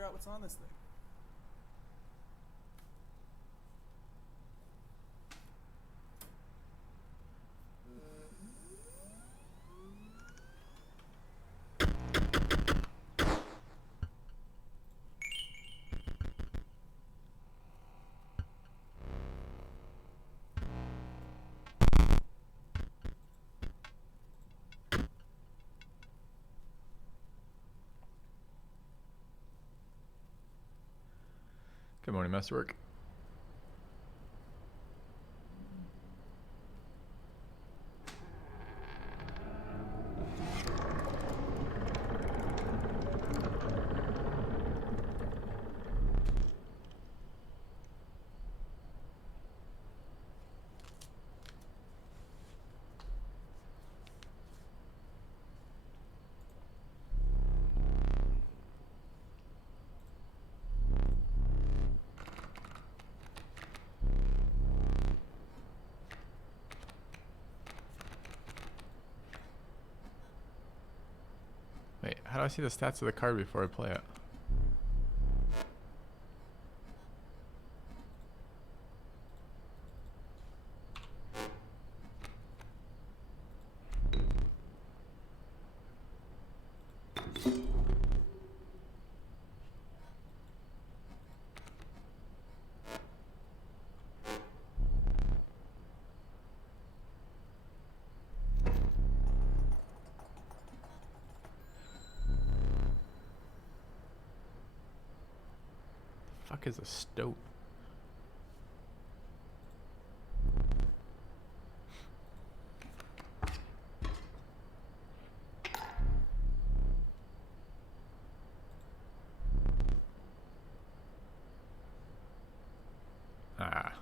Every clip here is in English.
figure out what's on this thing. Good morning, Masterwork. Wait, how do I see the stats of the card before I play it? The fuck is a stoat? Ah.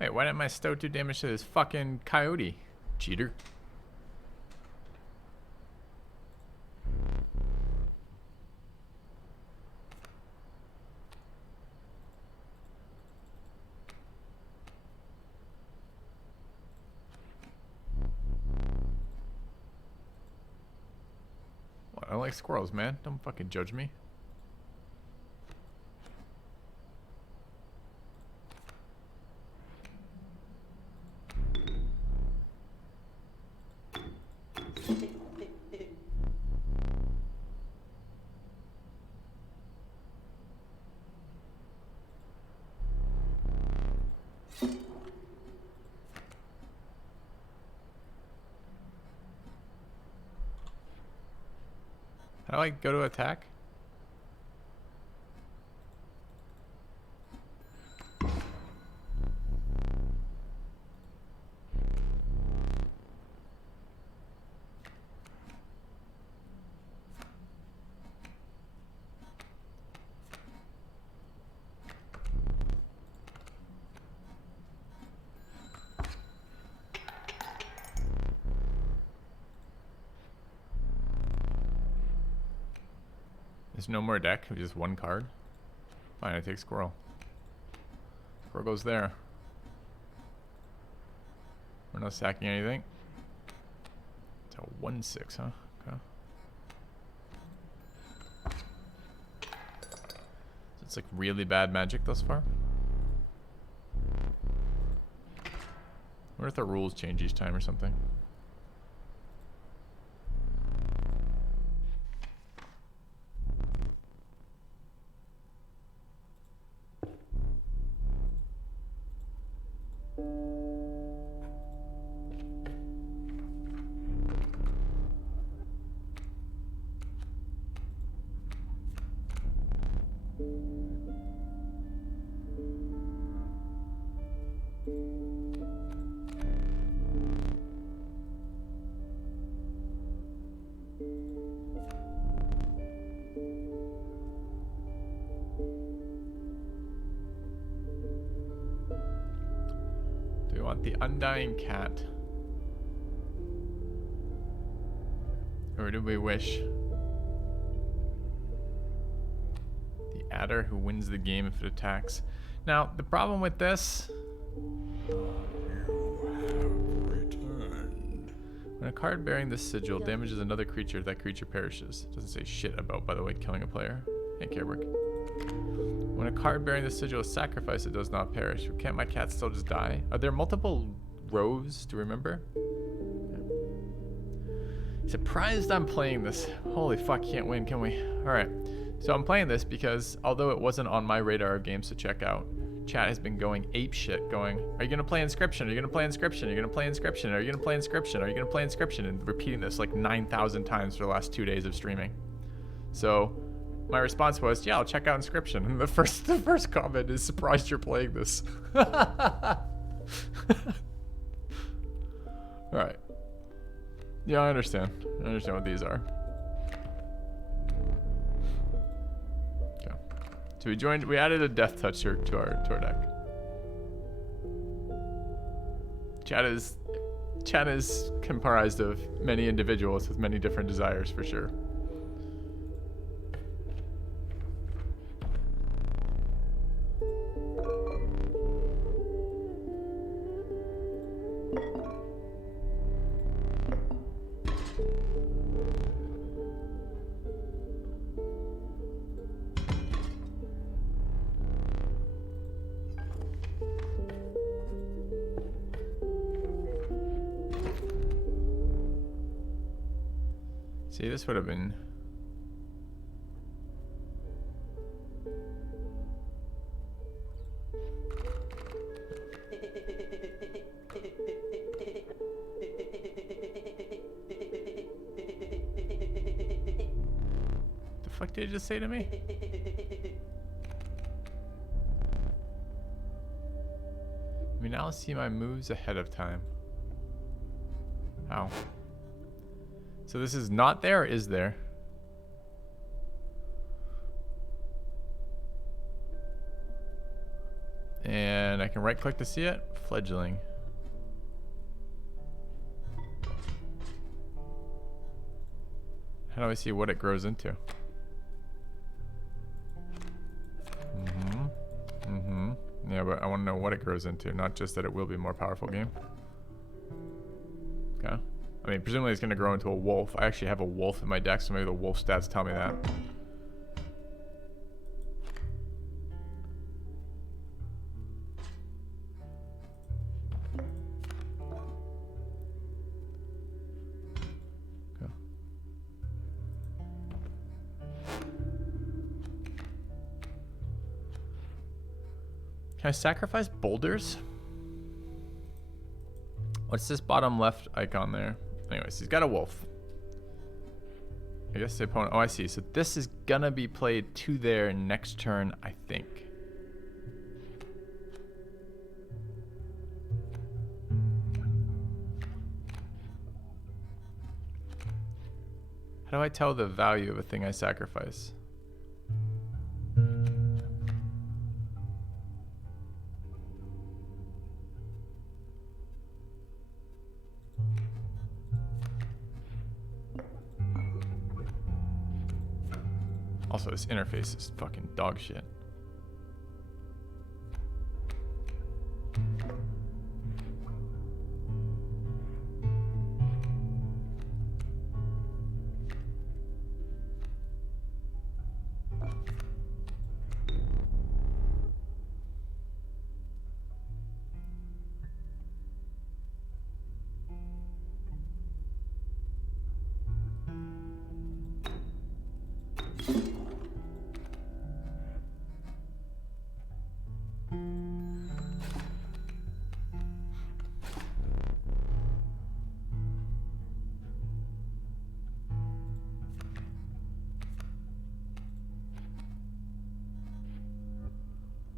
Wait, why didn't my stoat do damage to this fucking coyote? Cheater. What, I don't like squirrels, man. Don't fucking judge me. How do I go to attack? There's no more deck, just one card. Fine, I take squirrel. Squirrel goes there. We're not sacking anything. It's a 1/6, huh? Okay. So it's like really bad magic thus far. I wonder if the rules change each time or something. Do we want the Undying Cat? Or do we wish? The adder who wins the game if it attacks. Now, the problem with this... When a card bearing this sigil damages another creature, that creature perishes. Doesn't say shit about, by the way, killing a player. Hey, Kerbrick. When a card bearing this sigil is sacrificed, it does not perish. Can't my cat still just die? Are there multiple rows to remember? Yeah. Surprised I'm playing this. Holy fuck, can't win, can we? Alright. So I'm playing this because, although it wasn't on my radar of games to check out, chat has been going ape shit, going, are you gonna play Inscryption? Are you gonna play Inscryption? Are you gonna play Inscryption? Are you gonna play Inscryption? Are you gonna play Inscryption? And repeating this like 9,000 times for the last 2 days of streaming. So my response was, yeah, I'll check out Inscryption. And the first comment is, surprised you're playing this. Alright. Yeah, I understand. I understand what these are. So we added a death touch here to our deck. Chat is comprised of many individuals with many different desires for sure. See, this would have been... The fuck did you just say to me? We now see my moves ahead of time. How? So this is not there, or is there? And I can right click to see it. Fledgling. How do I see what it grows into? Yeah, but I want to know what it grows into, not just that it will be a more powerful game. Okay. I mean, presumably it's going to grow into a wolf. I actually have a wolf in my deck, so maybe the wolf stats tell me that. Okay. Can I sacrifice boulders? What's this bottom left icon there? Anyways, he's got a wolf. I guess the opponent... Oh, I see. So this is gonna be played to their next turn, I think. How do I tell the value of a thing I sacrifice? Also, this interface is fucking dog shit.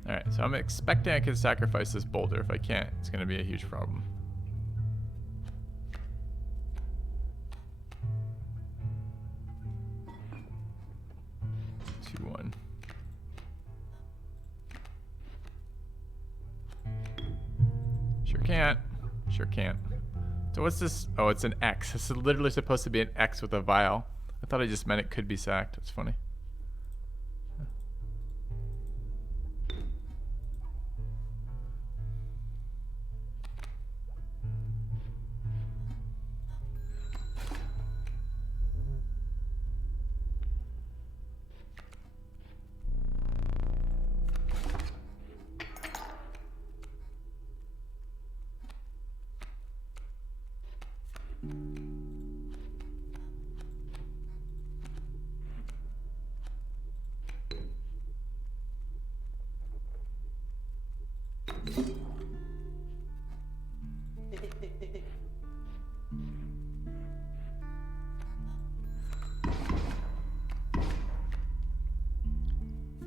Alright, so I'm expecting I can sacrifice this boulder. If I can't, it's going to be a huge problem. Sure can't. So what's this? Oh, it's an X. This is literally supposed to be an X with a vial. I thought it just meant it could be sacked. It's funny.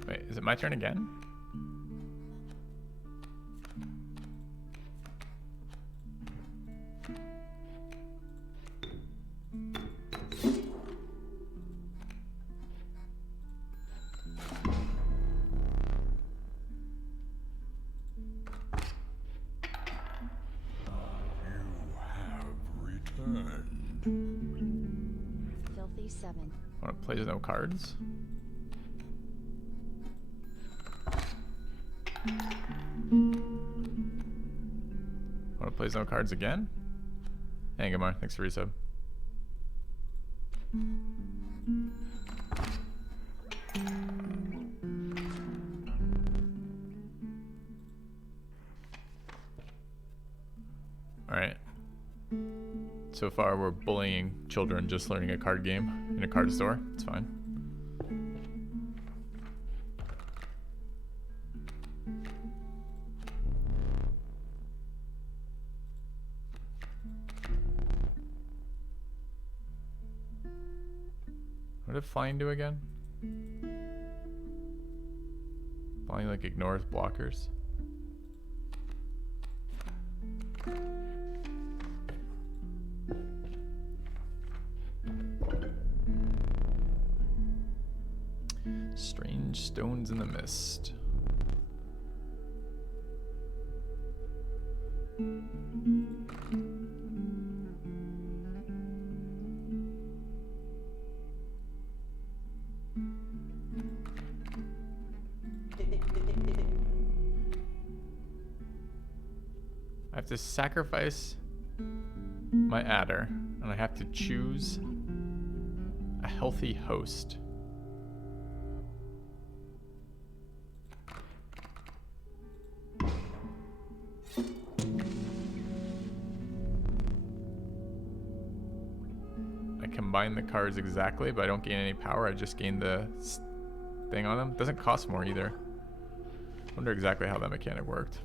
Wait, is it my turn again? Filthy 7. Want to play no cards? Want to play no cards again? Hey, Gamar, thanks for resub. Alright. So far, we're bullying children just learning a card game in a card store. It's fine. What did flying do again? Flying like ignores blockers. Strange stones in the mist. I have to sacrifice my adder, and I have to choose a healthy host. I combine the cards exactly, but I don't gain any power. I just gain the thing on them. Doesn't cost more either. Wonder exactly how that mechanic worked.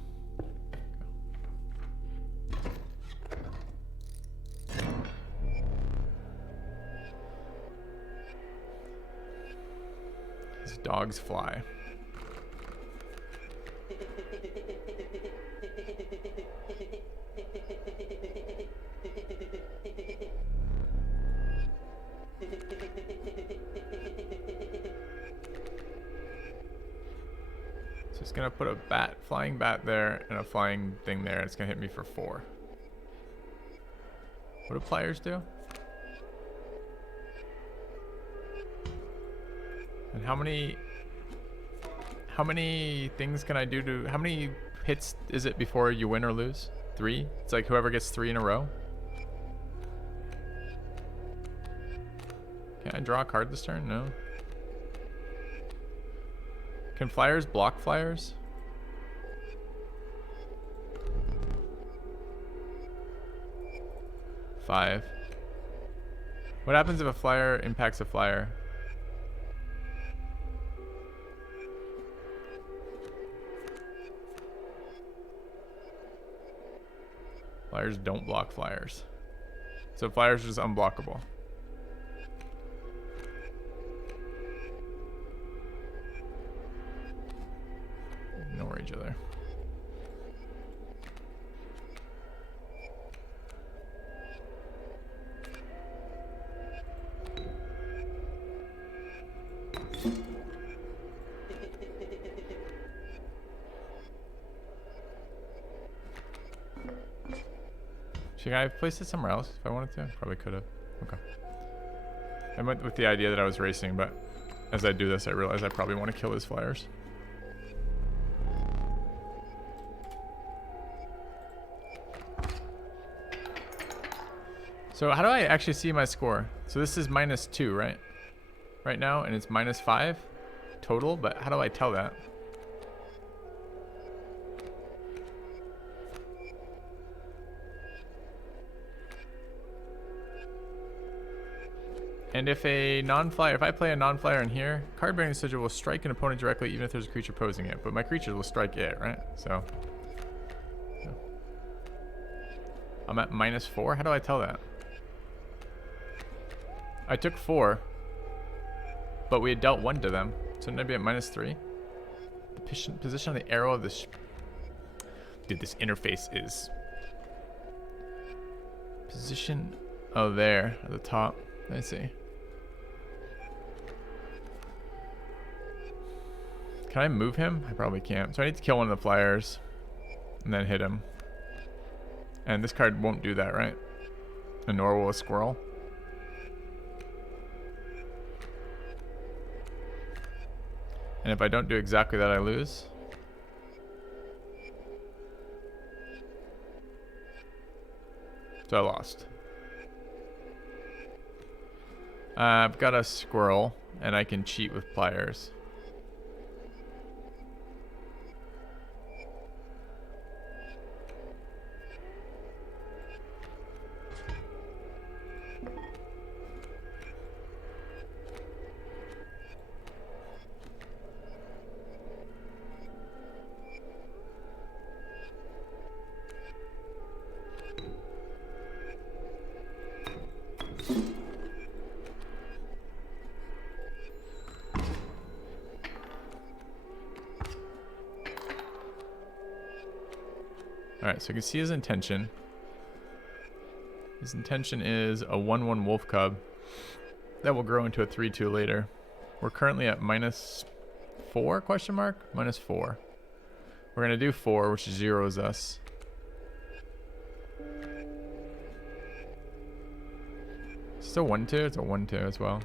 These dogs fly. So it's gonna put a flying bat there and a flying thing there. It's gonna hit me for 4. What do pliers do? And how many things can I do to, how many hits is it before you win or lose? 3? It's like whoever gets 3 in a row. Can I draw a card this turn? No. Can flyers block flyers? Five. What happens if a flyer impacts a flyer? Flyers don't block flyers. So flyers are just unblockable. Ignore each other. Should I have placed it somewhere else if I wanted to? Probably could have. Okay. I went with the idea that I was racing, but as I do this, I realize I probably want to kill his flyers. So how do I actually see my score? So this is -2, right? Right now, and it's -5 total, but how do I tell that? And if a non-flyer, if I play a non-flyer in here, card bearing the sigil will strike an opponent directly even if there's a creature posing it. But my creature will strike it, right? So yeah. I'm at -4. How do I tell that? I took 4, but we had dealt 1 to them. So shouldn't I be at -3? The position of the arrow of this. Dude, this interface is. Position. Oh, there at the top. I see. Can I move him? I probably can't. So I need to kill one of the flyers and then hit him. And this card won't do that, right? And nor will a squirrel. And if I don't do exactly that, I lose. So I lost. I've got a squirrel, and I can cheat with pliers. Alright, so you can see his intention. His intention is a 1/1 wolf cub that will grow into a 3/2 later. We're currently at -4 question mark? -4. We're gonna do 4, which zeroes us. It's a 1/2, it's a 1/2 as well.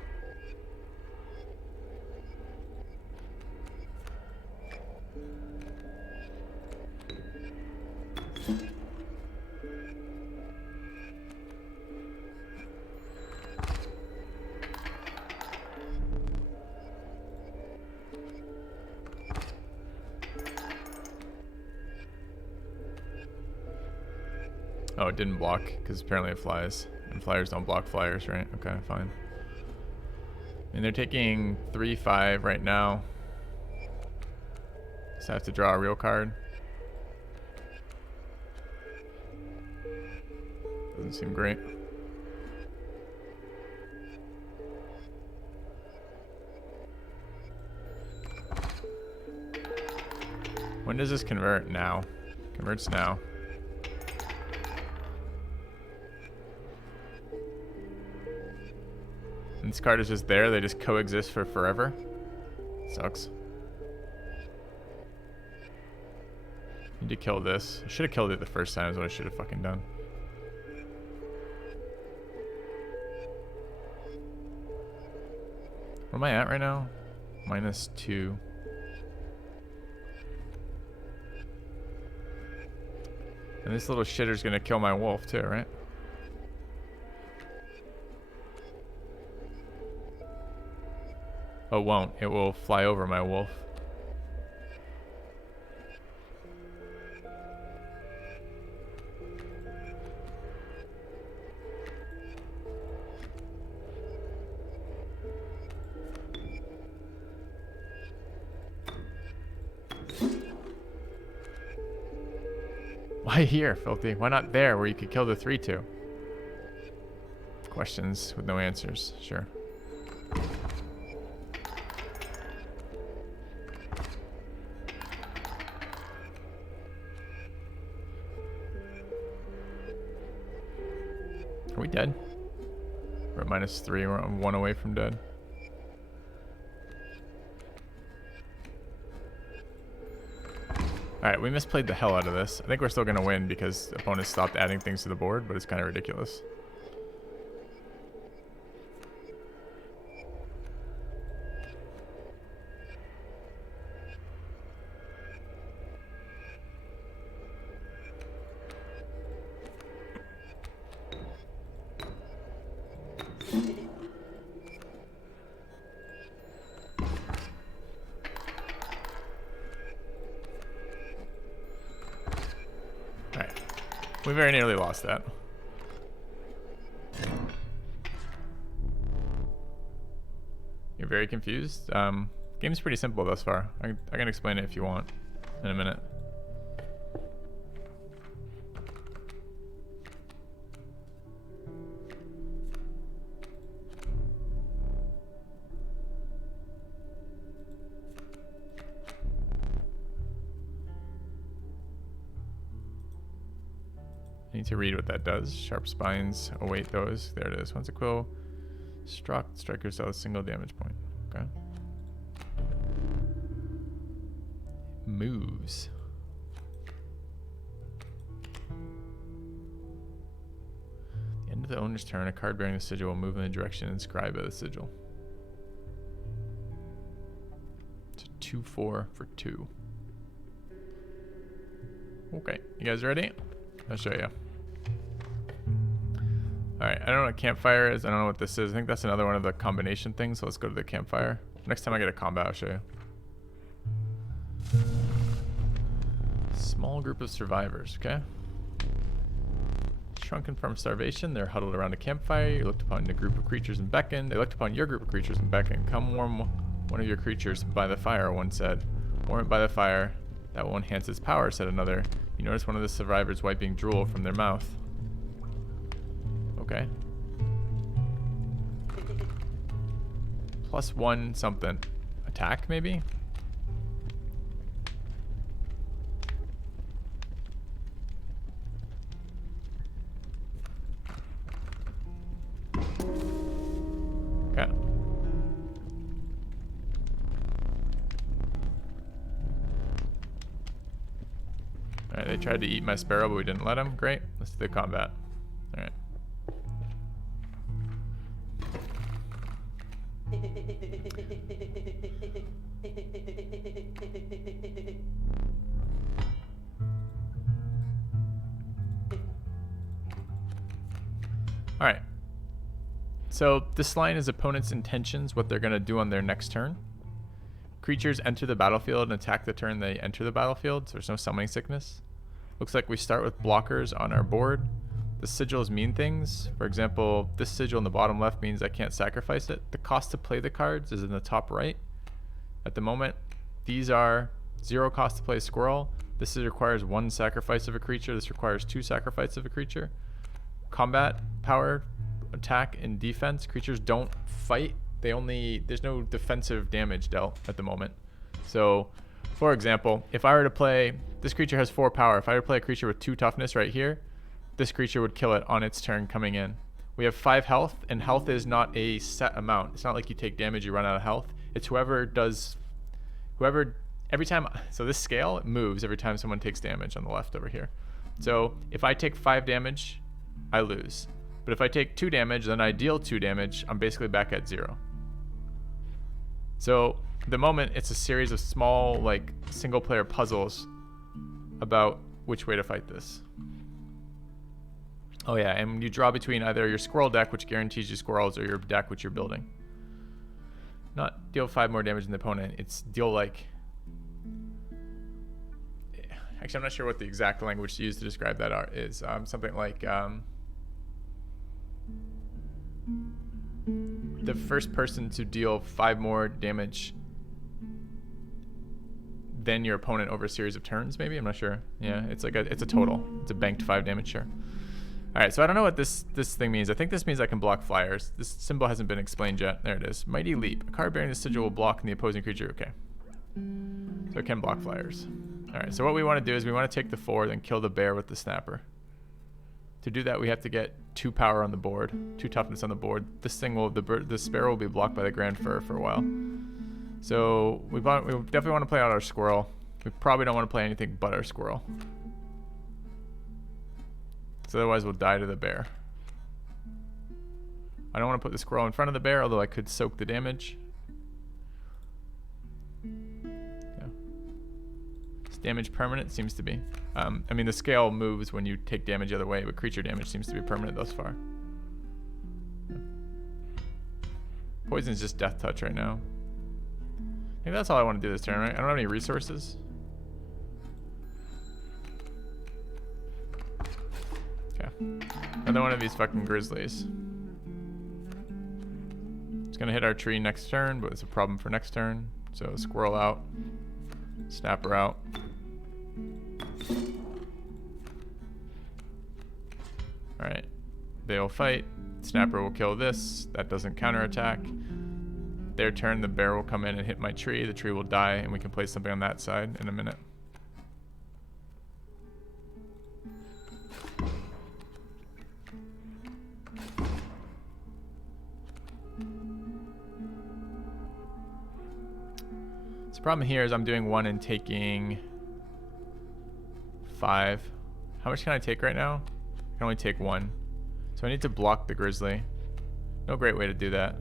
Oh, it didn't block because apparently it flies. And flyers don't block flyers, right? Okay, fine. And they're taking 3/5 right now. So I have to draw a real card. Doesn't seem great. When does this convert? Now. Converts now. And this card is just there. They just coexist for forever. Sucks. Need to kill this. I should have killed it the first time is what I should have fucking done. Where am I at right now? -2. And this little shitter's gonna kill my wolf too, right? Oh, it won't. It will fly over my wolf. Why here, Filthy? Why not there where you could kill the 3/2? Questions with no answers. Sure. Are we dead? We're at -3. We're 1 away from dead. Alright, we misplayed the hell out of this. I think we're still going to win because opponents stopped adding things to the board, but it's kind of ridiculous. We very nearly lost that. You're very confused? Game's pretty simple thus far. I can explain it if you want in a minute. I need to read what that does. Sharp spines await those. There it is. Once a quill struck, strikers dealt a single damage point. Okay. Moves. The end of the owner's turn, a card bearing the sigil will move in the direction inscribed by the sigil. It's a 2/4 for 2. Okay, you guys ready? I'll show you. Alright, I don't know what Campfire is. I don't know what this is. I think that's another one of the combination things. So let's go to the Campfire. Next time I get a combat, I'll show you. Small group of survivors, okay? Shrunken from starvation, they're huddled around a campfire. You looked upon a group of creatures and beckoned. They looked upon your group of creatures and beckoned. Come warm one of your creatures by the fire, one said. Warm it by the fire. That will enhance its power, said another. You notice one of the survivors wiping drool from their mouth. Okay. +1 something. Attack, maybe? Okay. Alright, they tried to eat my sparrow, but we didn't let them. Great. Let's do the combat. Alright. Alright. So this line is opponent's intentions, what they're going to do on their next turn. Creatures enter the battlefield and attack the turn they enter the battlefield, so there's no summoning sickness. Looks like we start with blockers on our board. The sigils mean things. For example, this sigil in the bottom left means I can't sacrifice it. The cost to play the cards is in the top right. At the moment, these are 0 cost to play a squirrel. This requires 1 sacrifice of a creature. This requires 2 sacrifices of a creature. Combat, power, attack, and defense. Creatures don't fight. There's no defensive damage dealt at the moment. So, for example, if I were to play, this creature has 4 power. If I were to play a creature with 2 toughness right here, this creature would kill it on its turn coming in. We have 5 health, and health is not a set amount. It's not like you take damage, you run out of health. It's every time, so this scale moves every time someone takes damage on the left over here. So if I take 5 damage, I lose. But if I take 2 damage, then I deal 2 damage, I'm basically back at 0. So at the moment, it's a series of small, like, single player puzzles about which way to fight this. Oh yeah, and you draw between either your squirrel deck, which guarantees you squirrels, or your deck, which you're building. Not deal 5 more damage than the opponent, it's deal like... Actually, I'm not sure what the exact language to use to describe that is. Something like... the first person to deal 5 more damage than your opponent over a series of turns, maybe? I'm not sure. Yeah, it's like it's a total. It's a banked 5 damage, sure. Alright, so I don't know what this thing means. I think this means I can block flyers. This symbol hasn't been explained yet. There it is. Mighty Leap. A card bearing the sigil will block the opposing creature. Okay. So it can block flyers. Alright, so what we want to do is we want to take the 4, then kill the bear with the snapper. To do that, we have to get 2 power on the board, 2 toughness on the board. This thing will, the sparrow will be blocked by the grand fur for a while. So we definitely want to play out our squirrel. We probably don't want to play anything but our squirrel. So otherwise we'll die to the bear. I don't want to put the squirrel in front of the bear, although I could soak the damage. Yeah. Is damage permanent? Seems to be. I mean, the scale moves when you take damage the other way, but creature damage seems to be permanent thus far. Yeah. Poison is just death touch right now. I think that's all I want to do this turn, right? I don't have any resources. Okay. Another one of these fucking grizzlies. It's gonna hit our tree next turn, but it's a problem for next turn. So squirrel out. Snapper out. Alright. They'll fight. Snapper will kill this. That doesn't counterattack. Their turn, the bear will come in and hit my tree. The tree will die, and we can place something on that side in a minute. So the problem here is I'm doing 1 and taking 5. How much can I take right now? I can only take 1. So I need to block the grizzly. No great way to do that.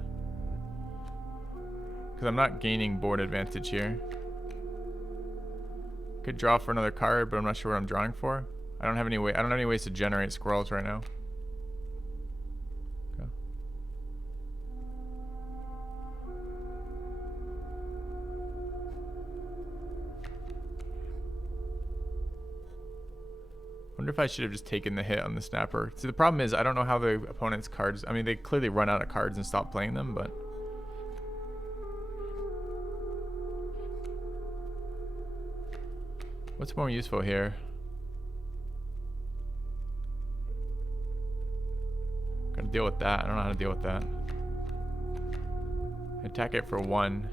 Because I'm not gaining board advantage here. Could draw for another card, but I'm not sure what I'm drawing for. I don't have any ways to generate squirrels right now. Okay. Wonder if I should have just taken the hit on the snapper. See, the problem is I don't know how the opponent's cards. I mean, they clearly run out of cards and stop playing them, but. What's more useful here? Gotta deal with that. I don't know how to deal with that. Attack it for 1.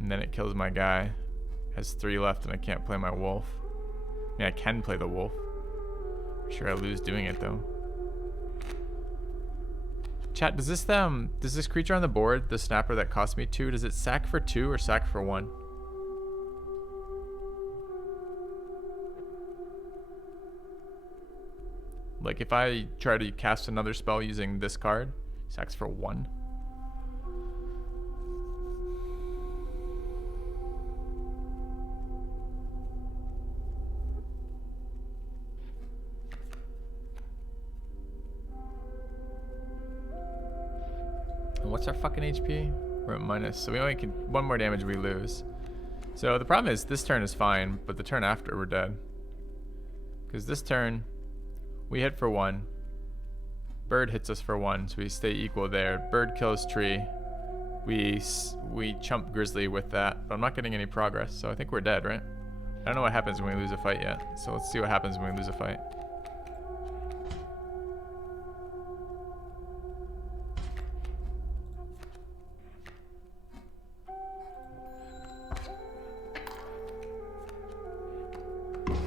And then it kills my guy. Has 3 left and I can't play my wolf. I mean, I can play the wolf. I'm sure I lose doing it though. Chat, does this creature on the board, the snapper that cost me 2, does it sack for 2 or sack for 1? Like if I try to cast another spell using this card, sacks for 1. And what's our fucking HP? We're at minus, so we only can 1 more damage we lose. So the problem is this turn is fine, but the turn after we're dead. Because this turn we hit for 1. Bird hits us for 1, so we stay equal there. Bird kills tree. We chump grizzly with that, but I'm not getting any progress, so I think we're dead, right? I don't know what happens when we lose a fight yet, so let's see what happens when we lose a fight.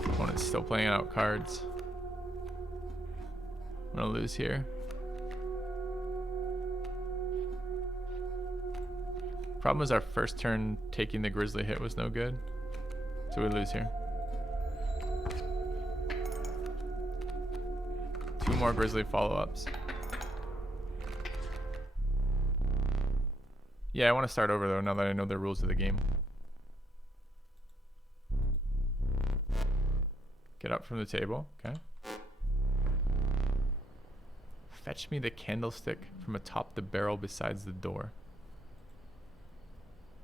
Opponent's still playing out cards. I'm gonna lose here. Problem is our first turn taking the grizzly hit was no good, so we lose here. 2 more grizzly follow-ups. Yeah, I want to start over though now that I know the rules of the game. Get up from the table, okay. Fetch me the candlestick from atop the barrel besides the door.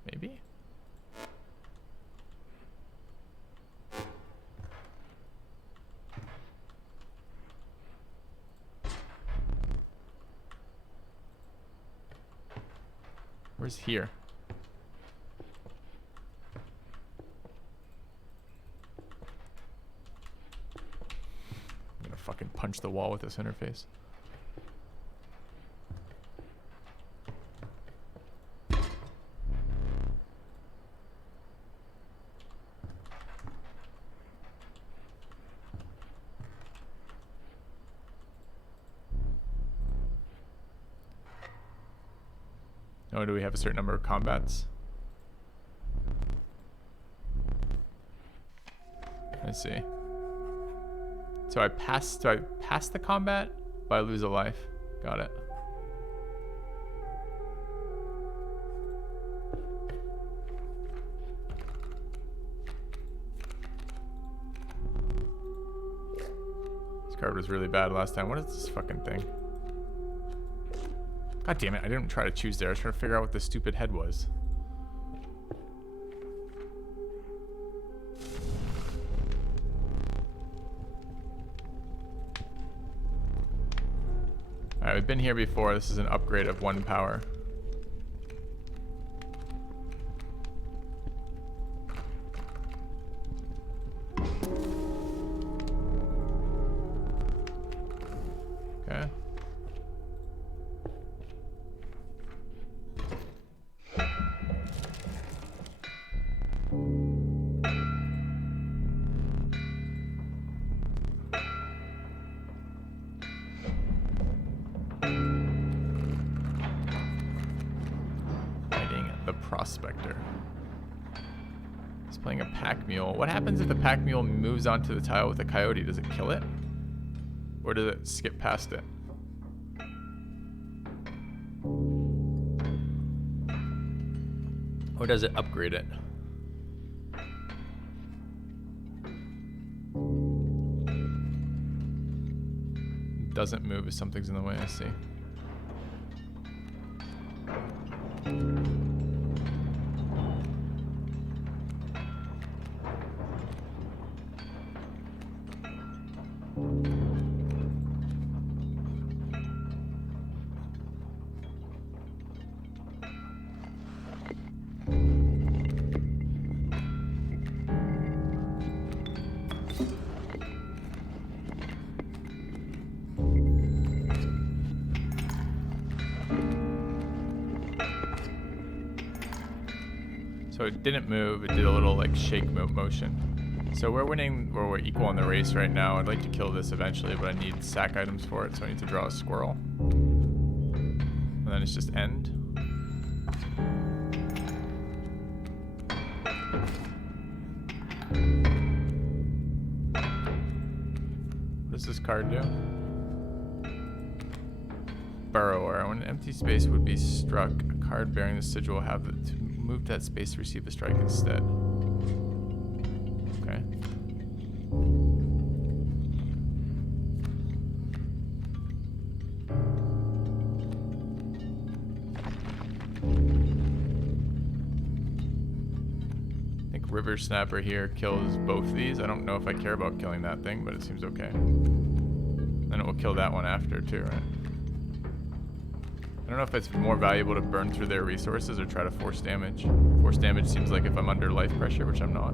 Maybe? Where's here? I'm gonna fucking punch the wall with this interface. Oh, do we have a certain number of combats? I see. So I pass the combat, but I lose a life. Got it. This card was really bad last time. What is this fucking thing? God damn it, I didn't try to choose there. I was trying to figure out what the stupid head was. Alright, we've been here before. This is an upgrade of 1 power. Okay. Prospector. He's playing a pack mule. What happens if the pack mule moves onto the tile with a coyote? Does it kill it? Or does it skip past it? Or does it upgrade it? It doesn't move if something's in the way, I see. So it didn't move, it did a little like shake motion. So we're winning, or we're equal in the race right now. I'd like to kill this eventually, but I need sack items for it, so I need to draw a squirrel. And then it's just end. What does this card do? Burrower. When an empty space would be struck, a card bearing the sigil will have to move that space to receive the strike instead. Okay. I think River Snapper here kills both these. I don't know if I care about killing that thing, but it seems okay. Then it will kill that one after too, right? I don't know if it's more valuable to burn through their resources or try to force damage. Force damage seems like if I'm under life pressure, which I'm not.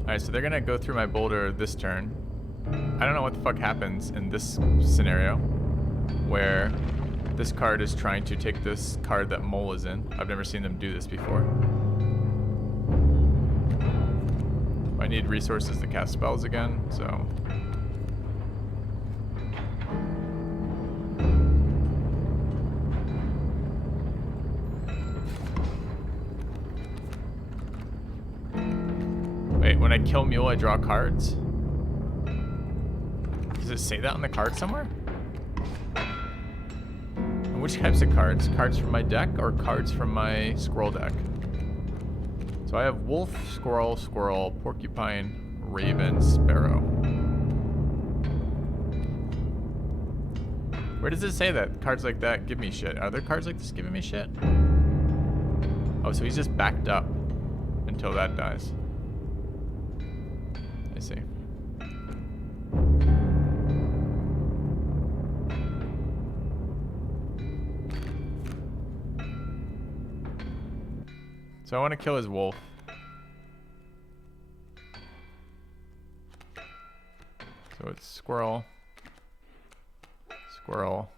Alright, so they're gonna go through my boulder this turn. I don't know what the fuck happens in this scenario, where this card is trying to take this card that Mole is in. I've never seen them do this before. I need resources to cast spells again, so... Wait, when I kill Mule, I draw cards? Does it say that on the card somewhere? Which types of cards? Cards from my deck or cards from my squirrel deck? So I have wolf, squirrel, squirrel, porcupine, raven, sparrow. Where does it say that cards like that give me shit? Are there cards like this giving me shit? Oh, so he's just backed up until that dies. I see. So I want to kill his wolf. So it's squirrel. Squirrel.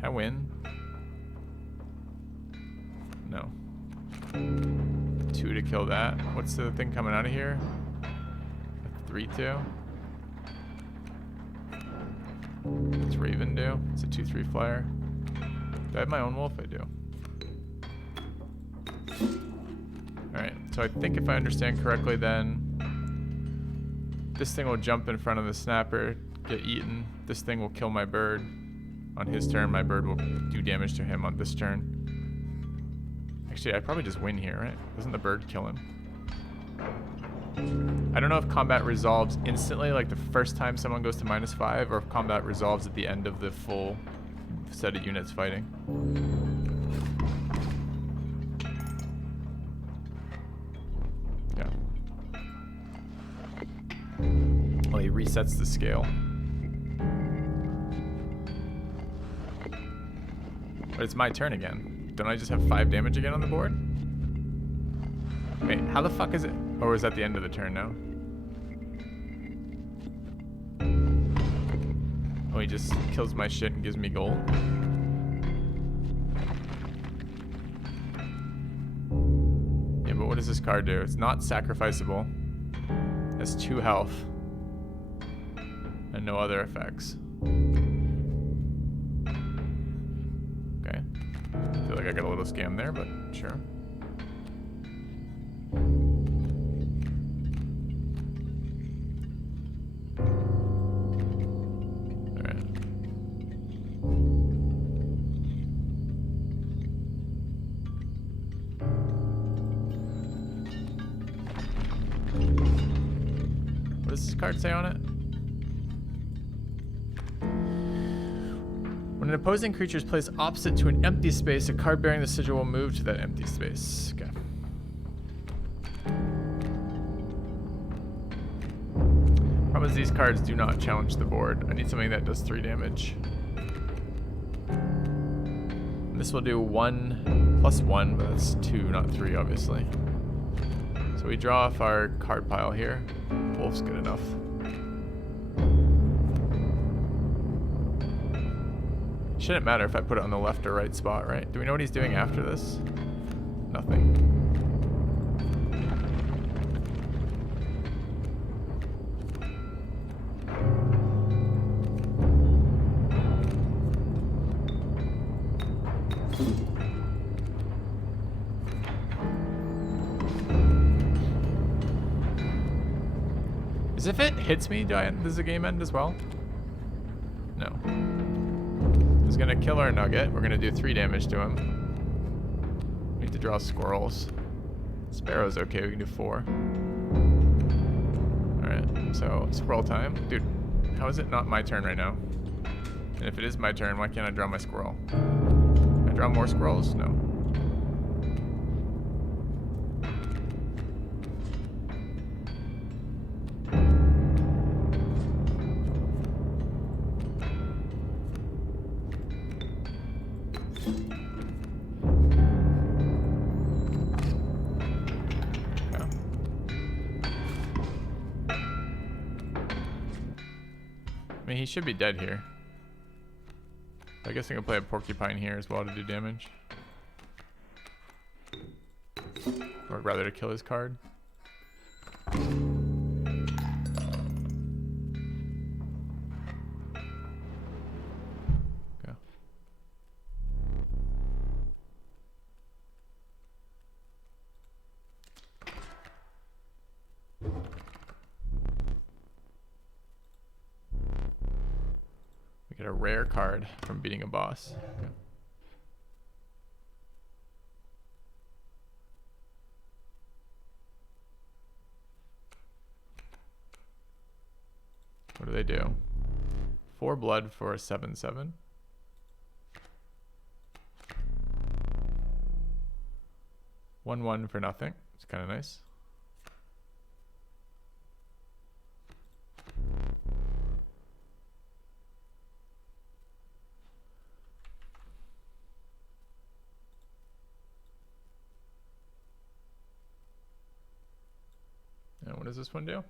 Can I win? kill that. What's the thing coming out of here? A 3-2. What's Raven do? It's a 2-3 flyer. Do I have my own wolf? I do. Alright, so I think if I understand correctly then this thing will jump in front of the snapper, get eaten. This thing will kill my bird. On his turn, my bird will do damage to him on this turn. Actually, I probably just win here, right? Doesn't the bird kill him? I don't know if combat resolves instantly, like the first time someone goes to -5, or if combat resolves at the end of the full set of units fighting. Yeah. Well, he resets the scale. But it's my turn again. Don't I just have 5 damage again on the board? Wait, how the fuck is it? Or is that the end of the turn now? Oh, he just kills my shit and gives me gold. Yeah, but what does this card do? It's not sacrificable. It has 2 health. And no other effects. Okay. I feel like I got a little scam there, but sure. What does this card say on it? When an opposing creature is placed opposite to an empty space, a card bearing the sigil will move to that empty space. Okay. Problem is these cards do not challenge the board. I need something that does 3 damage. And this will do 1 plus 1, but that's 2, not 3, obviously. So we draw off our card pile here. Wolf's good enough. Shouldn't matter if I put it on the left or right spot, right? Do we know what he's doing after this? Nothing. As if it hits me, does the game end as well? No. He's gonna kill our nugget. We're gonna do 3 damage to him. We need to draw squirrels. Sparrow's okay, we can do 4. Alright, so squirrel time. Dude, how is it not my turn right now? And if it is my turn, why can't I draw my squirrel? Can I draw more squirrels? No. He should be dead here. I guess I can play a porcupine here as well to do damage. Or rather to kill his card. Go. We get a rare card from beating a boss. Okay. What do they do? 4 blood for a 7/7. One for nothing. It's kind of nice. And what does this one do?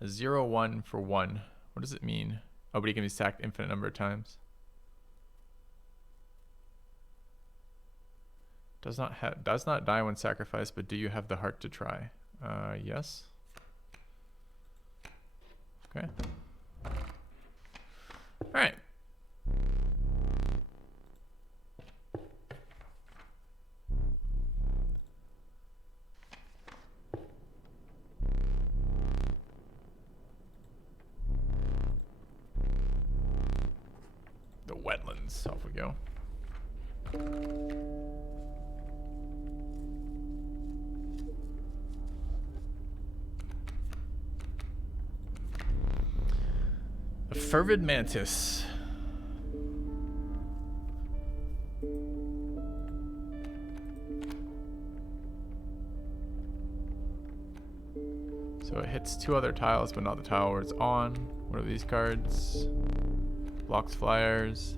A 0/1 for 1. What does it mean? Oh, but he can be sacked infinite number of times. Does not die when sacrificed, but do you have the heart to try? Yes. Okay. All right. The wetlands. Off we go. A fervid mantis. So it hits 2 other tiles, but not the tile where it's on. What are these cards? Blocks flyers.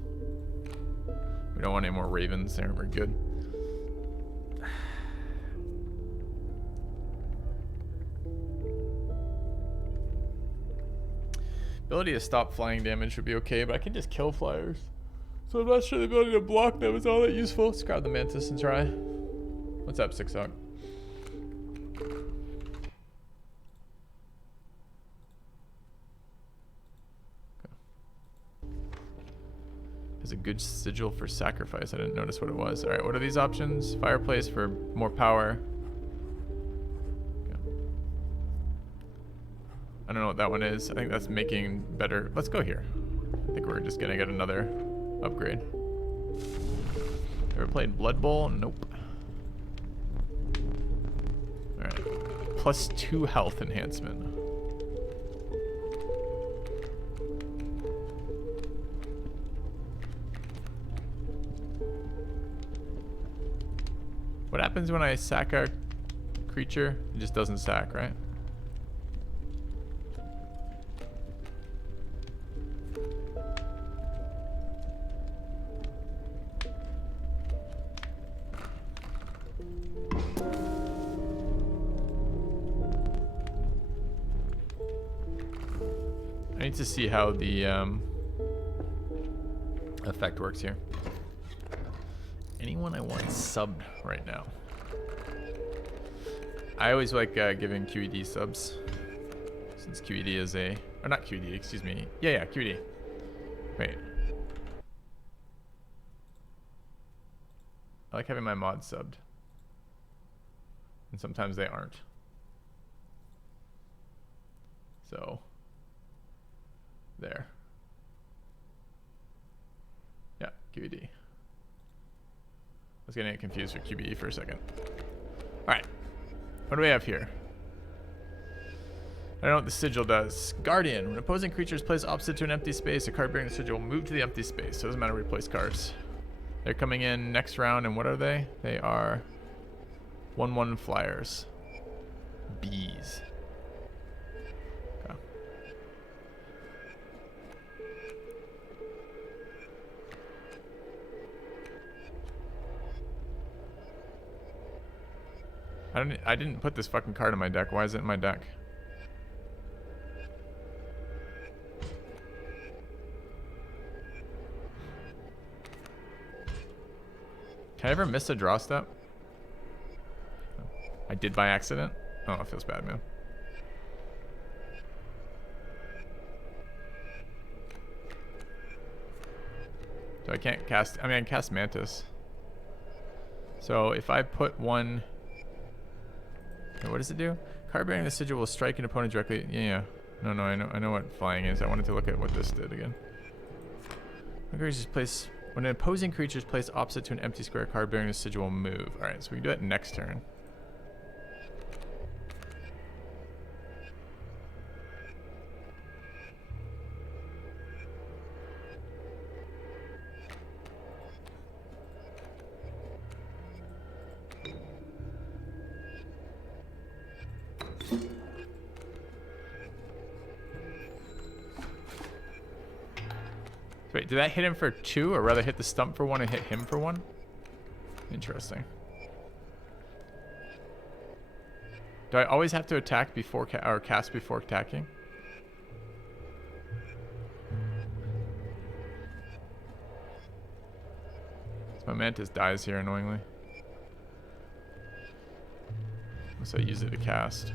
We don't want any more ravens. They aren't very good. Ability to stop flying damage would be okay, but I can just kill flyers. So I'm not sure the ability to block them is all that useful. Let's grab the mantis and try. What's up, Six Hawk? There's a good sigil for sacrifice. I didn't notice what it was. All right, what are these options? Fireplace for more power. Okay. I don't know what that one is. I think that's making better. Let's go here. I think we're just gonna get another upgrade. Ever played Blood Bowl? Nope. All right, +2 health enhancement. What happens when I sack a creature? It just doesn't sack, right? I need to see how the effect works here. Anyone I want subbed right now. I always like giving QED subs, since QED is or not QED, excuse me. Yeah, QED. Wait. I like having my mods subbed. And sometimes they aren't. So, there. Yeah, QED. I was getting confused for QBE for a second. Alright. What do we have here? I don't know what the sigil does. Guardian. When opposing creatures place opposite to an empty space, a card bearing the sigil will move to the empty space. So it doesn't matter where we place cards. They're coming in next round, and what are they? They are 1/1 flyers. Bees. Okay. I didn't put this fucking card in my deck. Why is it in my deck? Can I ever miss a draw step? No. I did by accident? Oh, it feels bad, man. So I can't cast, I mean, I can cast Mantis. So if I put one, okay, what does it do? Card bearing the sigil will strike an opponent directly. Yeah. No, I know what flying is. I wanted to look at what this did again. When an opposing creature is placed opposite to an empty square, card bearing the sigil will move. Alright, so we can do it next turn. Wait, did that hit him for 2, or rather hit the stump for 1 and hit him for 1? Interesting. Do I always have to attack before or cast before attacking? So my Mantis dies here annoyingly. So I use it to cast.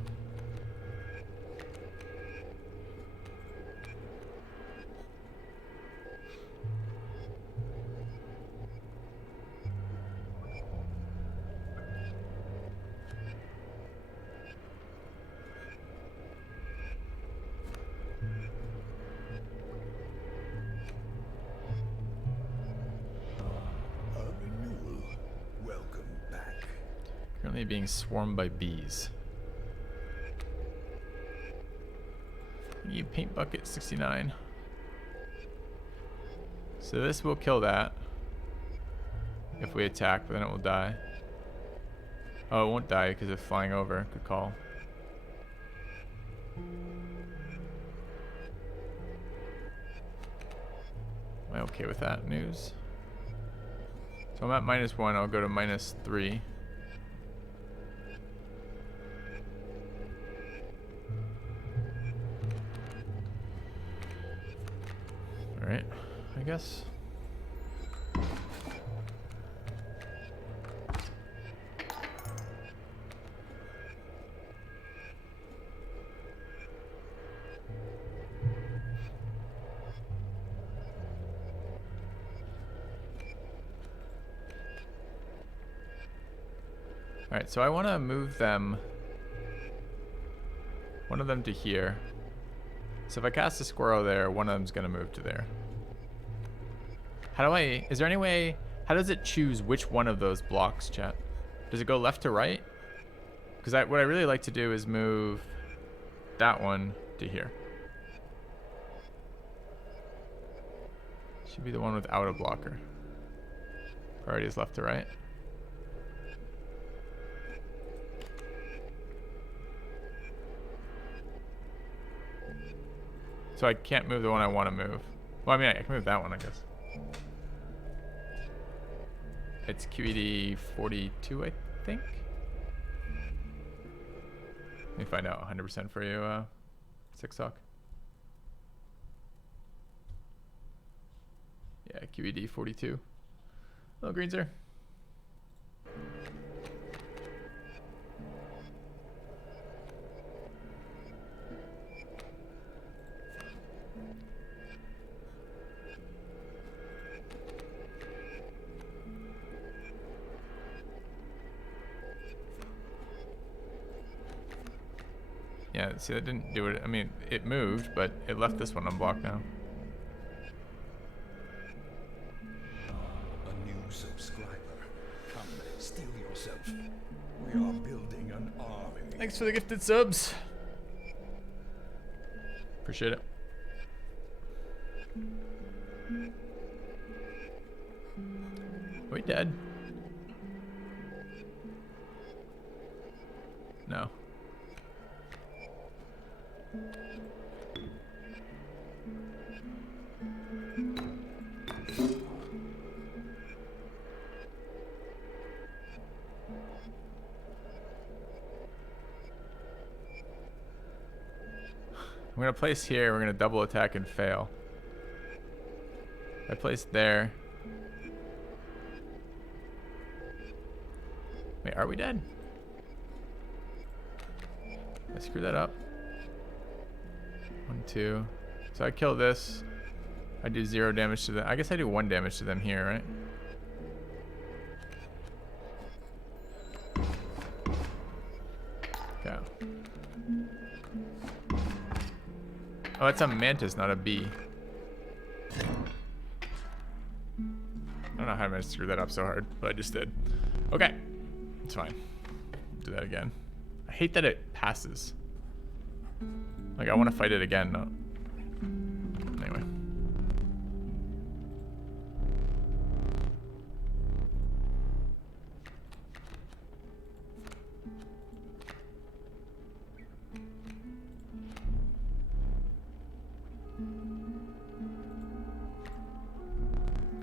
Currently being swarmed by bees. You paint bucket 69. So this will kill that if we attack, but then it will die. Oh, it won't die because it's flying over. Good call. Am I okay with that news? So I'm at -1. I'll go to -3. Alright, I guess. Alright, so I want to move them, one of them to here. So if I cast a squirrel there, one of them's going to move to there. How do I, is there any way, how does it choose which one of those blocks, chat? Does it go left to right? Because what I really like to do is move that one to here. Should be the one without a blocker. Priority is left to right. So I can't move the one I want to move. Well, I mean, I can move that one, I guess. It's QED 42, I think. Let me find out 100% for you, Six Sock. Yeah, QED 42. Hello, Green Sir. Yeah, see, that didn't do it. I mean, it moved, but it left this one unblocked now. A new subscriber. Come, steal yourself. We are building an army. Thanks for the gifted subs. Appreciate it. Are we dead? No. I'm gonna place here, we're gonna double attack and fail. I placed there. Wait, are we dead? I screwed that up. 1, 2. So I kill this. I do 0 damage to them. I guess I do 1 damage to them here, right? Okay. Oh, that's a mantis, not a bee. I don't know how I managed to screw that up so hard, but I just did. Okay. It's fine. Do that again. I hate that it passes. Like, I want to fight it again. No. Anyway.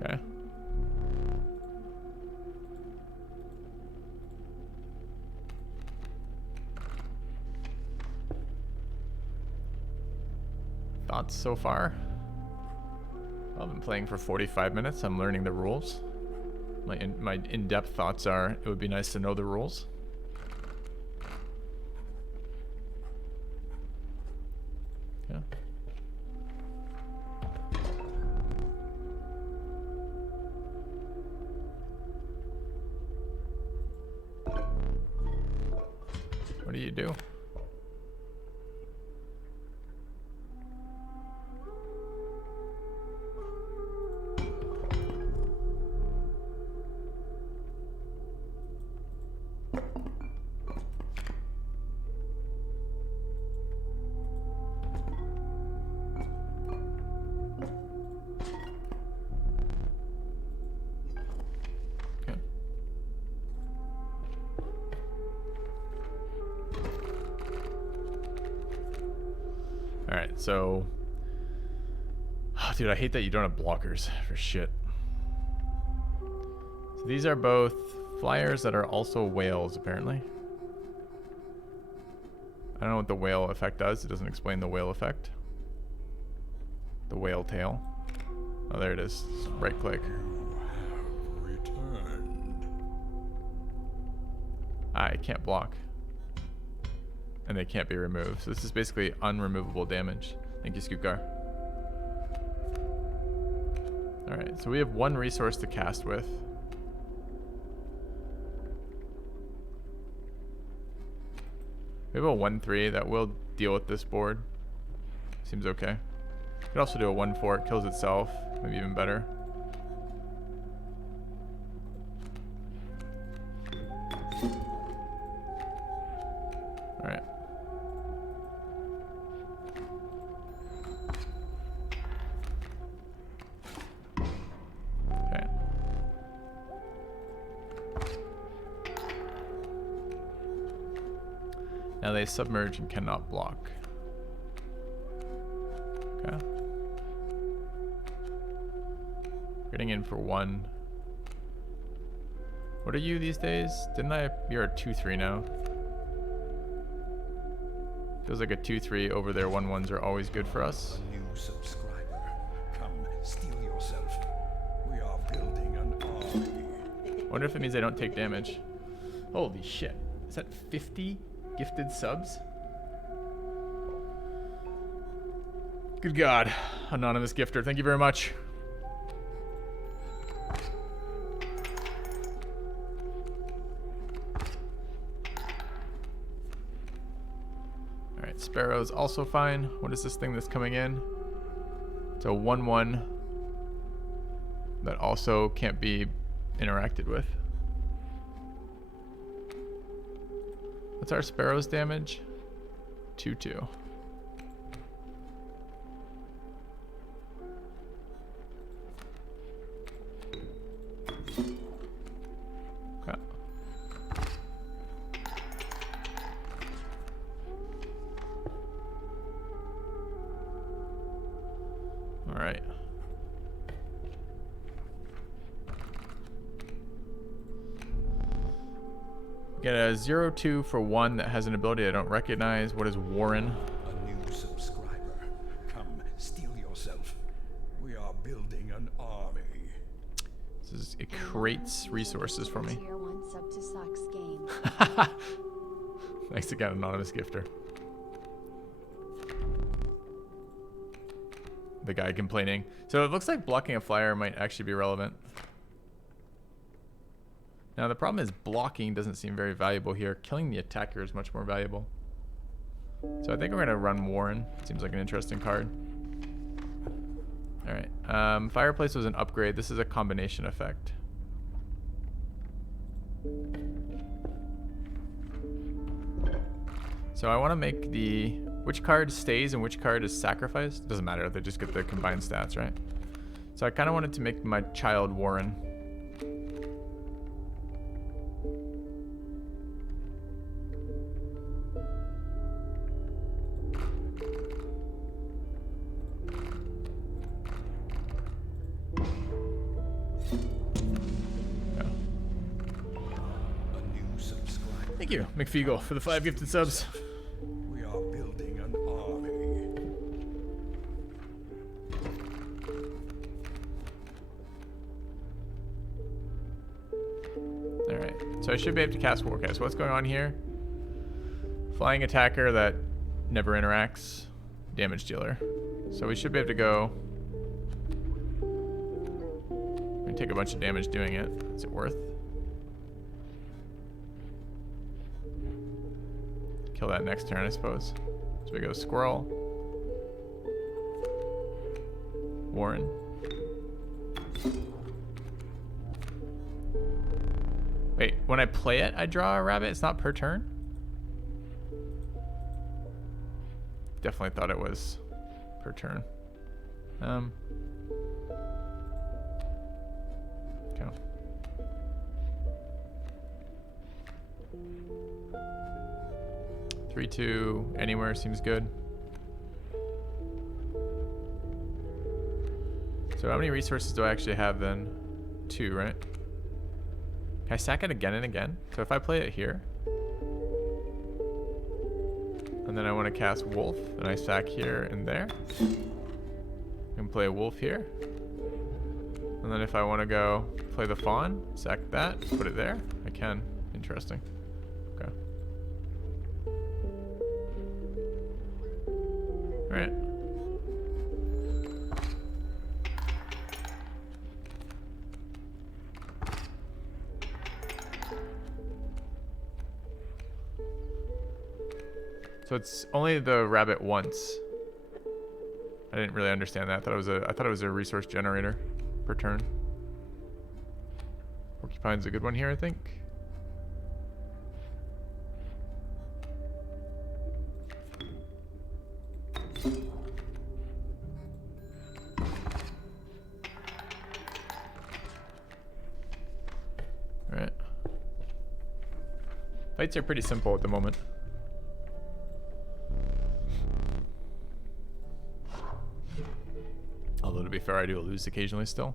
Okay. Thoughts so far? I've been playing for 45 minutes. I'm learning the rules. My in-depth thoughts are, it would be nice to know the rules. Yeah. What do you do? Alright, so... Oh, dude, I hate that you don't have blockers for shit. So these are both flyers that are also whales, apparently. I don't know what the whale effect does. It doesn't explain the whale effect. The whale tail. Oh, there it is. Right click. Returned. I can't block. And they can't be removed. So this is basically unremovable damage. Thank you, Scoopgar. Alright, so we have one resource to cast with. We have a 1-3 that will deal with this board. Seems okay. We could also do a 1-4, it kills itself. Maybe even better. Alright. Okay. Now they submerge and cannot block. Okay. Getting in for 1. What are you these days? Didn't I? You're a 2-3 now. Feels like a 2-3 over there. 1-1s are always good for us. A new subscriber. Come, steal yourself. We are building an army. Wonder if it means I don't take damage. Holy shit. Is that 50 gifted subs? Good God. Anonymous gifter, thank you very much. Alright, Sparrow's also fine. What is this thing that's coming in? It's a 1-1 that also can't be interacted with. What's our Sparrow's damage? 2-2. Okay. All right. Get a 0-2 for 1 that has an ability I don't recognize. What is Warren? A new subscriber. Come, steal yourself. We are building an army. It creates resources for me. Tier 1 sub to Sox game. Thanks again, anonymous gifter. The guy complaining. So it looks like blocking a flyer might actually be relevant. Now the problem is blocking doesn't seem very valuable here. Killing the attacker is much more valuable. So I think we're gonna run Warren. Seems like an interesting card. All right, Fireplace was an upgrade. This is a combination effect. So I want to make the, which card stays and which card is sacrificed? Doesn't matter, they just get the combined stats, right? So I kind of wanted to make my child Warren. Thank you, McFeagle, for the 5 gifted subs. We are building an army. Alright, so I should be able to cast Warcast. What's going on here? Flying attacker that never interacts. damage dealer. So we should be able to go. We take a bunch of damage doing it. Is it worth? Kill that next turn, I suppose. So we go squirrel. Warren. Wait, when I play it, I draw a rabbit? It's not per turn? Definitely thought it was per turn. Okay. 3-2, anywhere seems good. So how many resources do I actually have then? 2, right? Can I sack it again and again? So if I play it here, and then I want to cast Wolf, and I sack here and there, I can play a Wolf here. And then if I want to go play the Fawn, sack that, put it there, I can. Interesting. Okay. Alright. So it's only the rabbit once. I didn't really understand that. I thought it was a resource generator per turn. Porcupine's a good one here, I think. Alright. Fights are pretty simple at the moment. Although to be fair, I do lose occasionally still.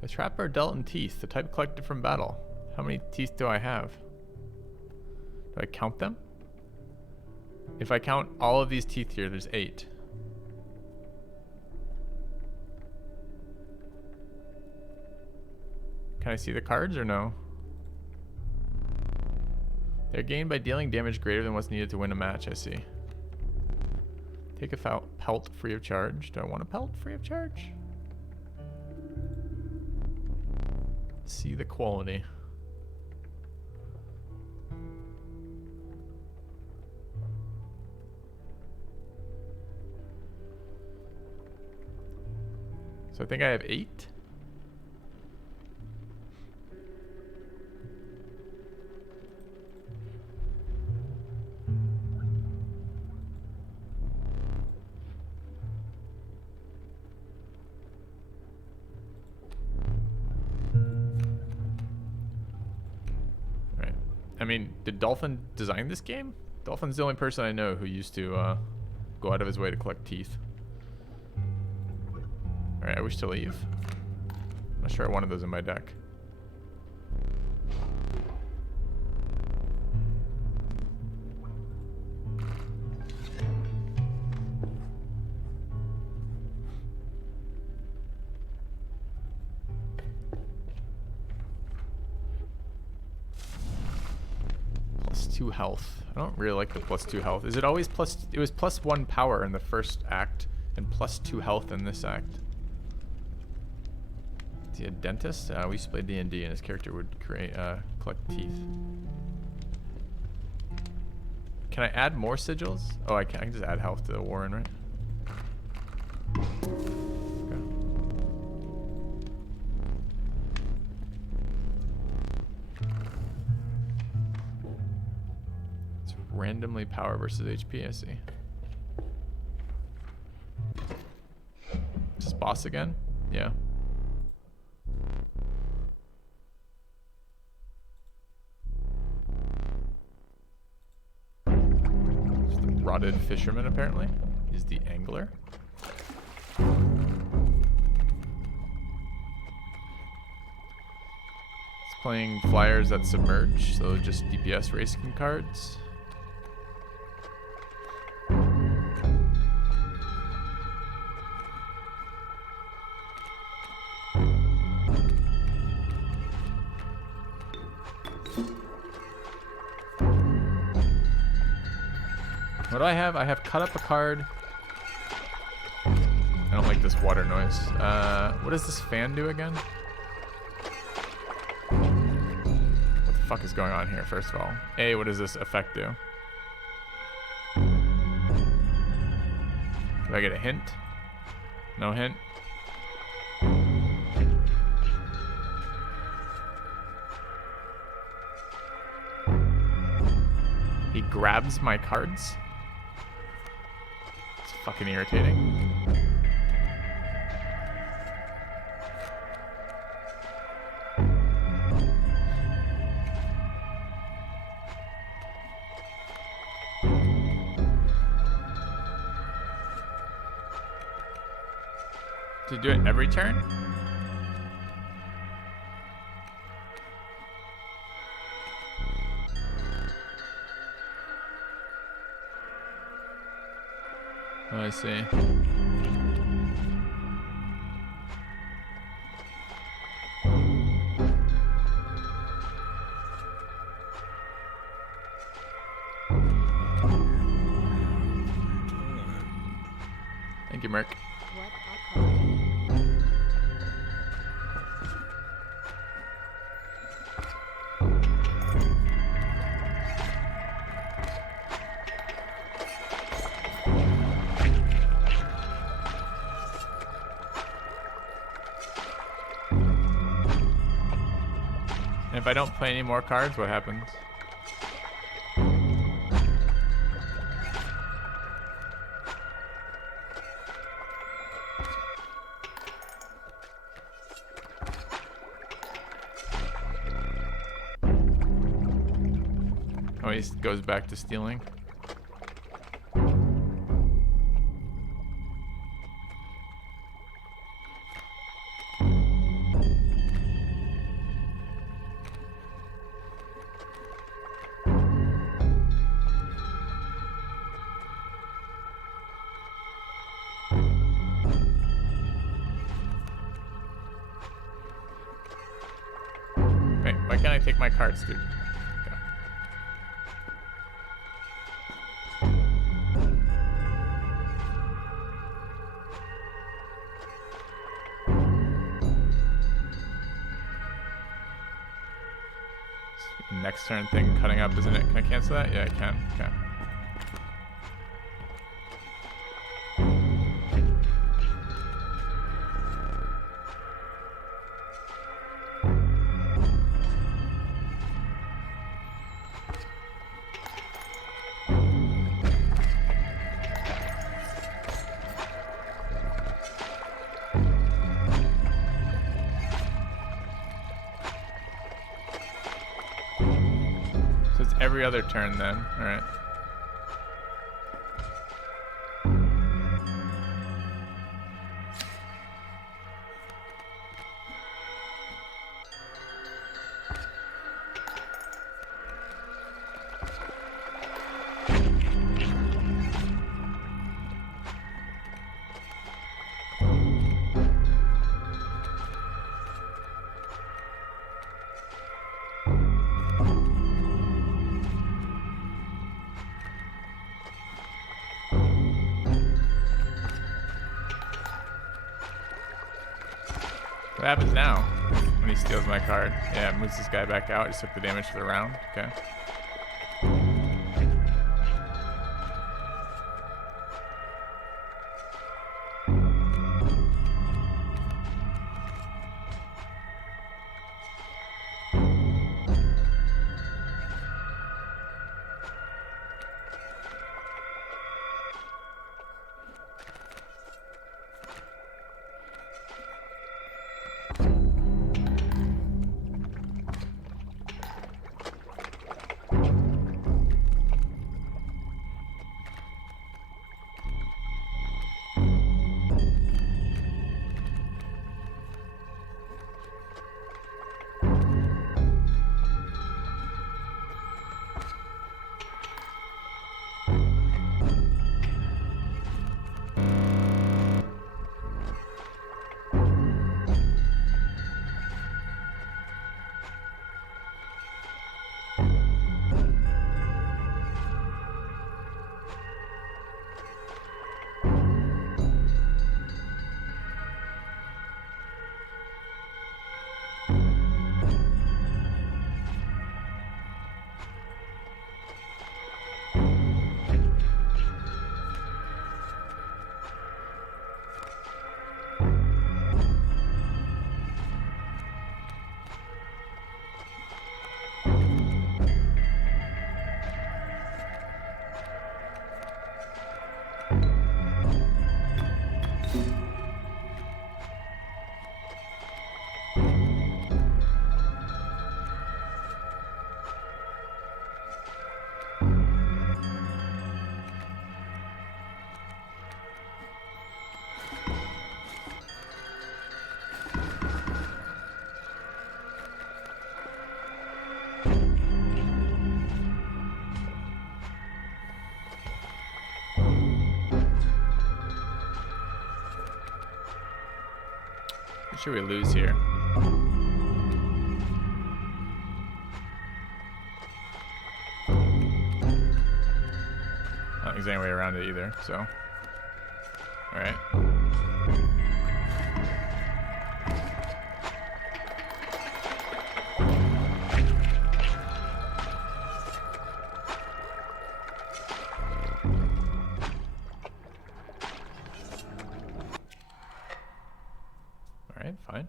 The trap are dealt in teeth, the type collected from battle. How many teeth do I have? Do I count them? If I count all of these teeth here, there's 8. Can I see the cards or no? They're gained by dealing damage greater than what's needed to win a match, I see. Take a pelt free of charge. Do I want a pelt free of charge? See the quality. So I think I have 8. I mean, did Dolphin design this game? Dolphin's the only person I know who used to go out of his way to collect teeth. Alright, I wish to leave. I'm not sure I wanted those in my deck. +2 health. I don't really like the +2 health. Is it always plus? It was +1 power in the first act and +2 health in this act. Is he a dentist? We used to play D&D and his character would collect teeth. Can I add more sigils? Oh, I can just add health to the Warren, right? Okay. It's randomly power versus HP, I see. Is this boss again? Yeah. Rotted fisherman, apparently. He's the angler. He's playing flyers that submerge, so just DPS racing cards. What do I have? I have cut up a card. I don't like this water noise. What does this fan do again? What the fuck is going on here, first of all? A, what does this effect do? Do I get a hint? No hint? He grabs my cards? It's fucking irritating. To do it every turn? Oh, I see. Thank you, Merc. What a party. And if I don't play any more cards, what happens? Oh, he goes back to stealing. Wait, why can't I take my cards, dude? Okay. Next turn thing cutting up, isn't it? Can I cancel that? Yeah, I can. Okay. So it's every other turn then. All right. What happens now when he steals my card? Yeah, moves this guy back out. Just took the damage for the round. Okay. What should we lose here? I don't think there's any way around it either, so. Alright. Alright, fine.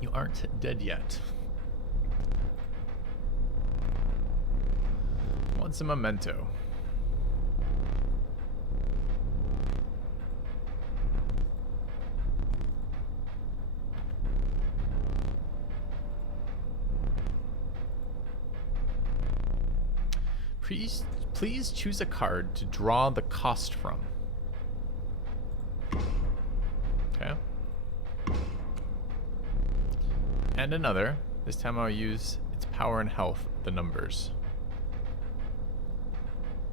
You aren't dead yet. Wants a memento. Please choose a card to draw the cost from. Okay. And another. This time I'll use its power and health, the numbers.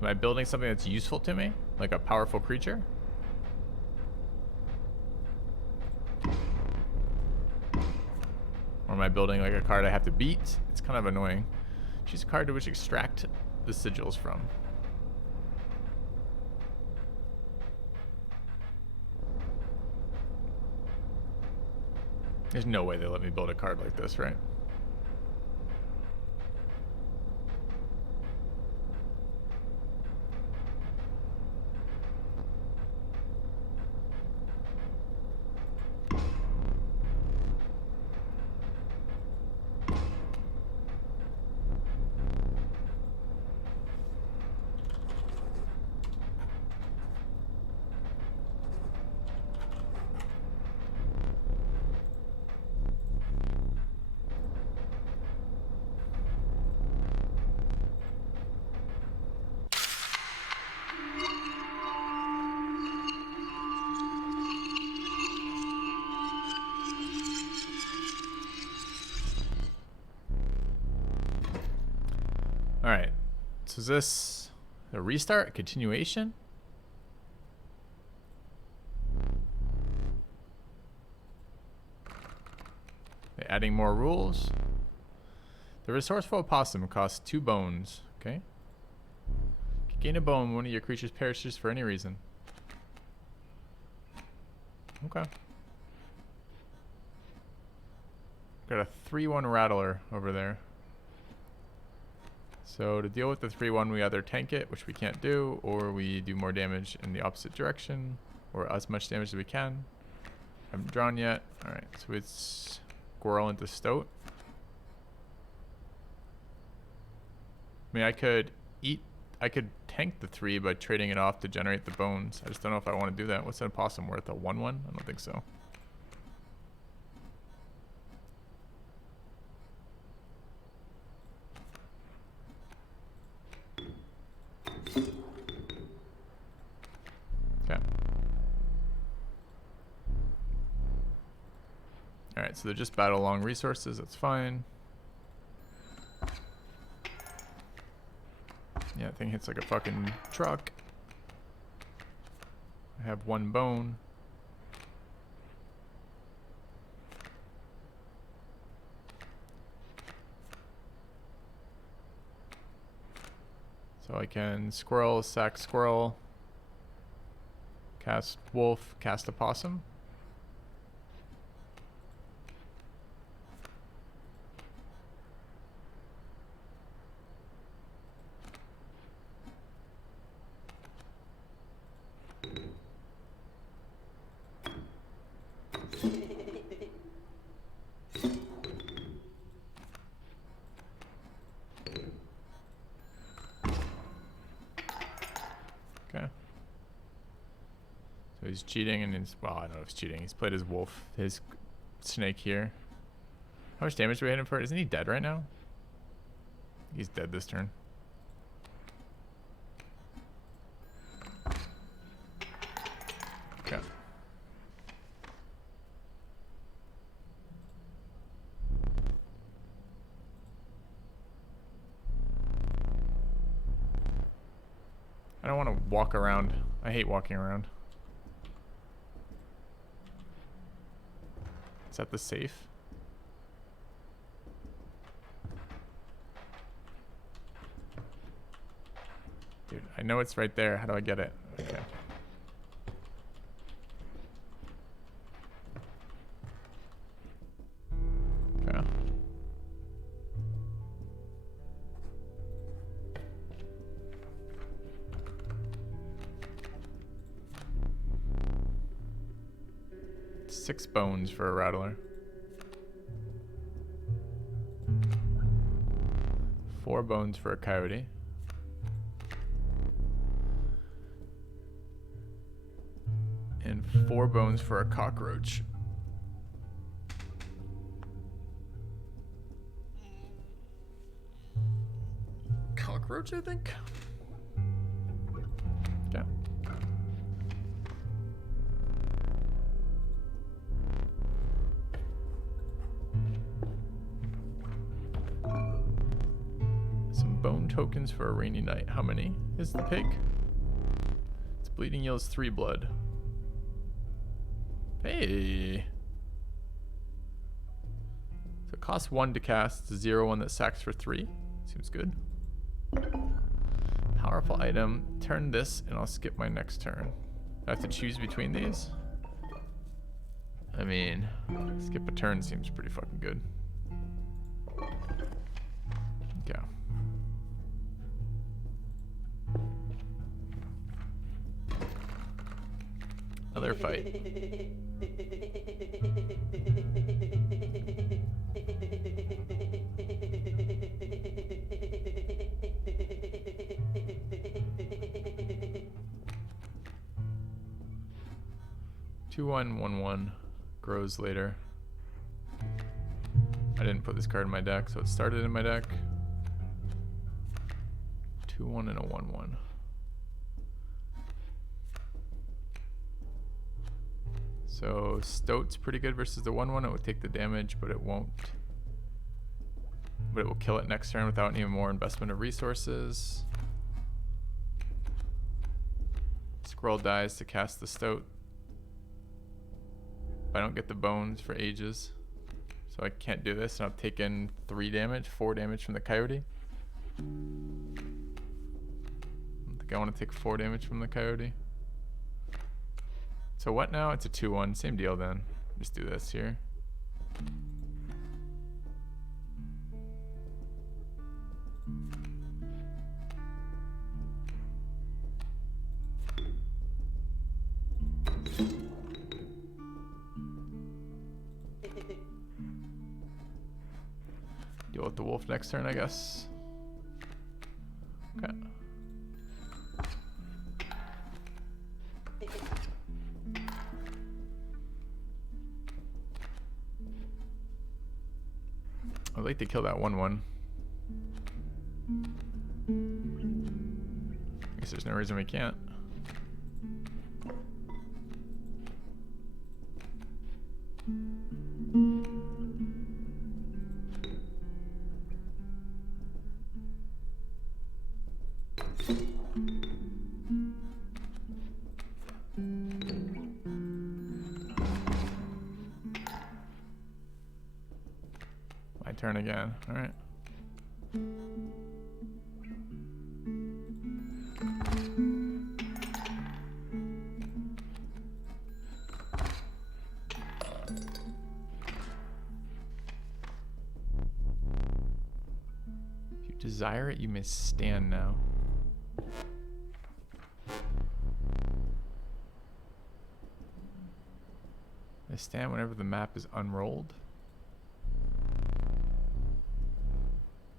Am I building something that's useful to me? Like a powerful creature? Or am I building like a card I have to beat? It's kind of annoying. Choose a card to which extract the sigils from. There's no way they let me build a card like this, right? Alright, so is this a restart, a continuation? They're adding more rules. The resourceful opossum costs 2 bones, okay? You can gain a bone when one of your creatures perishes for any reason. Okay. Got a 3/1 rattler over there. So to deal with the 3/1, we either tank it, which we can't do, or we do more damage in the opposite direction, or as much damage as we can. Haven't drawn yet. Alright, so it's squirrel into stoat. I mean, I could tank the 3 by trading it off to generate the bones. I just don't know if I want to do that. What's an opossum worth? A 1/1? I don't think so. Okay. Alright, so they're just battle long resources, that's fine. Yeah, that thing hits like a fucking truck. I have 1 bone. So I can squirrel, sack squirrel, cast wolf, cast opossum. Okay. So he's cheating and he's, well, I don't know if he's cheating. He's played his wolf, his snake here. How much damage do we hit him for? Isn't he dead right now? He's dead this turn. Okay. I don't want to walk around. I hate walking around. Is that the safe? Dude, I know it's right there. How do I get it? Okay. Okay. Six bones for a rattler. 4 bones for a coyote. And 4 bones for a cockroach. Cockroach, I think? Yeah. Some bone tokens for a rainy night. How many is the pig? Its bleeding yields 3 blood. Hey. So it costs 1 to cast, 0 one that sacks for 3. Seems good. Powerful item. Turn this and I'll skip my next turn. I have to choose between these? I mean, skip a turn seems pretty fucking good. Okay. Another fight. 2-1-1-1 grows later. I didn't put this card in my deck, so it started in my deck. 2-1 and a 1-1. So Stoat's pretty good versus the 1-1. It would take the damage, but it won't. But it will kill it next turn without any more investment of resources. Squirrel dies to cast the Stoat. I don't get the bones for ages, so I can't do this, and I've taken 3 damage, 4 damage from the coyote. I don't think I want to take 4 damage from the coyote. So what now? It's a 2-1, same deal then. Just do this here. Deal with the wolf next turn, I guess. Okay. I'd like to kill that 1-1. I guess there's no reason we can't. My turn again. All right. If you desire it, you may stand now. I stand whenever the map is unrolled.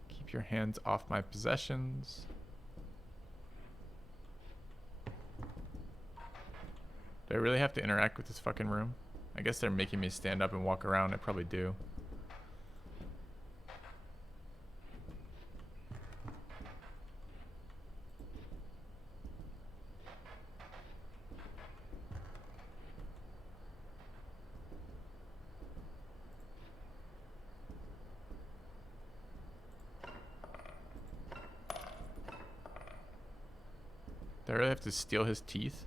Keep your hands off my possessions. Do I really have to interact with this fucking room? I guess they're making me stand up and walk around. I probably do. I really have to steal his teeth?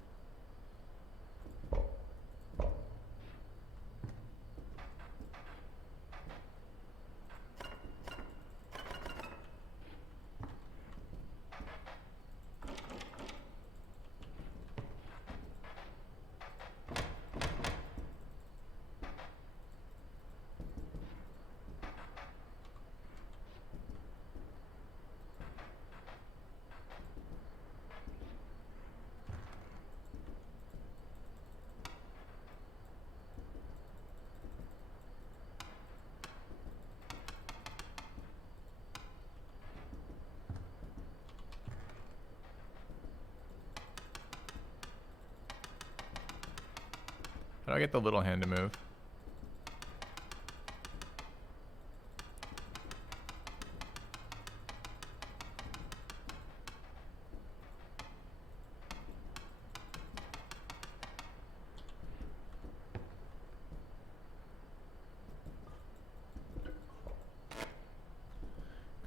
How do I get the little hand to move?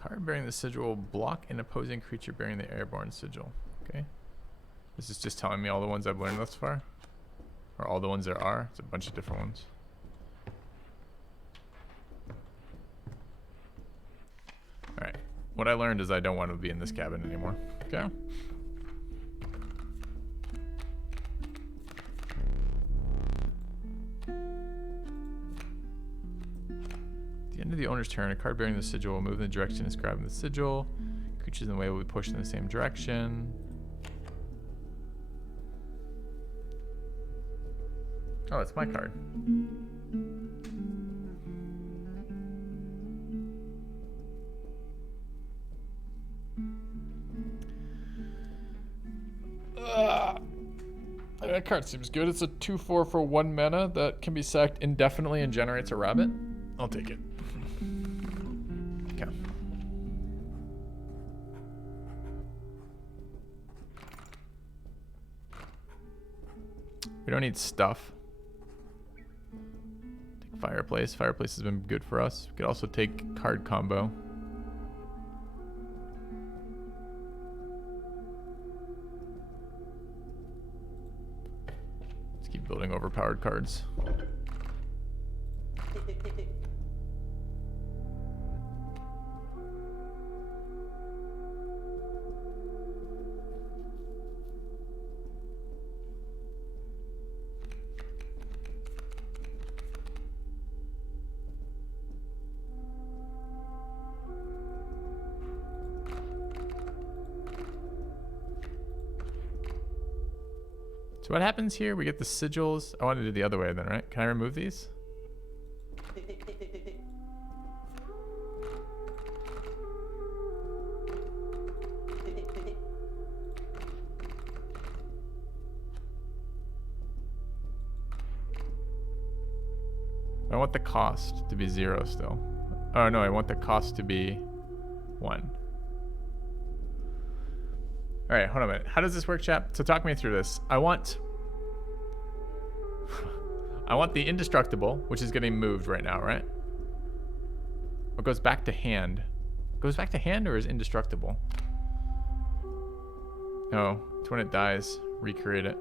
Card bearing the sigil will block an opposing creature bearing the airborne sigil. Okay. This is just telling me all the ones I've learned thus far. Or all the ones there are. It's a bunch of different ones. Alright. What I learned is I don't want to be in this cabin anymore. Okay. At the end of the owner's turn, a card bearing the sigil will move in the direction inscribed in the sigil. Creatures in the way will be pushed in the same direction. Oh, it's my card. That card seems good. It's a 2/4 for 1 mana that can be sacked indefinitely and generates a rabbit. I'll take it. Okay. We don't need stuff. Take fireplace. Fireplace has been good for us. We could also take card combo. Let's keep building overpowered cards. So what happens here? We get the sigils. I want to do the other way then, right? Can I remove these? I want the cost to be 0 still. Oh no, I want the cost to be 1. All right, hold on a minute. How does this work, chap? So talk me through this. I want the indestructible, which is getting moved right now, right? Or goes back to hand. Goes back to hand or is indestructible? No, it's when it dies. Recreate it.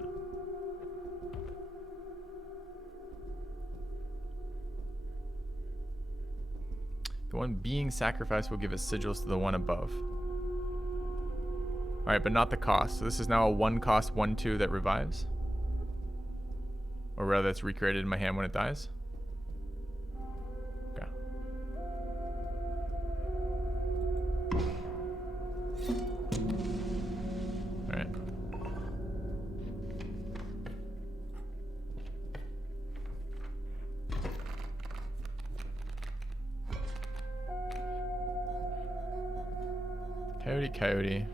The one being sacrificed will give its sigils to the one above. Alright, but not the cost. So this is now a 1 cost, 1/2 that revives? Or rather, it's recreated in my hand when it dies? Okay. Alright. Coyote, coyote.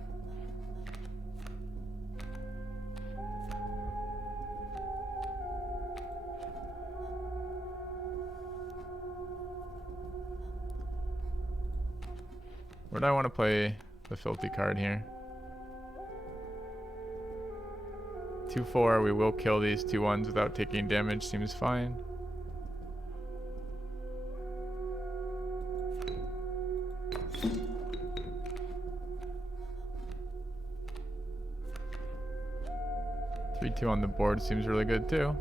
Where do I want to play the filthy card here? 2/4, we will kill these 2/1s without taking damage, seems fine. 2 on the board seems really good too.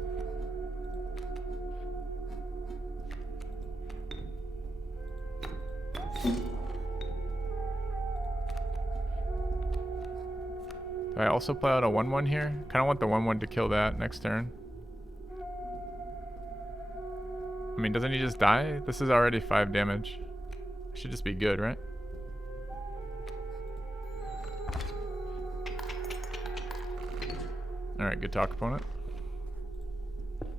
Do I also play out a 1/1 here? Kind of want the 1/1 to kill that next turn. I mean, doesn't he just die? This is already 5 damage. Should just be good, right? Alright, good talk, opponent.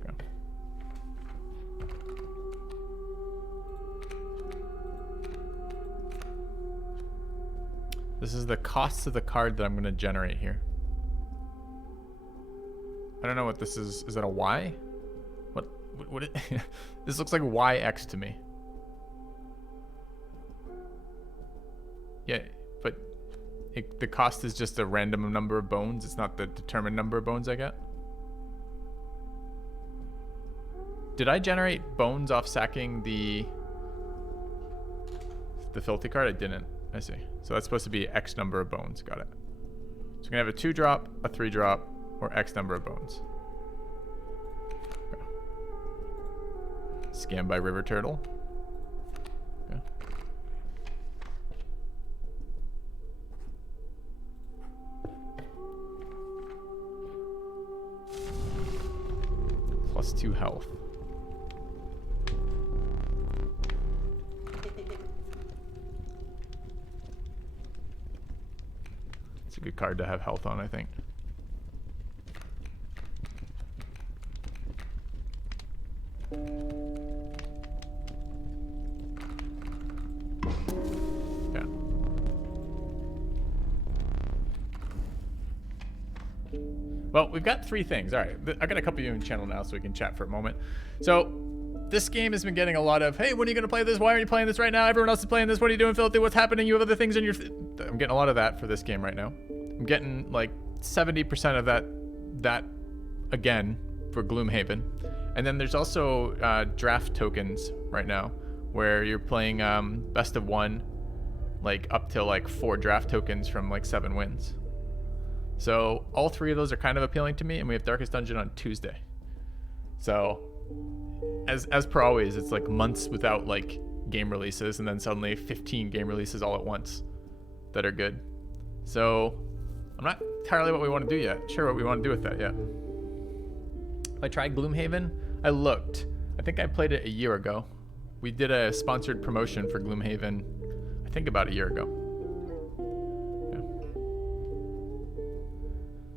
Okay. This is the cost of the card that I'm going to generate here. I don't know what this is. Is that a Y? What it this looks like YX to me. Yeah, but the cost is just a random number of bones. It's not the determined number of bones I get. Did I generate bones off sacking the filthy card? I didn't. I see. So that's supposed to be X number of bones. Got it. So we're gonna have a 2-drop, a 3-drop, or X number of bones. Okay. Scanned by River Turtle. Okay. +2 health. It's a good card to have health on, I think. Yeah. Well, we've got 3 things. All right, I got a couple of you in the channel now, so we can chat for a moment. So, this game has been getting a lot of, hey, when are you going to play this? Why are you playing this right now? Everyone else is playing this. What are you doing, Filthy? What's happening? You have other things in your... I'm getting a lot of that for this game right now. I'm getting like 70% of that again for Gloomhaven. And then there's also draft tokens right now where you're playing best of 1, like up to like 4 draft tokens from like 7 wins. So all 3 of those are kind of appealing to me, and we have Darkest Dungeon on Tuesday. So as per always, it's like months without like game releases, and then suddenly 15 game releases all at once that are good. So I'm not entirely what we want to do yet. Sure what we want to do with that yet. I tried Gloomhaven. I looked. I think I played it a year ago. We did a sponsored promotion for Gloomhaven, I think about a year ago. Yeah.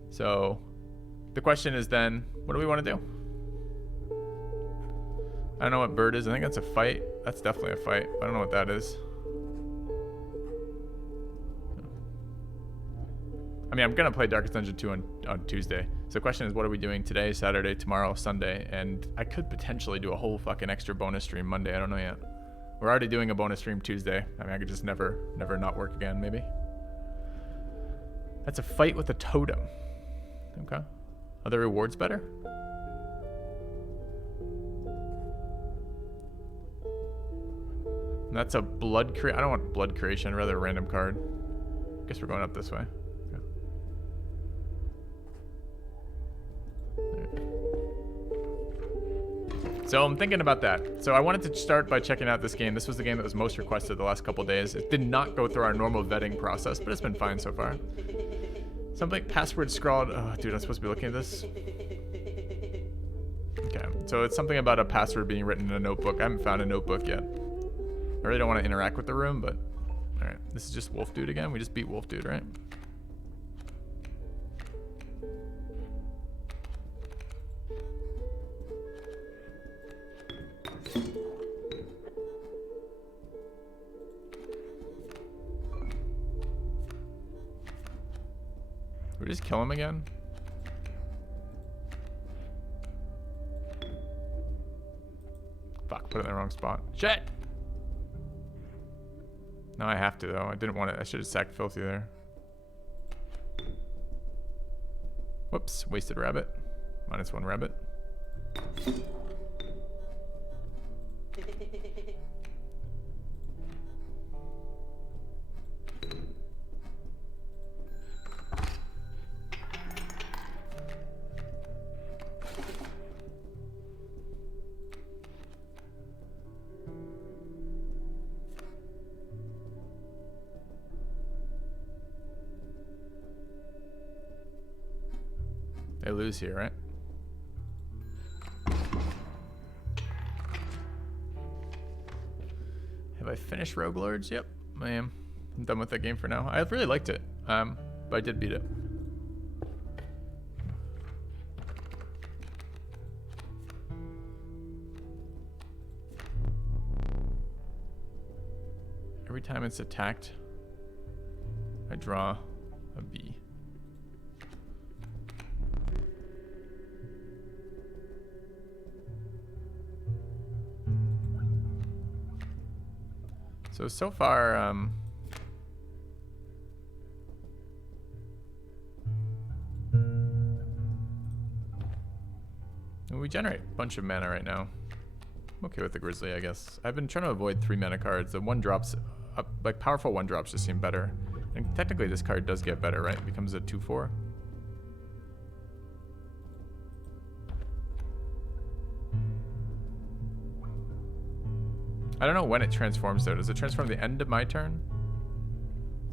So the question is then, what do we want to do? I don't know what bird is. I think that's a fight. That's definitely a fight. I don't know what that is. I mean, I'm going to play Darkest Dungeon 2 on Tuesday. So the question is, what are we doing today, Saturday, tomorrow, Sunday? And I could potentially do a whole fucking extra bonus stream Monday. I don't know yet. We're already doing a bonus stream Tuesday. I mean, I could just never not work again, maybe. That's a fight with a totem. Okay. Are the rewards better? And that's a blood I don't want blood creation, rather a random card. Guess we're going up this way. So I'm thinking about that. So I wanted to start by checking out this game. This was the game that was most requested the last couple days. It did not go through our normal vetting process, but it's been fine so far. Something password scrawled. Oh, dude, I'm supposed to be looking at this. Okay, so it's something about a password being written in a notebook. I haven't found a notebook yet. I really don't want to interact with the room, but all right. This is just Wolf Dude again. We just beat Wolf Dude, right? Did we just kill him again? Fuck, put it in the wrong spot. Shit! No, I have to though. I didn't want it. I should have sacked Filthy there. Whoops, wasted rabbit. -1 rabbit. I lose here, right? Have I finished Rogue Lords? Yep, I am. I'm done with that game for now. I really liked it, but I did beat it. Every time it's attacked, I draw a B. So far, we generate a bunch of mana right now. I'm okay with the Grizzly, I guess. I've been trying to avoid 3 mana cards. The 1-drops, like powerful 1-drops just seem better. And technically this card does get better, right? It becomes a 2/4. I don't know when it transforms though. Does it transform the end of my turn?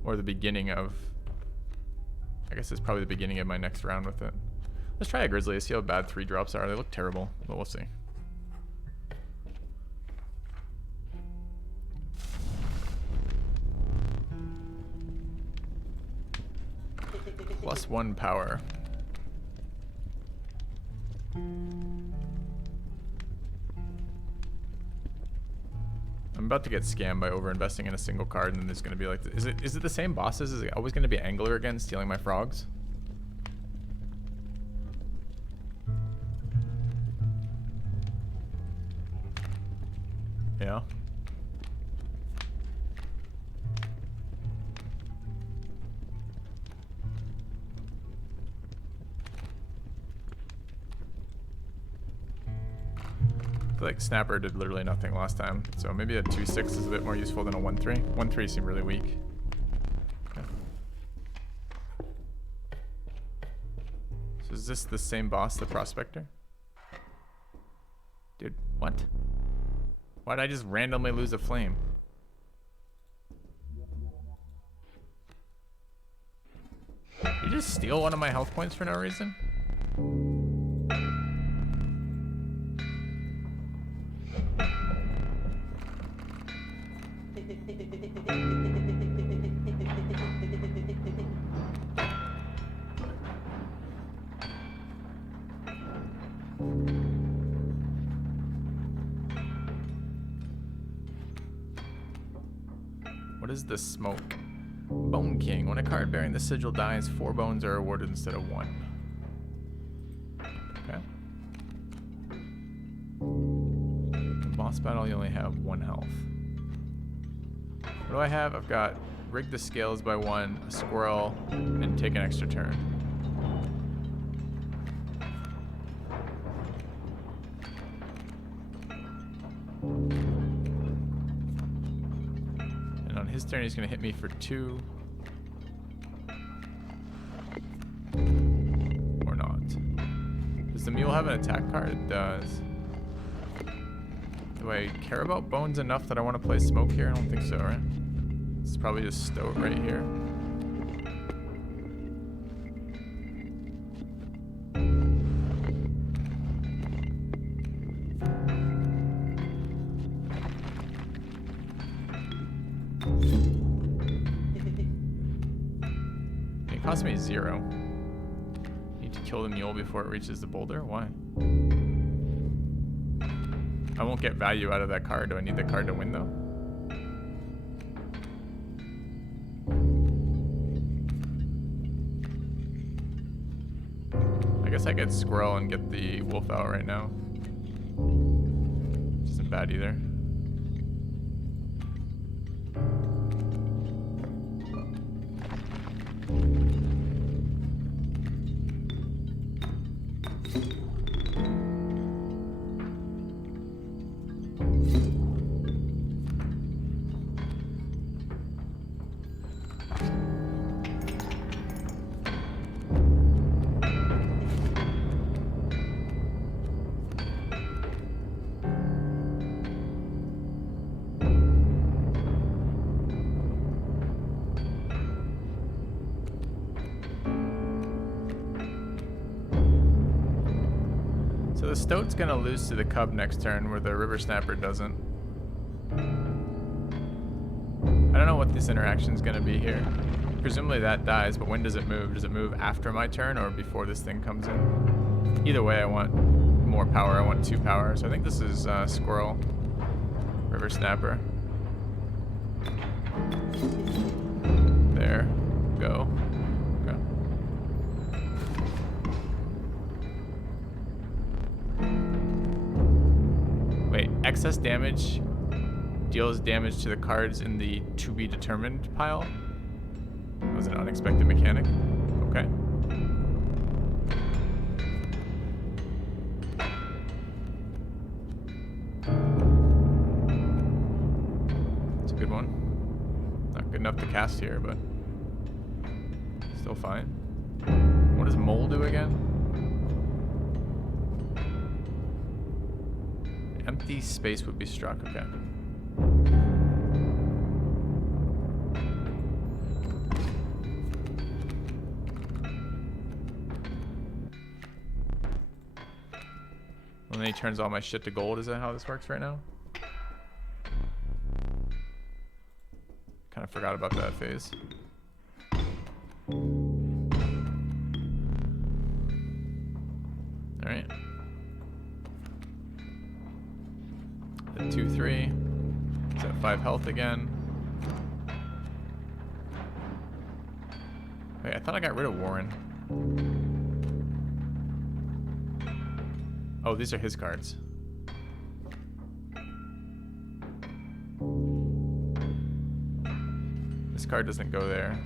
Or the beginning of... I guess it's probably the beginning of my next round with it. Let's try a Grizzly, see how bad 3-drops are. They look terrible, but we'll see. +1 power. I'm about to get scammed by over-investing in a single card, and then there's going to be like... Is it the same bosses? Is it always going to be Angler again, stealing my frogs? Yeah. I feel like Snapper did literally nothing last time, so maybe a 2/6 is a bit more useful than a 1/3. 1/3 seemed really weak. Okay. So is this the same boss, the Prospector? Dude, what? Why'd I just randomly lose a flame? You just steal one of my health points for no reason? What is the smoke? Bone King. When a card bearing the sigil dies, 4 bones are awarded instead of 1. Okay. In boss battle, you only have 1 health. What do I have? I've got rig the scales by 1, a squirrel, and take an extra turn. His turn, he's going to hit me for 2. Or not. Does the Mule have an attack card? It does. Do I care about bones enough that I want to play smoke here? I don't think so, right? It's probably just stow it right here. It cost me 0. Need to kill the Mule before it reaches the boulder? Why? I won't get value out of that card. Do I need the card to win though? I guess I could squirrel and get the wolf out right now. Which isn't bad either. So the Stoat's gonna lose to the Cub next turn, where the River Snapper doesn't. I don't know what this interaction's gonna be here. Presumably that dies, but when does it move? Does it move after my turn or before this thing comes in? Either way, I want more power. I want 2 power. So I think this is Squirrel, River Snapper. There, go. Okay. Wait, excess damage deals damage to the cards in the to be determined pile? That was an unexpected mechanic. Okay. It's a good one. Not good enough to cast here, but still fine. What does Mole do again? Empty space would be struck. Okay. And then he turns all my shit to gold. Is that how this works right now? Kind of forgot about that phase. Alright. The 2-3. He's at 5 health again. Wait, I thought I got rid of Warren. Oh, these are his cards. This card doesn't go there.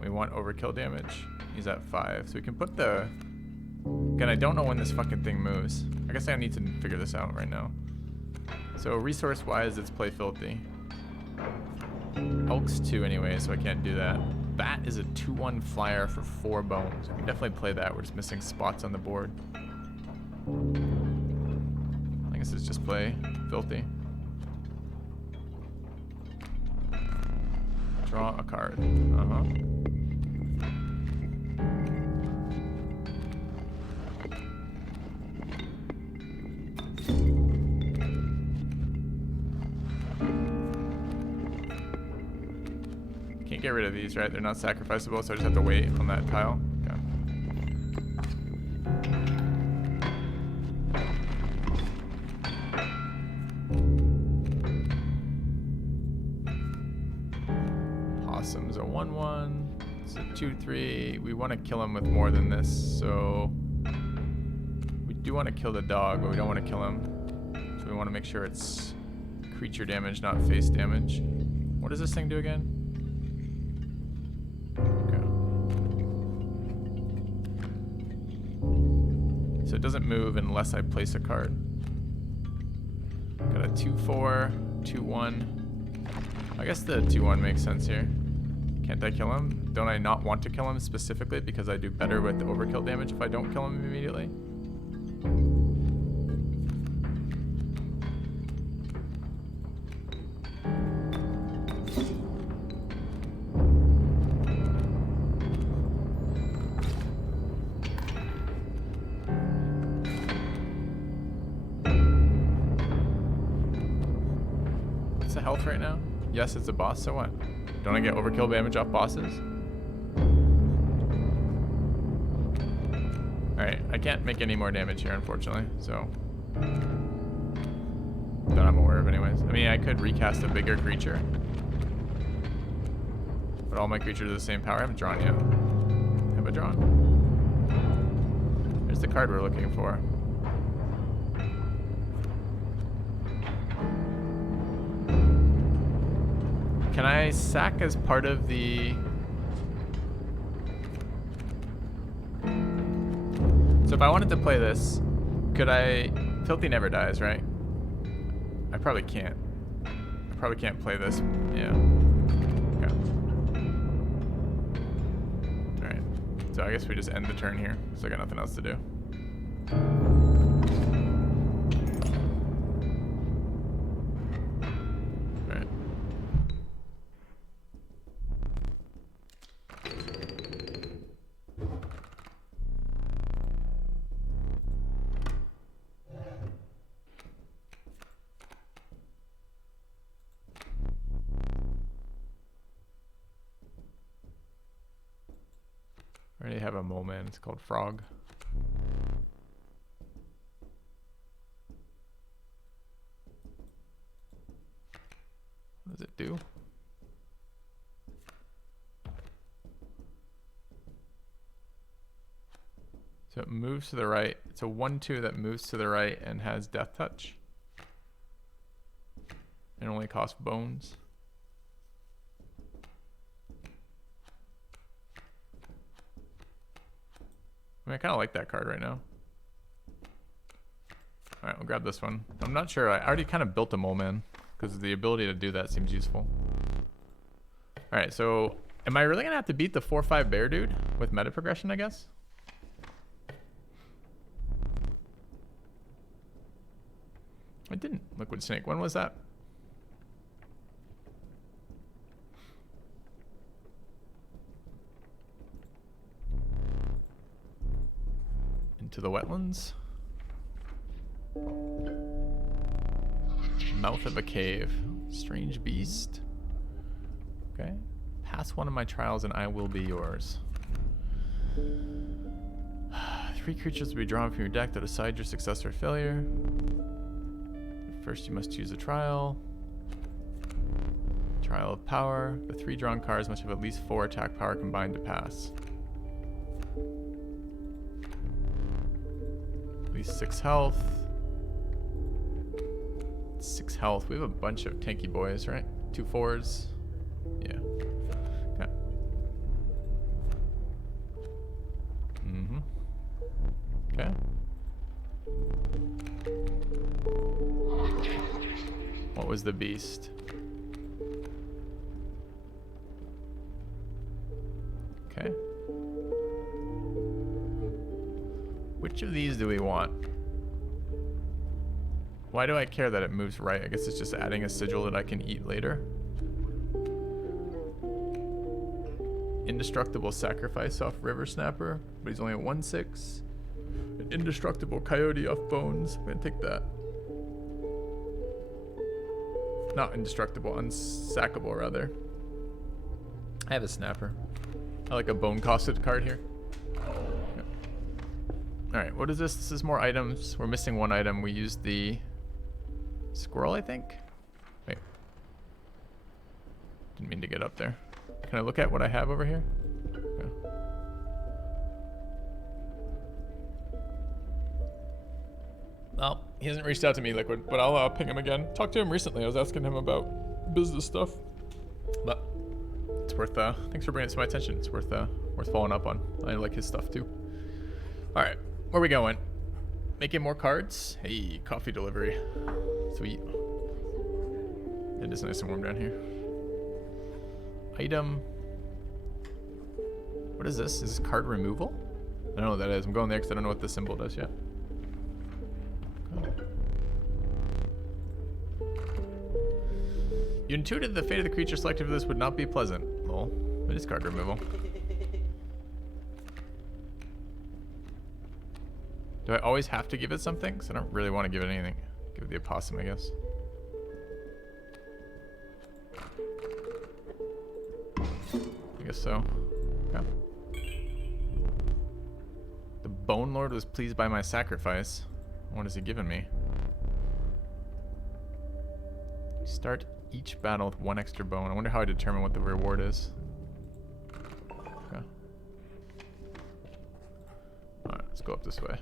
We want overkill damage. He's at 5. So we can put the... Again, I don't know when this fucking thing moves. I guess I need to figure this out right now. So resource-wise, it's play filthy. Elk's 2 anyway, so I can't do that. Bat is a 2-1 flyer for 4 bones. We can definitely play that. We're just missing spots on the board. I guess it's just play filthy. Draw a card. Uh-huh. Can't get rid of these, right? They're not sacrificable, so I just have to wait on that tile. Okay. Possum's a 1-1. It's a 2-3. We want to kill him with more than this, so we do want to kill the dog, but we don't want to kill him. So we want to make sure it's creature damage, not face damage. What does this thing do again? So it doesn't move unless I place a card. Got a 2-4, 2-1. I guess the 2-1 makes sense here. Can't I kill him? Don't I not want to kill him specifically because I do better with the overkill damage if I don't kill him immediately? Health right now? Yes, it's a boss, so what? Don't I get overkill damage off bosses? Alright, I can't make any more damage here, unfortunately, so... that I'm aware of anyways. I mean, I could recast a bigger creature. But all my creatures are the same power. I haven't drawn yet. Have I drawn? There's the card we're looking for. Can I sack as part of the... So if I wanted to play this, could I... Filthy never dies, right? I probably can't. I probably can't play this. Yeah. Okay. Alright. So I guess we just end the turn here. So I got nothing else to do. already have a mole man. It's called Frog. What does it do? So it moves to the right. It's a 1/2 that moves to the right and has death touch. And only costs bones. I mean, I kind of like that card right now. Alright, we'll grab this one. I'm not sure. I already kind of built a mole man because the ability to do that seems useful. Alright, so am I really going to have to beat the 4/5 bear dude with meta progression, I guess? I didn't. Liquid Snake. When was that? Into the wetlands. Mouth of a cave. Strange beast. Okay. Pass one of my trials and I will be yours. 3 creatures will be drawn from your deck that decide your success or failure. First, you must choose a trial. Trial of power. The 3 drawn cards must have at least 4 attack power combined to pass. At least 6 health. 6 health. We have a bunch of tanky boys, right? 2 4s. Yeah. Okay. Okay. What was the beast? Okay. Which of these do we want? Why do I care that it moves right? I guess it's just adding a sigil that I can eat later. Indestructible sacrifice off River Snapper, but he's only a 1/6. An indestructible coyote off Bones. I'm gonna take that. Not indestructible, unsackable rather. I have a snapper. I like a bone costed card here. Yep. Alright, what is this? This is more items. We're missing one item. We used the squirrel, I think. Wait. Didn't mean to get up there. Can I look at what I have over here? Okay. Well, he hasn't reached out to me, Liquid, but I'll ping him again. Talked to him recently. I was asking him about business stuff. But it's worth, thanks for bringing it to my attention. It's worth following up on. I like his stuff too. All right, where are we going? Making more cards? Hey, coffee delivery. Sweet. It is nice and warm down here. Item. What is this? Is this card removal? I don't know what that is. I'm going there because I don't know what the symbol does yet. You intuited the fate of the creature selected for this would not be pleasant. Lol. It is card removal. Do I always have to give it something? Because I don't really want to give it anything. Give it the opossum, I guess. I guess so. Okay. The Bone Lord was pleased by my sacrifice. What has he given me? Start each battle with 1 extra bone. I wonder how I determine what the reward is. Okay. Alright, let's go up this way.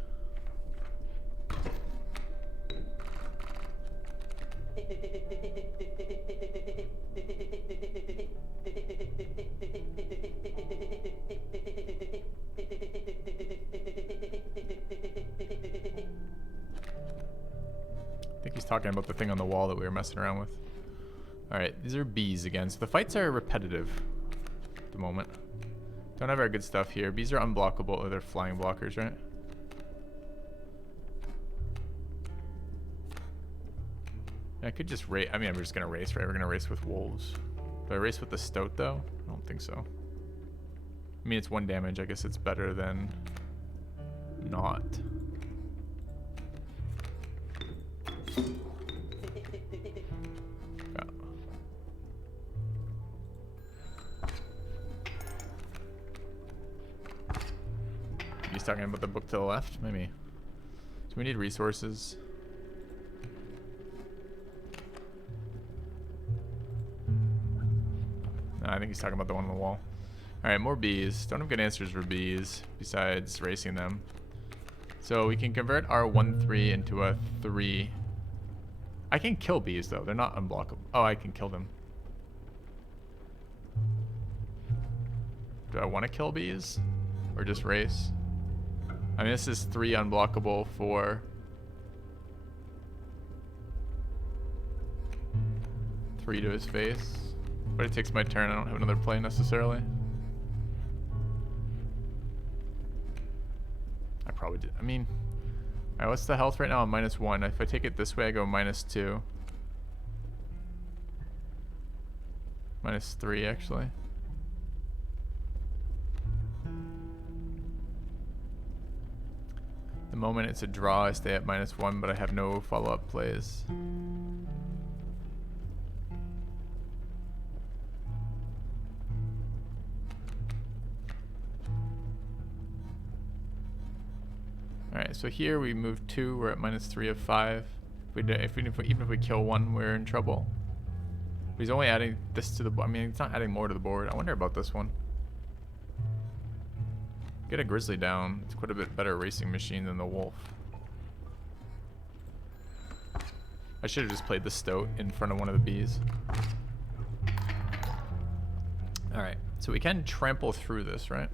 I think he's talking about the thing on the wall that we were messing around with. Alright, these are bees again. So the fights are repetitive at the moment. Don't have our good stuff here. Bees are unblockable, or they're flying blockers, right? I could just race. I mean, I'm just going to race, right? We're going to race with wolves. Do I race with the Stoat, though? I don't think so. I mean, it's 1 damage. I guess it's better than not. talking about the book to the left? Maybe. So we need resources. No, I think he's talking about the one on the wall. Alright, more bees. Don't have good answers for bees besides racing them. So we can convert our 1-3 into a 3. I can kill bees though. They're not unblockable. Oh, I can kill them. Do I want to kill bees? Or just race? I mean, this is 3 unblockable for 3 to his face. But it takes my turn. I don't have another play necessarily. I probably did. I mean, alright, what's the health right now? I'm -1. If I take it this way, I go -2. -3, actually. The moment it's a draw, I stay at -1, but I have no follow-up plays. Alright, so here we move 2, we're at -3 of 5. Even if we kill 1, we're in trouble. But he's only adding this to the board. I mean, he's not adding more to the board. I wonder about this one. Get a grizzly down. It's quite a bit better racing machine than the wolf. I should have just played the stoat in front of one of the bees. Alright, so we can trample through this, right?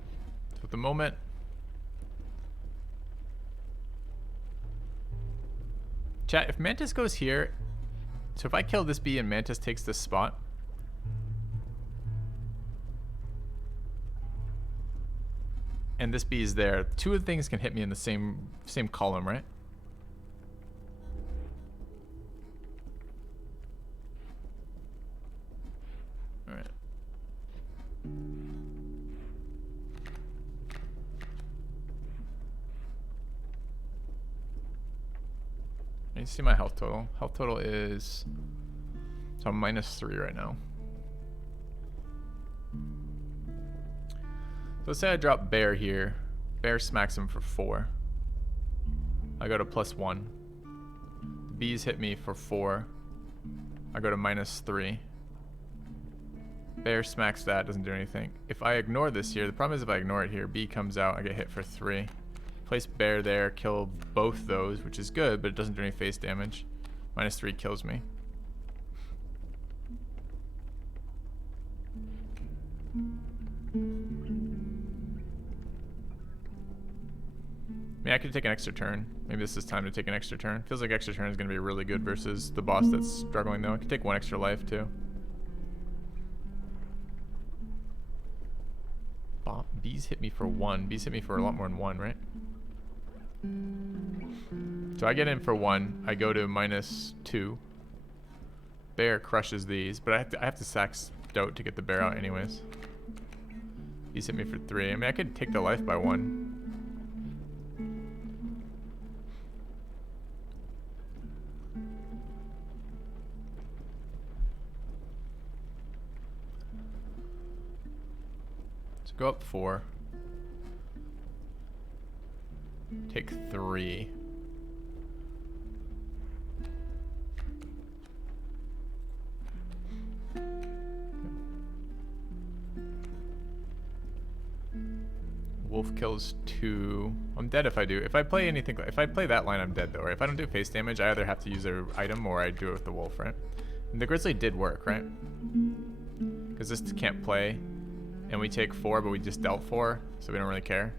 So at the moment... Chat, if Mantis goes here... So if I kill this bee and Mantis takes this spot... and this bee is there, 2 of the things can hit me in the same column, right? All right. I need to see my health total. Health total is, so I'm -3 right now. So let's say I drop bear here. Bear smacks him for 4. I go to +1. Bees hit me for 4. I go to -3. Bear smacks that, doesn't do anything. If I ignore this here, the problem is if I ignore it here, bee comes out, I get hit for 3. Place bear there, kill both those, which is good, but it doesn't do any face damage. -3 kills me. I mean, I could take an extra turn. Maybe this is time to take an extra turn. Feels like extra turn is going to be really good versus the boss that's struggling, though. I could take 1 extra life, too. Bees hit me for 1. Bees hit me for a lot more than 1, right? So I get in for 1. I go to -2. Bear crushes these, but I have to sack Stoat to get the bear out anyways. Bees hit me for 3. I mean, I could take the life by 1. Go up 4. Take 3. Wolf kills 2. I'm dead if I do. If I play anything, if I play that line, I'm dead though. Or if I don't do face damage, I either have to use an item or I do it with the wolf, right? And the grizzly did work, right? Because this can't play. And we take 4, but we just dealt 4, so we don't really care.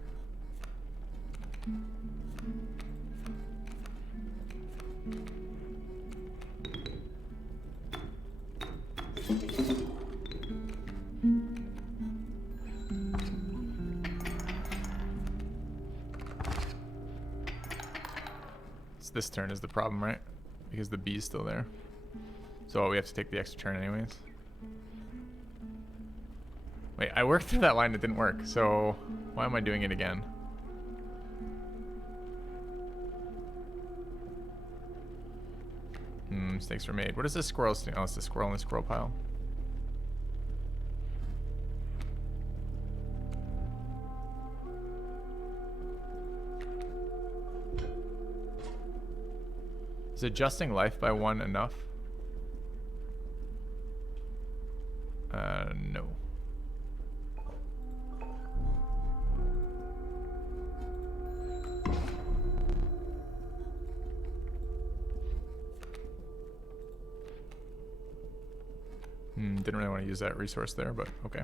It's this turn is the problem, right? Because the bee's still there. So we have to take the extra turn anyways. Wait, I worked through that line, it didn't work, so why am I doing it again? Mistakes were made. What is this squirrel thing? Oh, it's the squirrel in the squirrel pile. Is adjusting life by 1 enough? No. Didn't really want to use that resource there, but okay.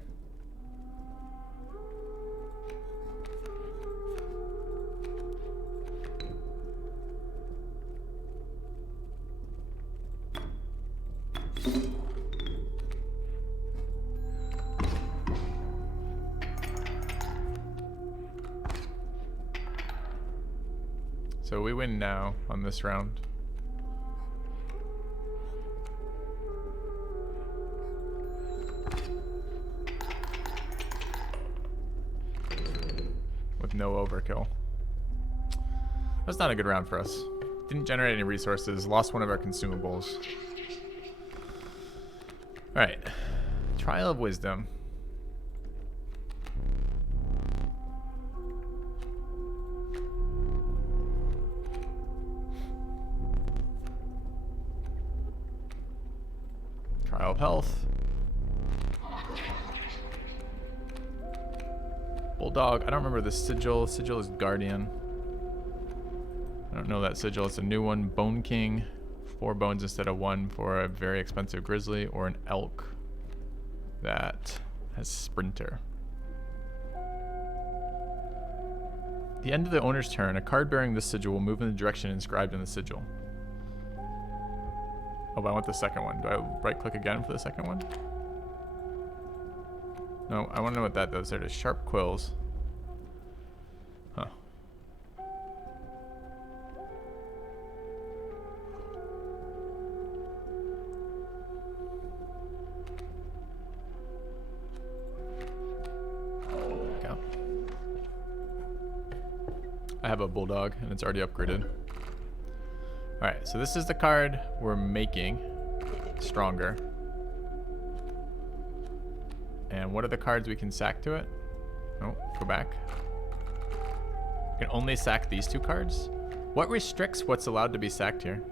So we win now on this round. With no overkill. That's not a good round for us. Didn't generate any resources, lost one of our consumables. Alright. Trial of Wisdom. Trial of Health. Bulldog. I don't remember the sigil. Sigil is Guardian. I don't know that sigil. It's a new one. Bone King. 4 bones instead of 1 for a very expensive grizzly, or an elk that has Sprinter. The end of the owner's turn, a card bearing this sigil will move in the direction inscribed in the sigil. Oh, but I want the second one. Do I right click again for the second one? No, I want to know what that does. There it is. Sharp quills. Huh. Okay. I have a bulldog and it's already upgraded. Alright, so this is the card we're making stronger. And what are the cards we can sack to it? Oh, go back. You can only sack these 2 cards? What restricts what's allowed to be sacked here?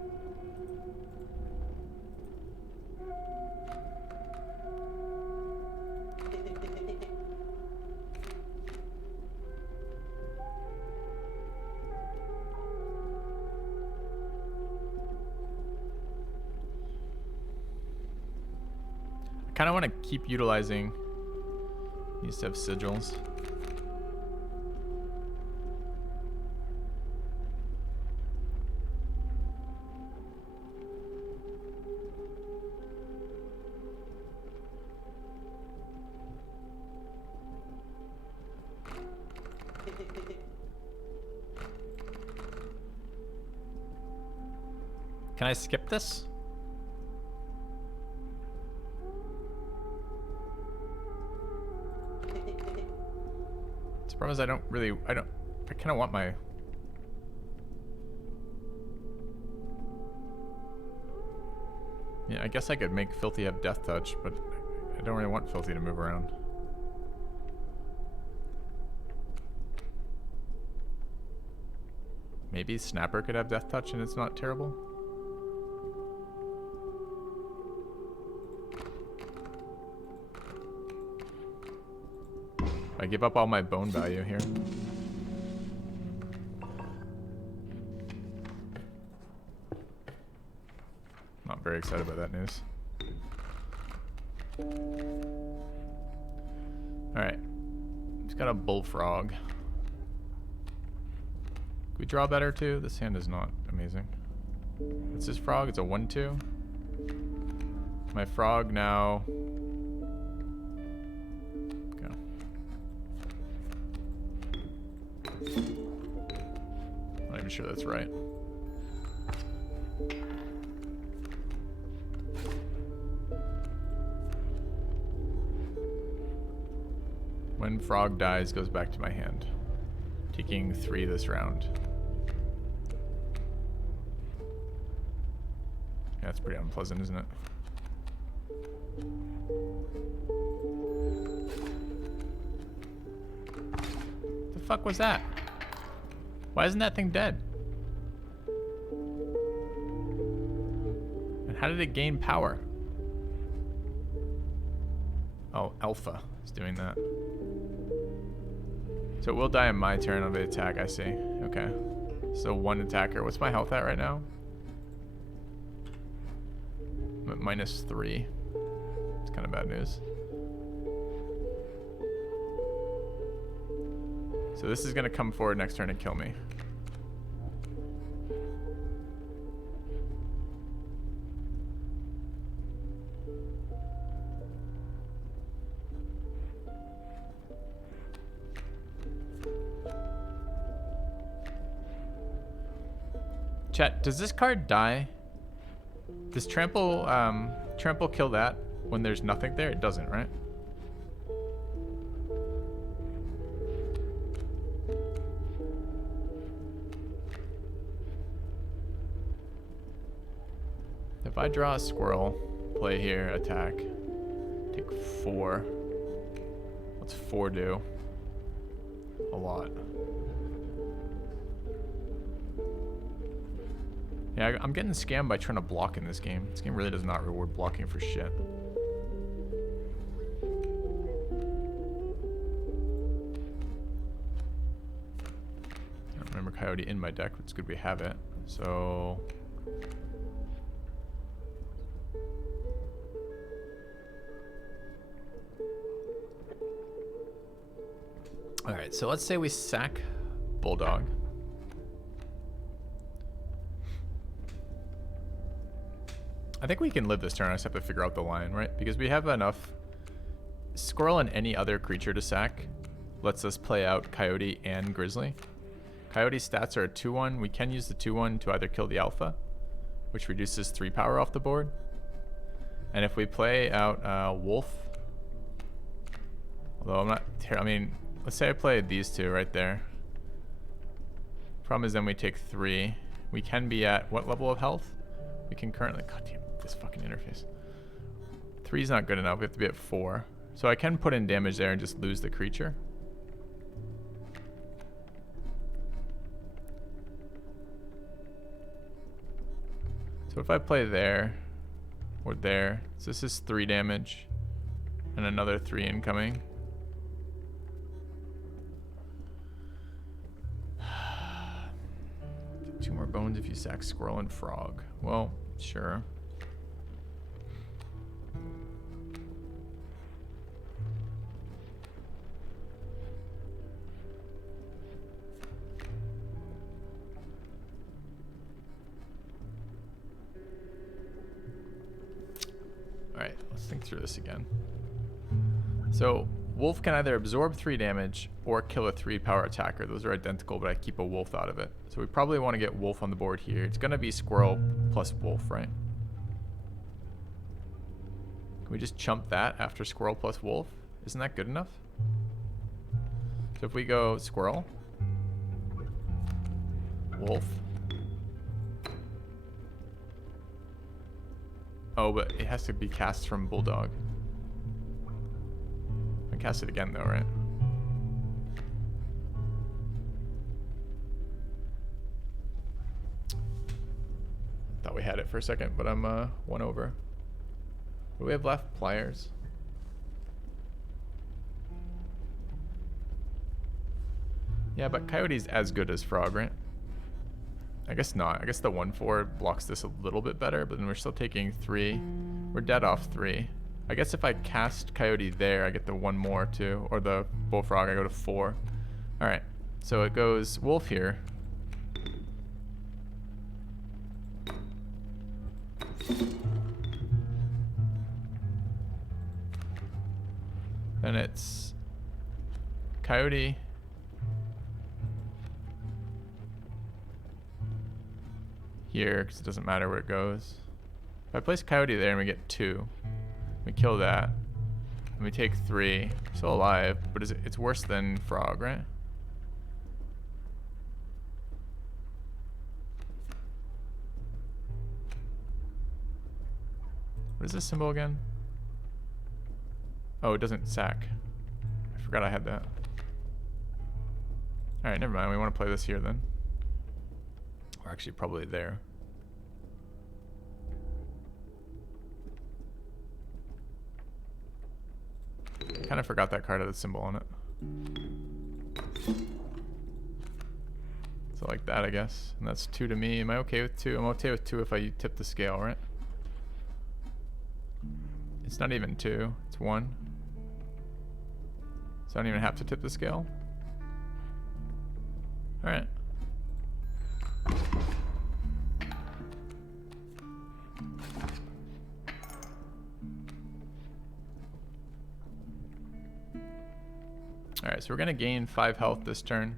I kind of want to keep utilizing these to have sigils. Can I skip this? The problem is I kind of want my... Yeah, I guess I could make Filthy have Death Touch, but I don't really want Filthy to move around. Maybe Snapper could have Death Touch and it's not terrible. I give up all my bone value here. Not very excited about that news. Alright. He's got a bullfrog. Can we draw better too? This hand is not amazing. It's his frog. It's a 1-2. My frog now... Not even sure that's right. When frog dies, goes back to my hand. Taking 3 this round. Yeah, that's pretty unpleasant, isn't it? The fuck was that? Why isn't that thing dead? How did it gain power? Oh, Alpha is doing that. So it will die on my turn on the attack, I see. Okay. So 1 attacker. What's my health at right now? I'm at -3. It's kind of bad news. So this is going to come forward next turn and kill me. Chat, does this card die? Does trample kill that when there's nothing there? It doesn't, right? If I draw a squirrel, play here, attack, take 4. What's 4 do? A lot. Yeah, I'm getting scammed by trying to block in this game. This game really does not reward blocking for shit. I don't remember Coyote in my deck, but it's good we have it. So... Alright, so let's say we sack Bulldog. I think we can live this turn. I just have to figure out the line, right? Because we have enough. Squirrel and any other creature to sack lets us play out Coyote and Grizzly. Coyote's stats are a 2-1. We can use the 2-1 to either kill the Alpha, which reduces 3 power off the board. And if we play out Wolf, although I'm not, I mean, let's say I play these two right there. Problem is then we take 3. We can be at what level of health? We can currently, god damn this fucking interface. 3's not good enough. We have to be at 4. So I can put in damage there and just lose the creature. So if I play there or there, so this is 3 damage and another 3 incoming. Two more bones if you sack Squirrel and Frog. Well, sure. Alright, let's think through this again. So, Wolf can either absorb 3 damage or kill a 3 power attacker. Those are identical, but I keep a Wolf out of it. So we probably want to get Wolf on the board here. It's going to be Squirrel plus Wolf, right? Can we just chump that after Squirrel plus Wolf? Isn't that good enough? So if we go Squirrel, Wolf. Oh, but it has to be cast from Bulldog. I cast it again though, right? Thought we had it for a second, but I'm 1 over. What do we have left? Pliers. Yeah, but Coyote's as good as Frog, right? I guess not. I guess the 1/4 blocks this a little bit better, but then we're still taking 3. We're dead off 3. I guess if I cast Coyote there, I get the 1 more too. Or the Bullfrog, I go to 4. Alright, so it goes Wolf here. Then it's Coyote. Here, because it doesn't matter where it goes. If I place Coyote there and we get 2, we kill that, and we take 3. Still alive, but it's worse than Frog, right? What is this symbol again? Oh, it doesn't sack. I forgot I had that. Alright, never mind. We want to play this here then. Or actually probably there. I kind of forgot that card had a symbol on it. So like that, I guess. And that's 2 to me. Am I okay with 2? I'm okay with 2 if I tip the scale, right? It's not even 2. It's 1. So I don't even have to tip the scale. Alright. Alright, so we're going to gain 5 health this turn.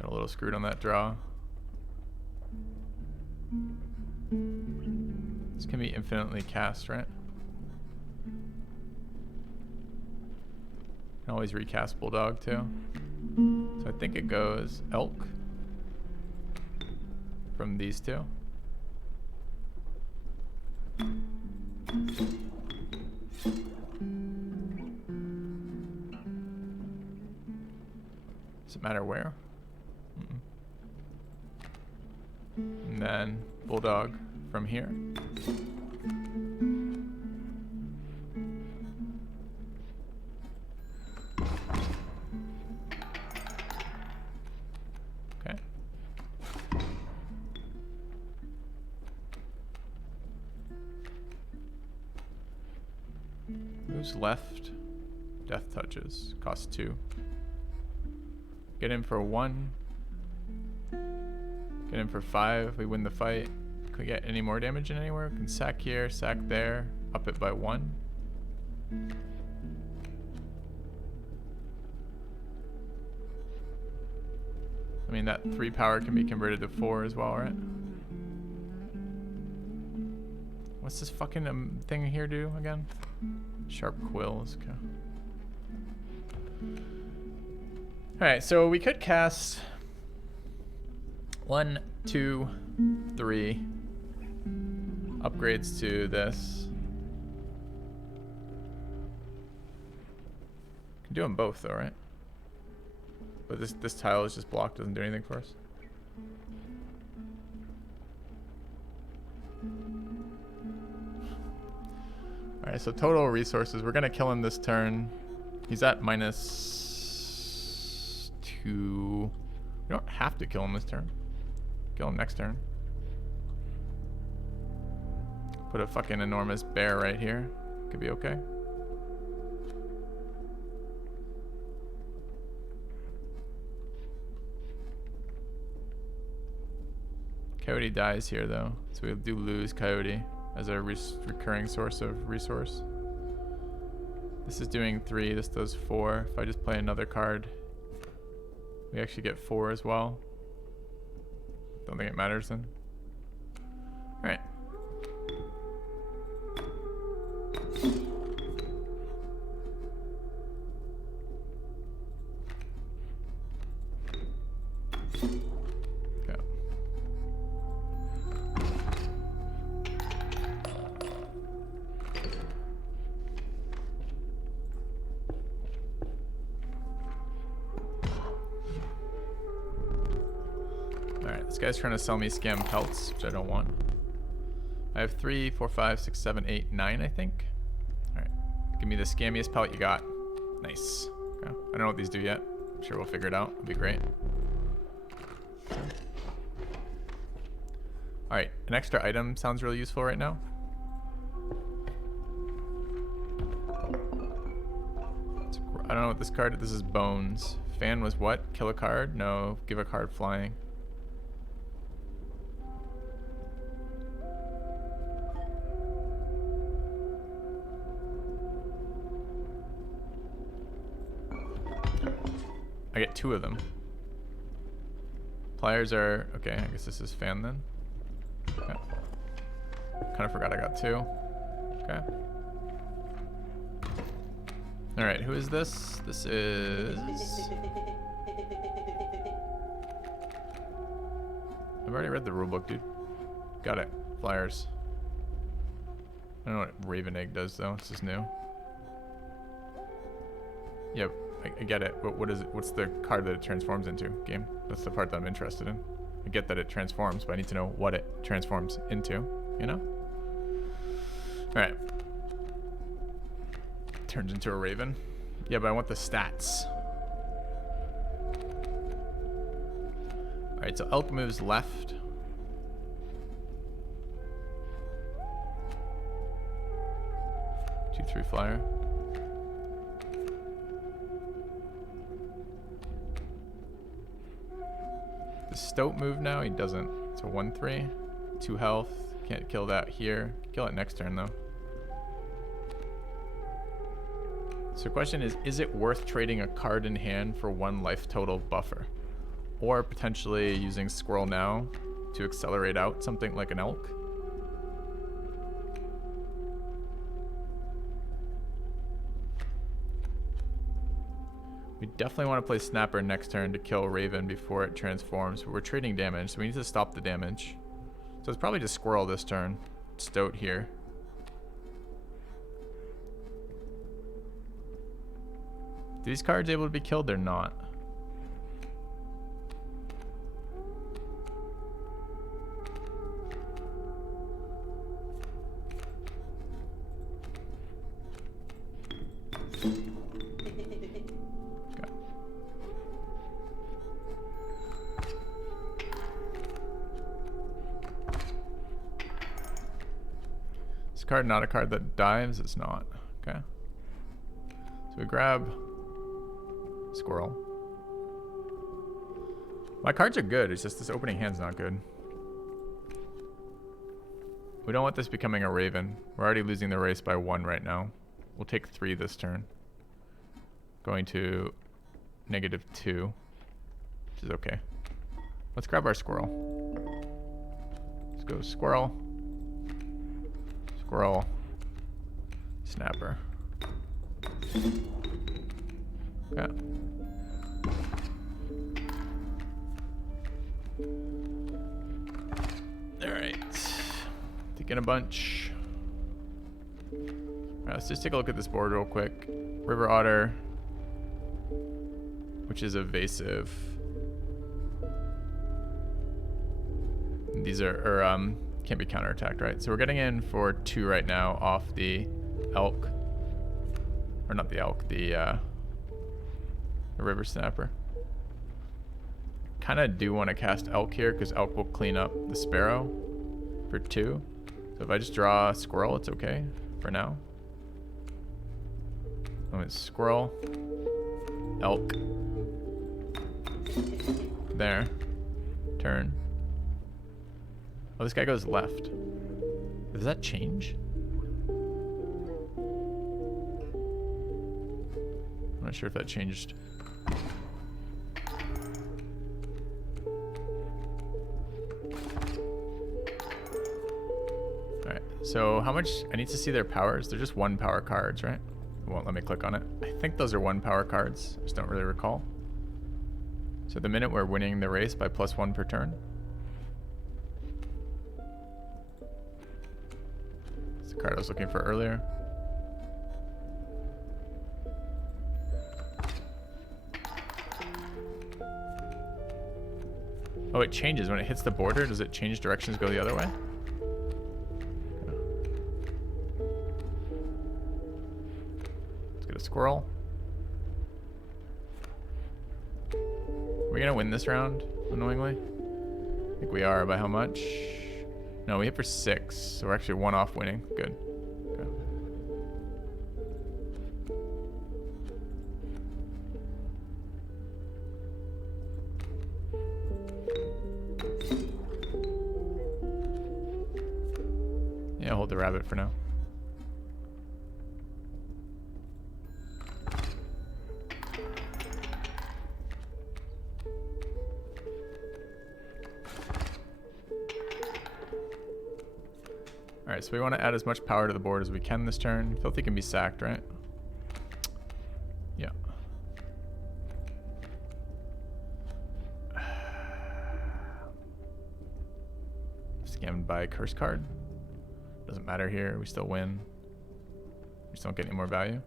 Got a little screwed on that draw. This can be infinitely cast, right? Can always recast Bulldog too. So I think it goes Elk from these two. Does it matter where? And then Bulldog from here. Okay. Who's left? Death touches. Cost 2. Get in for 1. Get in for 5. We win the fight. Can we get any more damage in anywhere? We can sack here, sack there. Up it by 1. I mean, that 3 power can be converted to 4 as well, right? What's this fucking thing here do again? Sharp quills. Okay. Alright, so we could cast 1, 2, 3 upgrades to this. Can do them both though, right? But this tile is just blocked, doesn't do anything for us. Alright, so total resources. We're gonna kill him this turn. He's at -2. We don't have to kill him this turn. Kill him next turn. Put a fucking enormous bear right here. Could be okay. Coyote dies here though, so we do lose Coyote as a recurring source of resource. This is doing 3, this does 4. If I just play another card, we actually get 4 as well. Don't think it matters then. Alright. This guy's trying to sell me scam pelts, which I don't want. I have 3, 4, 5, 6, 7, 8, 9, I think. Alright. Give me the scammiest pelt you got. Nice. Okay. I don't know what these do yet. I'm sure we'll figure it out. It'll be great. Alright. An extra item sounds really useful right now. I don't know what this card is. This is Bones. Fan was what? Kill a card? No. Give a card flying. I get 2 of them. Pliers are... Okay, I guess this is fan then. Okay. Kind of forgot I got 2. Okay. Alright, who is this? This is... I've already read the rulebook, dude. Got it. Flyers. I don't know what Raven Egg does, though. This is new. Yep. I get it, but what is it? What's the card that it transforms into? Game? That's the part that I'm interested in. I get that it transforms, but I need to know what it transforms into, you know? Alright. Turns into a raven. Yeah, but I want the stats. Alright, so elk moves left. Two, three flyer. Does Stoat move now? He doesn't. So 1-3. 2 health. Can't kill that here. Kill it next turn though. So the question is it worth trading a card in hand for 1 life total buffer? Or potentially using Squirrel now to accelerate out something like an elk? We definitely want to play Snapper next turn to kill Raven before it transforms, but we're trading damage, so we need to stop the damage. So it's probably just Squirrel this turn. Stoat here. Are these cards able to be killed or not? This card not a card that dives? It's not. Okay. So we grab Squirrel. My cards are good, it's just this opening hand's not good. We don't want this becoming a Raven. We're already losing the race by 1 right now. We'll take 3 this turn. Going to -2, which is okay. Let's grab our Squirrel. Let's go Squirrel. Squirrel. Snapper. Okay. Alright. Taking a bunch. Alright, let's just take a look at this board real quick. River Otter, which is evasive. These are, can't be counterattacked, right? So we're getting in for 2 right now off the elk. Or not the elk, the river snapper. Kind of do want to cast elk here because elk will clean up the sparrow for 2. So if I just draw a squirrel, it's okay for now. It's squirrel, elk. There. Turn. Oh, this guy goes left. Does that change? I'm not sure if that changed. Alright, so how much? I need to see their powers. They're just 1 power cards, right? It won't let me click on it. I think those are 1 power cards. I just don't really recall. So the minute we're winning the race by +1 per turn. That's the card I was looking for earlier. Oh, it changes when it hits the border. Does it change directions, go the other way? Let's get a squirrel. Are we gonna win this round, annoyingly? I think we are. By how much? No, we hit for 6, so we're actually 1 off winning. Good. Okay. Yeah, hold the rabbit for now. Alright, so we want to add as much power to the board as we can this turn. Filthy can be sacked, right? Yeah. Scammed by curse card. Doesn't matter here, we still win. We just don't get any more value.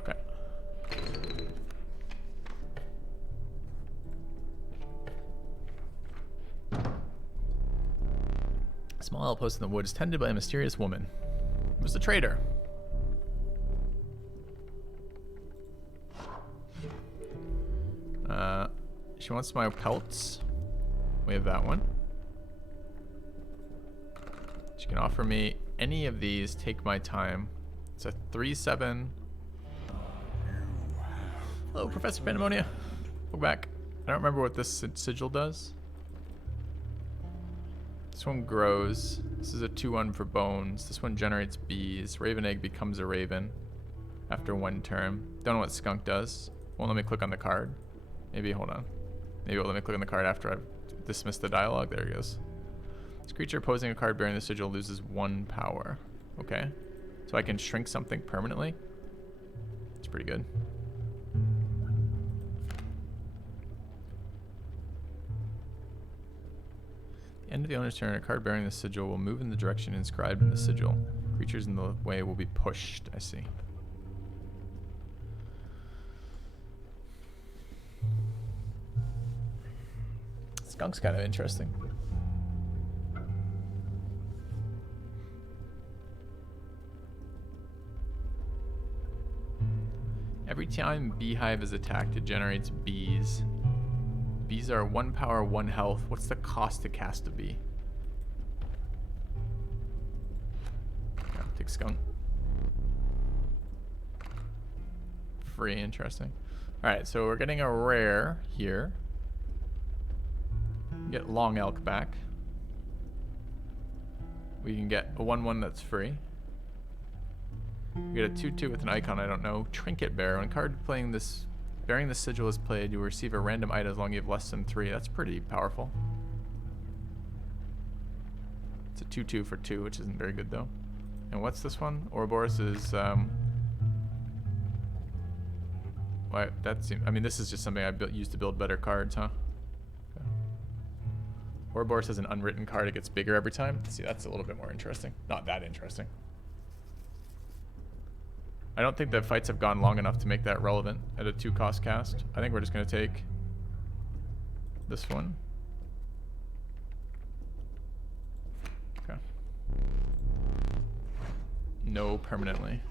Okay. Small outpost in the woods tended by a mysterious woman. It was the trader. She wants my pelts. We have that one. She can offer me any of these. Take my time. It's a 3/7. Hello, Professor Pandemonia. Go back. I don't remember what this sigil does. This one grows. This is a 2/1 for bones. This one generates bees. Raven egg becomes a raven after 1 turn. Don't know what skunk does. Won't let me click on the card. Maybe, hold on. Maybe it'll let me click on the card after I've dismissed the dialogue. There it goes. This creature opposing a card bearing the sigil loses 1 power. Okay. So I can shrink something permanently. It's pretty good. End of the owner's turn, a card bearing the sigil will move in the direction inscribed in the sigil. Creatures in the way will be pushed. I see. Skunk's kind of interesting. Every time Beehive is attacked, it generates bees. Bees are 1 power, 1 health. What's the cost to cast a bee? Yeah, take skunk. Free, interesting. Alright, so we're getting a rare here. Get Long Elk back. We can get a 1/1 that's free. We get a 2/2 with an icon I don't know. Trinket Bearer. When card playing this, bearing the sigil is played, you receive a random item as long as you have less than 3. That's pretty powerful. It's a 2/2 for 2, which isn't very good though. And what's this one? Ouroboros is why that seems, I mean, this is just something I used to build better cards, huh? Okay. Ouroboros has an unwritten card. It gets bigger every time. See, that's a little bit more interesting. Not that interesting. I don't think the fights have gone long enough to make that relevant at a 2-cost cast. I think we're just going to take this one. Okay. No permanently.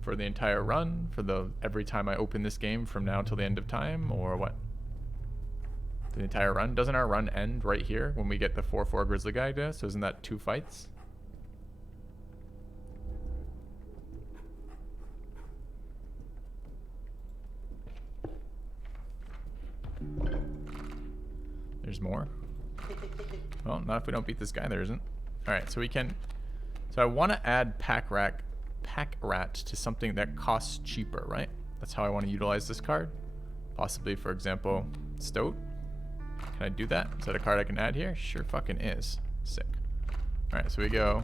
For the entire run, for the every time I open this game from now till the end of time, or what? The entire run? Doesn't our run end right here when we get the 4/4 Grizzly Guy to? So isn't that 2 fights? There's more. Well, not if we don't beat this guy. There isn't. All right, so we can. So I want to add Pack Rat to something that costs cheaper, right? That's how I want to utilize this card. Possibly, for example, Stoat. Can I do that? Is that a card I can add here? Sure fucking is. Sick. All right, so we go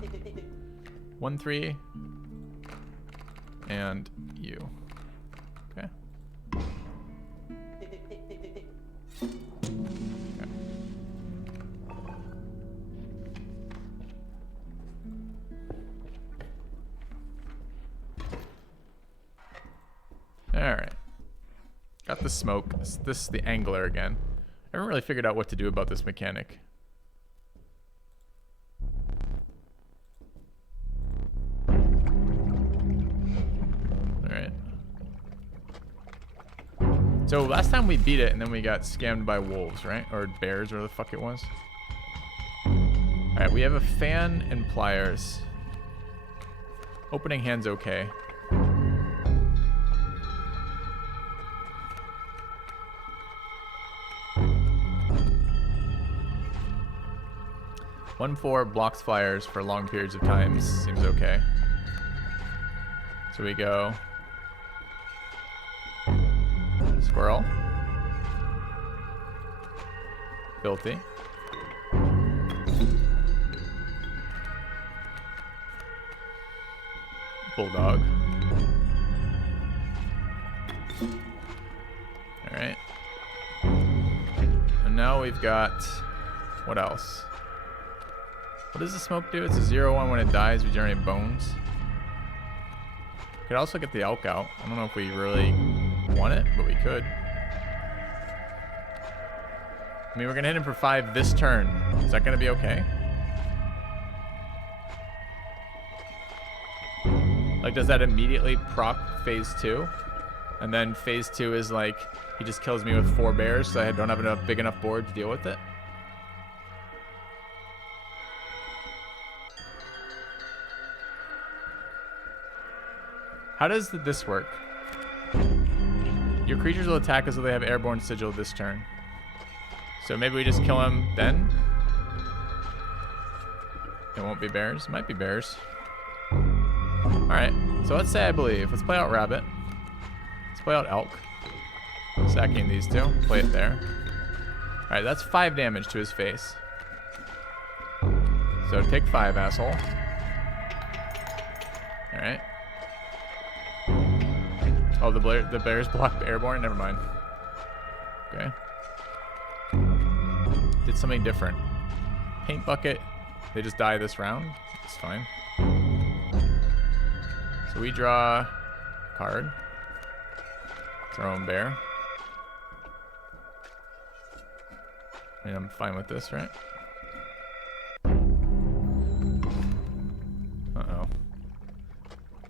1/3 and you. Okay. Alright. Got the smoke. This is the angler again. I haven't really figured out what to do about this mechanic. Alright. So last time we beat it and then we got scammed by wolves, right? Or bears, or the fuck it was. Alright, we have a fan and pliers. Opening hand's okay. One 4 blocks flyers for long periods of time seems okay. So we go squirrel, filthy, bulldog. All right, and now we've got what else? What does the smoke do? It's a 0/1 when it dies. We generate bones. Could also get the elk out. I don't know if we really want it, but we could. I mean, we're gonna hit him for 5 this turn. Is that gonna be okay? Like, does that immediately proc phase 2? And then phase 2 is like, he just kills me with 4 bears, so I don't have enough big enough board to deal with it? How does this work? Your creatures will attack as though they have airborne sigil this turn. So maybe we just kill him then? It won't be bears. It might be bears. Alright, so let's say I believe. Let's play out rabbit. Let's play out elk. Sacking these two. Play it there. Alright, that's 5 damage to his face. So take 5, asshole. Alright. Oh, the bears block airborne? Never mind. Okay. Did something different. Paint bucket. They just die this round. It's fine. So we draw a card. Throw him bear. I mean, I'm fine with this, right? Uh-oh.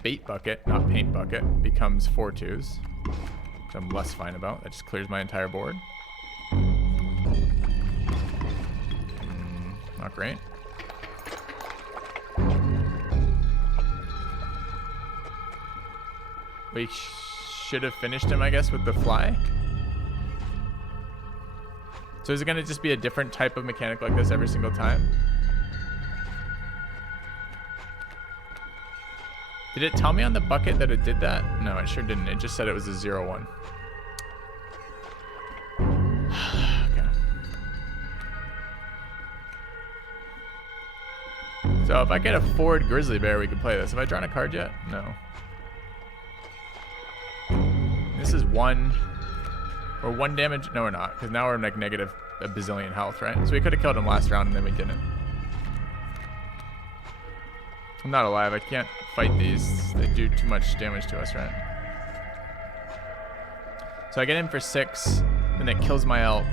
Bait bucket, not paint bucket, becomes 4/2s, which I'm less fine about. That just clears my entire board. Not great. We should have finished him, I guess, with the fly. So is it going to just be a different type of mechanic like this every single time? Did it tell me on the bucket that it did that? No, it sure didn't. It just said it was a 0/1. Okay. So if I get a forward grizzly bear, we could play this. Have I drawn a card yet? No. This is 1 or 1 damage. No, we're not, because now we're like negative a bazillion health, right? So we could have killed him last round and then we didn't. I'm not alive. I can't fight these. They do too much damage to us, right? So I get in for 6, and it kills my elk.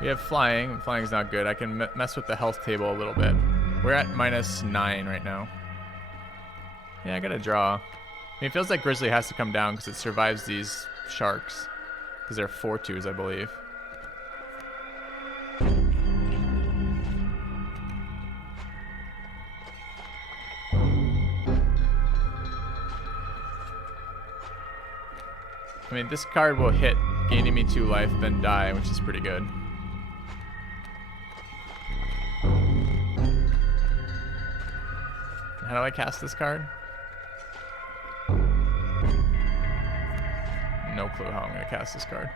We have flying. Flying's not good. I can mess with the health table a little bit. We're at -9 right now. Yeah, I gotta draw. I mean, it feels like Grizzly has to come down because it survives these sharks. Because they're 4/2s, I believe. I mean, this card will hit, gaining me 2 life, then die, which is pretty good. How do I cast this card? No clue how I'm going to cast this card.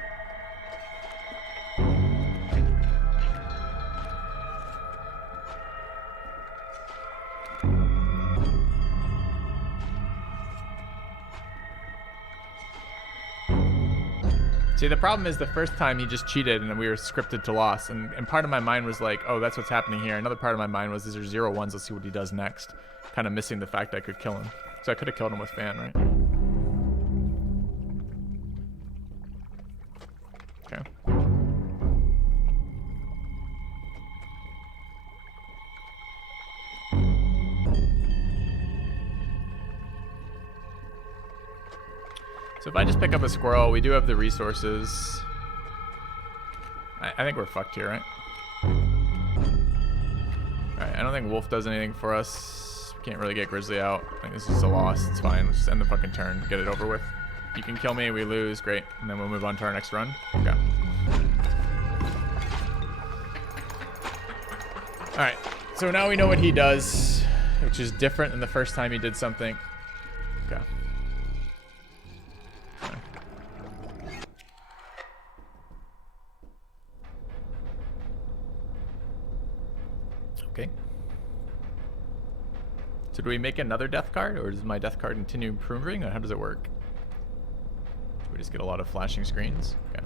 See, the problem is the first time he just cheated and we were scripted to loss. And part of my mind was like, oh, that's what's happening here. Another part of my mind was, these are 0/1s. Let's see what he does next. Kind of missing the fact I could kill him. So I could have killed him with Fan, right? Okay. So if I just pick up a squirrel, we do have the resources. I think we're fucked here, right? Alright, I don't think Wolf does anything for us. Can't really get Grizzly out. I think this is a loss. It's fine. Let's just end the fucking turn. Get it over with. You can kill me, we lose. Great. And then we'll move on to our next run. Okay. Alright, so now we know what he does, which is different than the first time he did something. Okay. Okay. So do we make another death card, or does my death card continue improving, or how does it work? Do we just get a lot of flashing screens? Okay.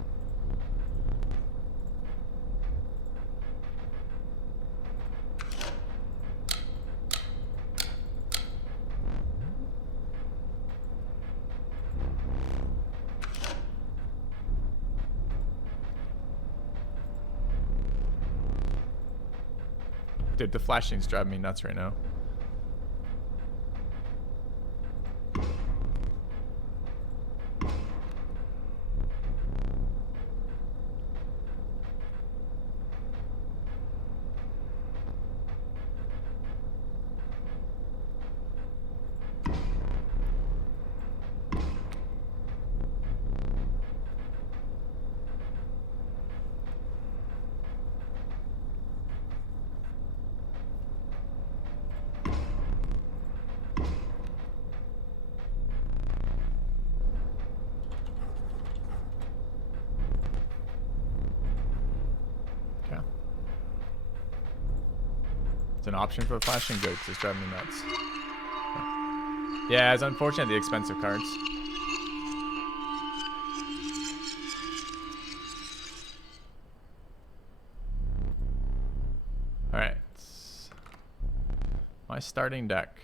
Dude, the flashing's driving me nuts right now. Okay. It's an option for flashing good because it's driving me nuts. Yeah, it's unfortunate the expensive cards. Alright. My starting deck.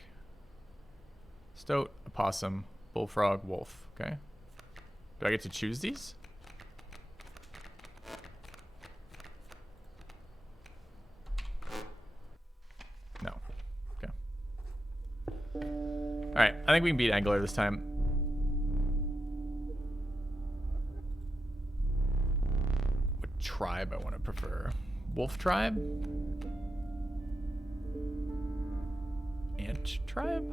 Stoat, opossum, bullfrog, wolf. Okay. Do I get to choose these? No. Okay. Alright, I think we can beat Angler this time. What tribe I want to prefer? Wolf tribe? Ant tribe?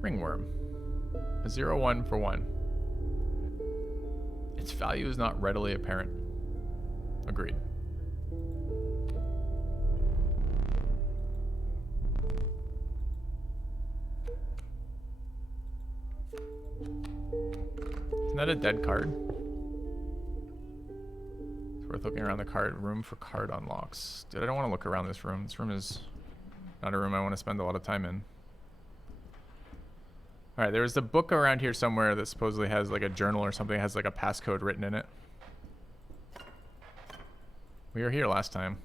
Ringworm. A 0/1 for 1. Its value is not readily apparent. Agreed. Isn't that a dead card? It's worth looking around the card room for card unlocks. Dude, I don't want to look around this room. This room is not a room I want to spend a lot of time in. Alright, there was a book around here somewhere that supposedly has like a journal or something, has like a passcode written in it. We were here last time.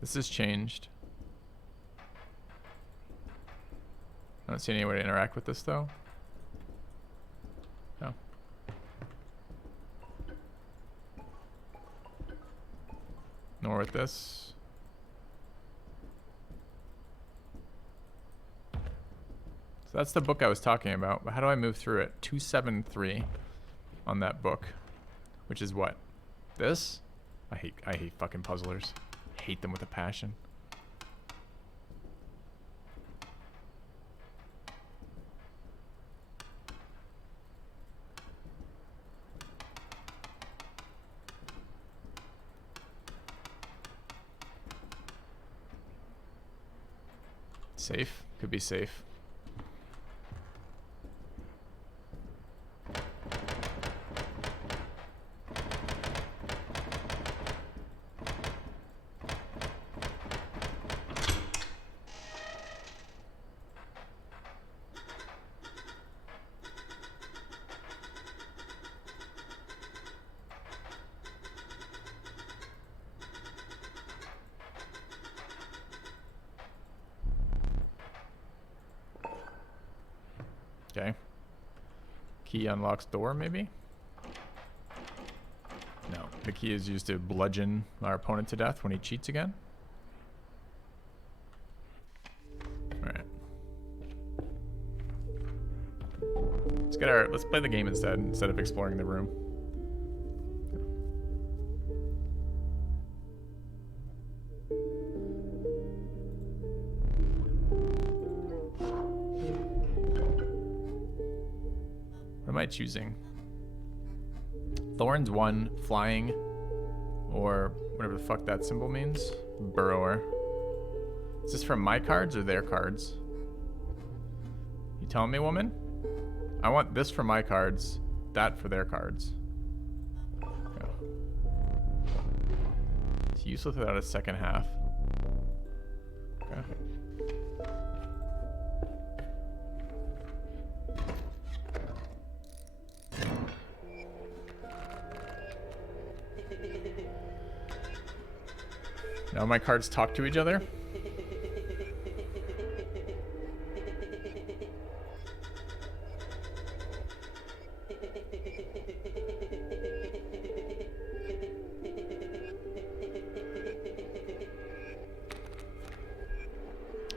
This has changed. I don't see any way to interact with this though. No. Nor with this. So that's the book I was talking about, but how do I move through it? 273 on that book, which is what? This? I hate fucking puzzlers. Hate them with a passion. Safe? Could be safe. Okay. Key unlocks door, maybe? No. The key is used to bludgeon our opponent to death when he cheats again. Alright. Let's play the game instead of exploring the room. What am I choosing? Thorns 1, flying, or whatever the fuck that symbol means. Burrower. Is this from my cards or their cards? You telling me, woman? I want this for my cards, that for their cards. Yeah. It's useless without a second half. Okay. Now my cards talk to each other.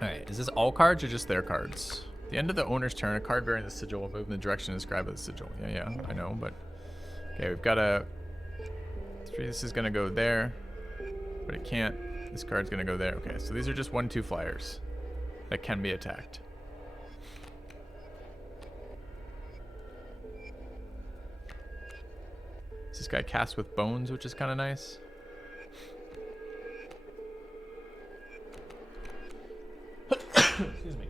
Alright, is this all cards or just their cards? At the end of the owner's turn, a card bearing the sigil will move in the direction described by the sigil. Yeah, I know, but... Okay, we've got a... This is going to go there, but it can't. This card's going to go there. Okay, so these are just 1/2 flyers that can be attacked. This guy casts with bones, which is kind of nice. Excuse me.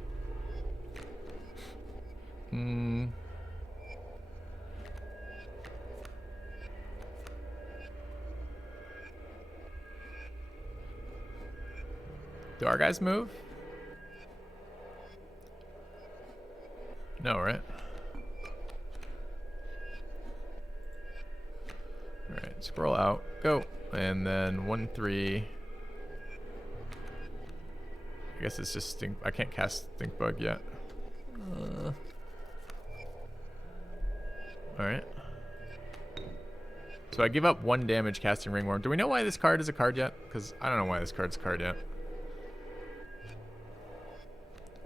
Do our guys move? No, right? Alright, scroll out, go. And then 1/3. I guess it's just stink. I can't cast Stink Bug yet. Alright. So I give up 1 damage casting Ringworm. Do we know why this card is a card yet? Because I don't know why this card's a card yet.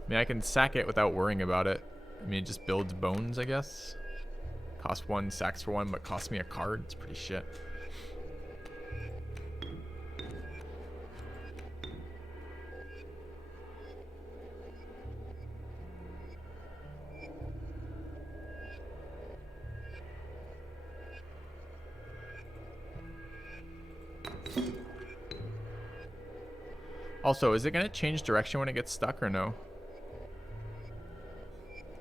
I mean, I can sack it without worrying about it. I mean, it just builds bones, I guess. Cost 1, sacks for 1, but costs me a card. It's pretty shit. Also, is it going to change direction when it gets stuck or no?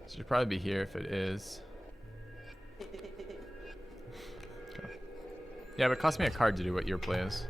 It should probably be here if it is. Okay. Yeah, but it costs me a card to do what your play is.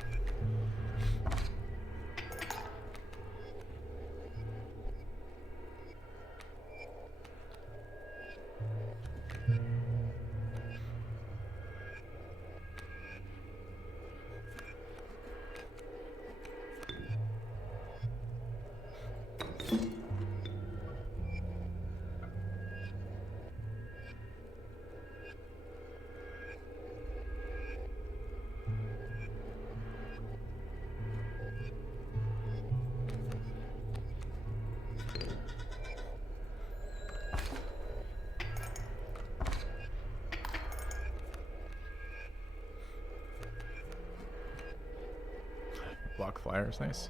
Block flyers, nice.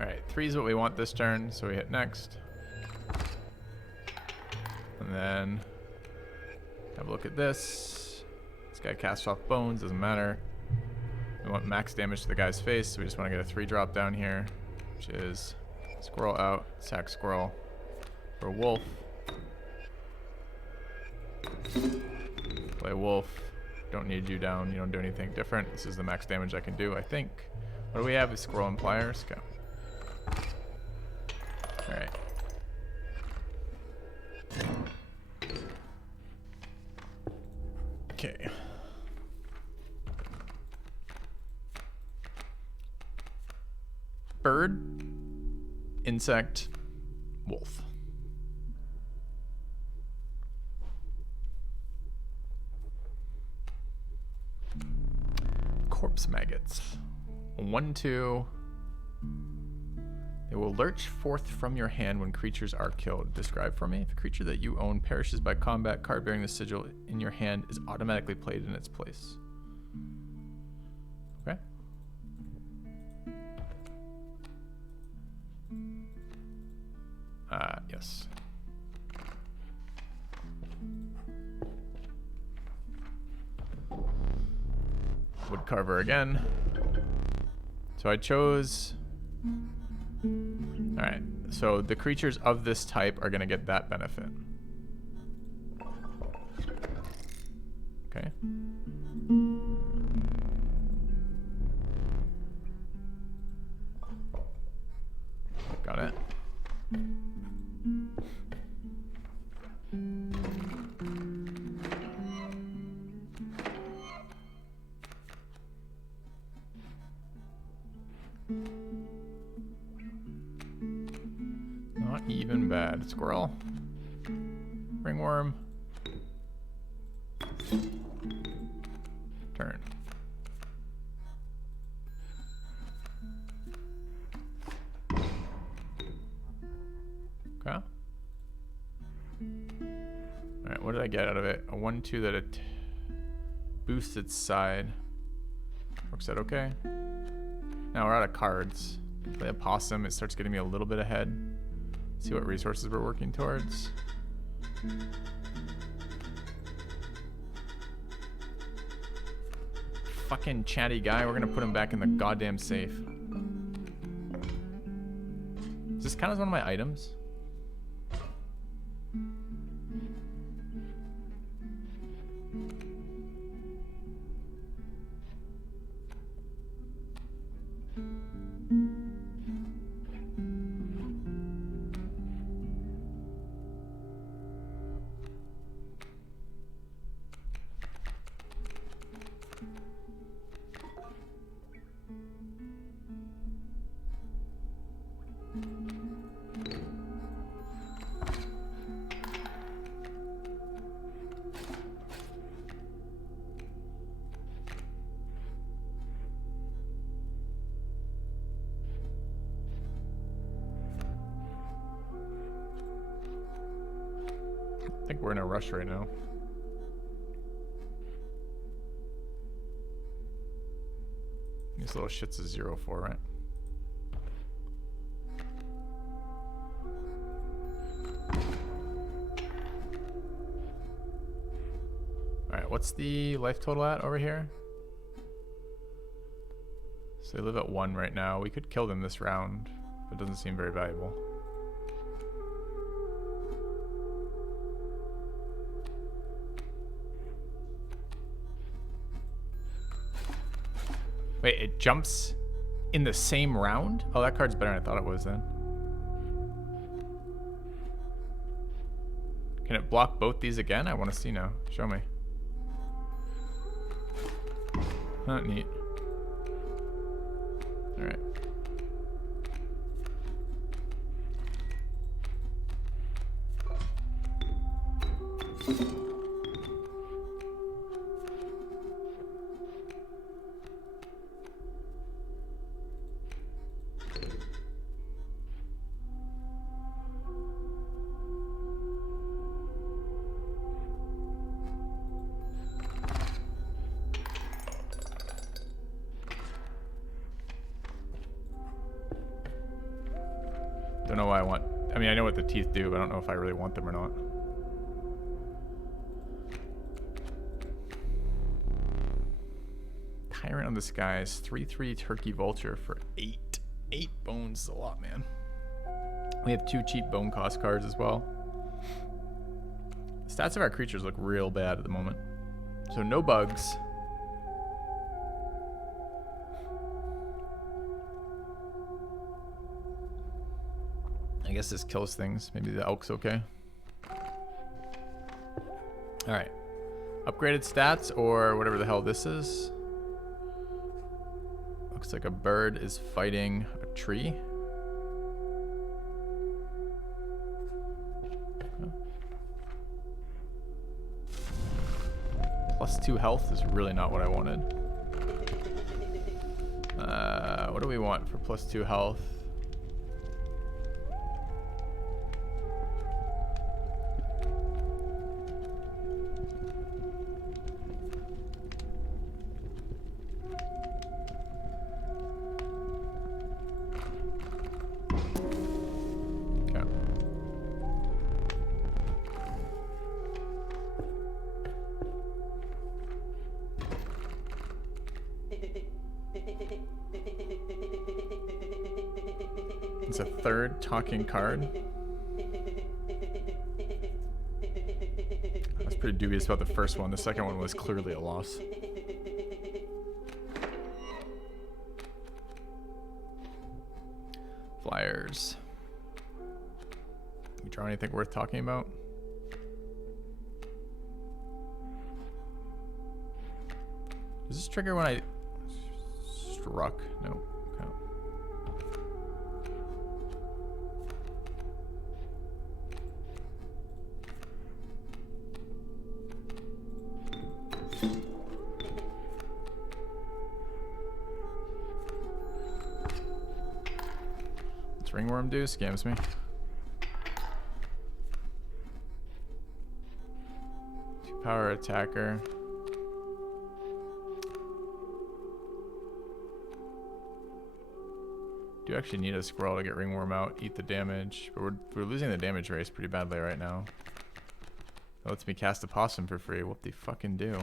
Alright, 3 is what we want this turn, so we hit next. And then have a look at this. This guy casts off bones, doesn't matter. We want max damage to the guy's face, so we just want to get a 3-drop down here, which is squirrel out, sack squirrel for wolf. Play wolf. Don't need you down, you don't do anything different. This is the max damage I can do, I think. What do we have? Is squirrel and pliers? Go. Alright. Okay. Bird, insect, wolf. Corpse maggots. 1/2. They will lurch forth from your hand when creatures are killed. Describe for me. If a creature that you own perishes by combat, card bearing the sigil in your hand is automatically played in its place. Okay. Yes. Woodcarver again. So I chose... Alright, so the creatures of this type are going to get that benefit. Okay. Got it. Not even bad. Squirrel. Ringworm. Turn. Okay. Alright, what did I get out of it? A 1-2 that it boosts its side. Works out okay. Now we're out of cards. Play a possum, it starts getting me a little bit ahead. See what resources we're working towards. Fucking chatty guy, we're gonna put him back in the goddamn safe. Does this count as one of my items? I think we're in a rush right now. These little shits is 0-4, right? Alright, what's the life total at over here? So they live at 1 right now. We could kill them this round, but it doesn't seem very valuable. Wait, it jumps in the same round? Oh, that card's better than I thought it was then. Can it block both these again? I want to see now. Show me. Not neat. Alright. Don't know why I want... I mean, I know what the teeth do, but I don't know if I really want them or not. Tyrant of the Skies. 3/3 Turkey Vulture for 8. 8 bones is a lot, man. We have 2 cheap bone cost cards as well. The stats of our creatures look real bad at the moment. So no bugs. I guess this kills things. Maybe the elk's okay. Alright. Upgraded stats or whatever the hell this is. Looks like a bird is fighting a tree. Okay. +2 health is really not what I wanted. What do we want for +2 health? It's a third talking card. I was pretty dubious about the first one. The second one was clearly a loss. Flyers. You draw anything worth talking about? Does this trigger when I struck? No. Okay. What's Ringworm do? Scams me. Power attacker. Do actually need a scroll to get Ringworm out, eat the damage, but we're losing the damage race pretty badly right now. It lets me cast a possum for free. What the fucking do?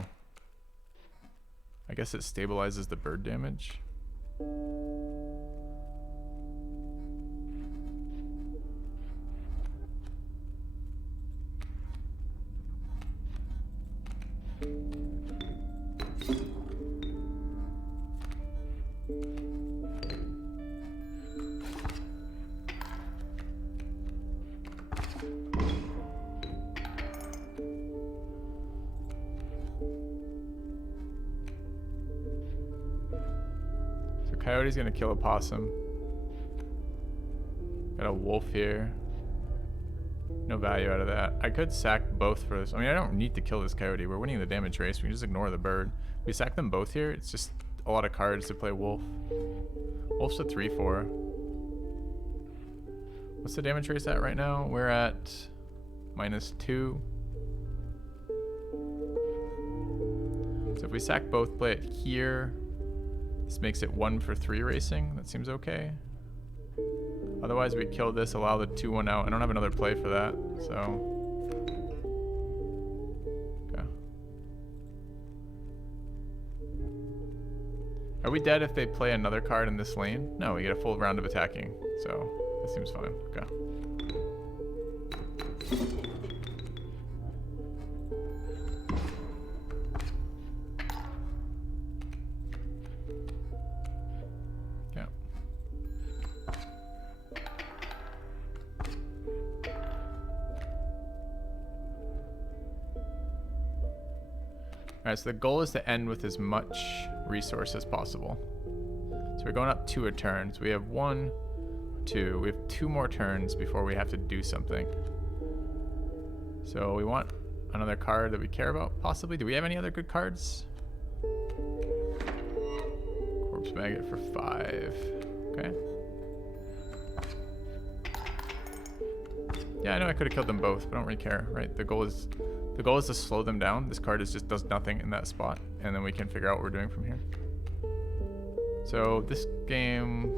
I guess it stabilizes the bird damage. Coyote's gonna kill a possum. Got a wolf here. No value out of that. I could sack both for this. I mean, I don't need to kill this coyote. We're winning the damage race. We can just ignore the bird. We sack them both here. It's just a lot of cards to play wolf. Wolf's a 3/4. What's the damage race at right now? We're at -2. So if we sack both, play it here. This makes it 1 for 3 racing. That seems okay. Otherwise, we kill this, allow the 2/1 out. I don't have another play for that, so. Okay. Are we dead if they play another card in this lane? No, we get a full round of attacking, so that seems fine. Okay. Alright, so the goal is to end with as much resource as possible. So we're going up 2 a turn. So we have 1, 2. We have 2 more turns before we have to do something. So we want another card that we care about, possibly. Do we have any other good cards? Corpse Maggot for 5. Okay. Yeah, I know I could have killed them both, but I don't really care, right? The goal is to slow them down. This card just does nothing in that spot, and then we can figure out what we're doing from here. So this game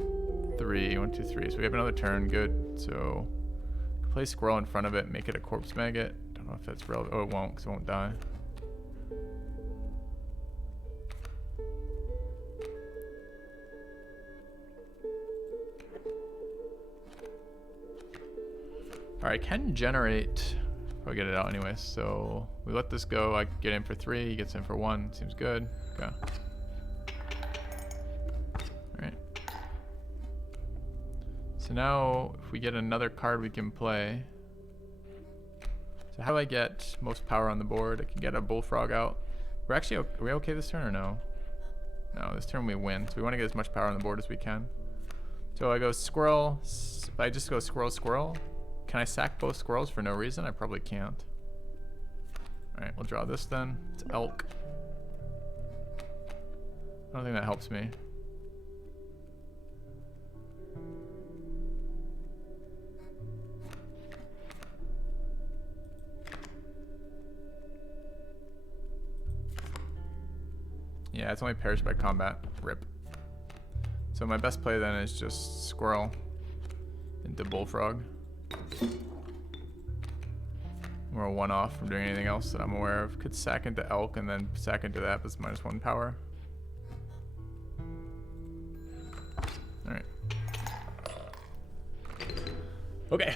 3, 1, 2, 3. So we have another turn, good. So play squirrel in front of it, make it a corpse maggot. Don't know if that's relevant. Oh, it won't, because it won't die. Alright, I can generate. I'll get it out anyway. So we let this go. I get in for 3. He gets in for 1. Seems good. Okay. Alright. So now if we get another card we can play. So how do I get most power on the board? I can get a bullfrog out. We're actually, are we okay this turn or no? No, this turn we win. So we want to get as much power on the board as we can. So I go squirrel. If I just go squirrel, squirrel. Can I sack both squirrels for no reason? I probably can't. Alright, we'll draw this then. It's elk. I don't think that helps me. Yeah, it's only perished by combat. Rip. So my best play then is just squirrel into bullfrog. We're a 1 off from doing anything else that I'm aware of. Could sack into elk and then sack into that, but it's -1 power. Alright. Okay.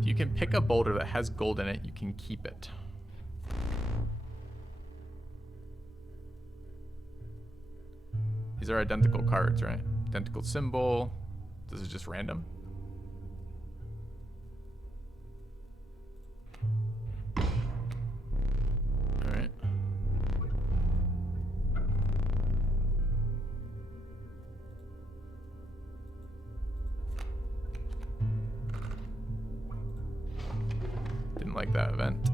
If you can pick a boulder that has gold in it, you can keep it. These are identical cards, right? Identical symbol. This is just random. Alright. Didn't like that event.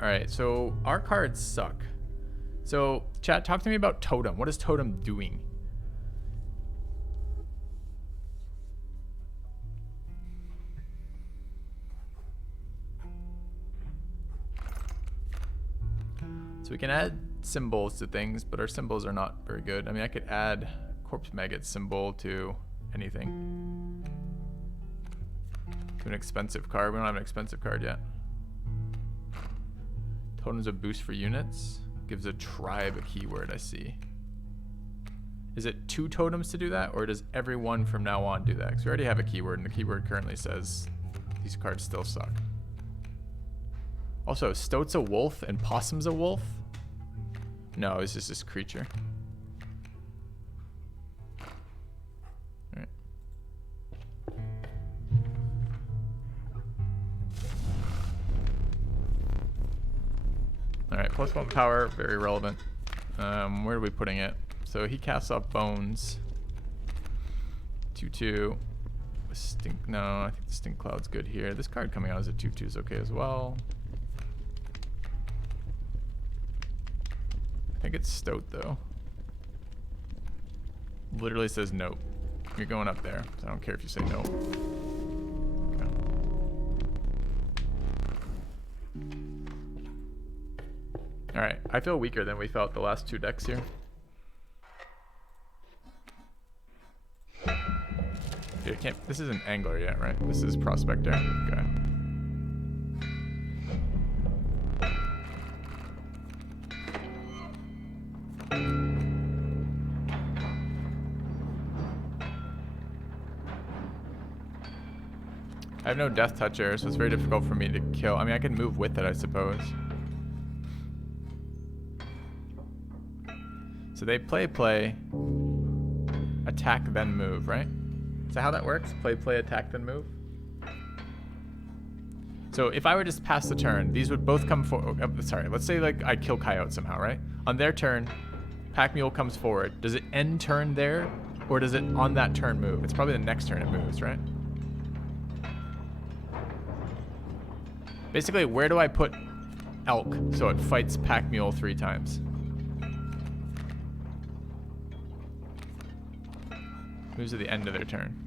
Alright, so our cards suck. So, chat, talk to me about Totem. What is Totem doing? So we can add symbols to things, but our symbols are not very good. I mean, I could add Corpse Maggot symbol to anything. To an expensive card. We don't have an expensive card yet. Totem's a boost for units. Gives a tribe a keyword, I see. Is it 2 totems to do that, or does everyone from now on do that? Because we already have a keyword, and the keyword currently says these cards still suck. Also, Stoat's a wolf and Possum's a wolf? No, it's just this creature. Alright. Alright, +1 power, very relevant. Where are we putting it? So he casts off Bones. 2/2. Stink. No, I think the Stink Cloud's good here. This card coming out as a 2/2 is okay as well. I think it's Stoat though. Literally says nope. You're going up there, so I don't care if you say nope. Okay. Alright, I feel weaker than we felt the last 2 decks here. Dude, I can't, this isn't Angler yet, right? This is Prospector. Okay. I have no Death Toucher, so it's very difficult for me to kill. I mean, I can move with it, I suppose. So they play, attack, then move, right? Is that how that works? Play, attack, then move? So if I were just pass the turn, these would both come forward. Sorry, let's say like I kill Coyote somehow, right? On their turn, Pack Mule comes forward. Does it end turn there, or does it on that turn move? It's probably the next turn it moves, right? Basically, where do I put Elk so it fights Pack Mule 3 times? Moves at the end of their turn.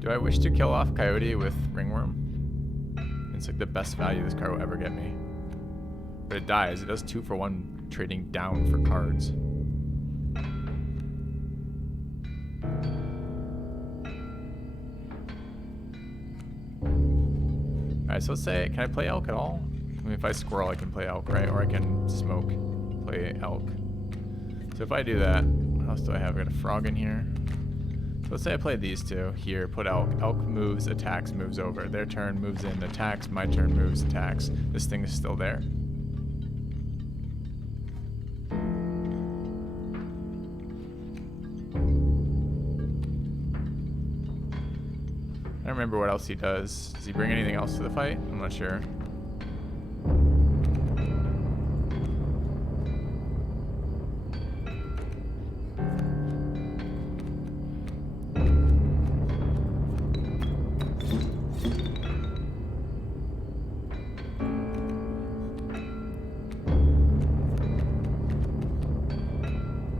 Do I wish to kill off Coyote with Ringworm? It's like the best value this card will ever get me. But it dies. It does 2 for 1 trading down for cards. Alright, so let's say, can I play Elk at all? I mean, if I Squirrel, I can play Elk, right? Or I can Smoke, play Elk. So if I do that, what else do I have? I got a Frog in here. So let's say I play these 2 here, put Elk. Elk moves, attacks, moves over. Their turn moves in, attacks. My turn moves, attacks. This thing is still there. I don't remember what else he does. Does he bring anything else to the fight? I'm not sure.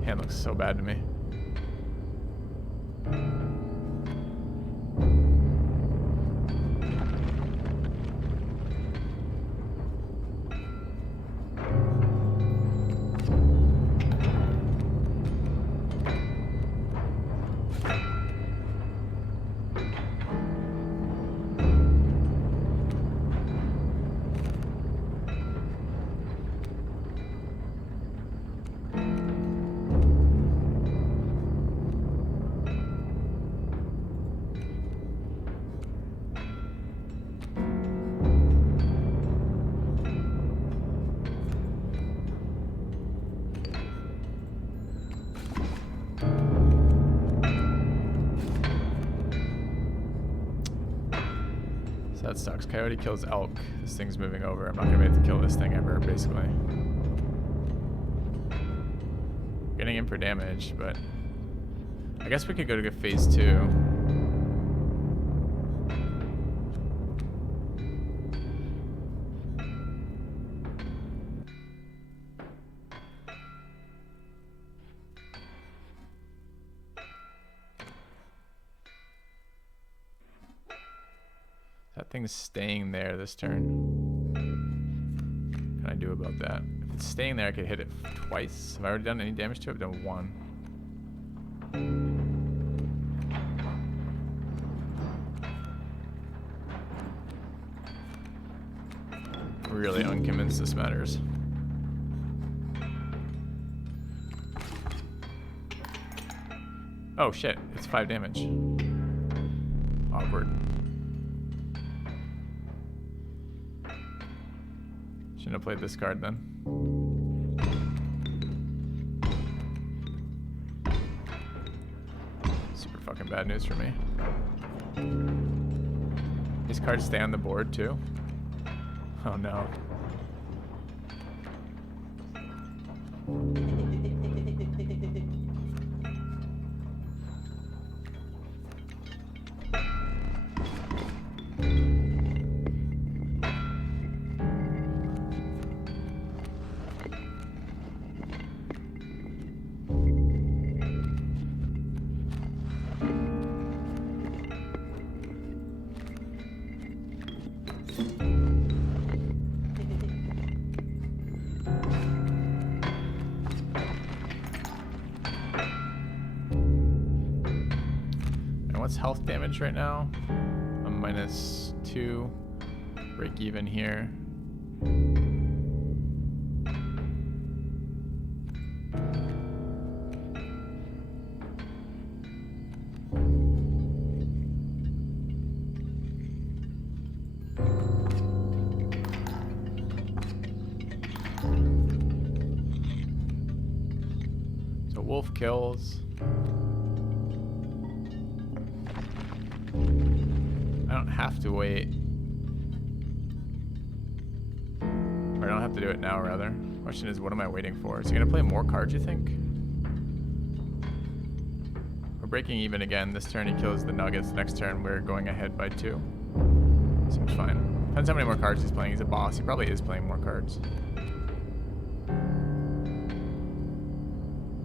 Hand looks so bad to me. That sucks. Coyote kills elk. This thing's moving over. I'm not gonna be able to kill this thing ever, basically. Getting in for damage, but I guess we could go to phase 2. That thing's staying there this turn. What can I do about that? If it's staying there, I could hit it twice. Have I already done any damage to it? I've done 1. Really unconvinced this matters. Oh shit, it's 5 damage. Awkward. Shouldn't have played this card then. Super fucking bad news for me. These cards stay on the board too? Oh no. What's health damage right now? I'm -2. Break even here. So wolf kills. I don't have to wait. Or I don't have to do it now, rather. Question is, what am I waiting for? Is he gonna play more cards, you think? We're breaking even again. This turn he kills the nuggets. Next turn we're going ahead by 2. Seems fine. Depends how many more cards he's playing. He's a boss. He probably is playing more cards.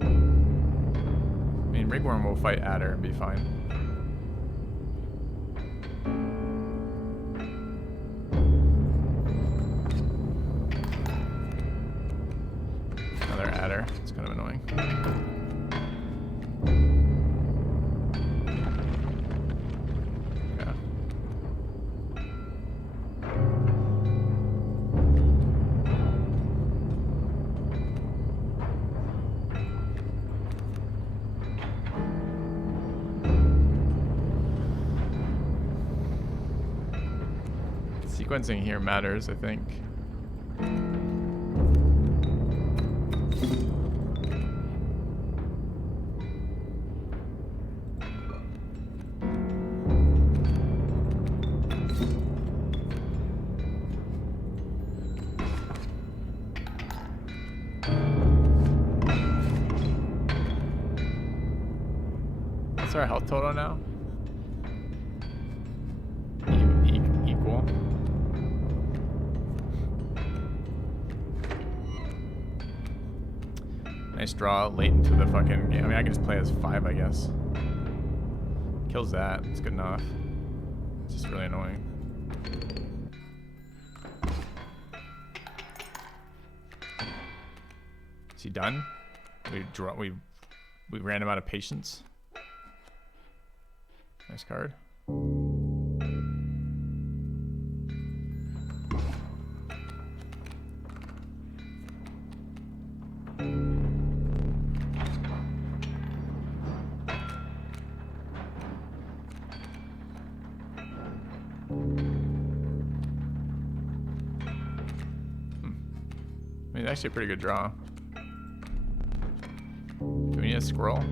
I mean, Rigworm will fight Adder and be fine. Adder. It's kind of annoying. Yeah. Sequencing here matters, I think. What's our health total now? Equal. Nice draw late into the fucking game. I mean, I can just play as 5, I guess. Kills that. It's good enough. It's just really annoying. Is he done? We ran him out of patience. Nice card. I mean, actually a pretty good draw. Do we need a squirrel?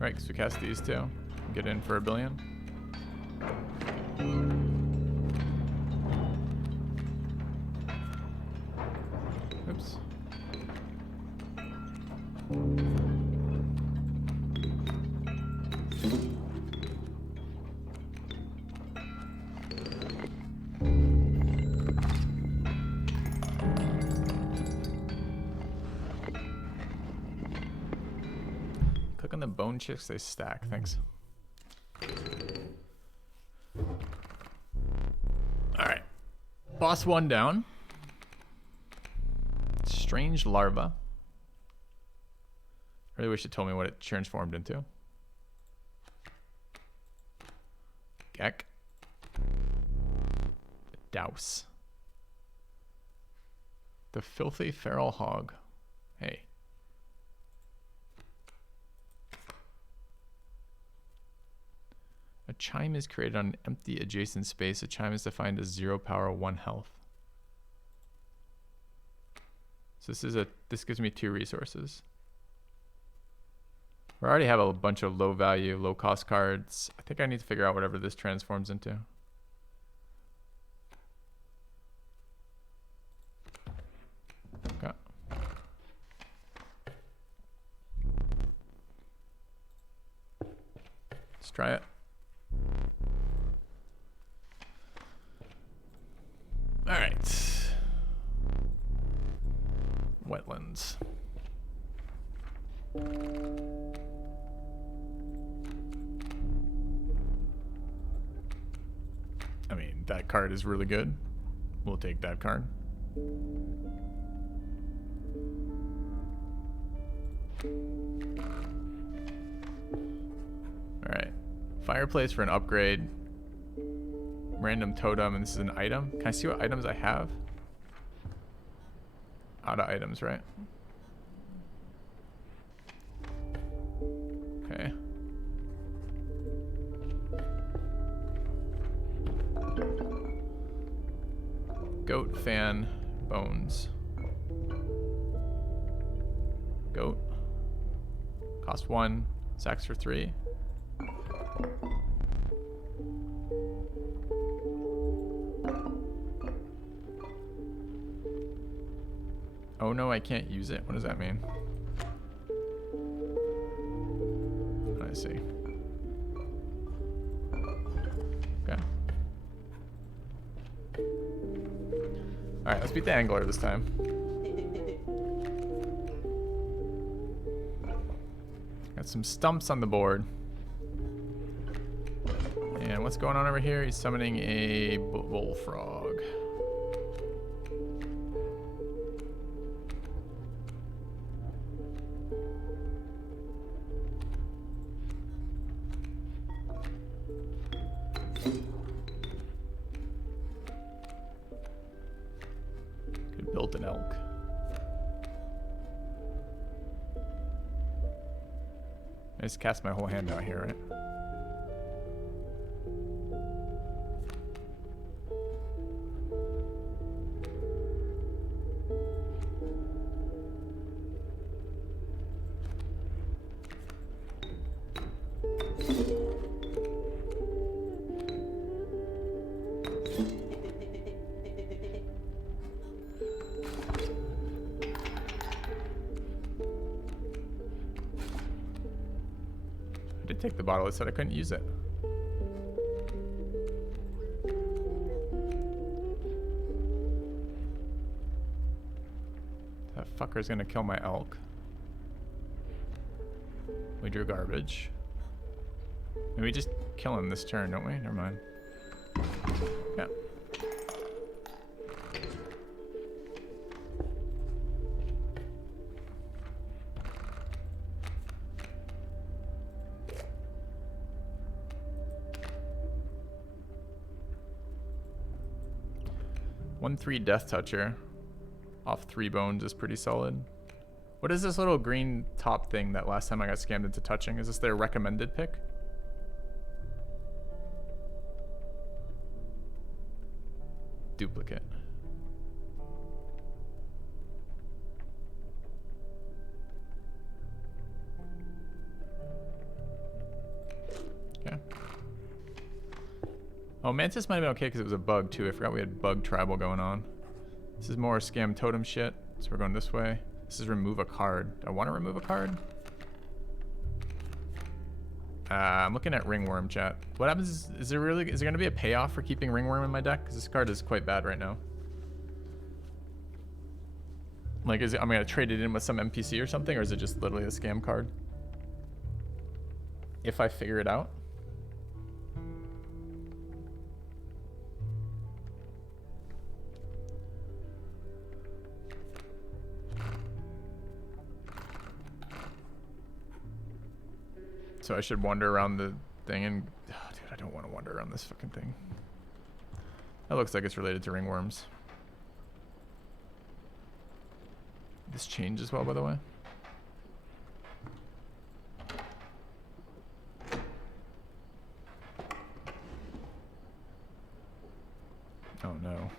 Right, because we cast these two. Get in for $1 billion. Oops. Click on the bone chips, they stack. Thanks. Alright. Boss 1 down. Strange larva. I really wish it told me what it transformed into. Gek. Douse. The filthy feral hog. Hey. A chime is created on an empty adjacent space. A chime is defined as 0 power, 1 health. So this gives me 2 resources. I already have a bunch of low value, low cost cards. I think I need to figure out whatever this transforms into. Okay. Let's try it. All right. Wetlands. I mean, that card is really good. We'll take that card. All right. Fireplace for an upgrade. Random totem, and this is an item. Can I see what items I have? Out of items, right? Okay. Goat, fan, bones. Goat. Cost 1. Sacks for 3. Oh no, I can't use it. What does that mean? I see. Okay. Alright, let's beat the angler this time. Got some stumps on the board. And what's going on over here? He's summoning a bullfrog. Could build an elk. I just cast my whole hand out here, right? I did take the bottle, it said I couldn't use it. That fucker's gonna kill my elk. We drew garbage. Maybe we just kill him this turn, don't we? Never mind. Yeah. One 3 Death Toucher off 3 bones is pretty solid. What is this little green top thing that last time I got scammed into touching? Is this their recommended pick? Duplicate. Oh, Mantis might have been okay because it was a bug too. I forgot we had bug tribal going on. This is more scam totem shit. So we're going this way. This is remove a card. Do I want to remove a card? I'm looking at ringworm, chat. What happens is there going to be a payoff for keeping ringworm in my deck? Because this card is quite bad right now. Like, I'm going to trade it in with some NPC or something, or is it just literally a scam card? If I figure it out. So I should wander around the thing and... Oh, dude, I don't want to wander around this fucking thing. That looks like it's related to ringworms. This changed as well, by the way. Oh no.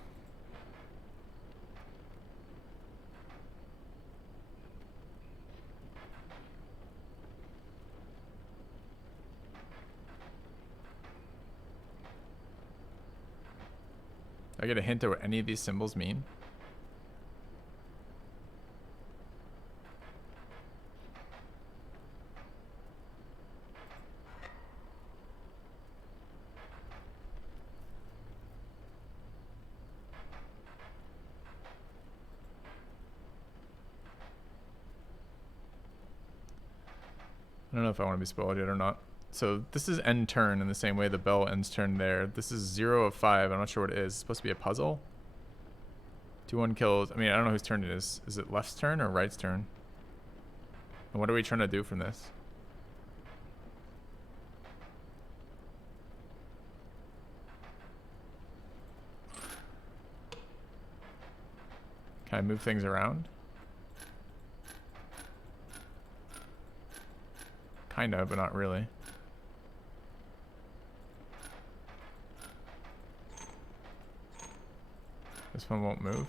I get a hint of what any of these symbols mean. I don't know if I want to be spoiled yet or not. So this is end turn in the same way the bell ends turn there. This is 0 of 5. I'm not sure what it is. It's supposed to be a puzzle. 2-1 kills. I mean, I don't know whose turn it is. Is it left's turn or right's turn? And what are we trying to do from this? Can I move things around? Kind of, but not really. This one won't move.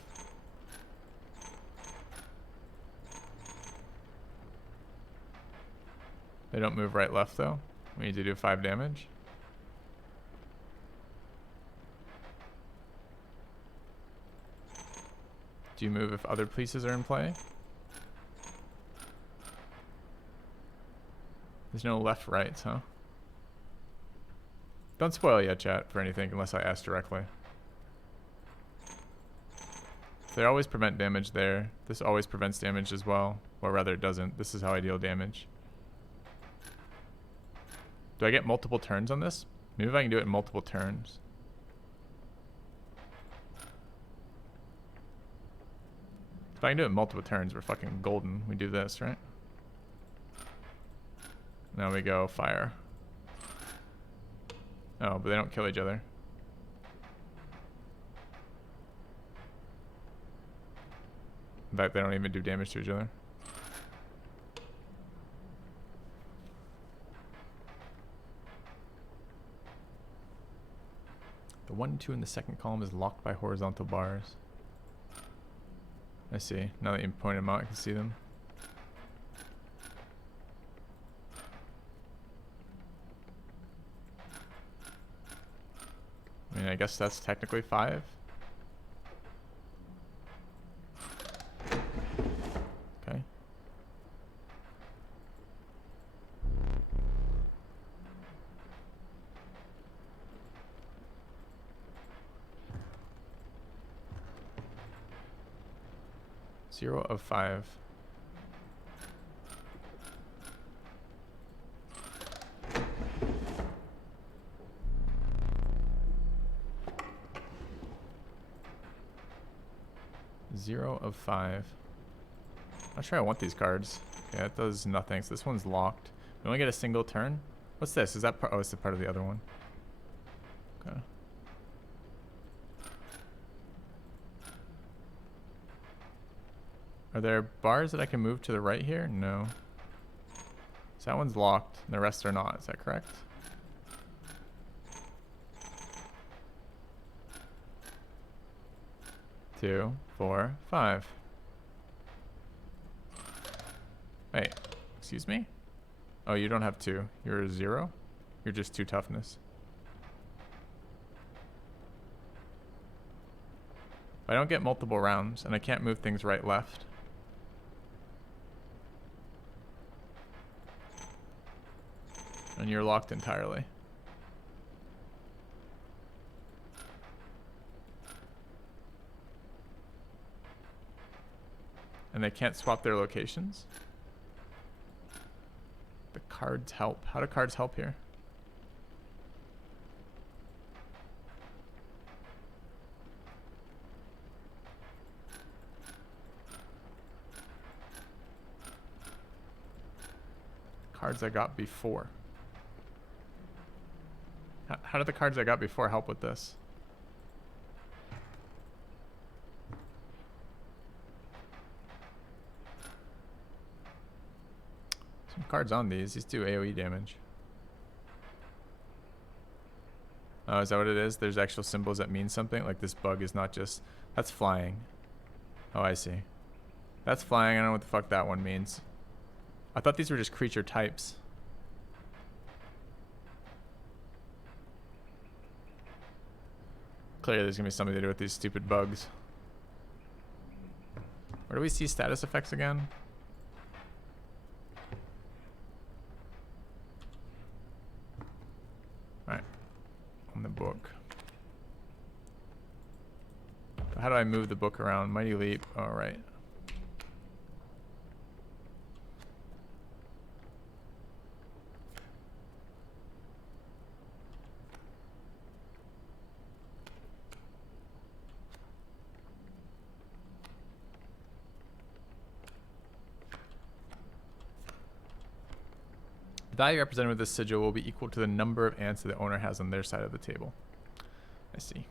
They don't move right left though. We need to do 5 damage. Do you move if other pieces are in play? There's no left rights, huh? Don't spoil yet, chat, for anything unless I ask directly. They always prevent damage there. This always prevents damage as well. Or rather, it doesn't. This is how I deal damage. Do I get multiple turns on this? Maybe if I can do it in multiple turns. If I can do it in multiple turns, we're fucking golden. We do this, right? Now we go fire. Oh, but they don't kill each other. In fact, they don't even do damage to each other. The 1-2 in the second column is locked by horizontal bars. I see. Now that you point them out, I can see them. I mean, I guess that's technically 5. Okay. Zero of 5. Zero of 5. Not sure I want these cards. Okay, that does nothing. So this one's locked. We only get a single turn. What's this? Is that part? Oh, it's a part of the other one. Okay. Are there bars that I can move to the right here? No. So that one's locked, and the rest are not. Is that correct? Two, 4, 5. Wait, excuse me? Oh, you don't have 2. You're a 0? You're just 2 toughness. I don't get multiple rounds, and I can't move things right, left. And you're locked entirely. And they can't swap their locations? The cards help. How do cards help here? Cards I got before. How did the cards I got before help with this? Some cards on these. These do AoE damage. Oh, is that what it is? There's actual symbols that mean something? Like this bug is not just... That's flying. Oh, I see. That's flying. I don't know what the fuck that one means. I thought these were just creature types. Clearly there's gonna be something to do with these stupid bugs. Where do we see status effects again? Alright. On the book. How do I move the book around? Mighty Leap. Alright. The value represented with this sigil will be equal to the number of ants that the owner has on their side of the table. I see.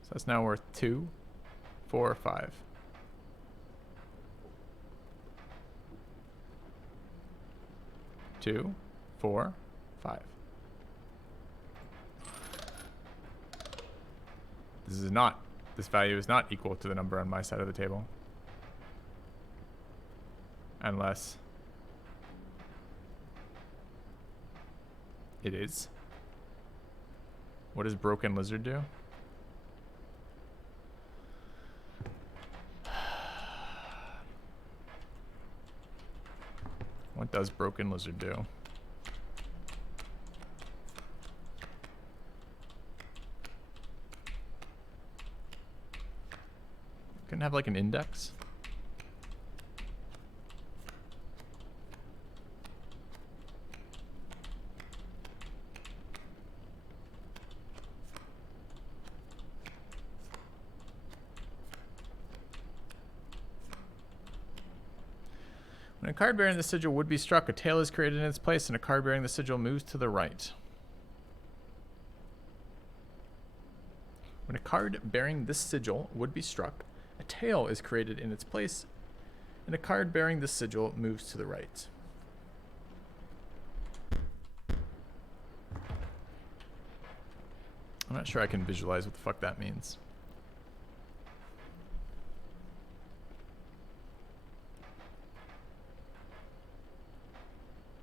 So that's now worth 2, 4, 5. 2, 4, 5. This value is not equal to the number on my side of the table. Unless it is. What does Broken Lizard do? What does Broken Lizard do? Couldn't have like an index? When a card bearing the sigil would be struck, a tail is created in its place and a card bearing the sigil moves to the right. When a card bearing this sigil would be struck, a tail is created in its place and a card bearing this sigil moves to the right. I'm not sure I can visualize what the fuck that means.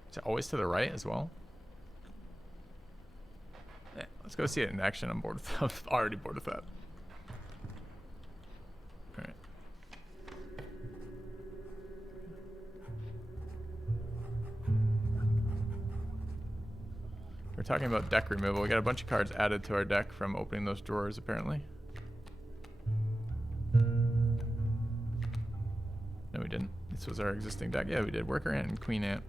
Is it always to the right as well? Yeah, let's go see it in action. I'm bored with that. I'm already bored with that. Alright. We're talking about deck removal. We got a bunch of cards added to our deck from opening those drawers, apparently. No, we didn't. This was our existing deck. Yeah, we did. Worker Ant and Queen Ant.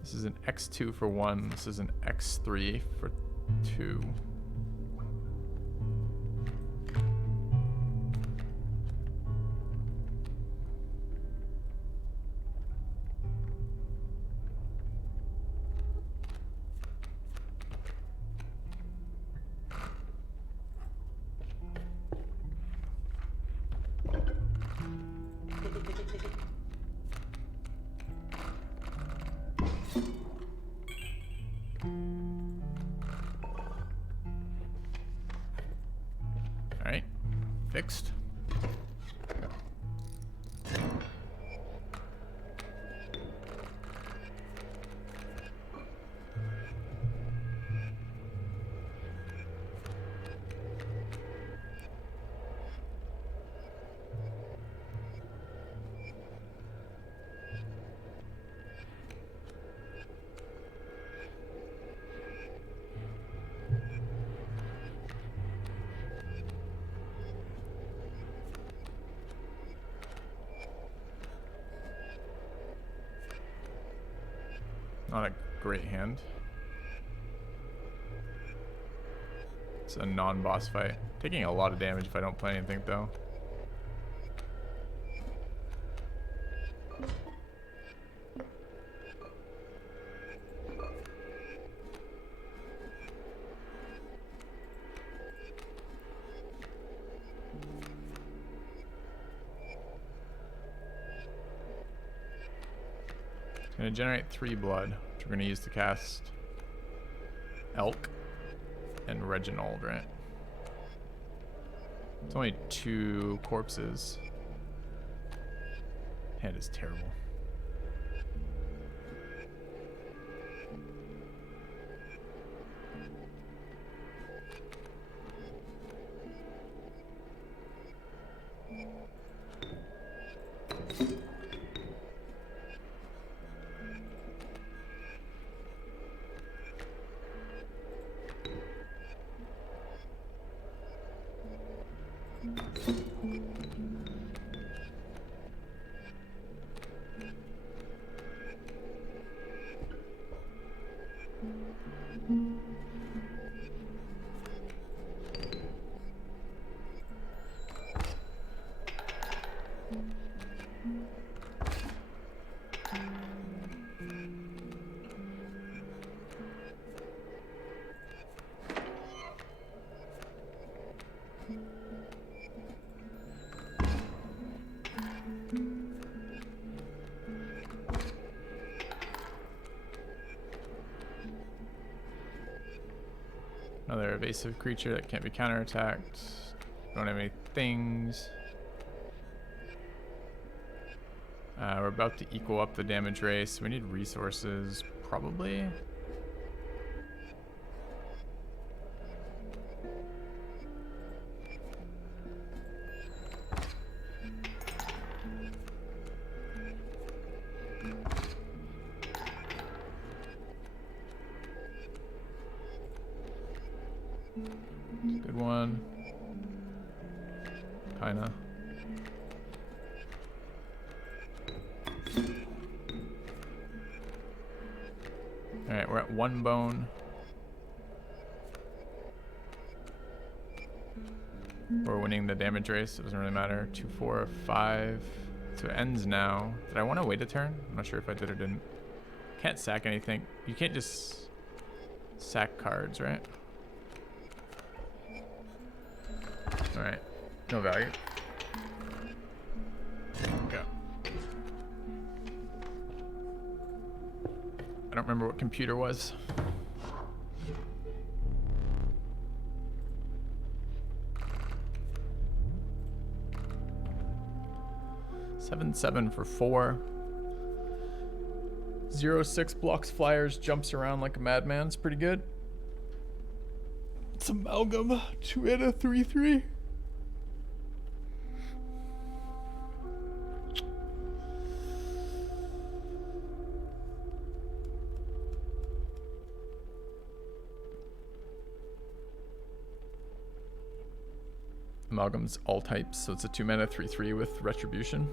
This is an X2 for 1. This is an X3 for 2. Alright, fixed. Not a great hand. It's a non-boss fight. Taking a lot of damage if I don't play anything though. It's going to generate 3 blood, which we're going to use to cast Elk and Reginald, right? It's only 2 corpses. Hand is terrible. Another evasive creature that can't be counterattacked. Don't have any things. We're about to equal up the damage race. We need resources, probably. Good one. Kinda. Alright, we're at 1 bone. We're winning the damage race, it doesn't really matter. 2, 4, 5. So it ends now. Did I want to wait a turn? I'm not sure if I did or didn't. Can't sack anything. You can't just sack cards, right? Alright. No value. Go. I don't remember what computer was. Seven for 4. 0-6 blocks flyers, jumps around like a madman. It's pretty good. It's amalgam. 2 and a 3/3. Amalgam's all types, so it's a 2 mana 3/3 with Retribution.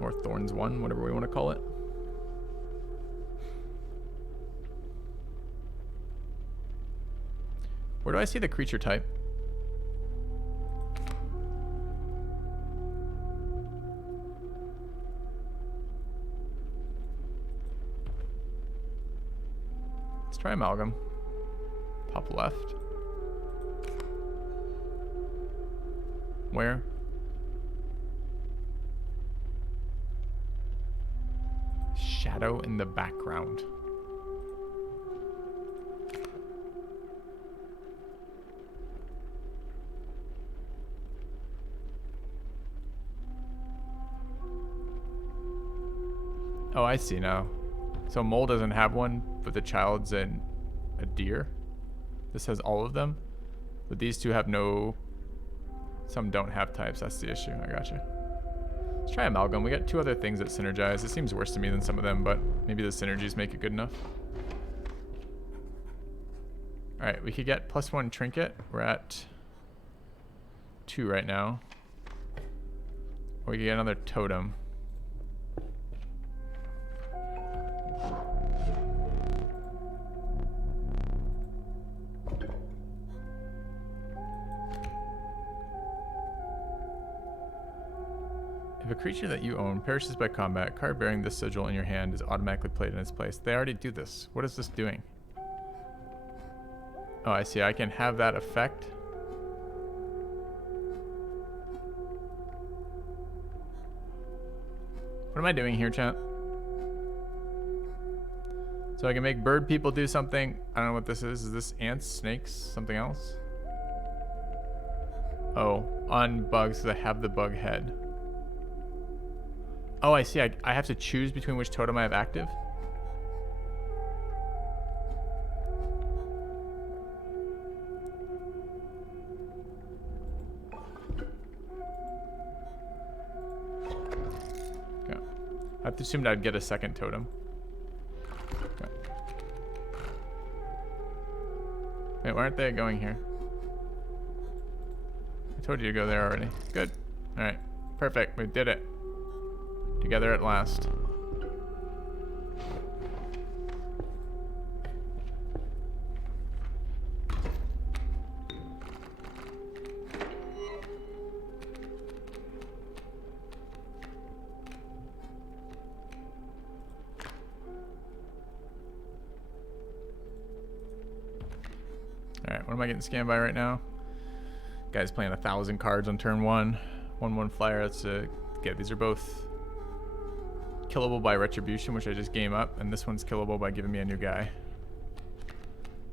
Or Thorns 1, whatever we want to call it. Where do I see the creature type? Let's try Amalgam. Top left. Where? shadow in the background. Oh, I see now. So Mole doesn't have one, but the child's a deer. This has all of them, but these two have no. Some don't have types. That's the issue. I gotcha. Let's try amalgam. We got 2 other things that synergize. It seems worse to me than some of them, but maybe the synergies make it good enough. All right, we could get +1 trinket. We're at 2 right now. Or we could get another totem. If a creature that you own perishes by combat, a card bearing this sigil in your hand is automatically played in its place. They already do this. What is this doing? Oh, I see. I can have that effect. What am I doing here, chat? So I can make bird people do something. I don't know what this is. Is this ants, snakes, something else? Oh, on bugs, because I have the bug head. Oh, I see. I have to choose between which totem I have active. Okay. I assumed I'd get a second totem. Okay. Wait, why aren't they going here? I told you to go there already. Good. All right. Perfect. We did it. Together at last. Alright, what am I getting scanned by right now? Guy's playing 1,000 cards on turn 1. 1/1 flyer. That's these are both killable by retribution, which I just game up, and this one's killable by giving me a new guy.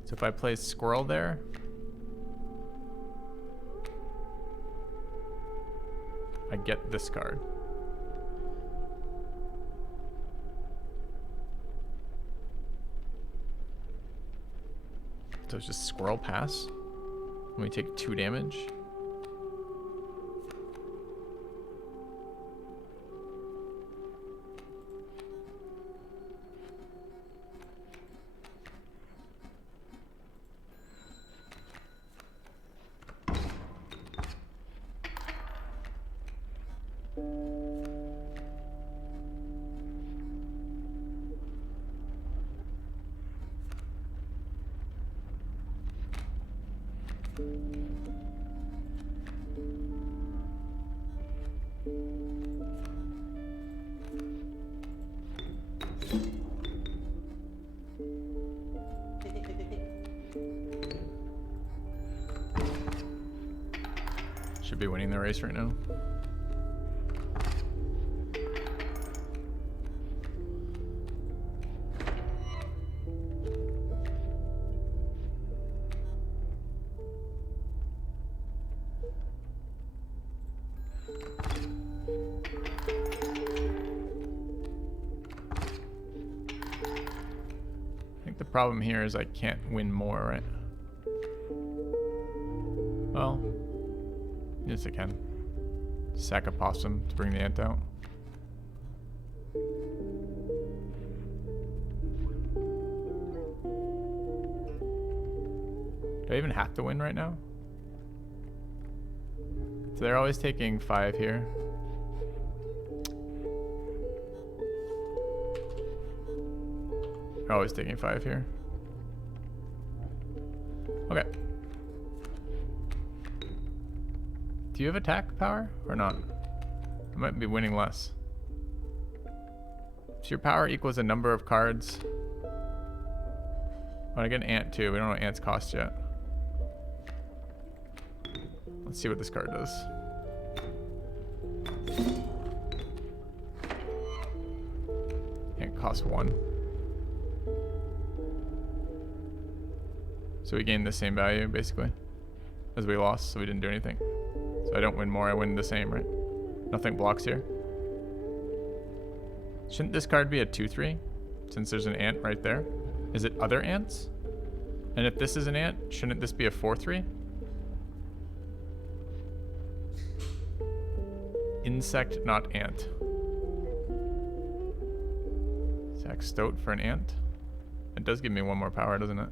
So if I play squirrel there, I get this card. So it's just squirrel pass, and we take 2 damage. Should be winning the race right now. I think the problem here is I can't win more, right? Well, yes, I can. Sack a possum to bring the ant out. Do I even have to win right now? So they're always taking 5 here. They're always taking 5 here. Okay. Do you have attack power or not? I might be winning less. So your power equals a number of cards. Oh, I get an ant too. We don't know what ants cost yet. Let's see what this card does. Ant costs 1. So we gained the same value, basically, as we lost, so we didn't do anything. So I don't win more, I win the same, right? Nothing blocks here. Shouldn't this card be a 2/3? Since there's an ant right there. Is it other ants? And if this is an ant, shouldn't this be a 4/3? Insect, not ant. Sack stoat for an ant. It does give me 1 more power, doesn't it?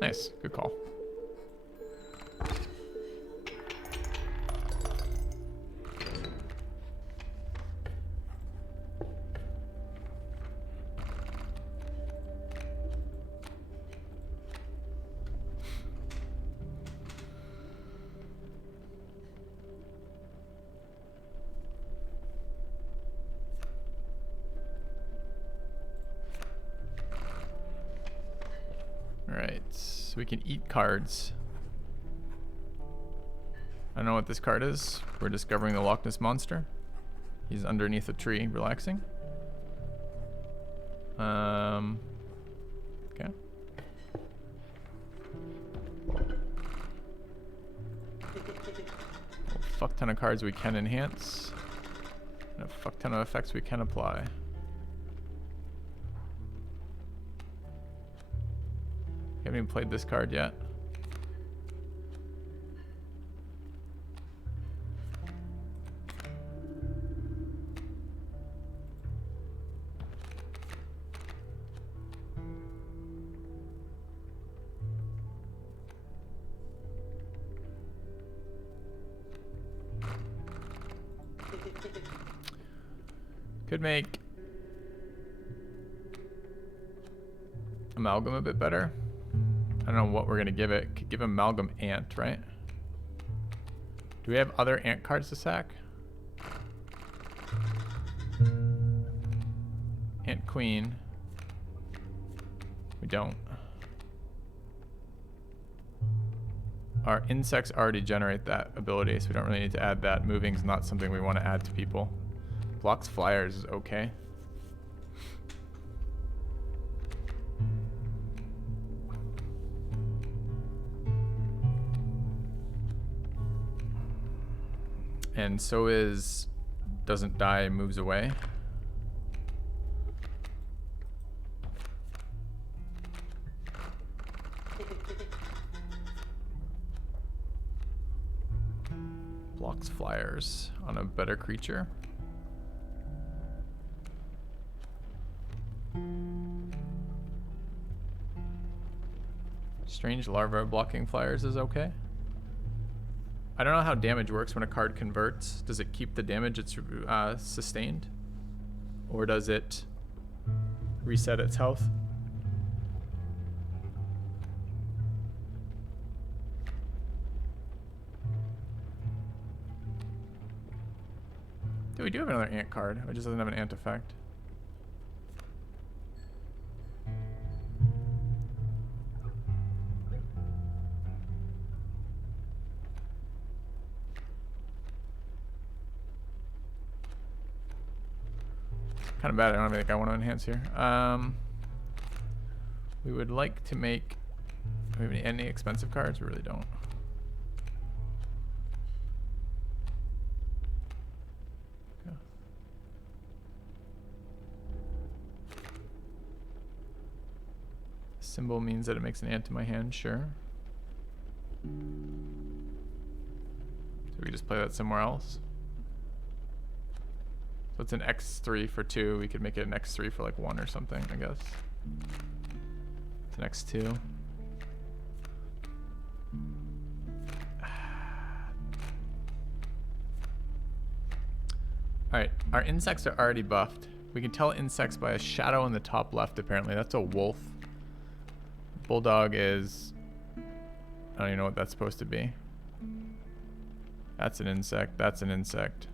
Nice, good call. Alright, so we can eat cards. I don't know what this card is. We're discovering the Loch Ness Monster. He's underneath a tree, relaxing. Okay. A fuck ton of cards we can enhance. And a fuck ton of effects we can apply. Haven't even played this card yet. Could make Amalgam a bit better. I don't know what we're gonna give it. Could give Amalgam Ant, right? Do we have other ant cards to sack? Ant Queen. We don't. Our insects already generate that ability, so we don't really need to add that. Moving's not something we want to add to people. Blocks flyers is okay. And so is doesn't die, moves away. Blocks flyers on a better creature. Strange larva blocking flyers is okay. I don't know how damage works when a card converts. Does it keep the damage it's sustained? Or does it reset its health? Dude, we do have another ant card. It just doesn't have an ant effect. Kind of bad. I don't think I want to enhance here. We would like to make. Do we have any expensive cards? We really don't. Okay. Symbol means that it makes an ant in my hand. Sure. So we just play that somewhere else. So it's an X3 for 2. We could make it an X3 for like 1 or something, I guess. It's an X2. Alright, our insects are already buffed. We can tell insects by a shadow in the top left, apparently. That's a wolf. Bulldog is... I don't even know what that's supposed to be. That's an insect. That's an insect.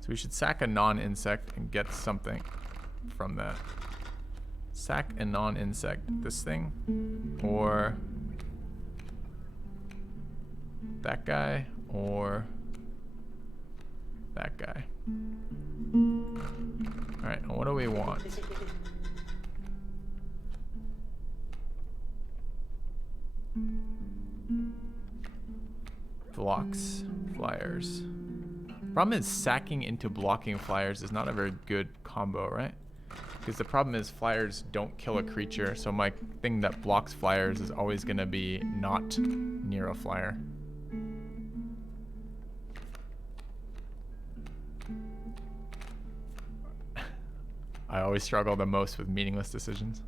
So we should sack a non-insect and get something from that. Sack a non-insect. This thing? Or that guy? Or that guy? Alright, what do we want? Blocks flyers. Problem is sacking into blocking flyers is not a very good combo, right? Because the problem is flyers don't kill a creature, so my thing that blocks flyers is always going to be not near a flyer. I always struggle the most with meaningless decisions.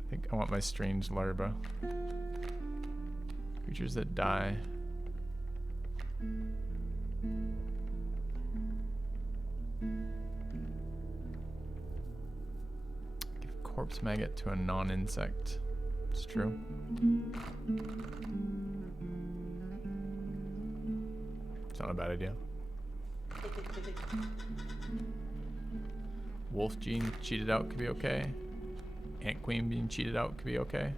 I think I want my strange larva. Creatures that die. Give corpse maggot to a non-insect. It's true. It's not a bad idea. Wolf gene cheated out could be okay. Ant Queen being cheated out could be okay.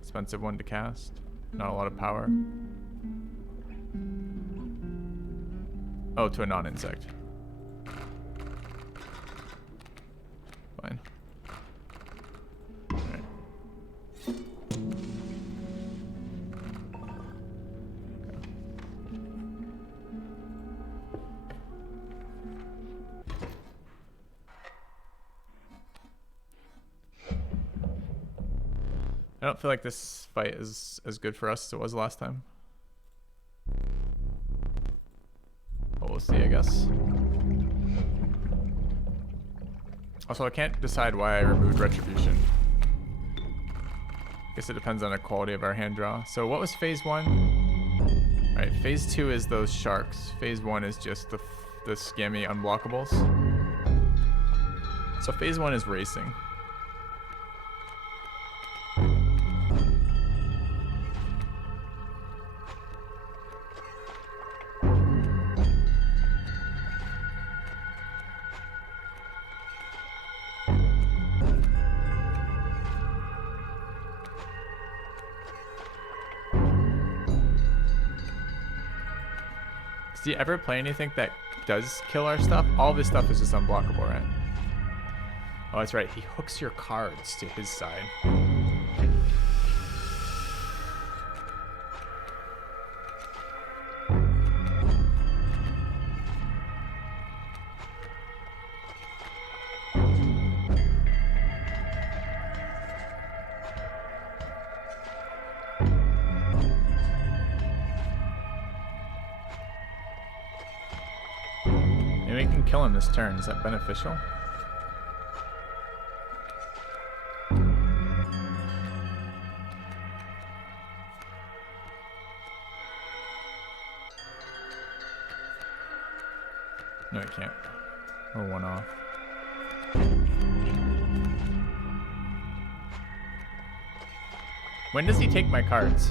Expensive one to cast. Not a lot of power. Oh, to a non-insect. Fine. Alright. I don't feel like this fight is as good for us as it was last time. But we'll see, I guess. Also, I can't decide why I removed Retribution. Guess it depends on the quality of our hand draw. So what was phase 1? Alright, phase 2 is those sharks. Phase 1 is just the scammy unblockables. So phase 1 is racing. Do you ever play anything that does kill our stuff? All of his stuff is just unblockable, right? Oh, that's right. He hooks your cards to his side. Maybe we can kill him this turn. Is that beneficial? No, he can't. We're one off. When does he take my cards?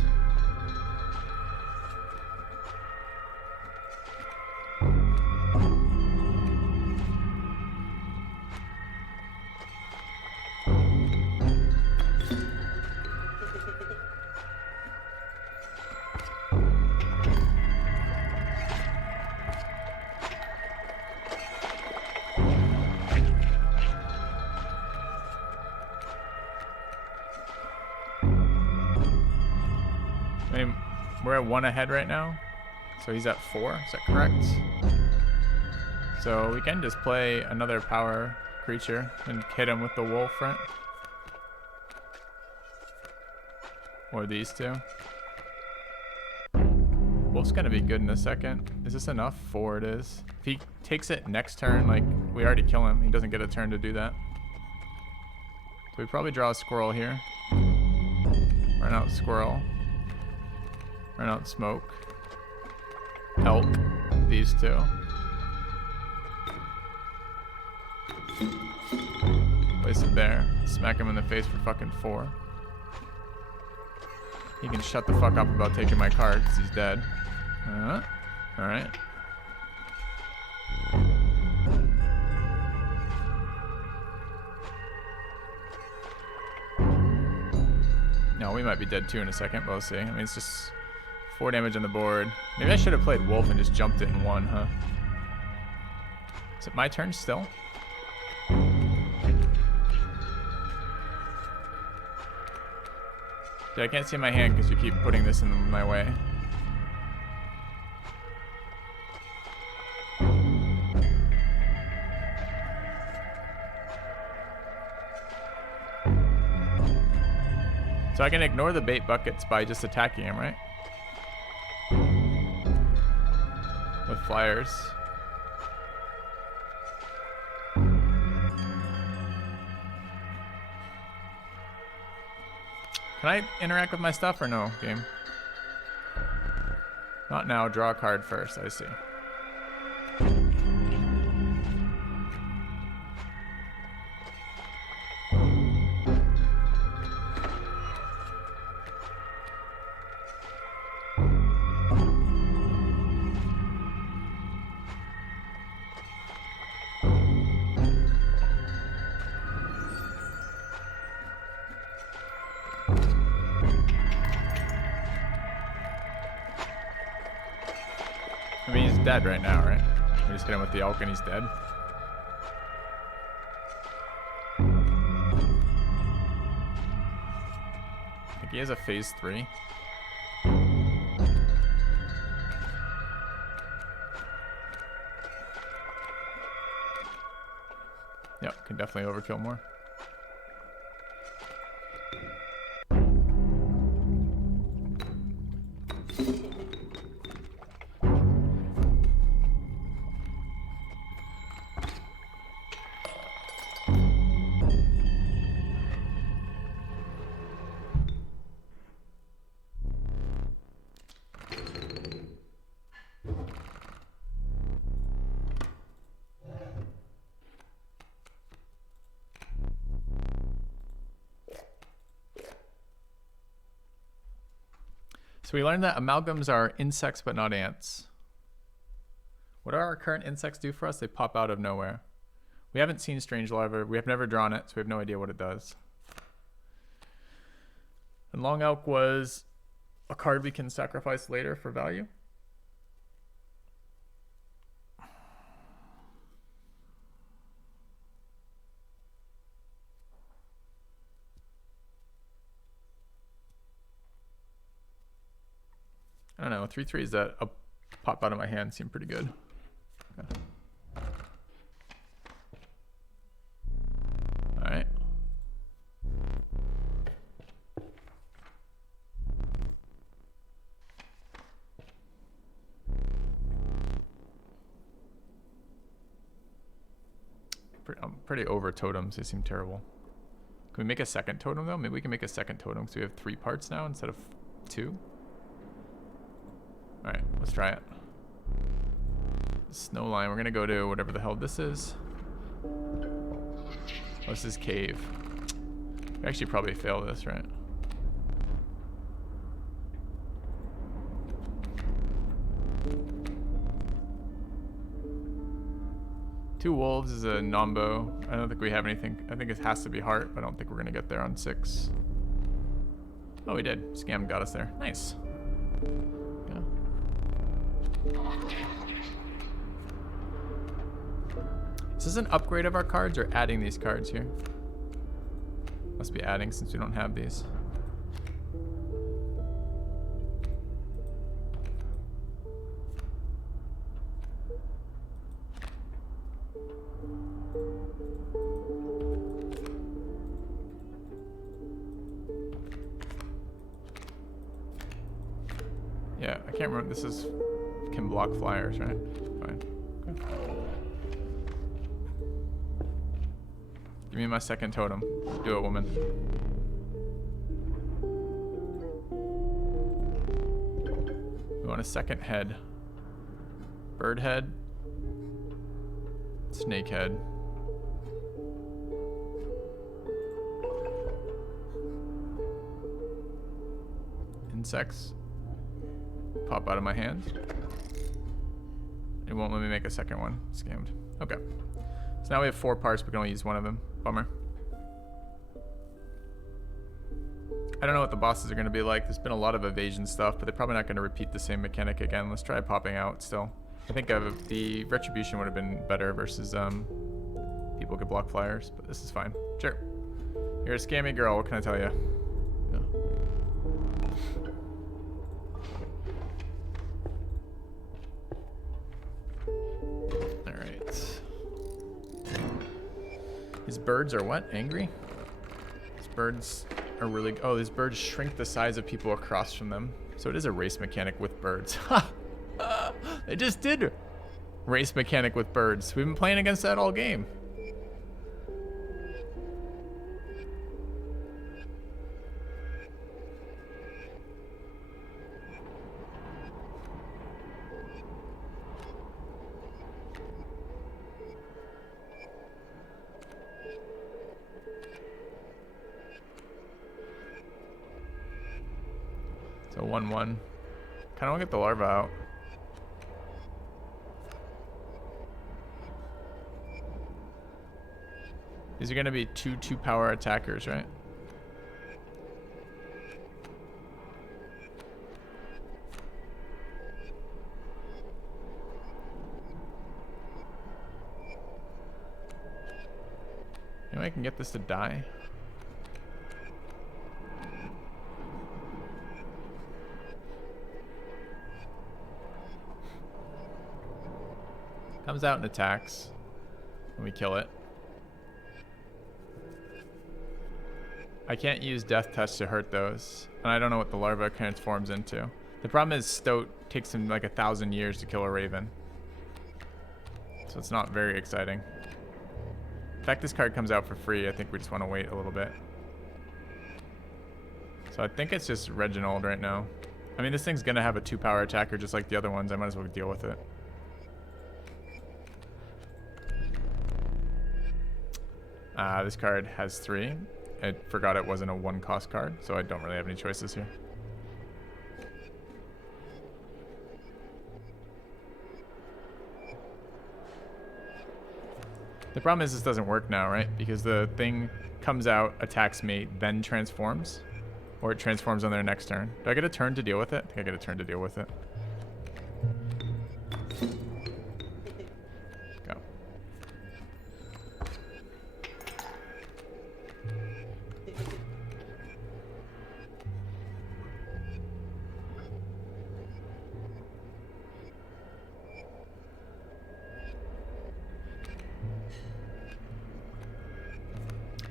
I mean, we're at 1 ahead right now, so he's at 4. Is that correct? So we can just play another power creature and hit him with the wolf front. Or these two. Wolf's gonna be good in a second. Is this enough? 4 it is. If he takes it next turn, like, we already kill him. He doesn't get a turn to do that. So we probably draw a squirrel here. Run out squirrel. Run out smoke. Elk. These two. Place it there. Smack him in the face for fucking 4. He can shut the fuck up about taking my card because he's dead. Alright. No, we might be dead too in a second, but we'll see. I mean, it's just 4 damage on the board. Maybe I should have played Wolf and just jumped it and won, huh? Is it my turn still? Dude, I can't see my hand because you keep putting this in my way. So I can ignore the bait buckets by just attacking him, right? With flyers. Can I interact with my stuff or no, game? Not now. Draw a card first. I see. I mean, he's dead right now, right? We just hit him with the elk and he's dead. I think he has a phase 3. Yep, can definitely overkill more. So we learned that amalgams are insects but not ants. What do our current insects do for us? They pop out of nowhere. We haven't seen Strange Larva. We have never drawn it, so we have no idea what it does. And Long Elk was a card we can sacrifice later for value. I don't know, 3/3s that pop out of my hand seem pretty good. Okay. All right. I'm pretty over totems. They seem terrible. Can we make a second totem though? Maybe we can make a second totem because we have 3 parts now instead of 2. All right, let's try it. Snow line. We're gonna go to whatever the hell this is. Oh, this is cave. We actually probably fail this, right? Two wolves is a nombo. I don't think we have anything. I think it has to be heart, but I don't think we're gonna get there on 6. Oh, we did. Scam got us there. Nice. Yeah. Is this an upgrade of our cards or adding these cards here? Must be adding since we don't have these. Yeah, I can't remember. This is can block flyers, right? Fine. Okay. Give me my second totem. Do it, woman. We want a second head. Bird head. Snake head. insects pop out of my hand. It won't let me make a second one. Scammed. Okay. So now we have 4 parts. We can only use one of them. Bummer. I don't know what the bosses are going to be like. There's been a lot of evasion stuff, but they're probably not going to repeat the same mechanic again. Let's try popping out still. I think the retribution would have been better versus people could block flyers, but this is fine. Sure. You're a scammy girl. What can I tell you? Yeah. All right. These birds are what? Angry? These birds are really... Oh, these birds shrink the size of people across from them. So it is a race mechanic with birds. Ha! They just did race mechanic with birds. We've been playing against that all game. So 1-1. Kind of want to get the larva out. These are going to be 2 power attackers, right? You know, I can get this to die. Comes out and attacks when we kill it. I can't use Death Touch to hurt those, and I don't know what the larva transforms into. The problem is Stoat takes him like 1,000 years to kill a raven, so it's not very exciting. In fact, this card comes out for free. I think we just want to wait a little bit. So I think it's just Reginald right now. I mean, this thing's gonna have a 2 power attacker just like the other ones. I might as well deal with it. This card has 3. I forgot it wasn't a 1-cost card, so I don't really have any choices here. The problem is this doesn't work now, right? Because the thing comes out, attacks me, then transforms. Or it transforms on their next turn. Do I get a turn to deal with it? I think I get a turn to deal with it. Go.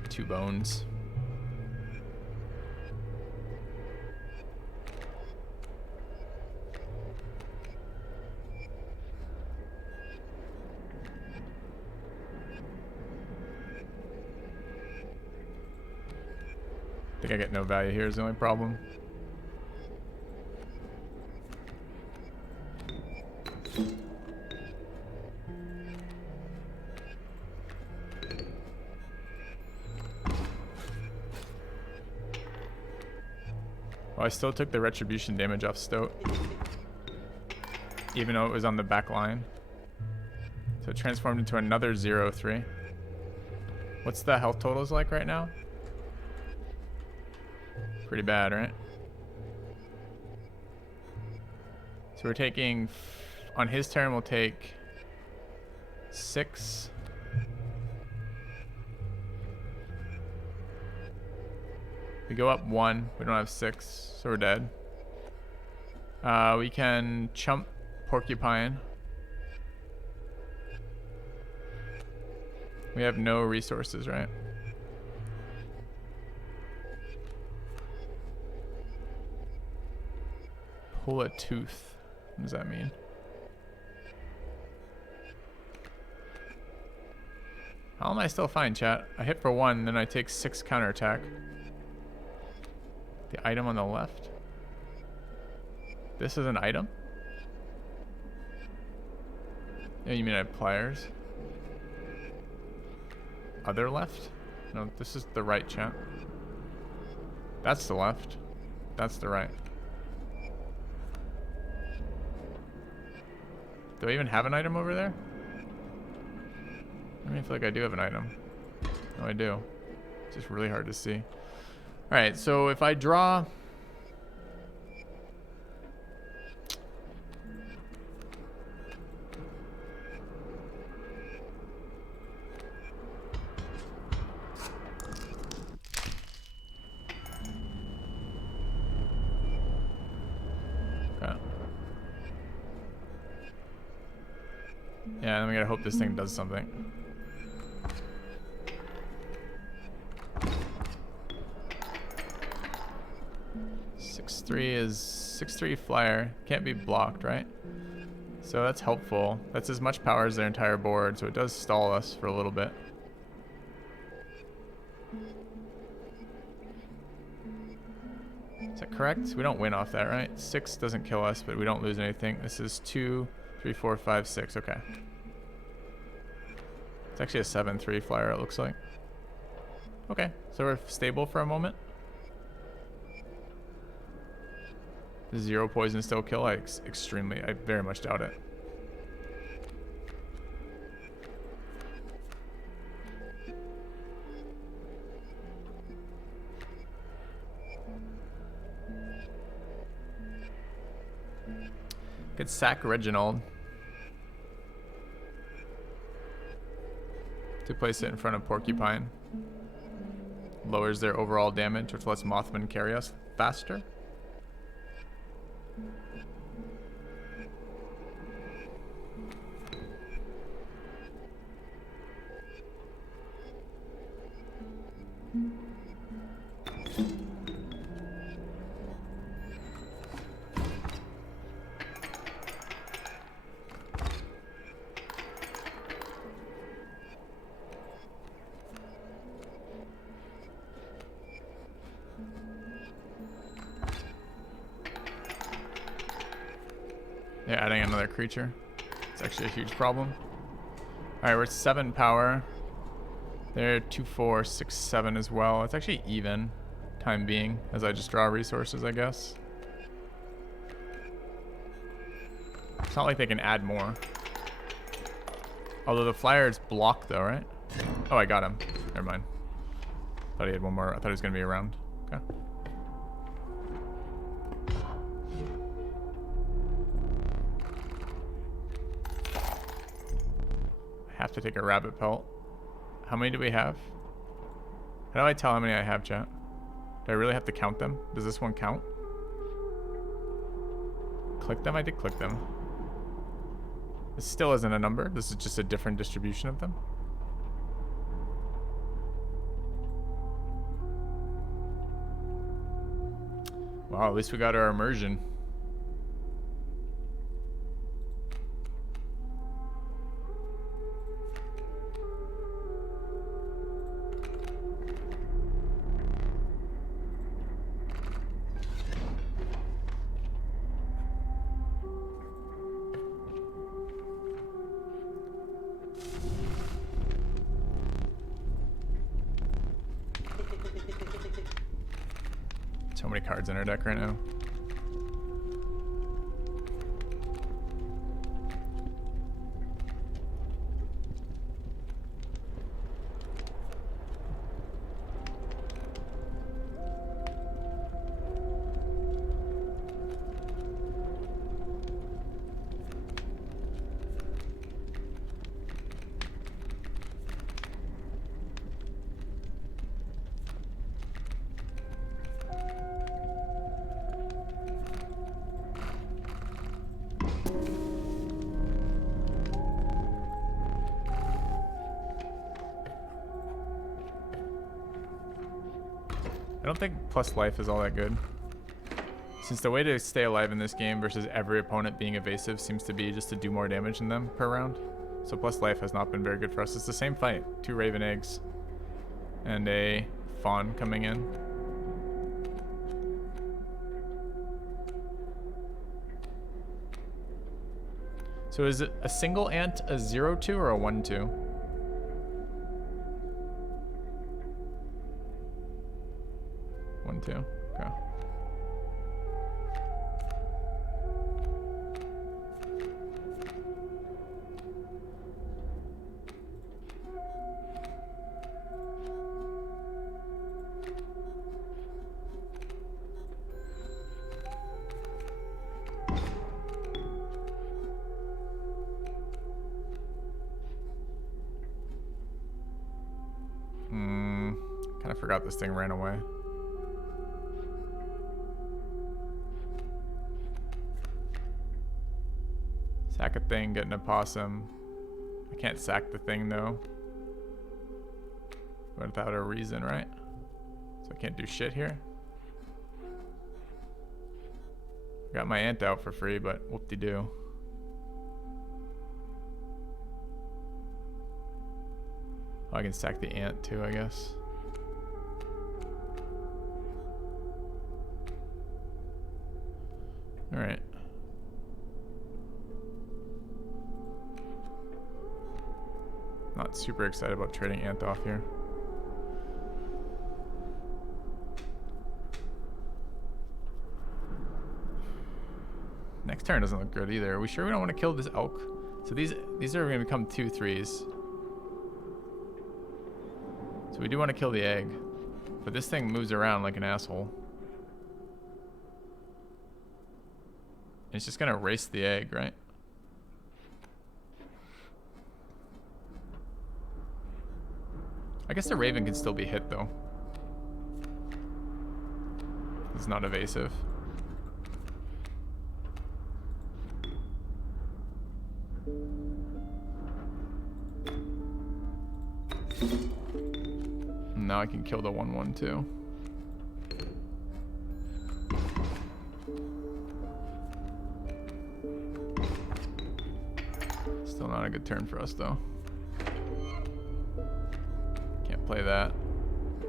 Two bones. I think I get no value here is the only problem. Well, I still took the retribution damage off Stoat, even though it was on the back line. So it transformed into another 0-3. What's the health totals like right now? Pretty bad, right? So we're taking, on his turn, we'll take 6. We go up 1. We don't have 6, so we're dead. We can chump Porcupine. We have no resources, right? Pull a tooth. What does that mean? How am I still fine, chat? I hit for 1, then I take 6 counterattack. The item on the left? This is an item? Yeah, you mean I have pliers? Other left? No, this is the right, chat. That's the left. That's the right. Do I even have an item over there? I feel like I do have an item. Oh, I do. It's just really hard to see. Alright, so if I draw... Yeah, then we gotta hope this thing does something. Is 6/3 flyer. Can't be blocked, right? So that's helpful. That's as much power as their entire board, so it does stall us for a little bit. Is that correct? We don't win off that, right? 6 doesn't kill us, but we don't lose anything. This is 2, 3, 4, 5, 6. Okay. It's actually a 7/3 flyer, it looks like. Okay, so we're stable for a moment. 0 poison still kill? I very much doubt it. Could sack Reginald to place it in front of Porcupine. Lowers their overall damage, which lets Mothman carry us faster. Yeah, adding another creature. It's actually a huge problem. Alright, we're at 7 power. They're 2, 4, 6, 7 as well. It's actually even, time being, as I just draw resources, I guess. It's not like they can add more. Although the flyer is blocked though, right? Oh, I got him. Never mind. Thought he had one more. I thought he was going to be around. Okay. Have to take a rabbit pelt. How many do we have? How do I tell how many I have, chat? Do I really have to count them? Does this one count? Click them? I did click them. This still isn't a number. This is just a different distribution of them. Wow, at least we got our immersion. So many cards in our deck right now. I don't think plus life is all that good. Since the way to stay alive in this game versus every opponent being evasive seems to be just to do more damage than them per round. So plus life has not been very good for us. It's the same fight. 2 Raven Eggs and a Fawn coming in. So is it a single ant, a 0/2, or a 1/2? Okay. forgot this thing ran away. Sack a thing, get an opossum. I can't sack the thing though. Without a reason, right? So I can't do shit here. Got my ant out for free, but whoop-de-doo. Oh, I can sack the ant too, I guess. Alright. Not super excited about trading ant off here. Next turn doesn't look good either. Are we sure we don't want to kill this elk? So these are going to become 2/3s. So we do want to kill the egg. But this thing moves around like an asshole. And it's just going to race the egg, right? I guess the raven can still be hit though. It's not evasive. Now I can kill the 1/1 too. Still not a good turn for us though. Can't play that.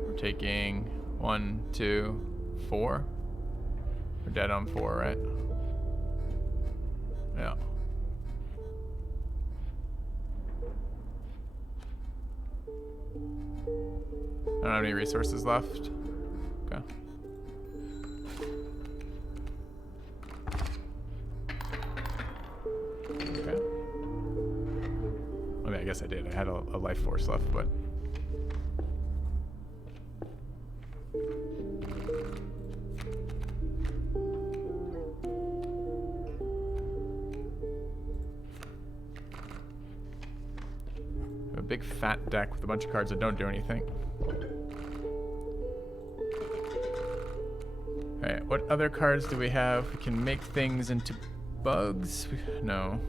We're taking 1, 2, 4. We're dead on 4, right? Yeah. I don't have any resources left. Okay. Okay. I mean, I guess I did. I had a life force left, but... a big fat deck with a bunch of cards that don't do anything. Alright, what other cards do we have? We can make things into bugs? No.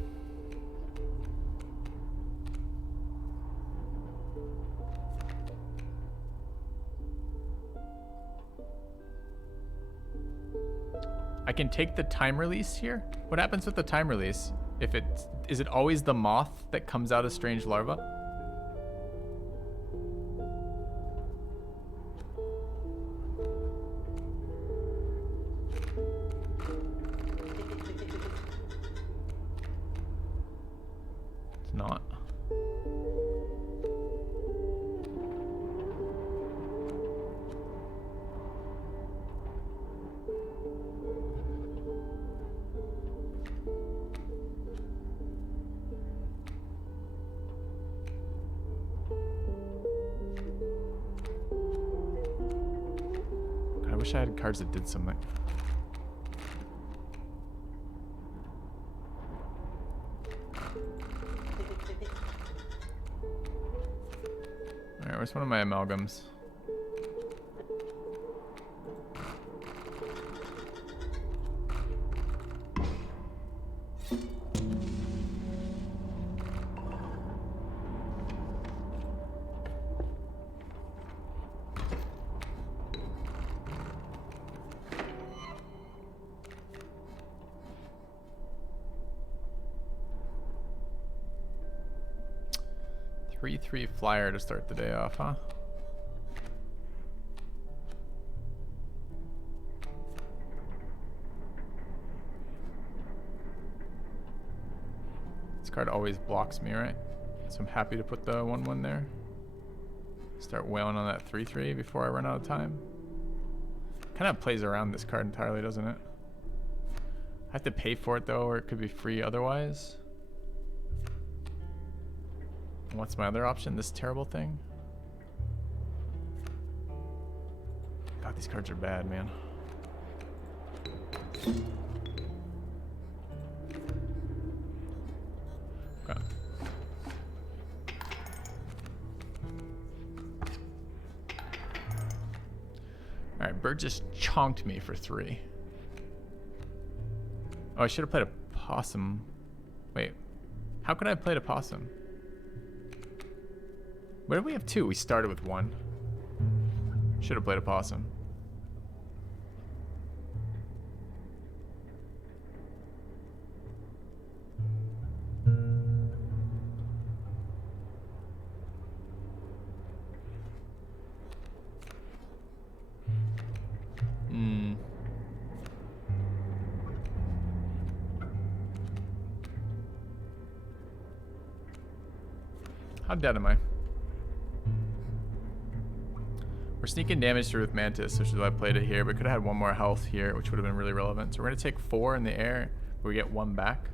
I can take the time release here? What happens with the time release? Is it always the moth that comes out as strange larva? It's not. I wish I had cards that did something. Alright, where's one of my amalgams? Three flyer to start the day off, huh? This card always blocks me, right? So I'm happy to put the 1/1 there. Start wailing on that 3/3 before I run out of time. Kind of plays around this card entirely, doesn't it? I have to pay for it though, or it could be free otherwise. What's my other option? This terrible thing? God, these cards are bad, man. Okay. bird just chonked me for 3. Oh, I should have played a possum. Wait, how could I have played a possum? Where did we have 2? We started with 1. Should have played a possum. How dead am I? We're sneaking damage through with Mantis, which is why I played it here, but could have had 1 more health here, which would have been really relevant. So we're going to take 4 in the air, but we get 1 back.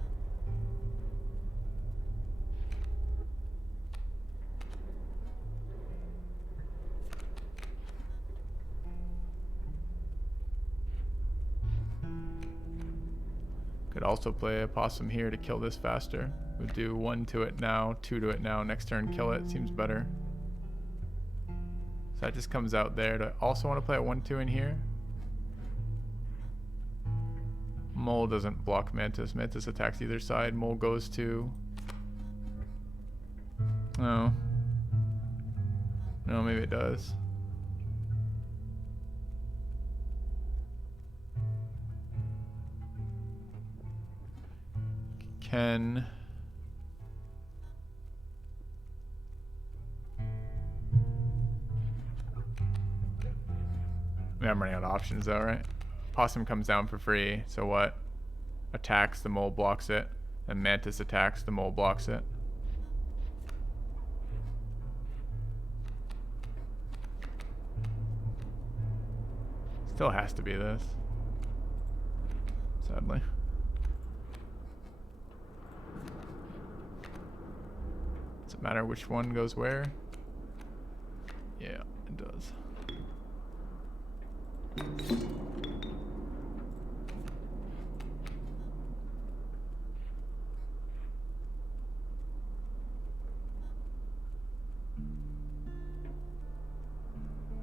Could also play a possum here to kill this faster. We'll do 1 to it now, 2 to it now, next turn kill it, seems better. So that just comes out there. Do I also want to play a 1-2 in here? Mole doesn't block Mantis. Mantis attacks either side. Mole goes to... No. No, maybe it does. Can... I'm running out of options though, right? Possum comes down for free, so what? Attacks, the mole blocks it. And Mantis attacks, the mole blocks it. Still has to be this. Sadly. Does it matter which one goes where? Yeah, it does.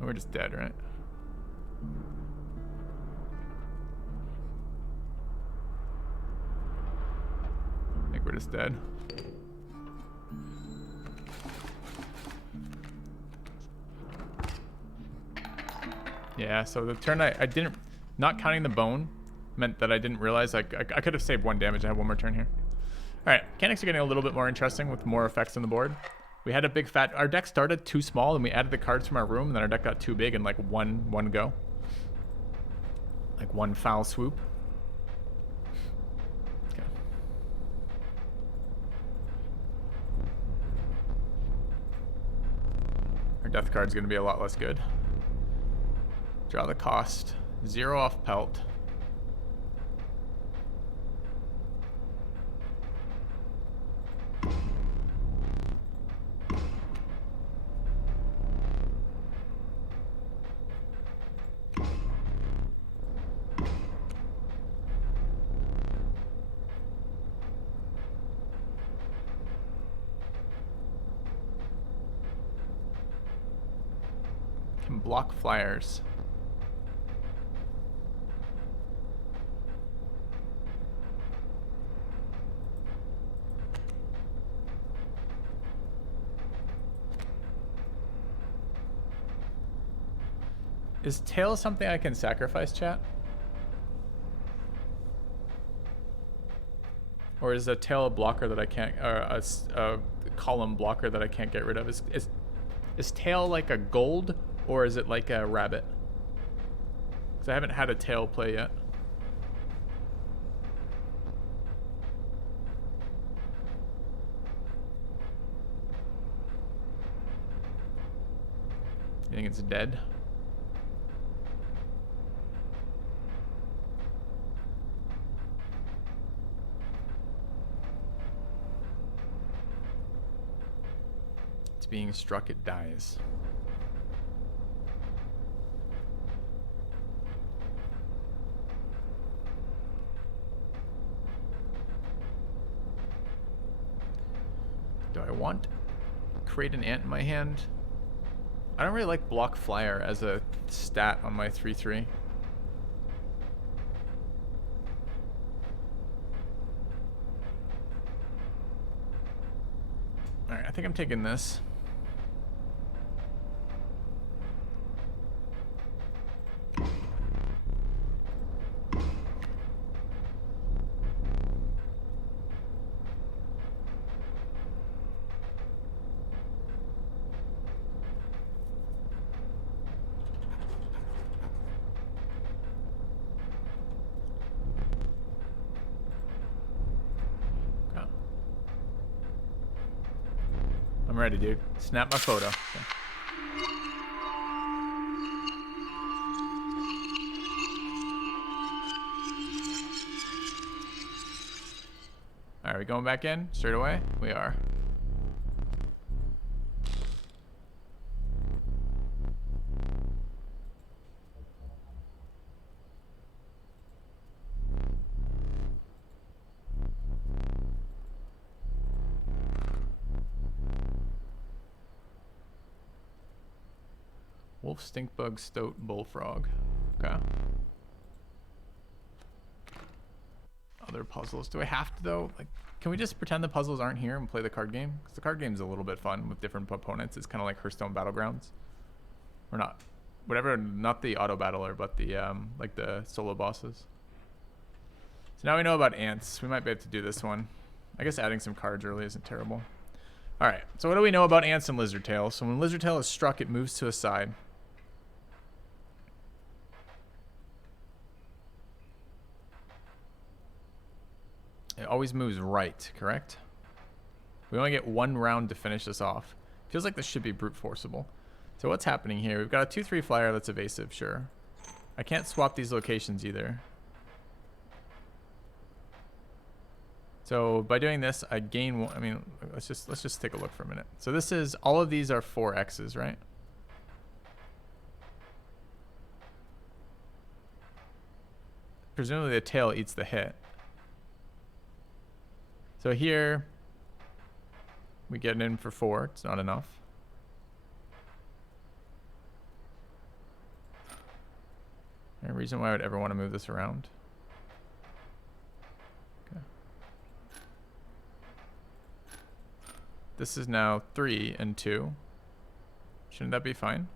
We're just dead, right? I think we're just dead. Yeah, so the turn I didn't, not counting the bone meant that I didn't realize I could have saved 1 damage. I have 1 more turn here. All right, mechanics are getting a little bit more interesting with more effects on the board. We had a big fat, our deck started too small and we added the cards from our room and then our deck got too big in like one go. Like 1 foul swoop. Okay. Our death card's gonna be a lot less good. Draw the cost. 0 off pelt. Can block flyers. Is tail something I can sacrifice, chat? Or is a tail a blocker that I can't, or a column blocker that I can't get rid of? Is tail like a gold, or is it like a rabbit? Because I haven't had a tail play yet. You think it's dead? Being struck, it dies. Do I want create an ant in my hand? I don't really like block flyer as a stat on my 3-3. Alright, I think I'm taking this. I'm ready, dude. Snap my photo. Okay. Alright, we going back in straight away? We are. Wolf, stinkbug, stoat, bullfrog. Okay. Other puzzles. Do I have to though? Like, can we just pretend the puzzles aren't here and play the card game? Because the card game's a little bit fun with different opponents. It's kind of like Hearthstone Battlegrounds. Or not. Whatever, not the auto battler, but the like the solo bosses. So now we know about ants. We might be able to do this one. I guess adding some cards early isn't terrible. Alright, so what do we know about ants and lizard tail? So when lizard tail is struck, it moves to a side. It always moves right, correct? We only get one round to finish this off. Feels like this should be brute forceable. So what's happening here? We've got a 2-3 flyer that's evasive, sure. I can't swap these locations either. So by doing this, I gain one. I mean, let's just take a look for a minute. So this is, all of these are 4 X's, right? Presumably the tail eats the hit. So here, we get it in for 4. It's not enough. Any reason why I would ever want to move this around? Okay. This is now 3 and 2. Shouldn't that be fine?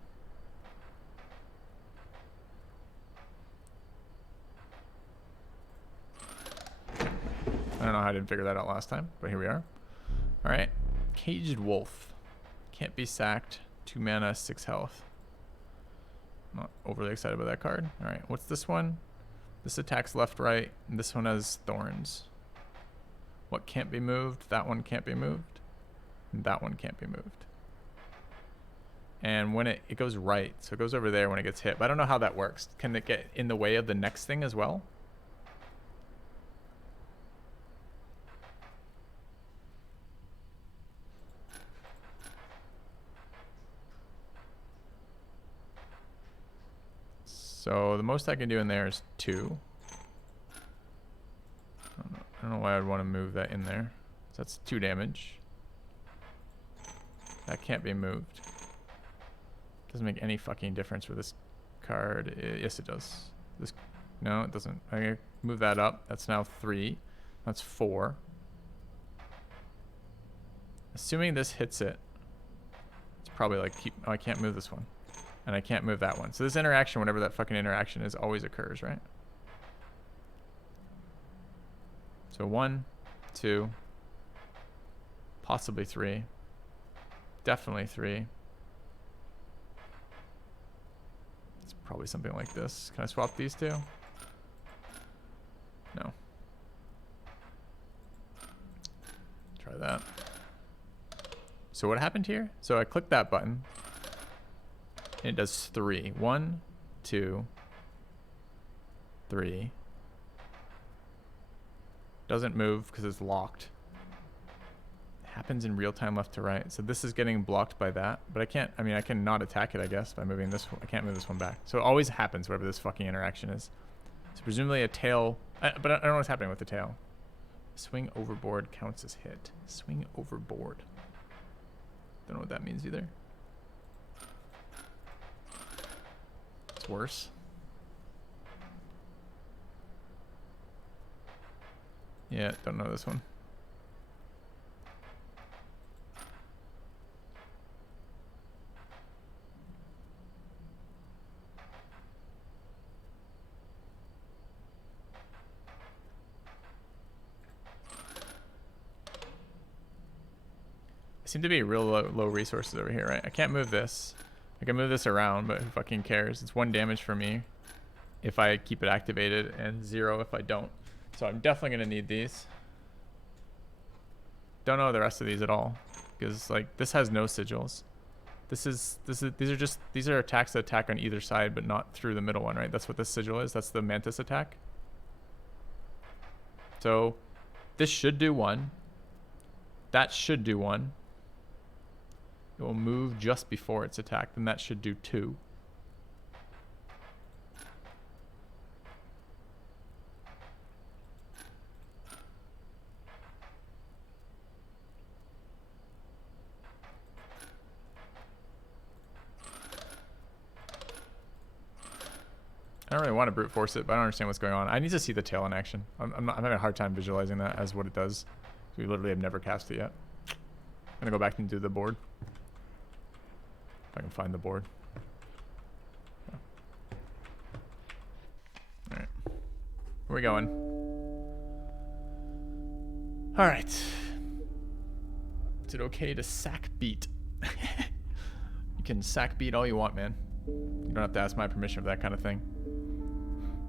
I don't know how I didn't figure that out last time, but here we are. All right, Caged Wolf. Can't be sacked. 2 mana, 6 health. Not overly excited about that card. All right, what's this one? This attacks left, right, and this one has thorns. What can't be moved? That one can't be moved. And that one can't be moved. And when it goes right, so it goes over there when it gets hit. But I don't know how that works. Can it get in the way of the next thing as well? So the most I can do in there is 2. I don't know why I'd want to move that in there. So that's 2 damage. That can't be moved. Doesn't make any fucking difference for this card. Yes, it does. This, no, it doesn't. I can move that up. That's now 3. That's 4. Assuming this hits it, it's probably like oh, I can't move this one. And I can't move that one. So this interaction, whatever that fucking interaction is, always occurs, right? So 1, 2, possibly 3, definitely 3. It's probably something like this. Can I swap these 2? No. Try that. So what happened here? So I clicked that button. And it does 3. 1, 2, 3. Doesn't move because it's locked. It happens in real time left to right. So this is getting blocked by that. But I can't, I mean, I can not attack it, I guess, by moving this one. I can't move this one back. So it always happens, whatever this fucking interaction is. So presumably a tail, but I don't know what's happening with the tail. Swing overboard counts as hit. Swing overboard. Don't know what that means either. It's worse. Yeah, don't know this one. Seem to be real low resources over here, right? I can't move this. I can move this around, but who fucking cares? It's 1 damage for me if I keep it activated and 0 if I don't. So I'm definitely gonna need these. Don't know the rest of these at all because like this has no sigils. These are attacks that attack on either side but not through the middle one, right? That's what this sigil is. That's the mantis attack. So this should do 1. That should do 1. It will move just before it's attacked, and that should do 2. I don't really want to brute force it, but I don't understand what's going on. I need to see the tail in action. I'm having a hard time visualizing that as what it does. We literally have never cast it yet. I'm gonna go back and do the board. If I can find the board. Yeah. Alright. Where are we going? Alright. Is it okay to sack beat? You can sack beat all you want, man. You don't have to ask my permission for that kind of thing.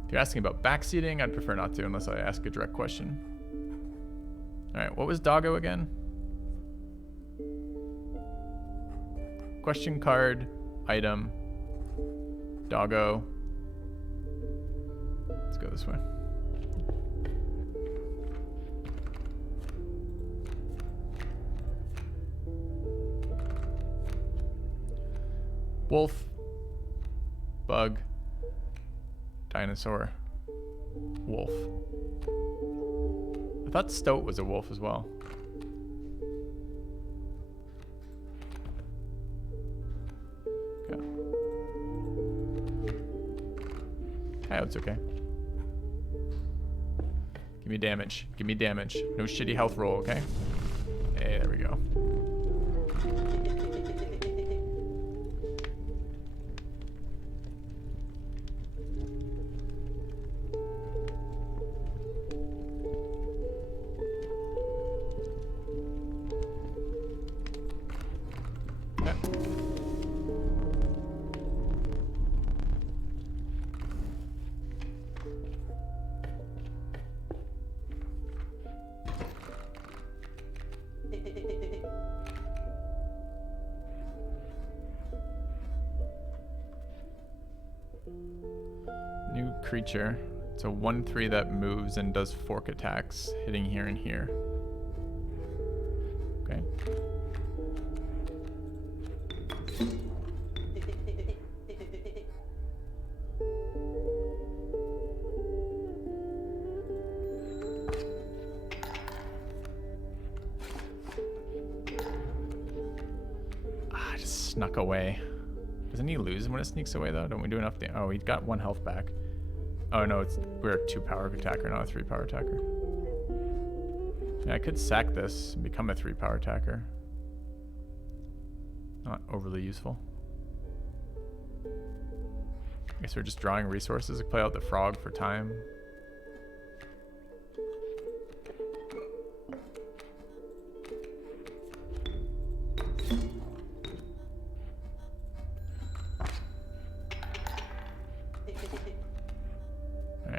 If you're asking about backseating, I'd prefer not to unless I ask a direct question. Alright, what was Doggo again? Question card, item, Doggo. Let's go this way. Wolf, bug, dinosaur, wolf. I thought Stoat was a wolf as well. Okay. Oh, it's okay. Give me damage. Give me damage. No shitty health roll, okay? Hey, there we go. New creature. It's a 1/3 that moves and does fork attacks, hitting here and here. Okay. I just snuck away. Doesn't he lose when it sneaks away though? Don't we do enough damage? Oh, he got 1 health back. Oh no, we're a 2 power attacker, not a 3 power attacker. Yeah, I could sack this and become a 3 power attacker. Not overly useful. I guess we're just drawing resources to play out the frog for time.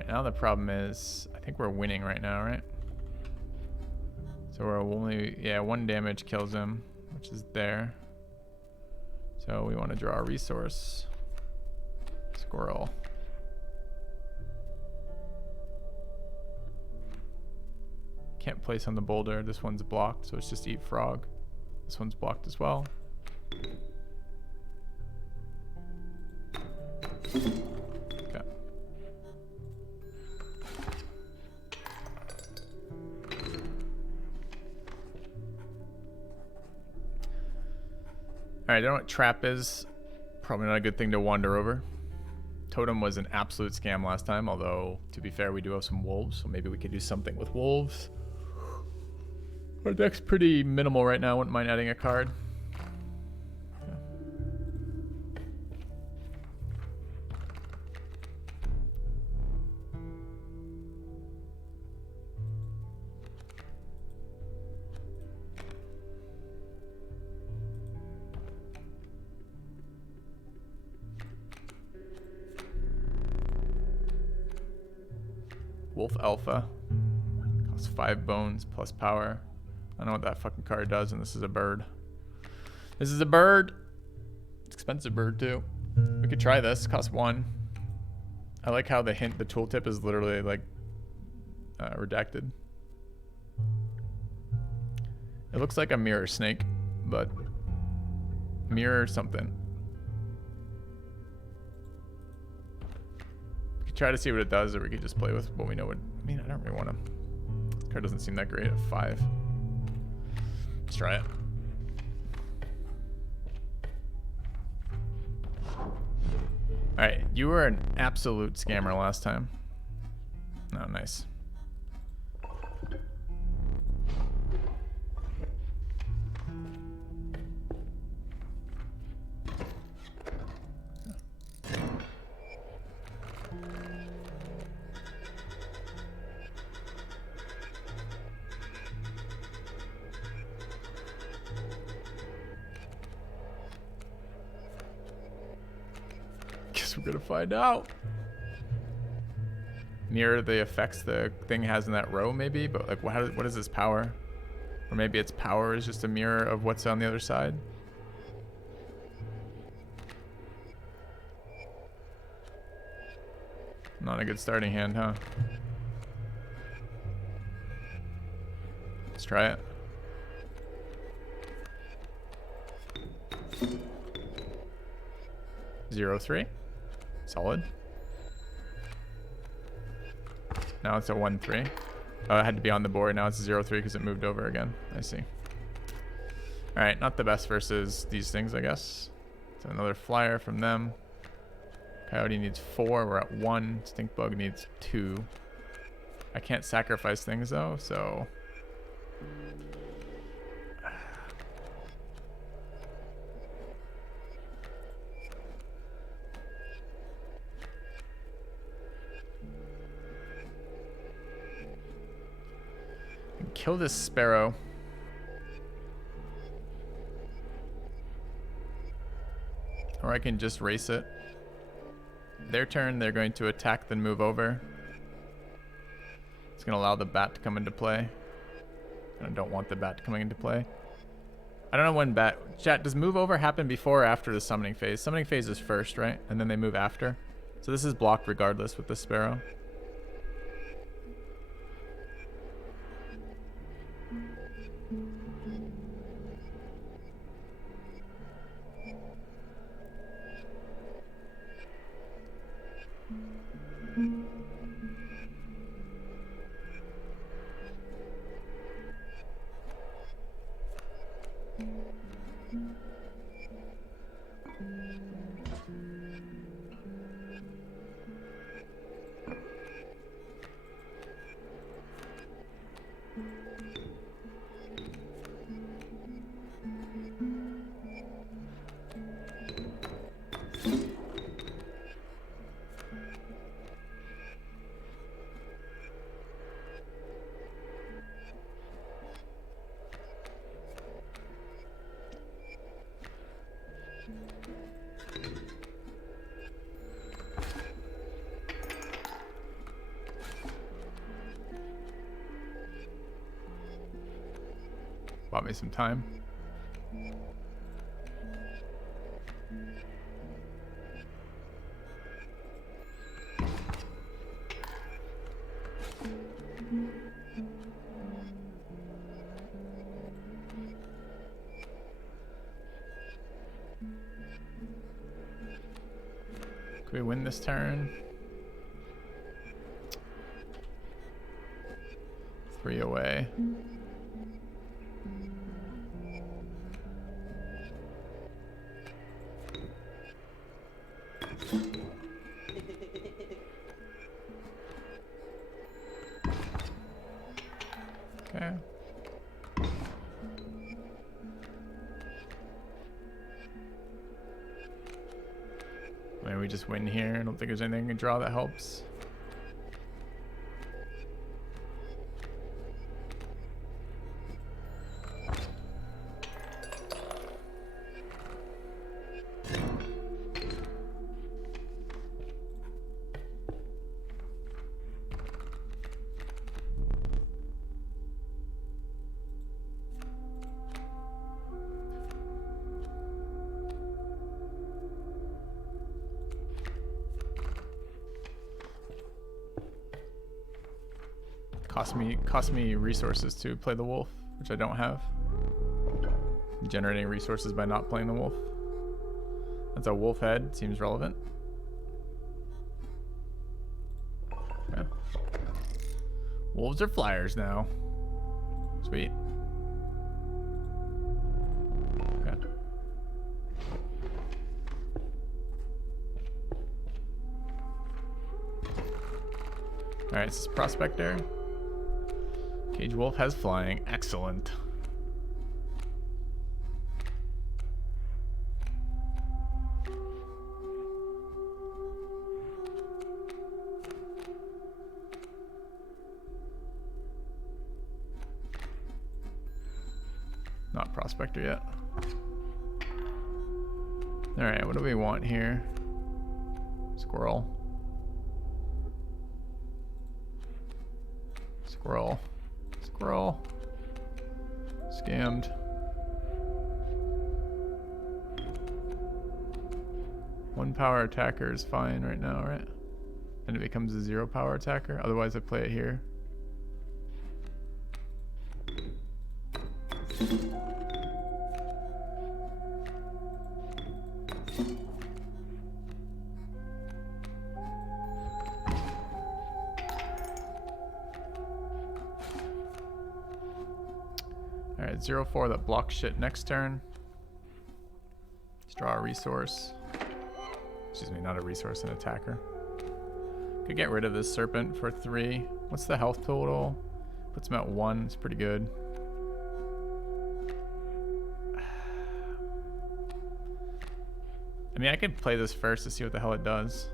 Now the problem is, I think we're winning right now, right? So we're only, yeah, 1 damage kills him, which is there. So we want to draw a resource. Squirrel. Can't place on the boulder. This one's blocked, so it's just eat frog. This one's blocked as well. Okay. Alright, I don't know what trap is. Probably not a good thing to wander over. Totem was an absolute scam last time, although, to be fair, we do have some wolves, so maybe we could do something with wolves. Our deck's pretty minimal right now. I wouldn't mind adding a card. Wolf Alpha. Costs 5 bones plus power. I don't know what that fucking card does, and this is a bird. This is a bird! It's expensive bird, too. We could try this. Costs 1. I like how the tooltip is literally, like, redacted. It looks like a mirror snake, but mirror something. Try to see what it does, or we could just play with what we know. I mean, I don't really want to. This card doesn't seem that great at 5. Let's try it. Alright, you were an absolute scammer last time. Oh, nice. We're gonna find out. Mirror the effects the thing has in that row, maybe, but like, what is this power? Or maybe its power is just a mirror of what's on the other side. Not a good starting hand, huh? Let's try it. Zero 3. Solid. Now it's a 1-3. Oh, it had to be on the board. Now it's a 0-3 because it moved over again. I see. Alright, not the best versus these things, I guess. So another flyer from them. Coyote needs 4. We're at 1. Stinkbug needs 2. I can't sacrifice things, though, so... Kill this sparrow. Or I can just race it. Their turn, they're going to attack then move over. It's going to allow the bat to come into play. I don't want the bat coming into play. I don't know when bat... Chat, does move over happen before or after the summoning phase? Summoning phase is first, right? And then they move after. So this is blocked regardless with the sparrow. Bought me some time. Can we win this turn? 3 away. Okay. Maybe we just win here. I don't think there's anything I can draw that helps. Cost me resources to play the wolf, which I don't have. Generating resources by not playing the wolf. That's a wolf head. Seems relevant. Yeah. Wolves are flyers now. Sweet. Okay. Alright, this is Prospector. Cage Wolf has flying. Excellent. Not Prospector yet. Alright, what do we want here? Squirrel. Squirrel. Squirrel. Scammed. One power attacker is fine right now, right? And it becomes a 0 power attacker. Otherwise I play it here. Alright, 0-4 that blocks shit next turn. Let's draw a resource. Excuse me, not a resource, an attacker. Could get rid of this serpent for 3. What's the health total? Puts him at 1. It's pretty good. I mean, I could play this first to see what the hell it does.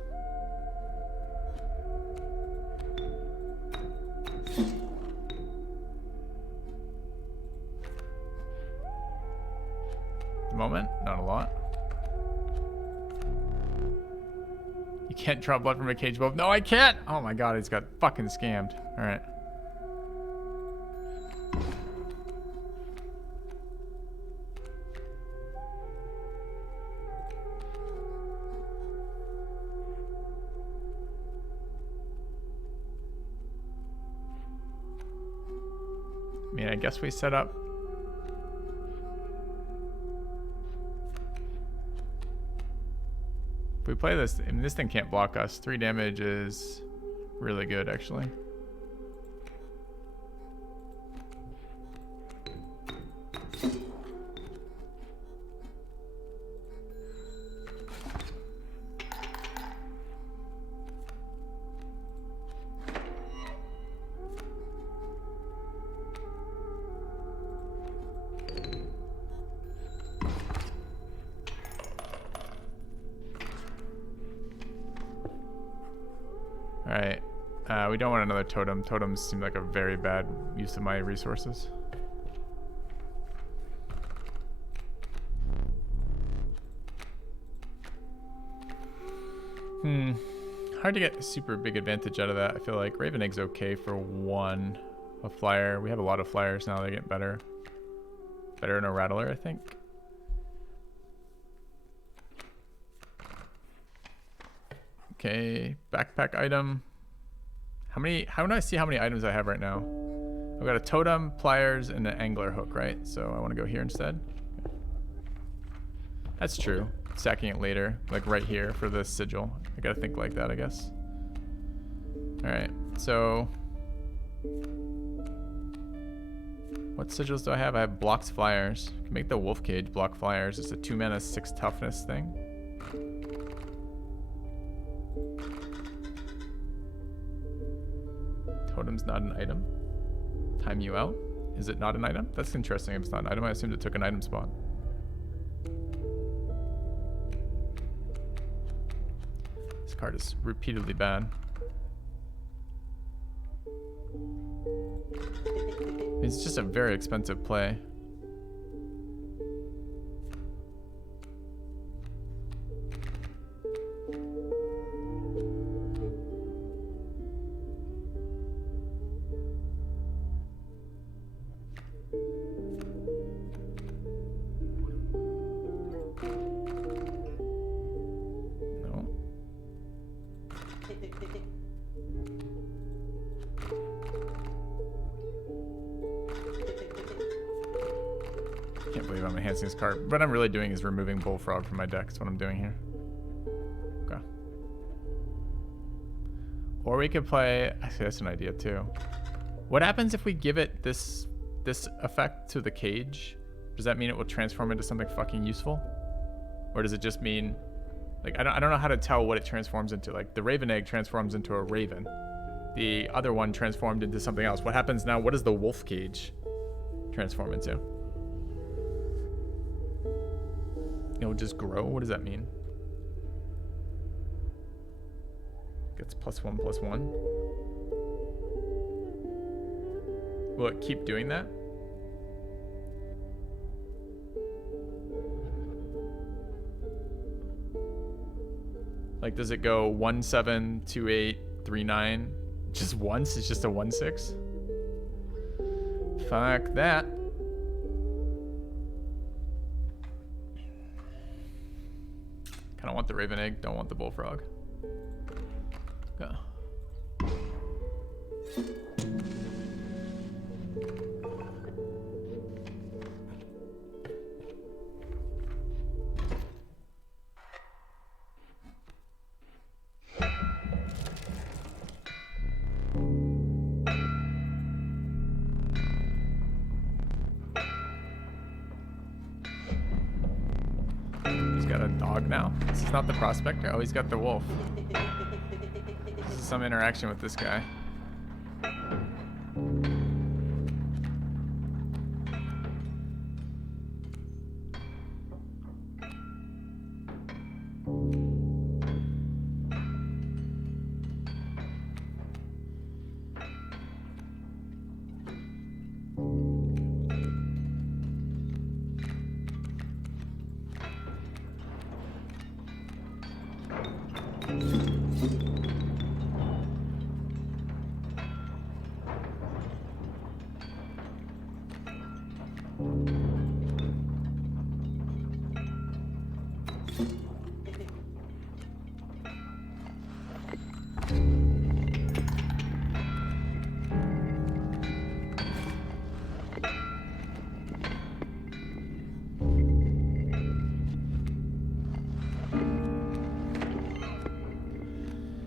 The moment, not a lot. You can't draw blood from a cage wolf. No, I can't! Oh my god, he's got fucking scammed. Alright. I mean, I guess we set up. If we play this, I mean, this thing can't block us. 3 damage is really good, actually. Alright, we don't want another totem. Totems seem like a very bad use of my resources. Hard to get a super big advantage out of that. I feel like Raven Egg's okay for 1. A flyer. We have a lot of flyers now. They get better. Better than a Rattler, I think. Okay, backpack item. How do I see how many items I have right now? I've got a totem, pliers, and an angler hook, right? So I want to go here instead. That's true. Stacking it later, like right here for the sigil. I gotta think like that, I guess. Alright, so what sigils do I have? I have blocks flyers. I can make the wolf cage block flyers. It's a 2 mana 6 toughness thing. Totem's not an item. Time you out. Is it not an item? That's interesting if it's not an item. I assumed it took an item spot. This card is repeatedly bad. It's just a very expensive play. Can't believe I'm enhancing this card. What I'm really doing is removing Bullfrog from my deck. That's what I'm doing here. Okay. Or we could play... Actually, that's an idea too. What happens if we give it this effect to the cage? Does that mean it will transform into something fucking useful? Or does it just mean... Like, I don't know how to tell what it transforms into. Like, the Raven Egg transforms into a raven. The other one transformed into something else. What happens now? What does the wolf cage transform into? It'll just grow? What does that mean? Gets +1/+1. Will it keep doing that? Like, does it go 1, 7, 2, 8, 3, 9? Just once? It's just a 1, 6? Fuck that. Kind of want the Raven Egg, don't want the Bullfrog. Go. Now. This is not the prospector. Oh, he's got the wolf. This is some interaction with this guy.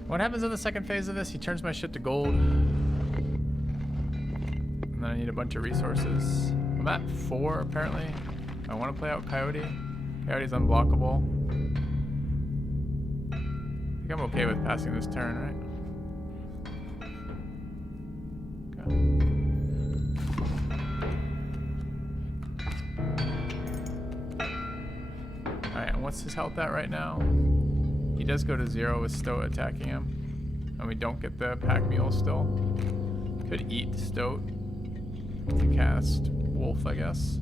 What happens in the second phase of this? He turns my shit to gold. And then I need a bunch of resources. I'm at 4 apparently. I want to play out Coyote. Coyote's unblockable. I think I'm okay with passing this turn, right? Okay. Alright, and what's his health at right now? He does go to 0 with Stoat attacking him. And we don't get the pack mule still. Could eat Stoat to cast Wolf, I guess.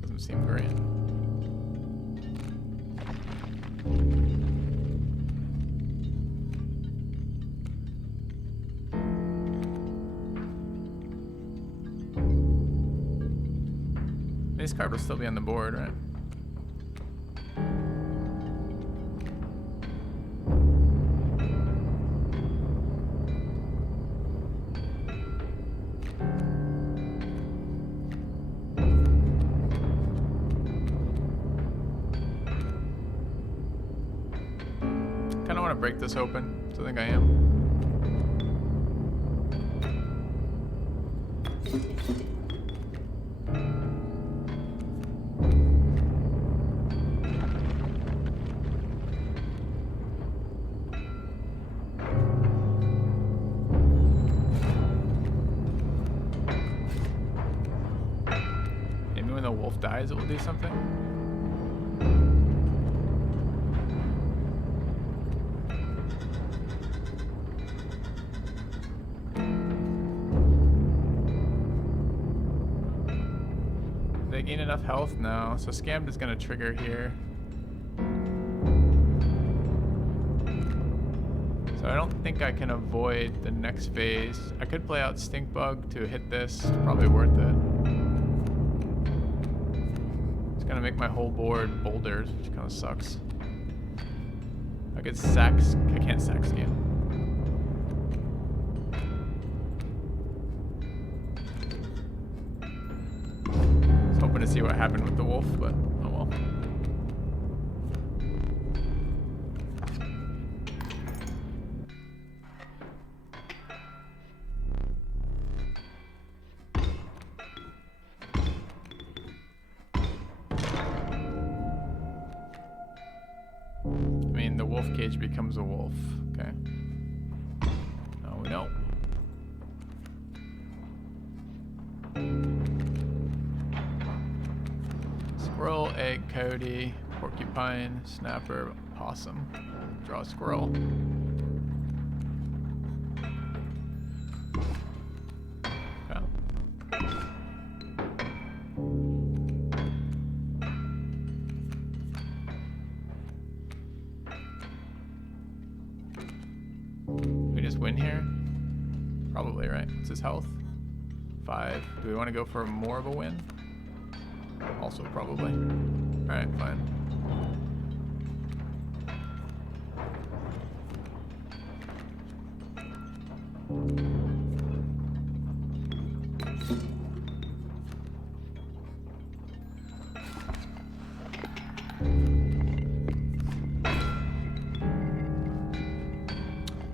Doesn't seem great. This card will still be on the board, right? Break this open, so I think I am. wolf dies, it will do something. They gain enough health? No. So Scammed is going to trigger here. So I don't think I can avoid the next phase. I could play out Stink Bug to hit this. It's probably worth it. It's going to make my whole board boulders, which kind of sucks. I could sack... I can't sack Scam. To see what happened with the wolf, but oh well. I mean, the wolf cage becomes a wolf. Okay. Now we know. Squirrel, egg, coyote, porcupine, snapper, possum. Draw a squirrel. Okay. We just win here? Probably, right? What's his health? 5. Do we want to go for more of a win? Also probably. Alright, fine.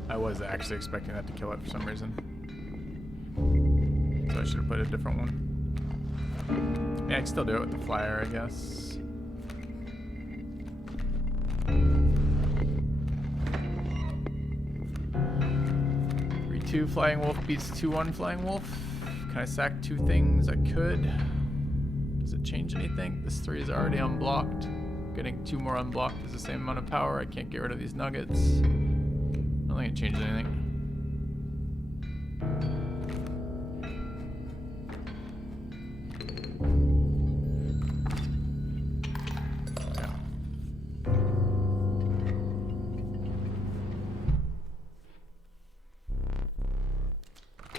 I was actually expecting that to kill it for some reason. So I should have put a different one. Yeah, I can still do it with the flyer, I guess. Two flying wolf beats 2-1 flying wolf. Can I sack 2 things? I could. Does it change anything? This 3 is already unblocked. Getting 2 more unblocked is the same amount of power. I can't get rid of these nuggets. I don't think it changes anything.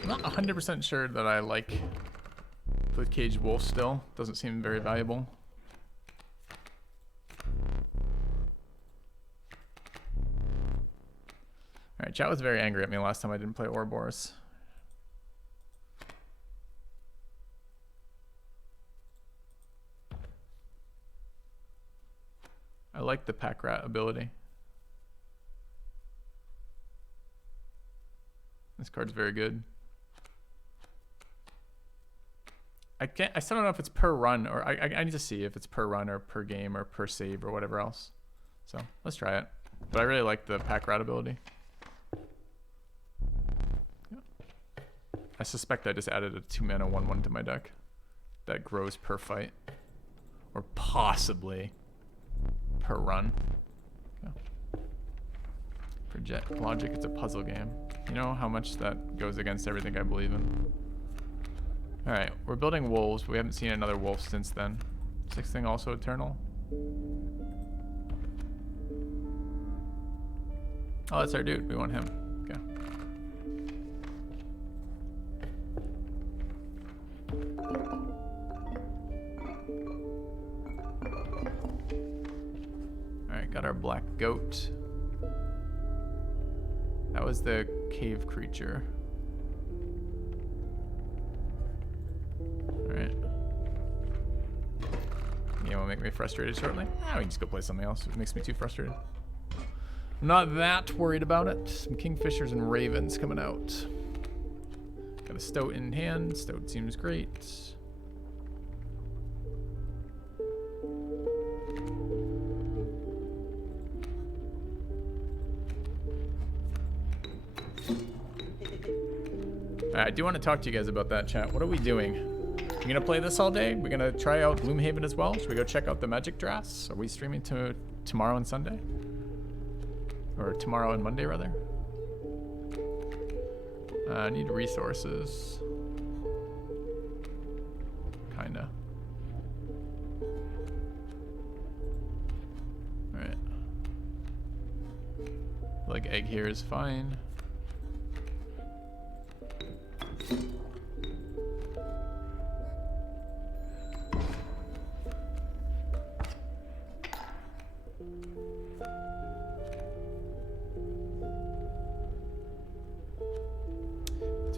I'm not 100% sure that I like the caged wolf still. Doesn't seem very valuable. Alright, chat was very angry at me last time I didn't play Ouroboros. I like the pack rat ability. This card's very good. I still don't know if it's per run, or I need to see if it's per run or per game or per save or whatever else. So let's try it. But I really like the pack rat ability. I suspect I just added a 2-mana 1/1 to my deck that grows per fight, or possibly per run. Yeah. For Jet Logic, it's a puzzle game. You know how much that goes against everything I believe in. Alright, we're building wolves, but we haven't seen another wolf since then. 6th thing also eternal. Oh, that's our dude. We want him. Okay. Alright, got our black goat. That was the cave creature. Alright. Game will make me frustrated shortly. Ah, we can just go play something else. It makes me too frustrated. I'm not that worried about it. Some kingfishers and ravens coming out. Got a stoat in hand. Stoat seems great. I do want to talk to you guys about that, chat. What are we doing? You gonna play this all day? We're gonna try out Gloomhaven as well. Should we go check out the Magic Drafts? Are we streaming tomorrow and Sunday? Or tomorrow and Monday, rather? I need resources. Kinda. Alright. Like egg here is fine.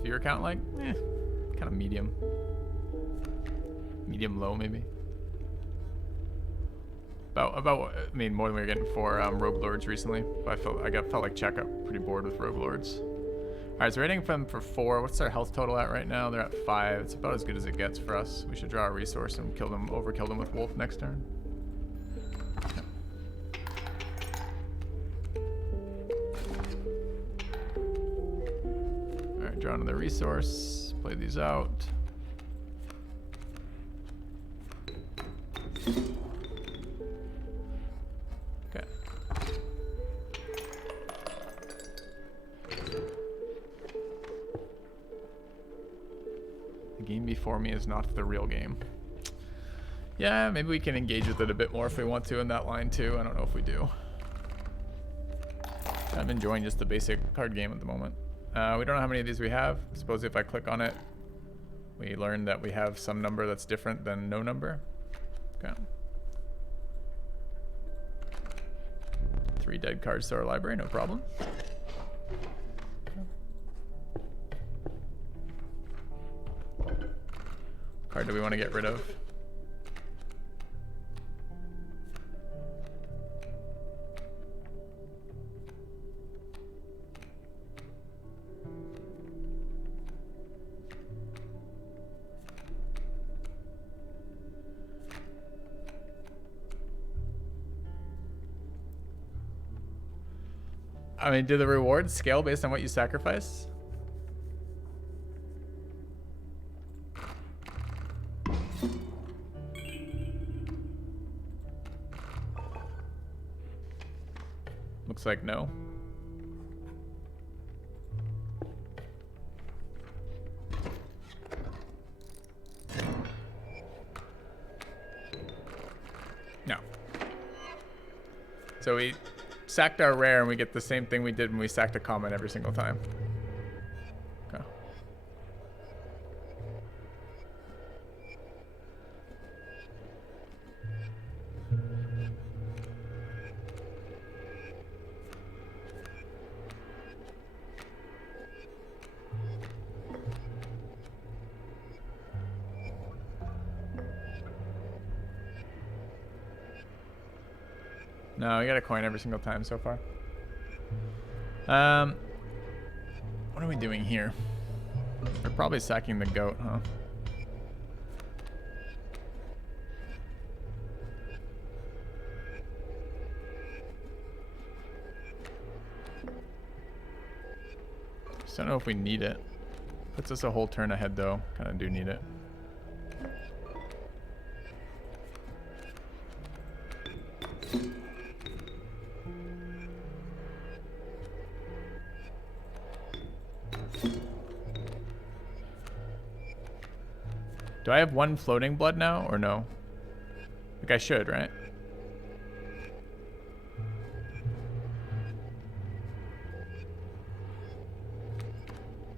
Viewer count like kind of medium low maybe about I mean more than we were getting for Rogue Lords recently, but I felt like Check got pretty bored with Rogue Lords. All right, so rating them for 4. What's their health total at right now? They're at 5. It's about as good as it gets for us. We should draw a resource and overkill them with Wolf next turn. Draw another resource, play these out. Okay. The game before me is not the real game. Yeah, maybe we can engage with it a bit more if we want to in that line too. I don't know if we do. I'm enjoying just the basic card game at the moment. We don't know how many of these we have. Suppose if I click on it, we learn that we have some number that's different than no number. Okay. 3 dead cards to our library, no problem. What card do we want to get rid of? I mean, do the rewards scale based on what you sacrifice? Looks like no. No. So we sacked our rare and we get the same thing we did when we sacked a common every single time. Okay. No, we got a coin every single time so far. What are we doing here? We're probably sacking the goat, huh? Just don't know if we need it. Puts us a whole turn ahead though. Kind of do need it. Do I have 1 floating blood now, or no? Like I should, right?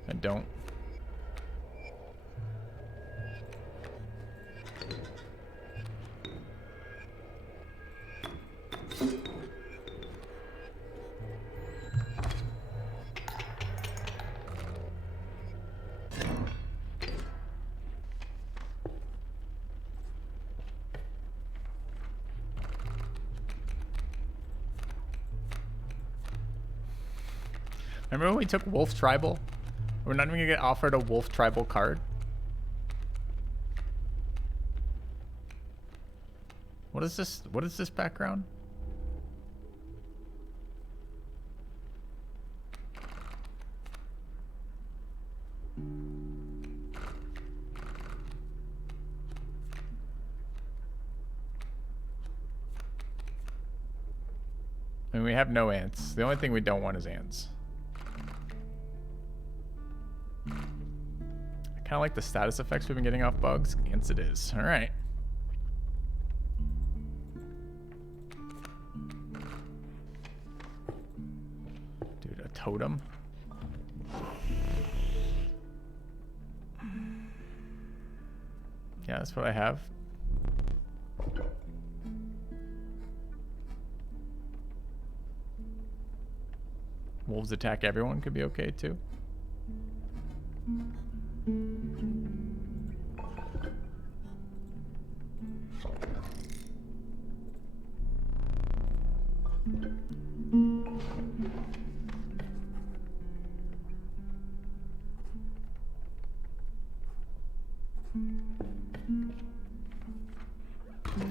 I don't. Remember when we took Wolf Tribal? We're not even gonna get offered a Wolf Tribal card. What is this? What is this background? mean, we have no ants. The only thing we don't want is ants. I kind of like the status effects we've been getting off bugs. Ants it is. All right. Dude, a totem. Yeah, that's what I have. Wolves attack everyone could be okay too.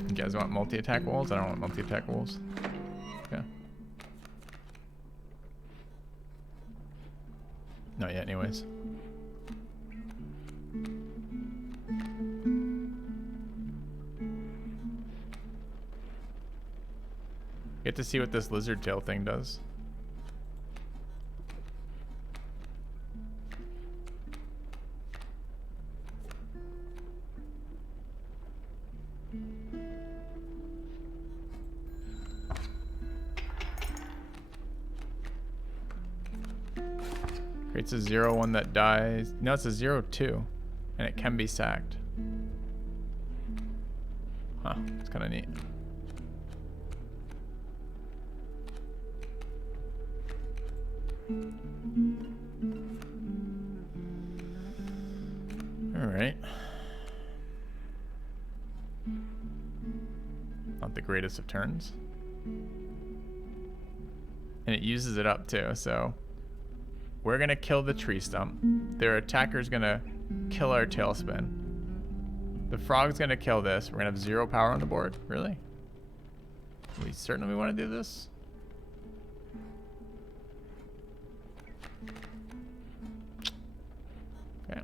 You guys want multi-attack wolves? I don't want multi-attack wolves. Okay. Not yet, anyways. Get to see what this lizard tail thing does. Creates a 0-1 that dies. No, it's a 0-2. And it can be sacked. Huh, it's kind of neat. Alright. Not the greatest of turns. And it uses it up too, so we're gonna kill the tree stump. Their attacker's gonna kill our tailspin. The frog's gonna kill this. We're gonna have 0 power on the board. Really? We certainly want to do this? Okay.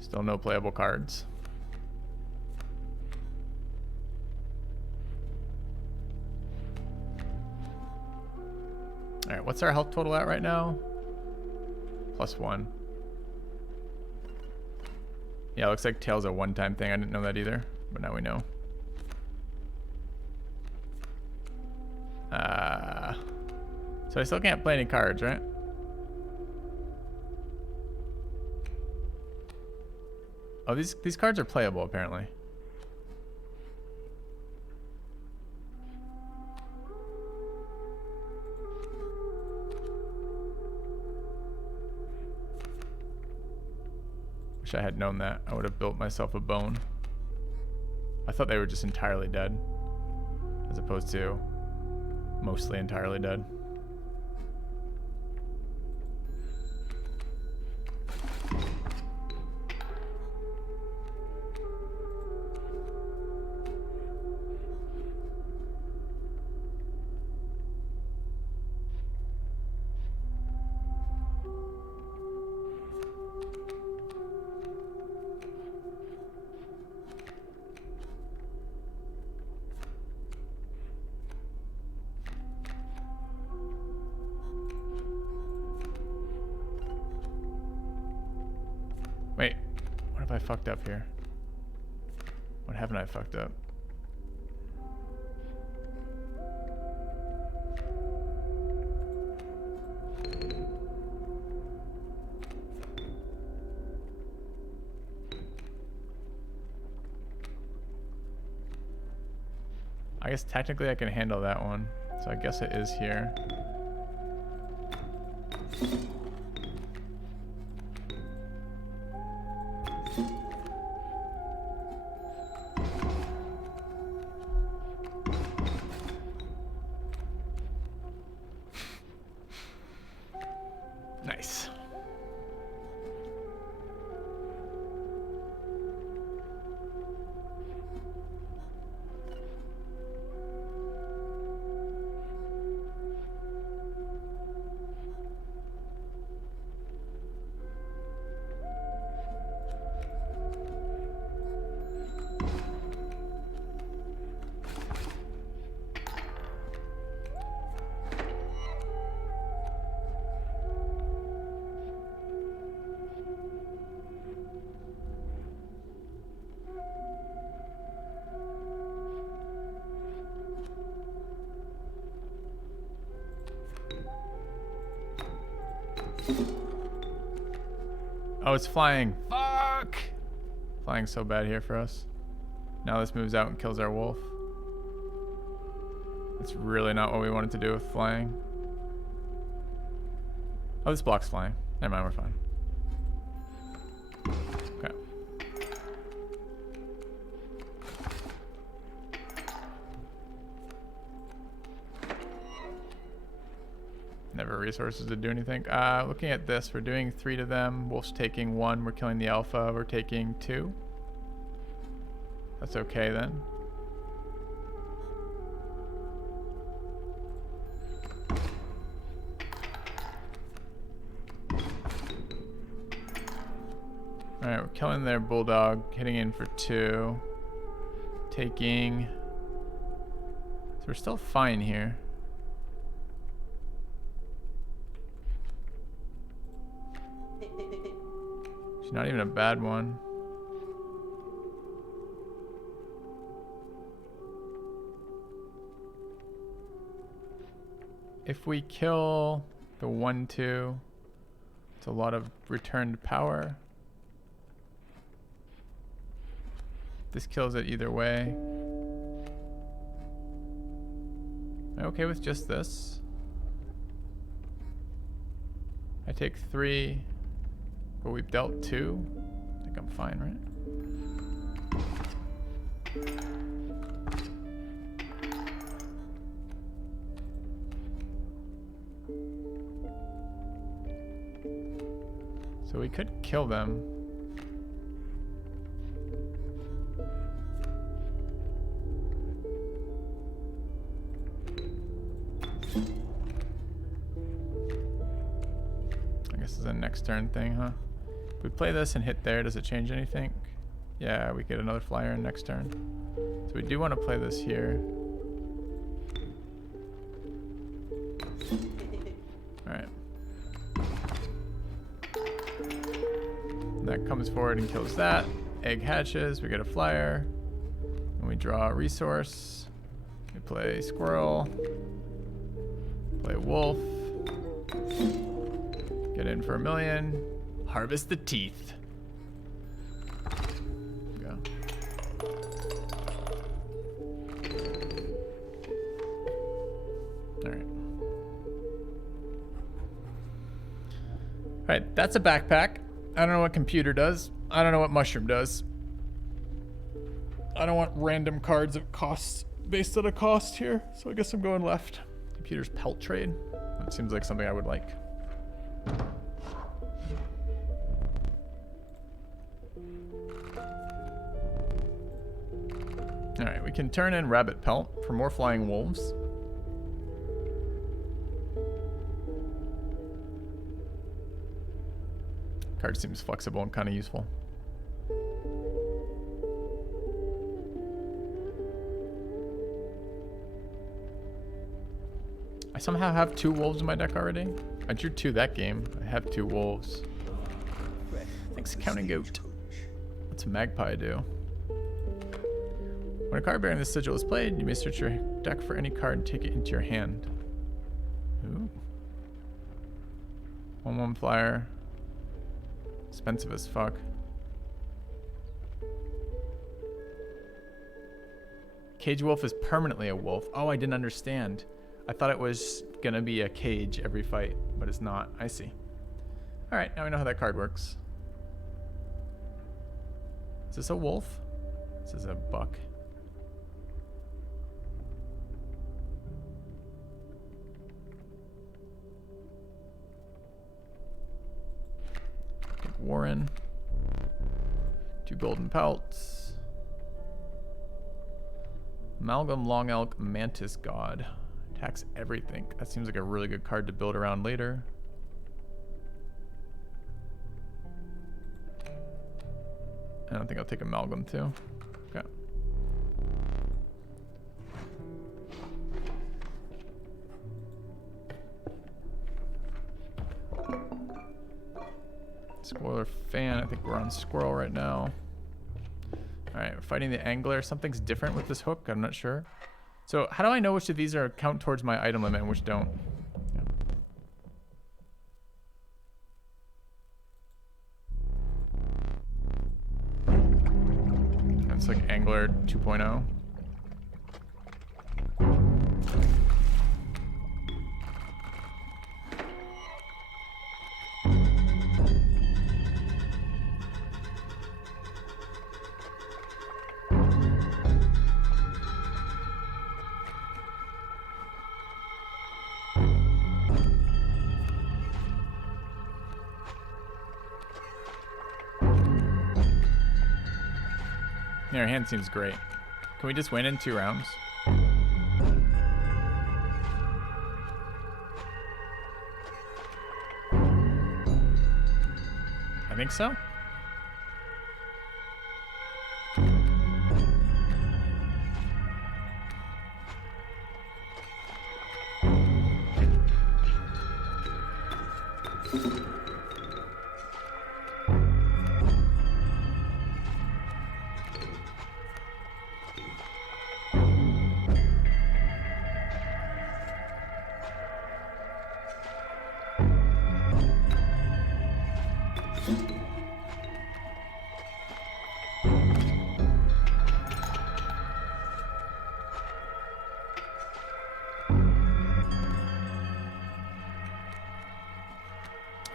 Still no playable cards. Alright, what's our health total at right now? +1. Yeah, it looks like tail's a one-time thing. I didn't know that either, but now we know. So I still can't play any cards, right? Oh, these cards are playable apparently. Wish I had known that. I would have built myself a bone. I thought they were just entirely dead, as opposed to mostly entirely dead. Wait, what have I fucked up here? What haven't I fucked up? I guess technically I can handle that one. So I guess it is here. Nice. Oh, it's flying. Fuck! Flying so bad here for us. Now this moves out and kills our wolf. That's really not what we wanted to do with flying. Oh, this block's flying. Never mind, we're fine. Okay. Never resources to do anything. Looking at this, we're doing 3 to them. Wolf's taking 1. We're killing the alpha. We're taking 2. That's okay then. Alright, we're killing their bulldog, hitting in for 2. Taking... So we're still fine here. She's not even a bad one. If we kill the 1-2, it's a lot of returned power. This kills it either way. Am I okay with just this? I take 3, but we've dealt 2. I think I'm fine, right? So we could kill them. I guess it's a next turn thing, huh? If we play this and hit there, does it change anything? Yeah, we get another flyer in next turn. So we do want to play this here. Alright. That comes forward and kills that. Egg hatches, we get a flyer. And we draw a resource. We play squirrel. Play wolf. Get in for 1 million. Harvest the teeth. Go. Alright. Alright, that's a backpack. I don't know what computer does. I don't know what mushroom does. I don't want random cards of costs based on a cost here, so I guess I'm going left. Computer's pelt trade. That seems like something I would like. Alright, we can turn in rabbit pelt for more flying wolves. Card seems flexible and kind of useful. I somehow have 2 wolves in my deck already. I drew 2 that game. I have 2 wolves. Thanks, Counting Goat. What's a magpie do? When a card bearing this sigil is played, you may search your deck for any card and take it into your hand. Ooh. 1/1 flyer. Expensive as fuck. Cage wolf is permanently a wolf. Oh, I didn't understand. I thought it was gonna be a cage every fight, but it's not. I see. Alright, now we know how that card works. Is this a wolf? This is a buck. Take Warren. 2 golden pelts. Amalgam Long Elk Mantis God. Attacks everything. That seems like a really good card to build around later. I don't think I'll take Amalgam too. Okay. Spoiler fan. I think we're on Squirrel right now. Alright, we're fighting the Angler. Something's different with this hook. I'm not sure. So how do I know which of these are count towards my item limit and which don't? Yeah. another 2.0. Yeah, our hand seems great. Can we just win in 2 rounds? I think so.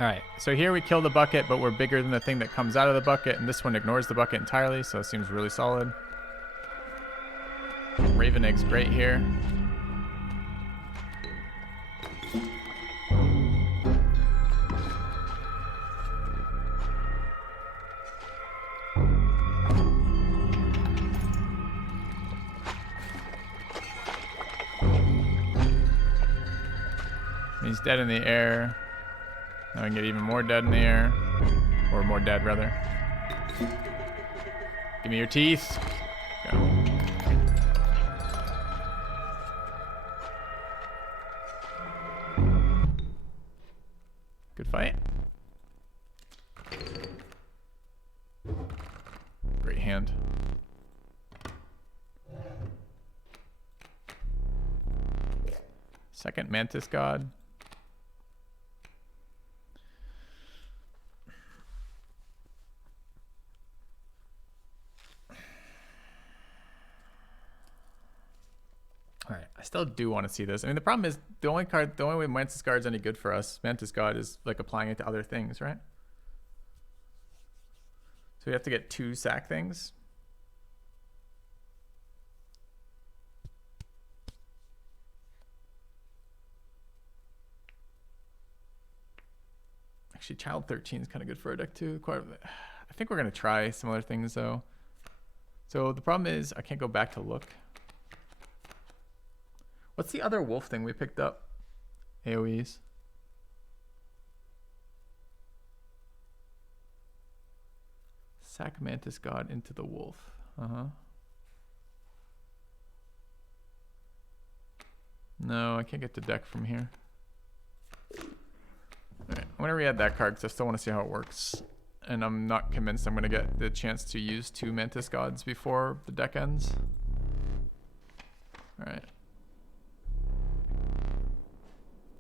Alright, so here we kill the bucket, but we're bigger than the thing that comes out of the bucket, and this one ignores the bucket entirely, so it seems really solid. Raven Egg's great here. He's dead in the air. Now we can get even more dead in the air. Or more dead, rather. Give me your teeth. Go. Good fight. Great hand. Second Mantis God. Alright, I still do want to see this. I mean, the problem is the only way Mantis Guard's any good for us, Mantis God, is like applying it to other things, right? So we have to get 2 sack things. Actually, Child 13 is kind of good for our deck too. I think we're going to try similar things though. So the problem is I can't go back to look. What's the other wolf thing we picked up? AoEs. Sack Mantis God into the wolf. No, I can't get the deck from here. Alright, I'm going to re-add that card because I still want to see how it works. And I'm not convinced I'm going to get the chance to use 2 Mantis Gods before the deck ends. Alright.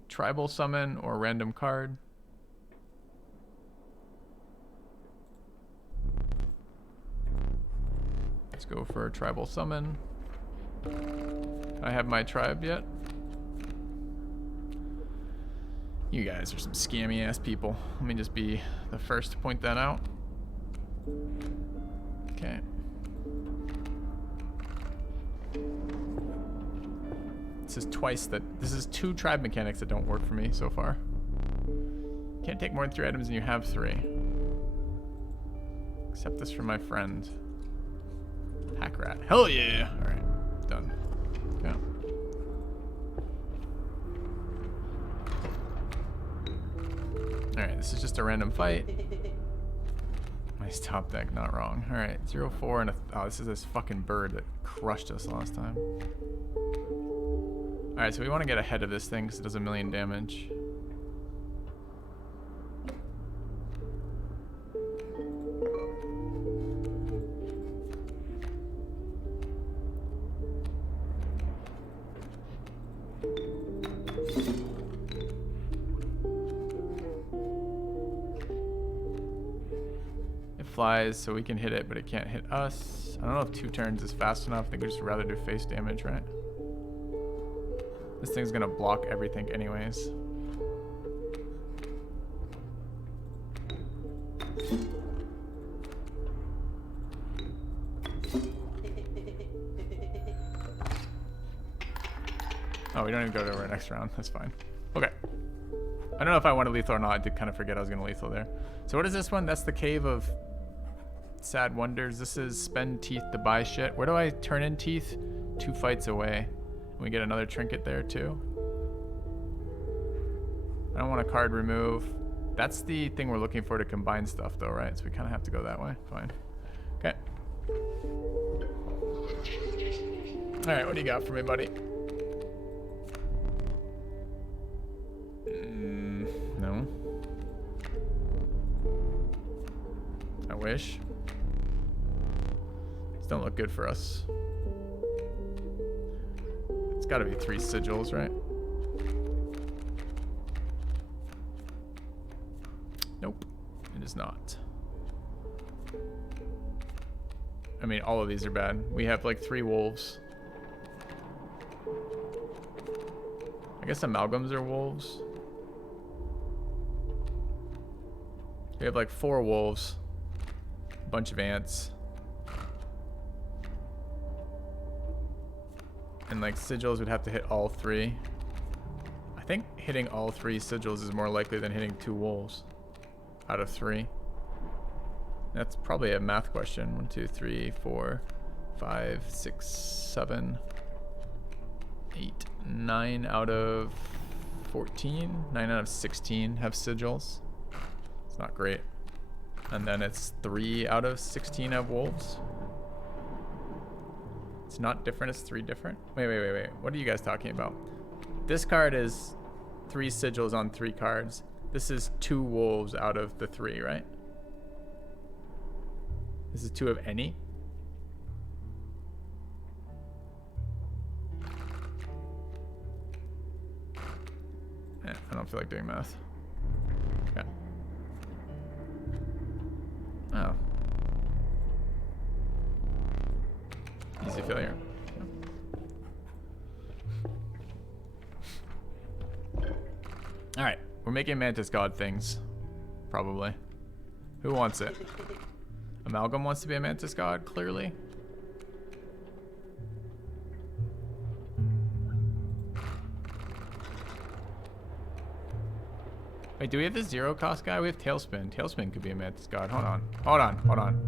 Tribal summon or random card. Let's go for a tribal summon. I have my tribe yet. You guys are some scammy ass people. Let me just be the first to point that out. Okay. This is twice that. This is 2 tribe mechanics that don't work for me so far. Can't take more than 3 items and you have 3. Accept this from my friend. Pack rat. Hell yeah! Alright, done. Yeah. Alright, this is just a random fight. Nice top deck, not wrong. Alright, 0-4 and a. Oh, this is this fucking bird that crushed us last time. Alright, so we want to get ahead of this thing because it does 1,000,000 damage. flies, so we can hit it, but it can't hit us. I don't know if 2 turns is fast enough. I think we'd just rather do face damage, right? This thing's gonna block everything anyways. Oh, we don't even go to our next round. That's fine. Okay. I don't know if I wanted lethal or not. I did kind of forget I was going to lethal there. So what is this one? That's the Cave of Sad Wonders. This is spend teeth to buy shit. Where do I turn in teeth? 2 fights away. And we get another trinket there too. I don't want a card remove. That's the thing we're looking for to combine stuff though, right? So we kind of have to go that way. Fine. Okay. All right, what do you got for me, buddy? No. I wish. These don't look good for us. It's got to be 3 sigils, right? Nope, it is not. I mean, all of these are bad. We have like 3 wolves. I guess amalgams are wolves. We have like 4 wolves, a bunch of ants, and like sigils would have to hit all 3. I think hitting all 3 sigils is more likely than hitting 2 wolves out of 3. That's probably a math question. 1, 2, 3, 4, 5, 6, 7, 8, 9 out of 14. 9 out of 16 have sigils. Not great. And then it's 3 out of 16 have wolves. It's not different, it's 3 different. Wait. What are you guys talking about? This card is 3 sigils on 3 cards. This is 2 wolves out of the 3, right? This is 2 of any? I don't feel like doing math. Okay. Oh. Easy failure. Alright, we're making Mantis God things. Probably. Who wants it? Amalgam wants to be a Mantis God, clearly. Wait, do we have the 0 cost guy? We have Tailspin. Tailspin could be a Mantis God. Hold on.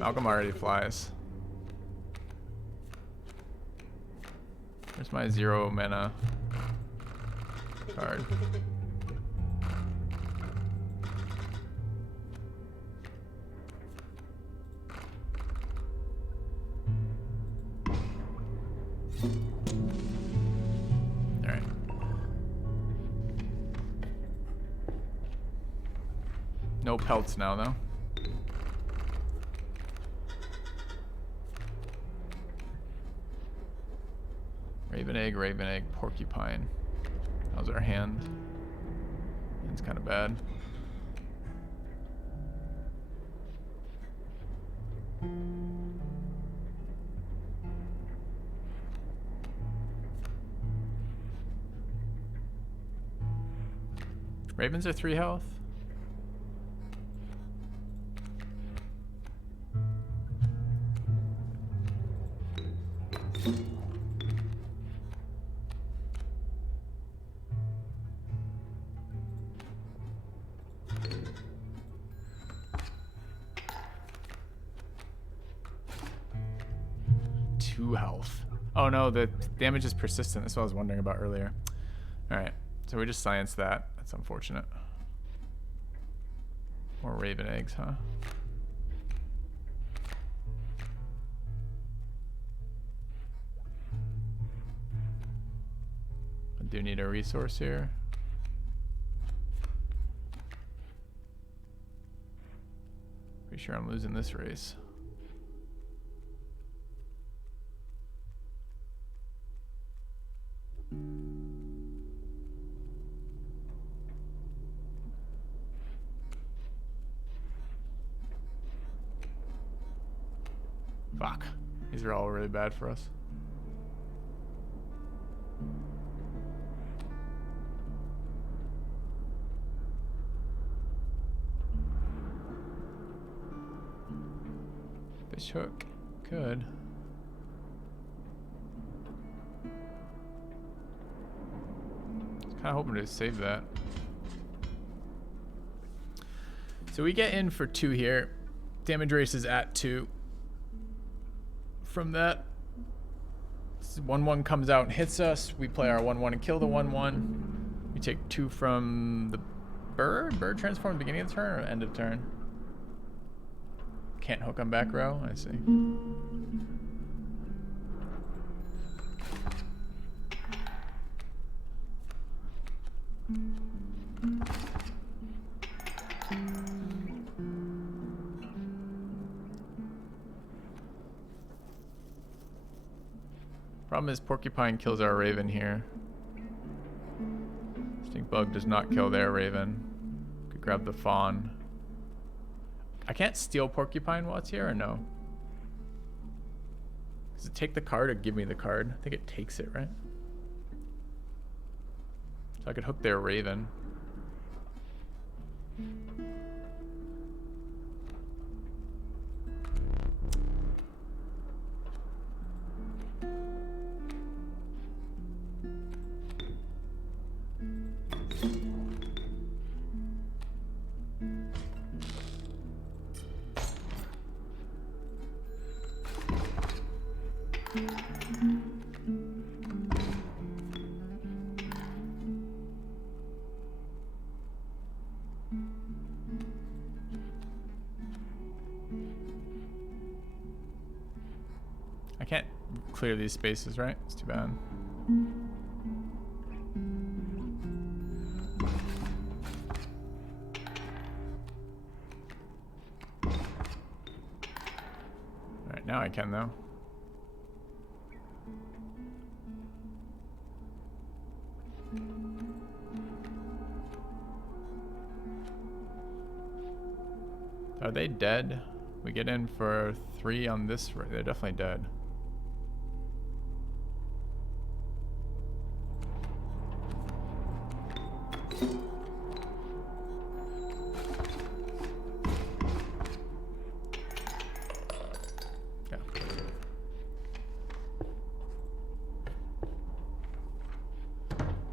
Malcolm already flies. Where's my 0 mana card? Alright. No pelts now, though. Raven egg, porcupine. How's our hand? It's kind of bad. Ravens are 3 health. Health. Oh no, the damage is persistent. That's what I was wondering about earlier. Alright, so we just scienced that. That's unfortunate. More raven eggs, huh? I do need a resource here. Pretty sure I'm losing this race. Fuck. These are all really bad for us. Fish hook. Good. Kind of hoping to save that. So we get in for 2 here. Damage race is at 2. From that, 1/1 comes out and hits us. We play our 1/1 and kill the 1/1. We take 2 from the bird. Bird transform beginning of turn or end of turn? Can't hook on back row. I see. Problem is Porcupine kills our Raven here. Stink Bug does not kill their Raven. Could grab the Fawn. I can't steal Porcupine while it's here or no? Does it take the card or give me the card? I think it takes it, right? So I could hook their Raven. I can't clear these spaces, right? It's too bad. Alright, now I can though. Are they dead? We get in for 3 on this. They're definitely dead. Yeah.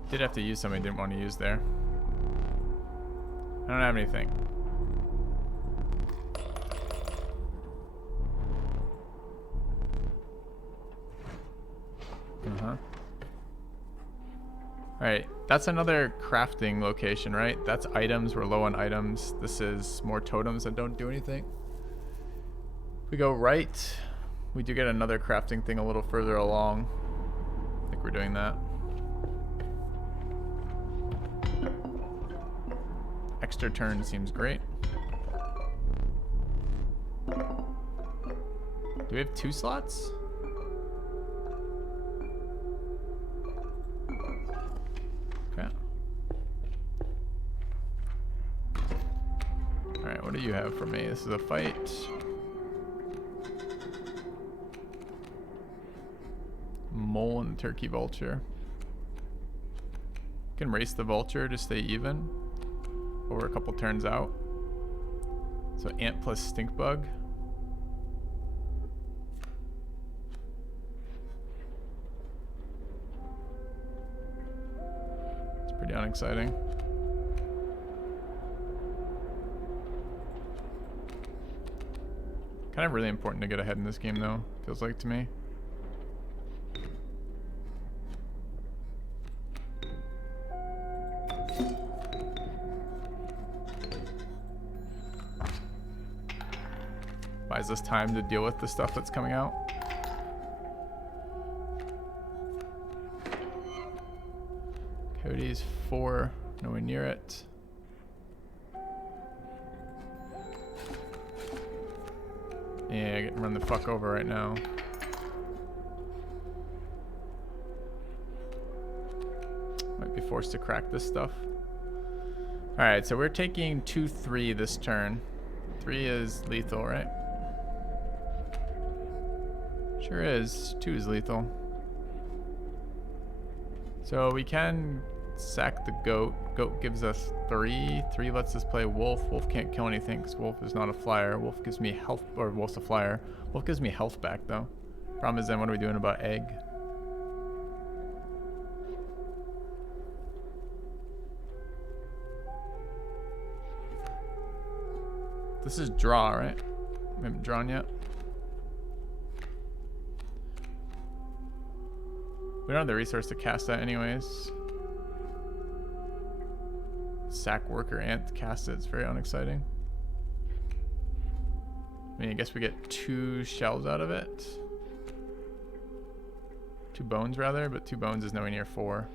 Did have to use something I didn't want to use there. I don't have anything. Alright, that's another crafting location, right? That's items, we're low on items. This is more totems that don't do anything. If we go right, we do get another crafting thing a little further along. I think we're doing that. Extra turn seems great. Do we have 2 slots? Alright, what do you have for me? This is a fight. Mole and Turkey Vulture. Can race the Vulture to stay even. Or a couple turns out. So Ant plus Stink Bug. It's pretty unexciting. Kind of really important to get ahead in this game though, feels like to me. Buys us time to deal with the stuff that's coming out. Cody's 4, nowhere near it. Yeah, getting run the fuck over right now. Might be forced to crack this stuff. Alright, so we're taking 2-3 this turn. 3 is lethal, right? Sure is. 2 is lethal. So we can sack the goat. Goat gives us 3. 3 lets us play wolf. Wolf can't kill anything because wolf is not a flyer. Wolf gives me health, or wolf's a flyer. Wolf gives me health back though. Problem is then what are we doing about egg? This is draw, right? We haven't drawn yet. We don't have the resource to cast that anyways. Sack worker ant cast it. It's very unexciting. I mean, I guess we get 2 shells out of it. 2 bones rather, but 2 bones is nowhere near 4.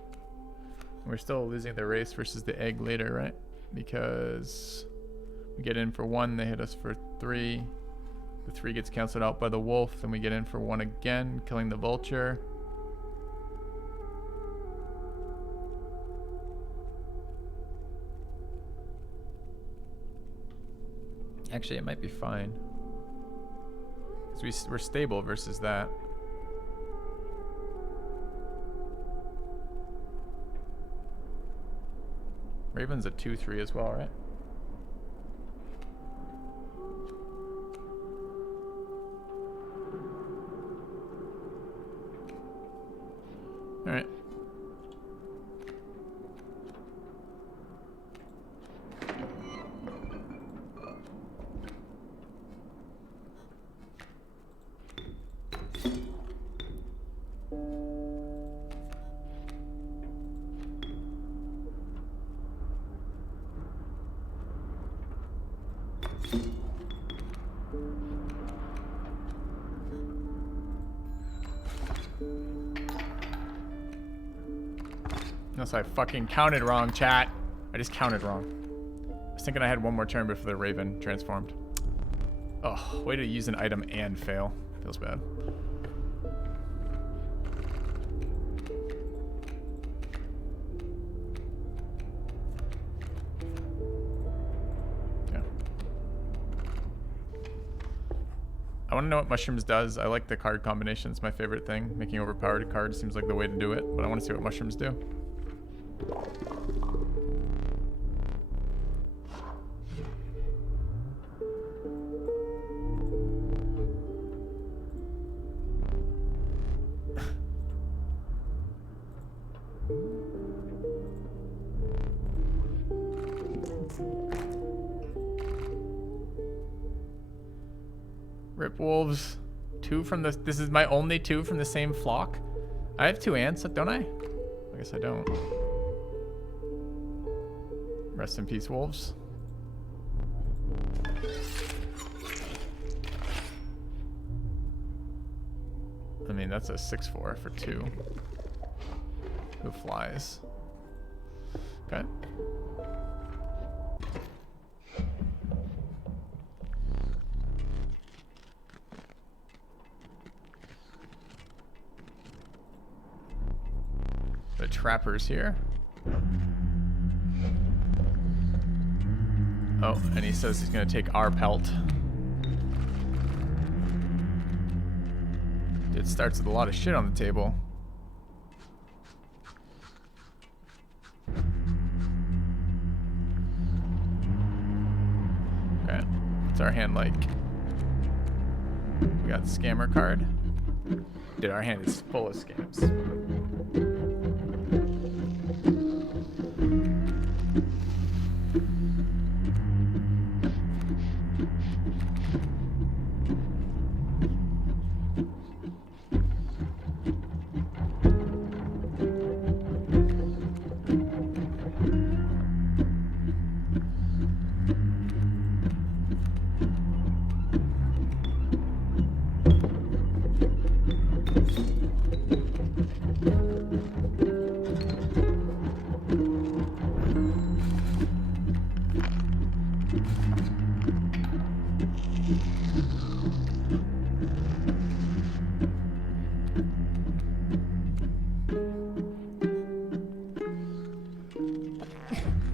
We're still losing the race versus the egg later, right? Because we get in for 1, they hit us for 3. The 3 gets canceled out by the wolf, then we get in for 1 again, killing the vulture. Actually, it might be fine. Because we're stable versus that. Raven's a 2-3 as well, right? Alright. Unless I fucking counted wrong, chat. I just counted wrong. I was thinking I had 1 more turn before the Raven transformed. Oh, way to use an item and fail. Feels bad. Yeah. I want to know what mushrooms does. I like the card combination. It's my favorite thing. Making overpowered cards seems like the way to do it, but I want to see what mushrooms do. Rip wolves. 2 from the... This is my only 2 from the same flock? I have 2 ants, don't I? I guess I don't. Rest in peace, wolves. I mean, that's a 6-4 for 2. Who flies? Okay. The trapper's here. Oh, and he says he's gonna take our pelt. It starts with a lot of shit on the table. Okay, what's our hand like? We got scammer card. Dude, our hand is full of scams.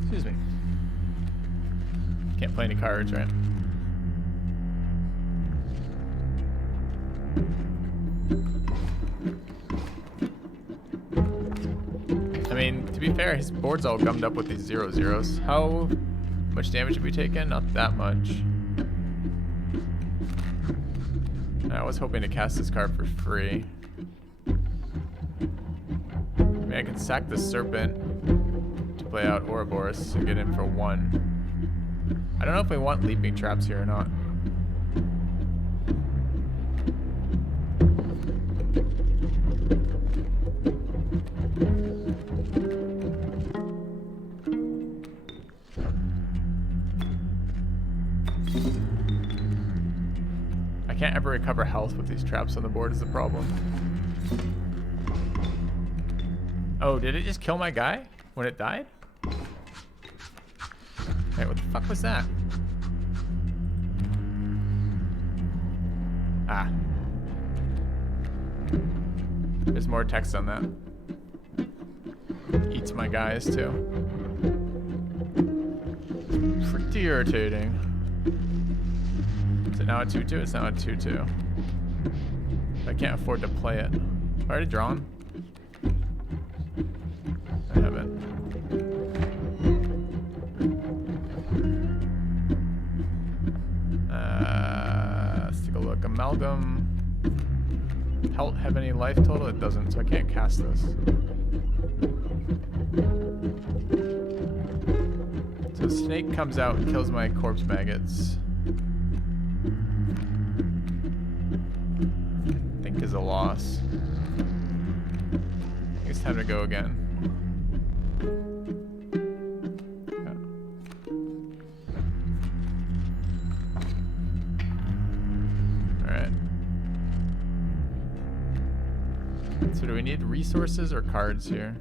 Excuse me. Can't play any cards, right? I mean, to be fair, his board's all gummed up with these 0/0s. How much damage have we taken? Not that much. I was hoping to cast this card for free. I mean, I can sack the Serpent to play out Ouroboros and get in for 1. I don't know if we want Leaping Traps here or not. I can't ever recover health with these traps on the board is the problem. Oh, did it just kill my guy when it died? Wait, what the fuck was that? Ah. There's more text on that. Eats my guys too. Pretty irritating. Is it now a 2/2? It's now a 2/2. I can't afford to play it. Have I already drawn? I haven't. Let's take a look. Amalgam. Pelt have any life total? It doesn't, so I can't cast this. So Snake comes out and kills my corpse maggots. I think is a loss. I think it's time to go again. Alright. So do we need resources or cards here?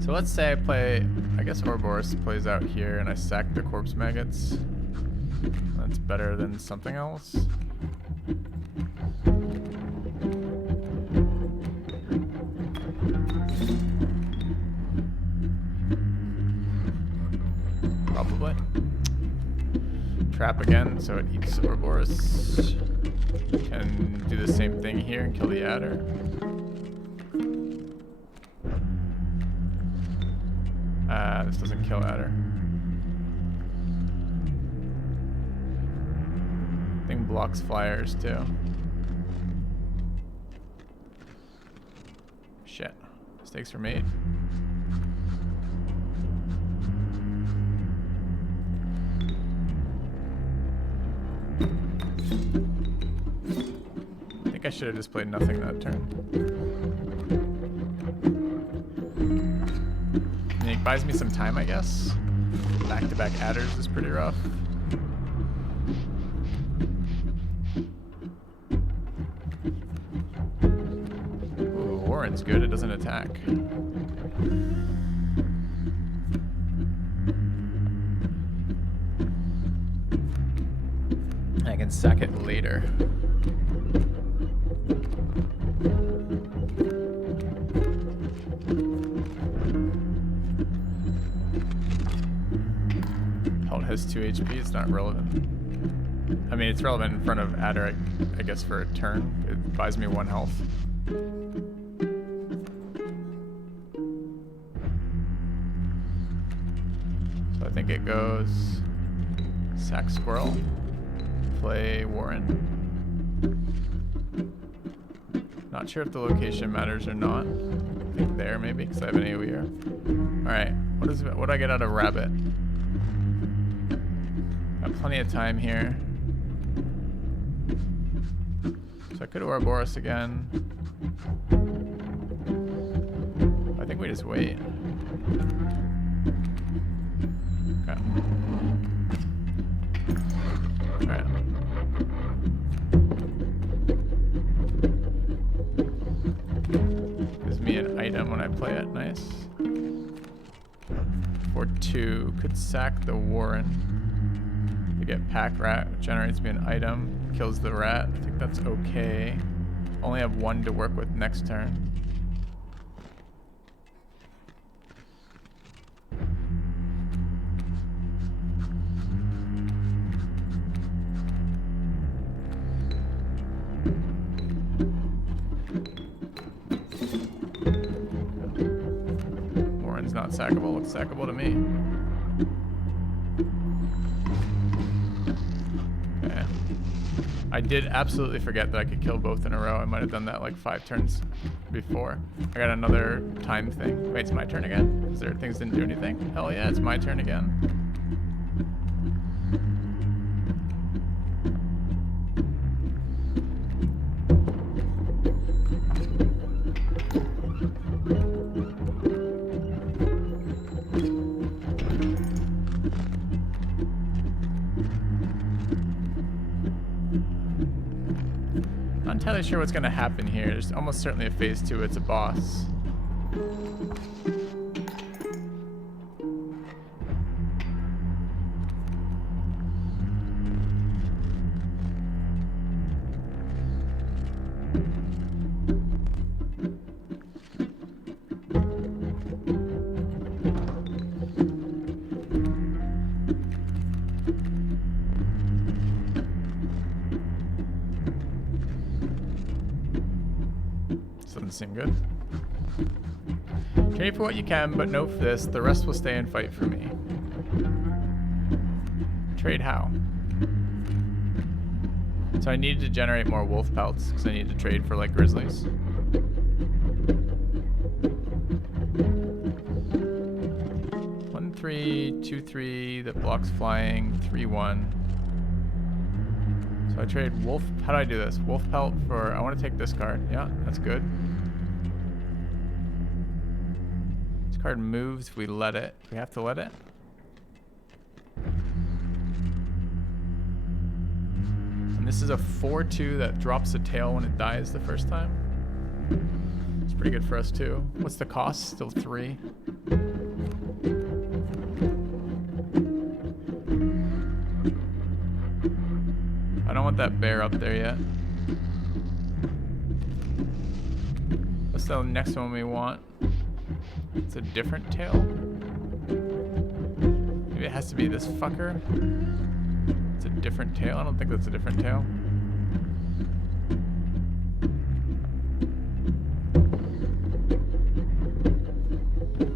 So let's say I play, I guess Ouroboros plays out here and I sack the corpse maggots. That's better than something else. Probably. Trap again, so it eats Ouroboros. Can do the same thing here and kill the adder. This doesn't kill adder. Thing blocks flyers too. Shit. Mistakes were made. I think I should have just played nothing that turn. And it buys me some time, I guess. Back-to-back adders is pretty rough. Ooh, Warren's good. It doesn't attack. I can sack it later. Pelt has 2 HP, it's not relevant. I mean, it's relevant in front of Adder, I guess, for a turn. It buys me 1 health. So I think it goes sack Squirrel, play Warren. Not sure if the location matters or not. I think there maybe, because I have an AoE here. Alright, what do I get out of Rabbit? Got plenty of time here. So I could Ouroboros again. I think we just wait. Okay. Alright. Gives me an item when I play it. Nice. For 2. Could sack the Warren. To get Pack Rat, which generates me an item. Kills the rat. I think that's okay. Only have 1 to work with next turn. not sackable? Looks sackable to me. Okay. I did absolutely forget that I could kill both in a row. I might have done that like 5 turns before. I got another time thing. Wait, it's my turn again? Is there things didn't do anything? Hell yeah, it's my turn again. Not entirely sure what's going to happen here. There's almost certainly a phase 2. It's a boss. Doesn't seem good. Trade for what you can, but no for this. The rest will stay and fight for me. Trade how? So I needed to generate more wolf pelts because I need to trade for like grizzlies. One, 3, 2, 3 that blocks flying. 3, 1. So I trade wolf. How do I do this? Wolf pelt for. I want to take this card. Yeah, that's good. This card moves if we let it. Do we have to let it? And this is a 4/2 that drops a tail when it dies the first time. It's pretty good for us too. What's the cost? Still 3. I don't want that bear up there yet. What's the next one we want? It's a different tail. Maybe it has to be this fucker. It's a different tail. I don't think that's a different tail.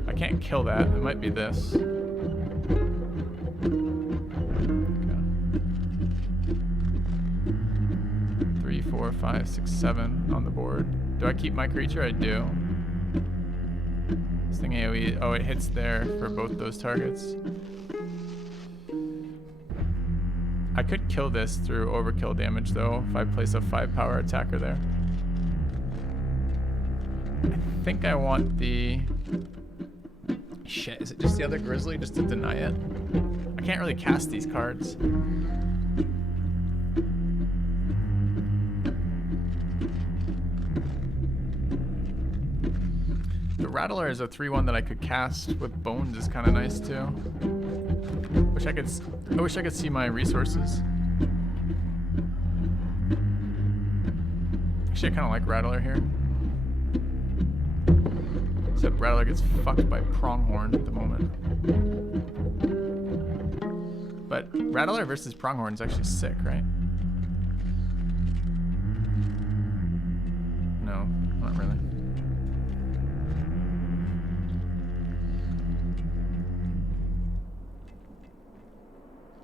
I can't kill that. It might be this. 4, 5, 6, 7 on the board. Do I keep my creature? I do. This thing AoE. Oh, it hits there for both those targets. I could kill this through overkill damage though if I place a 5-power attacker there. I think I want the... Shit, is it just the other grizzly just to deny it? I can't really cast these cards. The Rattler is a 3/1 that I could cast with bones is kind of nice too. I wish I could see my resources. Actually, I kind of like Rattler here. Except Rattler gets fucked by Pronghorn at the moment. But Rattler versus Pronghorn is actually sick, right? No, not really.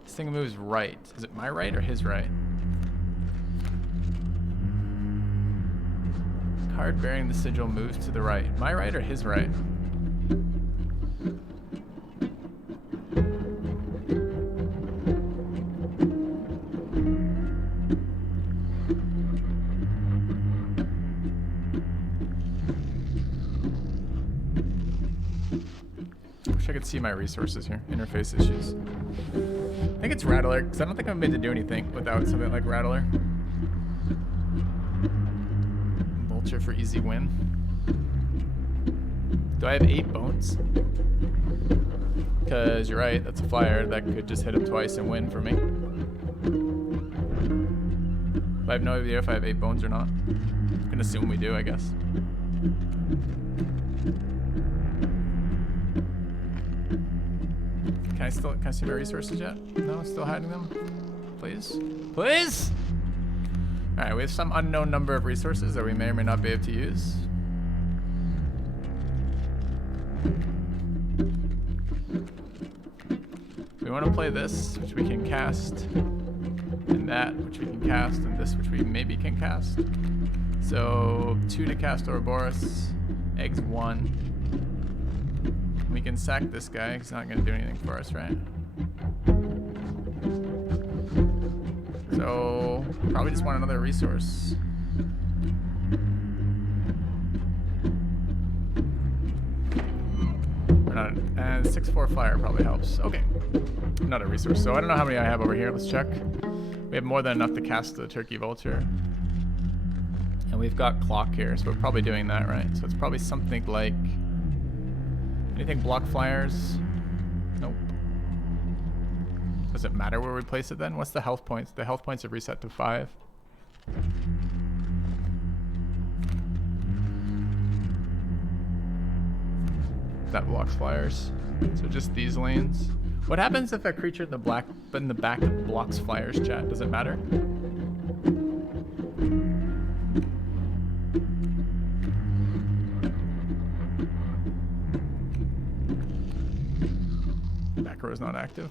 This thing moves right. Is it my right or his right? Card bearing the sigil moves to the right. My right or his right? Wish I could see my resources here. Interface issues. I think it's Rattler, because I don't think I'm made to do anything without something like Rattler. Vulture for easy win. Do I have 8 bones? Because you're right, that's a flyer that could just hit him twice and win for me. But I have no idea if I have 8 bones or not. I can assume we do, I guess. Can I see my resources yet? No, still hiding them? Please? Please? Alright, we have some unknown number of resources that we may or may not be able to use. want to play this, which we can cast, and that, which we can cast, and this, which we maybe can cast. So 2 to cast Ouroboros, eggs 1. We can sack this guy. He's not going to do anything for us, right? So probably just want another resource. We're not, and 6/4 fire probably helps. Okay, another resource. So I don't know how many I have over here. Let's check. We have more than enough to cast the Turkey Vulture. And we've got clock here, so we're probably doing that, right? So it's probably something like... Anything block flyers? Nope. Does it matter where we place it then? What's the health points? The health points are reset to 5. That blocks flyers. So just these lanes. What happens if a creature in the back blocks flyers, chat? Does it matter? Back row is not active.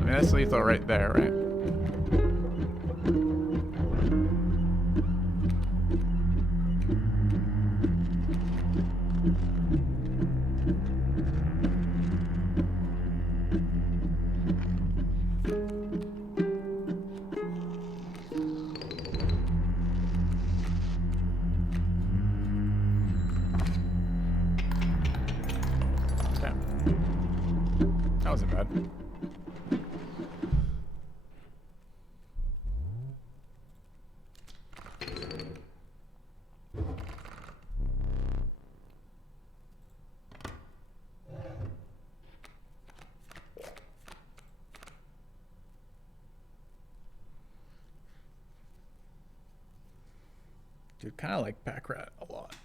I mean, that's lethal right there, right? Okay. That wasn't bad. Dude, kind of like Pack Rat a lot.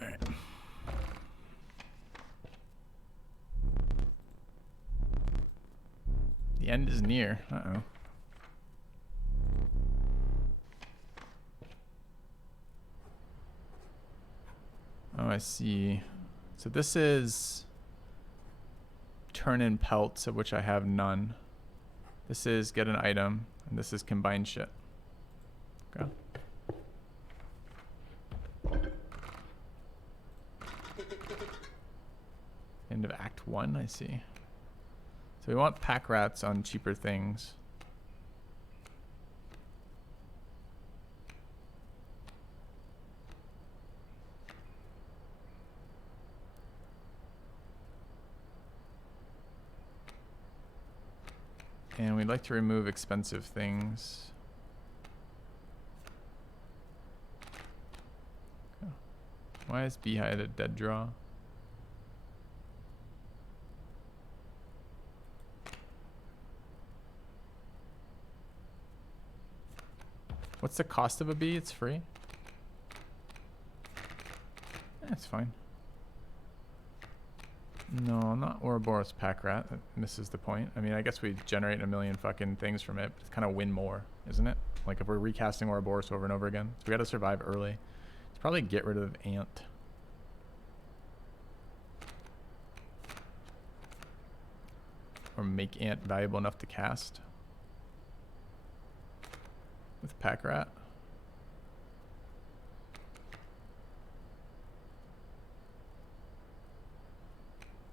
All right. The end is near. Uh-oh. Oh, I see. So this is turn in pelts, of which I have none. This is get an item, and this is combine shit. Okay. End of Act 1, I see. So we want pack rats on cheaper things. And we'd like to remove expensive things. Okay. Why is Beehide a dead draw? What's the cost of a bee? It's free. That's fine. No, not Ouroboros Pack Rat. That misses the point. I mean, I guess we generate a million fucking things from it, but it's kind of win more, isn't it? Like if we're recasting Ouroboros over and over again. So we got to survive early. Let's probably get rid of Ant. Or make Ant valuable enough to cast. With Pack Rat.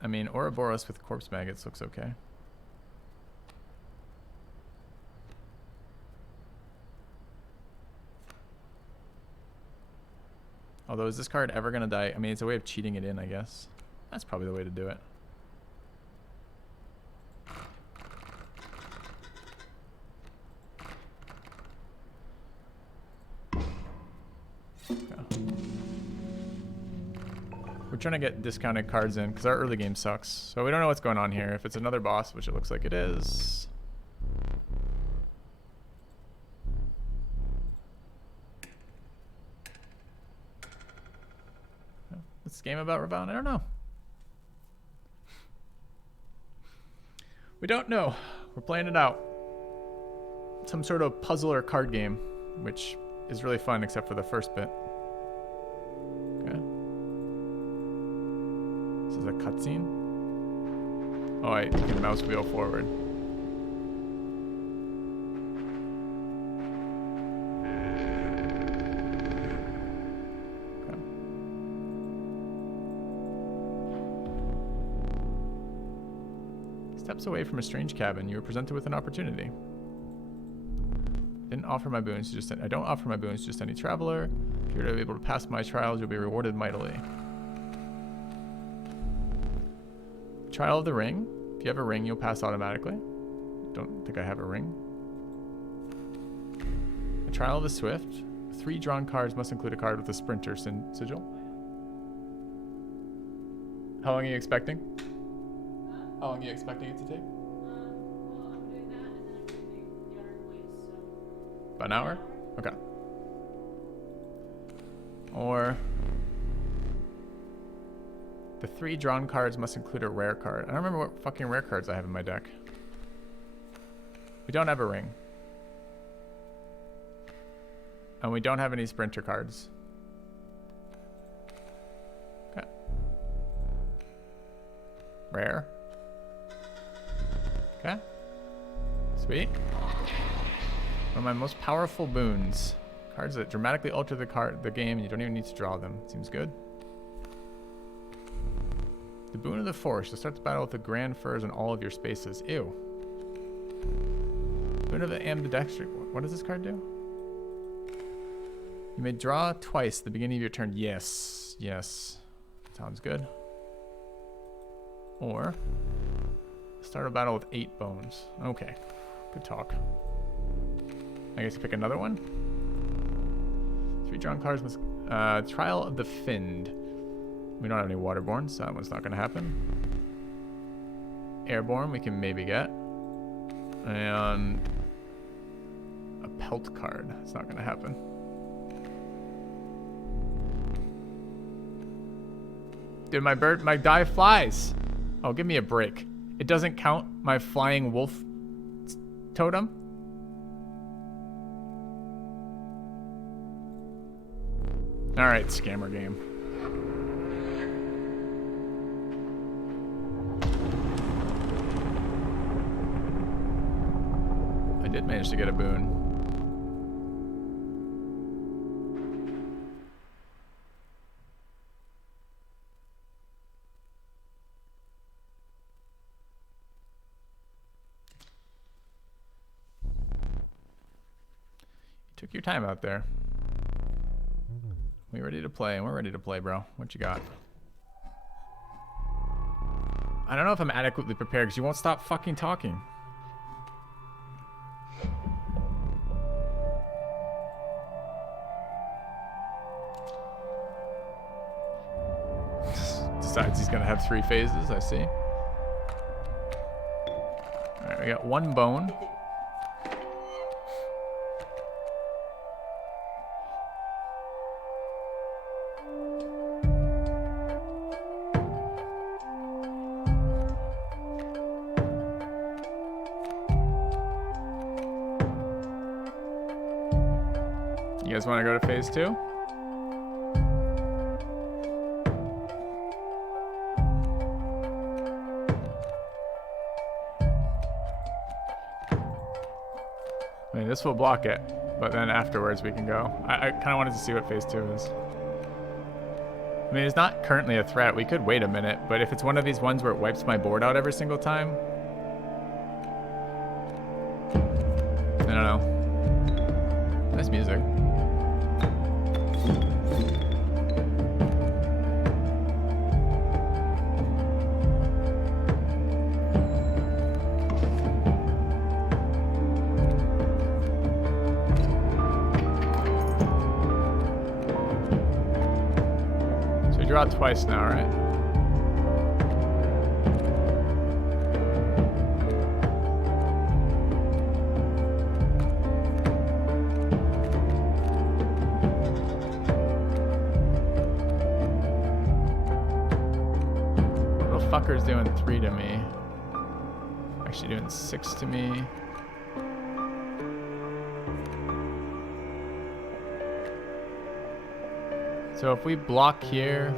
I mean, Ouroboros with Corpse Maggots looks okay. Although, is this card ever going to die? I mean, it's a way of cheating it in, I guess. That's probably the way to do it. We're trying to get discounted cards in because our early game sucks. So we don't know what's going on here. If it's another boss, which it looks like it is. What's this game about, Ravon? I don't know. We don't know. We're playing it out. Some sort of puzzle or card game, which is really fun except for the first bit. Okay. This is a cutscene. Oh, you can mouse wheel forward. Okay. Steps away from a strange cabin, you were presented with an opportunity. I don't offer my boons to just any traveler. If you're able to pass my trials, you'll be rewarded mightily. Trial of the ring. If you have a ring, you'll pass automatically. Don't think I have a ring. A trial of the swift. 3 drawn cards must include a card with a sprinter sigil. How long are you expecting? How long are you expecting it to take? Well, I'm doing that, and then I'm doing the other place, so... About an hour? Okay. Or... the 3 drawn cards must include a rare card. I don't remember what fucking rare cards I have in my deck. We don't have a ring. And we don't have any sprinter cards. Okay. Rare. Okay. Sweet. One of my most powerful boons. Cards that dramatically alter the game and you don't even need to draw them. Seems good. The boon of the force. You'll start the battle with the grand furs in all of your spaces. Ew. Boon of the ambidextrous. What does this card do? You may draw twice at the beginning of your turn. Yes. Yes. Sounds good. Or start a battle with 8 bones. Okay. Good talk. I guess pick another one. 3 drawn cards must... Trial of the Find. We don't have any waterborne, so that one's not going to happen. Airborne we can maybe get. And a pelt card. It's not going to happen. Dude, my die flies. Oh, give me a break. It doesn't count my flying wolf totem? Alright, scammer game. I did manage to get a boon. Took your time out there. We ready to play? We're ready to play, bro. What you got? I don't know if I'm adequately prepared because you won't stop fucking talking. Decides he's gonna have 3 phases, I see. Alright, we got 1 bone. You guys want to go to phase 2? I mean, this will block it, but then afterwards we can go. I kind of wanted to see what phase 2 is. I mean, it's not currently a threat. We could wait a minute, but if it's one of these ones where it wipes my board out every single time, I don't know. Nice music. Draw twice now, right? Little fucker's doing 3 to me. Actually, actually doing 6 to me. So if we block here,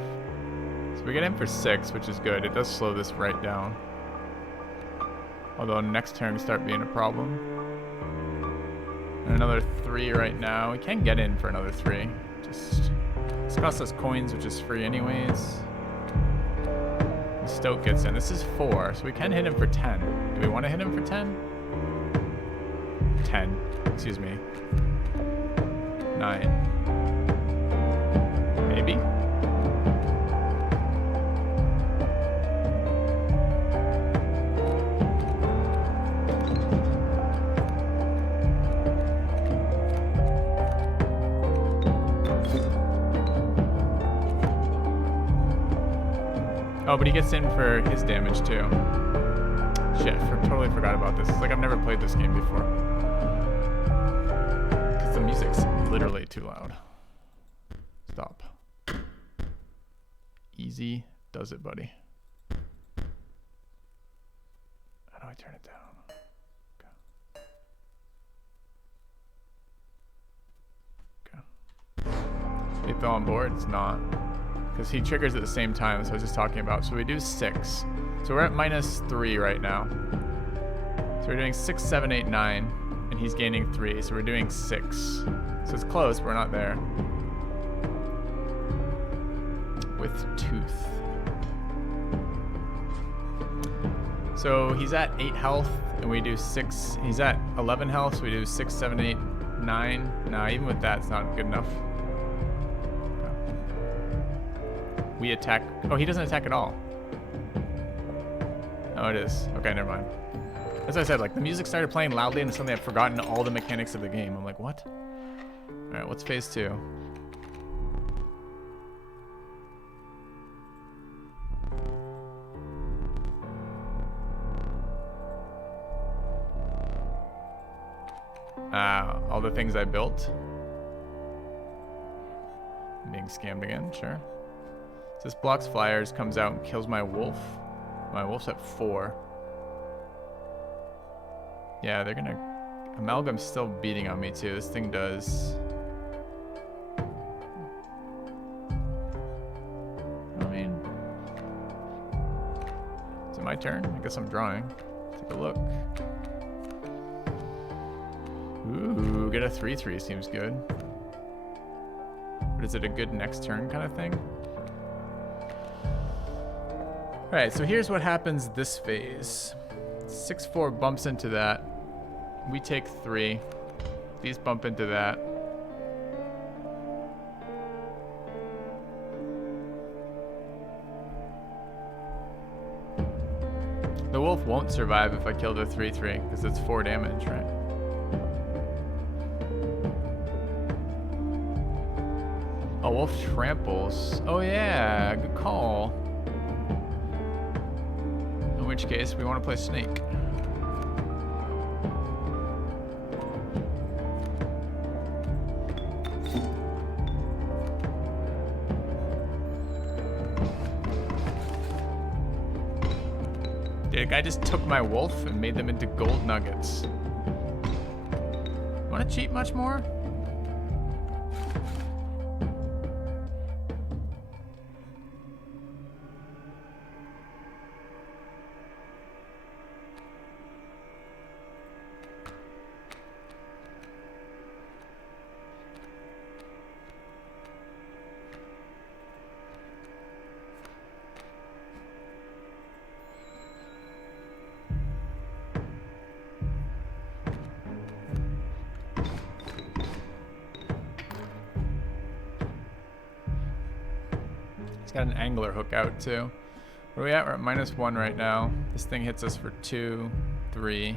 so we get in for 6, which is good. It does slow this right down. Although next turn start being a problem. And another 3 right now. We can get in for another 3. Just this costs us coins, which is free anyways. And Stoke gets in. This is 4, so we can hit him for 10. Do we want to hit him for 10? 10. Excuse me. 9. Maybe. Oh, but he gets in for his damage too. Shit, totally forgot about this. It's like I've never played this game before. Because the music's literally too loud. Stop. Easy does it, buddy. How do I turn it down? Okay. It fell on board? It's not. Because he triggers at the same time, as I was just talking about. So we do 6. So we're at -3 right now. So we're doing 6, 7, 8, 9. And he's gaining 3. So we're doing 6. So it's close, but we're not there. With Tooth. So he's at 8 health, and we do 6. He's at 11 health, so we do 6, 7, 8, 9. Nah, even with that, it's not good enough. We attack. Oh, he doesn't attack at all. Oh, it is. Okay, never mind. As I said, like, the music started playing loudly, and suddenly I've forgotten all the mechanics of the game. I'm like, what? All right, what's phase 2? All the things I built. I'm being scammed again, sure. So this blocks flyers, comes out and kills my wolf. My wolf's at 4. Yeah, they're gonna... Amalgam's still beating on me too. This thing does... I mean... Is it my turn? I guess I'm drawing. Take a look. Ooh, get a 3/3 seems good. But is it a good next turn kind of thing? Alright, so here's what happens this phase. 6/4 bumps into that. We take 3. These bump into that. The wolf won't survive if I kill the 3/3, because it's 4 damage, right? Oh, wolf tramples. Oh yeah, good call. In which case, we want to play snake. Dude, a guy just took my wolf and made them into gold nuggets. Want to cheat much more? Got an angler hook out too. Where are we at? We're at -1 right now. This thing hits us for 2, 3. It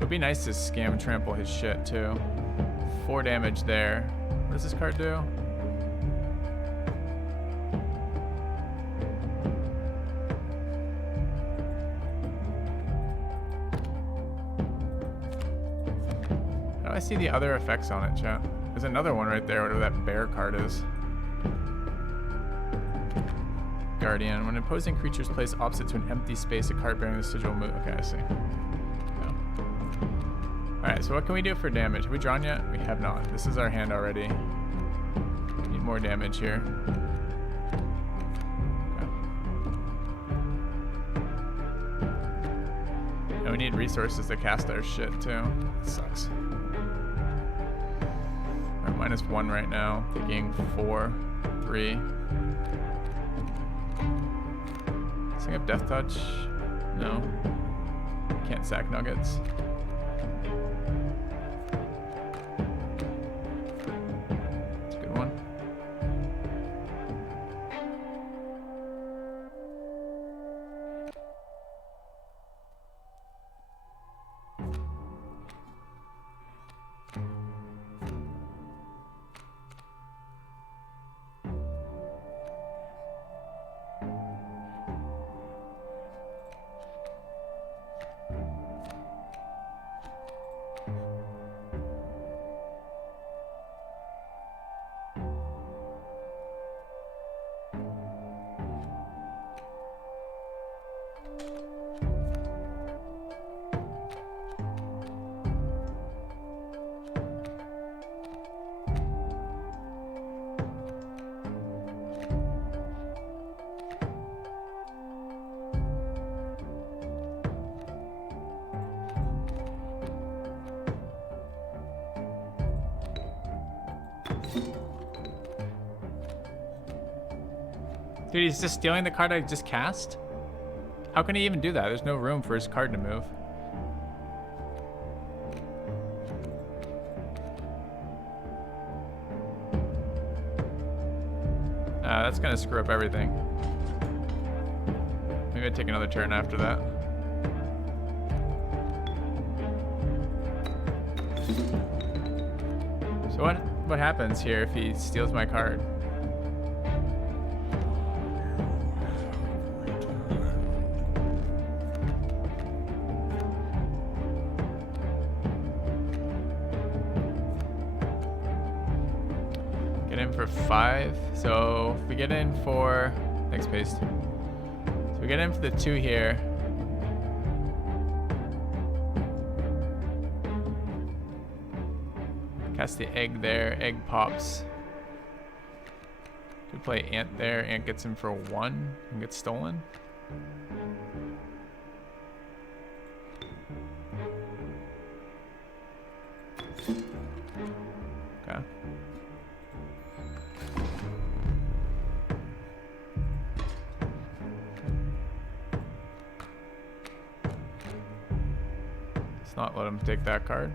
would be nice to scam trample his shit too. 4 damage there. What does this card do? How do I see the other effects on it, chat? There's another one right there, whatever that bear card is. Guardian. When opposing creatures place opposite to an empty space, a card bearing the sigil move. Okay, I see. Yeah. Alright, so what can we do for damage? Have we drawn yet? We have not. This is our hand already. Need more damage here. Okay. And we need resources to cast our shit too. That sucks. Alright, -1 right now. Taking 4, 3. Does he have Death Touch? No. Can't sack nuggets. It's a good one. Dude, he's just stealing the card I just cast? How can he even do that? There's no room for his card to move. That's gonna screw up everything. Maybe I'd take another turn after that. So what happens here if he steals my card? Get in for 5. So if we get in for next paste. So we get in for the 2 here. Cast the egg there. Egg pops. Could play Ant there. Ant gets him for 1 and gets stolen. Okay. Let's not let him take that card.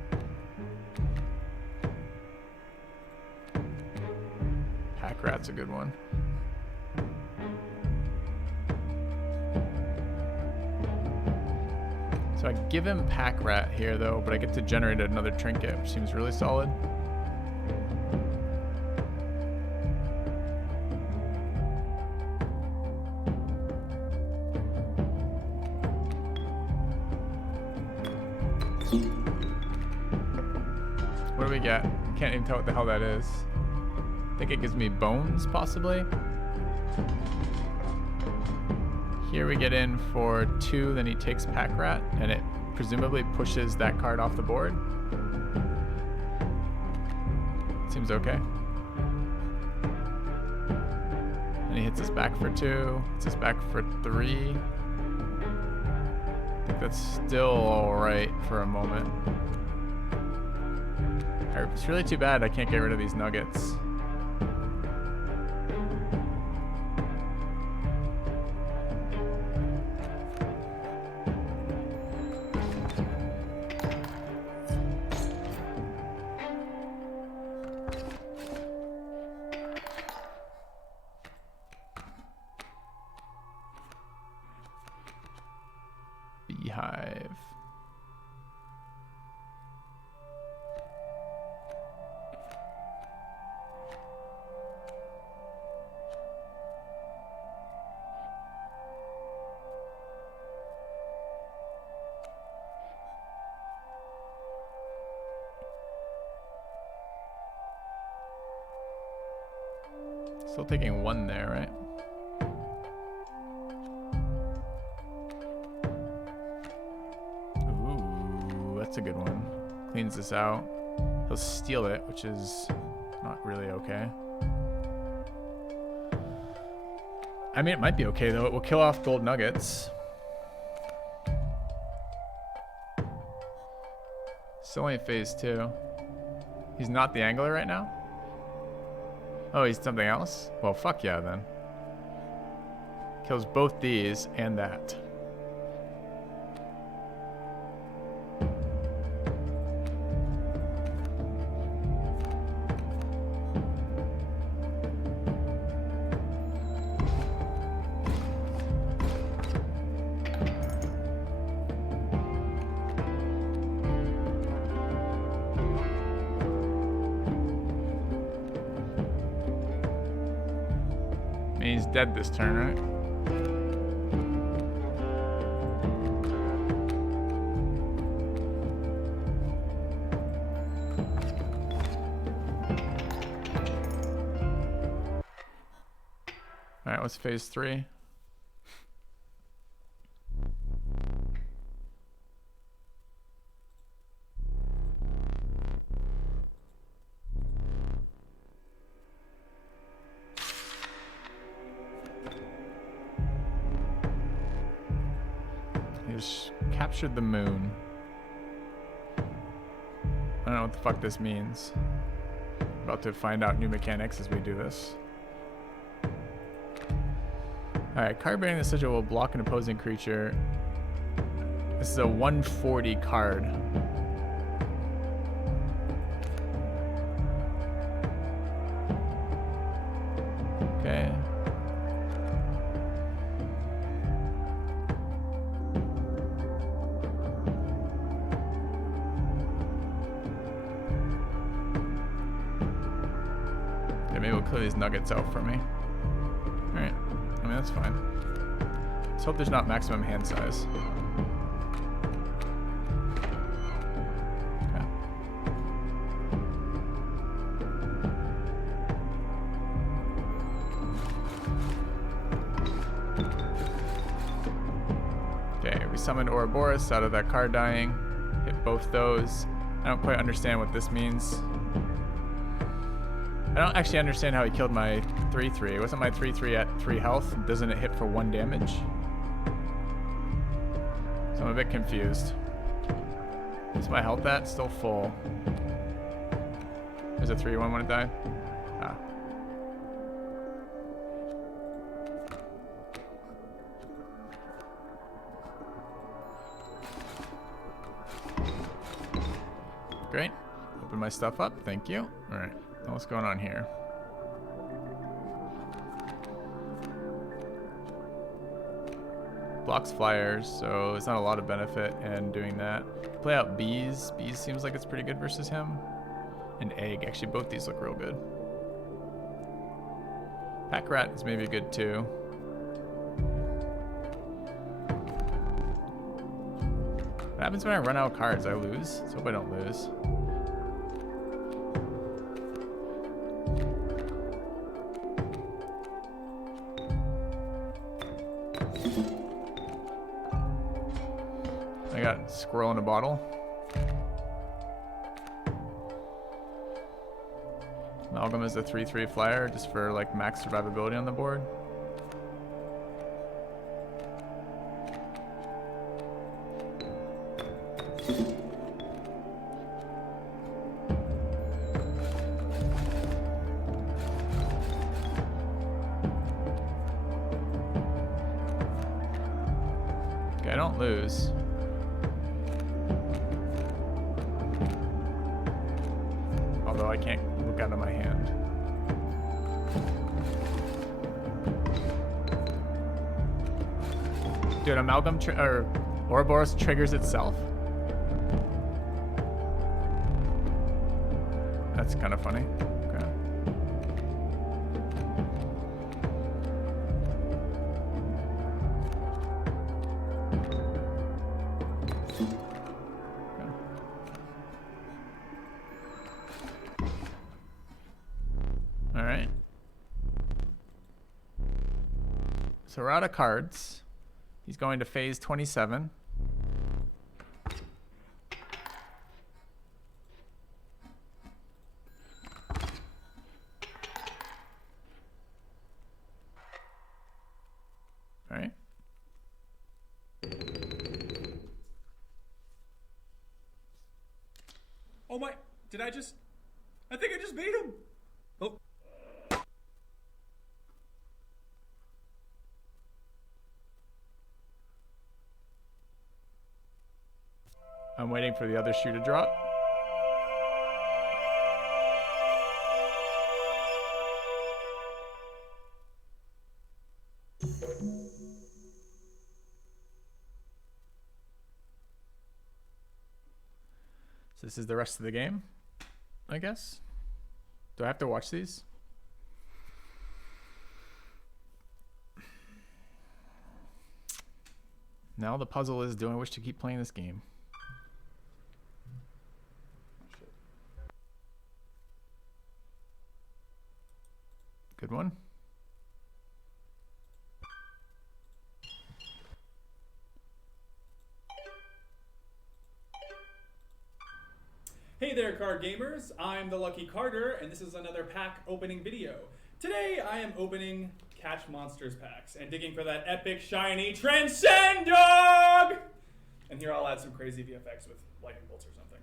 Pack Rat's a good one. So I give him Pack Rat here though, but I get to generate another trinket, which seems really solid. What do we get? Can't even tell what the hell that is. I think it gives me bones, possibly. Here we get in for 2, then he takes Pack Rat, and it presumably pushes that card off the board. Seems okay. And he hits us back for 2, hits us back for 3. I think that's still alright for a moment. It's really too bad I can't get rid of these nuggets. Beehive. Still taking 1 there, right? a good one. Cleans this out. He'll steal it, which is not really okay. I mean, it might be okay, though. It will kill off gold nuggets. Still only phase 2. He's not the angler right now? Oh, he's something else? Well, fuck yeah, then. Kills both these and that. He's dead this turn, right? Alright, what's phase 3? Captured the moon. I don't know what the fuck this means. About to find out new mechanics as we do this. Alright, card bearing the sigil will block an opposing creature. This is a 140 card. Okay. Maybe we'll clear these nuggets out for me. Alright. I mean, that's fine. Let's hope there's not maximum hand size. Okay. Okay, we summoned Ouroboros out of that card dying. Hit both those. I don't quite understand what this means. I don't actually understand how he killed my 3/3. Wasn't my 3/3 at 3 health? Doesn't it hit for 1 damage? So I'm a bit confused. Is my health at? Still full. There's a 3/1 when it died? Ah. Great. Open my stuff up. Thank you. Alright. What's going on here? Blocks flyers, so it's not a lot of benefit in doing that. Play out bees. Bees seems like it's pretty good versus him. And egg. Actually, both these look real good. Pack rat is maybe good too. What happens when I run out of cards? I lose. Let's hope I don't lose. I got squirrel in a bottle. Amalgam is a 3/3 flyer just for like max survivability on the board. Okay, I don't lose. Although I can't look out of my hand. Dude, Amalgam or Ouroboros triggers itself. That's kind of funny. Okay. All right. So we're out of cards. He's going to phase 27. Oh my, did I just, I think I just beat him. Oh. I'm waiting for the other shoe to drop. So this is the rest of the game, I guess. Do I have to watch these? Now the puzzle is, do I wish to keep playing this game? Good one. Hey there, card gamers. I'm the Lucky Carter, and this is another pack opening video. Today, I am opening Catch Monsters packs and digging for that epic, shiny Transcend Dog! And here I'll add some crazy VFX with lightning bolts or something.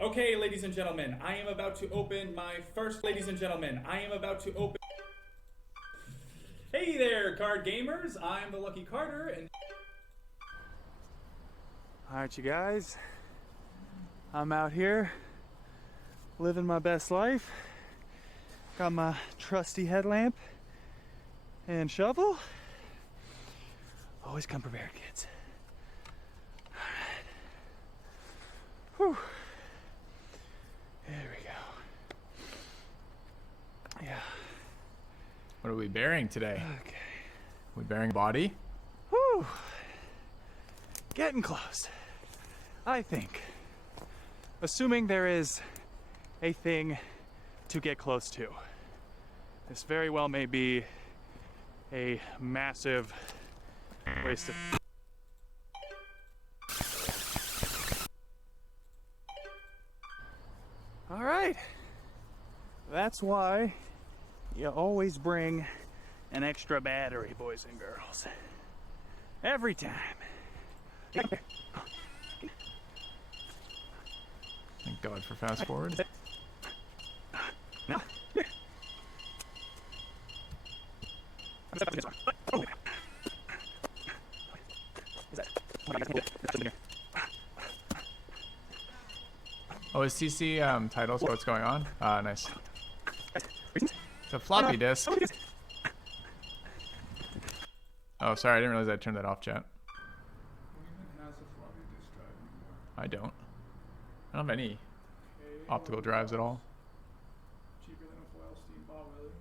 Okay, ladies and gentlemen, I am about to open my first... Ladies and gentlemen, I am about to open... Hey there, card gamers. I'm the Lucky Carter, and... Alright, you guys. I'm out here living my best life. Got my trusty headlamp and shovel. Always come prepared, kids. Alright. Whew. There we go. Yeah. What are we bearing today? Okay. We bearing body? Whew. Getting close. I think. Assuming there is a thing to get close to. This very well may be a massive waste of... All right. That's why you always bring an extra battery, boys and girls. Every time. Thank God for fast forward. Oh, is CC titles what's going on? Nice. It's a floppy disk. Oh, sorry, I didn't realize I turned that off, chat. I don't. I don't have any optical drives at all. Cheaper than a foil steam ball, really.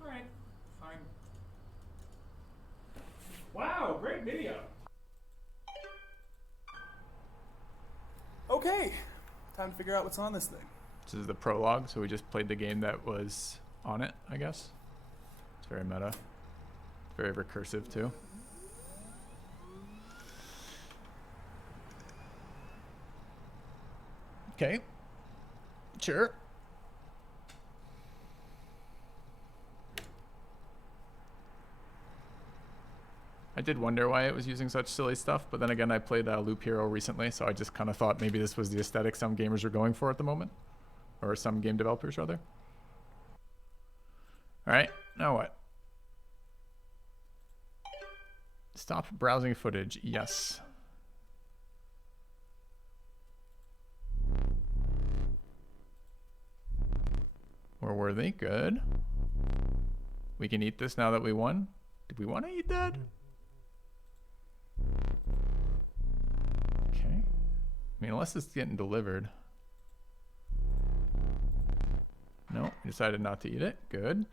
Alright, fine. Wow, great video. Okay, time to figure out what's on this thing. This is the prologue, so we just played the game that was on it, I guess. It's very meta. It's very recursive, too. Okay. Sure. I did wonder why it was using such silly stuff, but then again, I played Loop Hero recently, so I just kind of thought maybe this was the aesthetic some gamers are going for at the moment. Or some game developers, rather. Alright, now what? Stop browsing footage, yes. We're worthy, good. We can eat this now that we won. Did we want to eat that? Okay. I mean, unless it's getting delivered. No, we decided not to eat it. Good.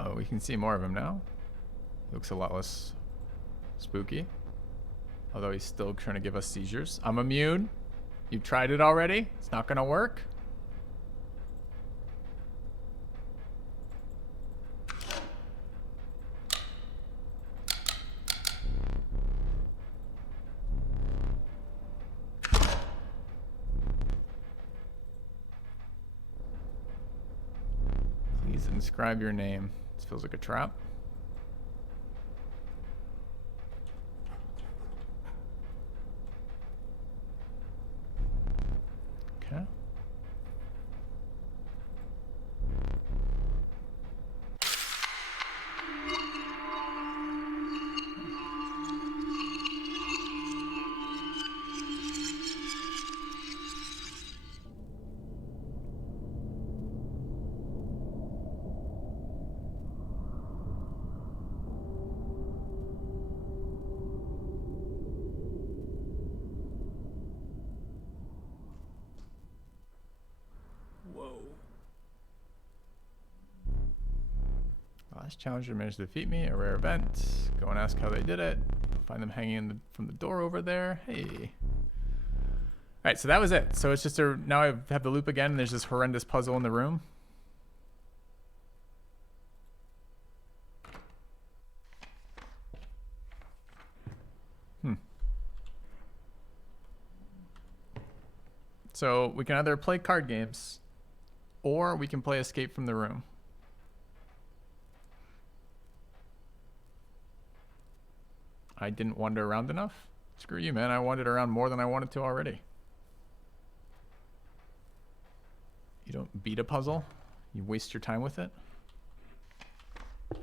Oh, we can see more of him now. Looks a lot less spooky. Although he's still trying to give us seizures. I'm immune. You've tried it already. It's not gonna work. Please inscribe your name. This feels like a trap. Okay. Whoa. Last challenger managed to defeat me. A rare event. Go and ask how they did it. Find them hanging from the door over there. Hey. All right, so that was it. So it's just now I have the loop again, and there's this horrendous puzzle in the room. So we can either play card games, or we can play Escape from the Room. I didn't wander around enough? Screw you, man. I wandered around more than I wanted to already. You don't beat a puzzle. You waste your time with it. To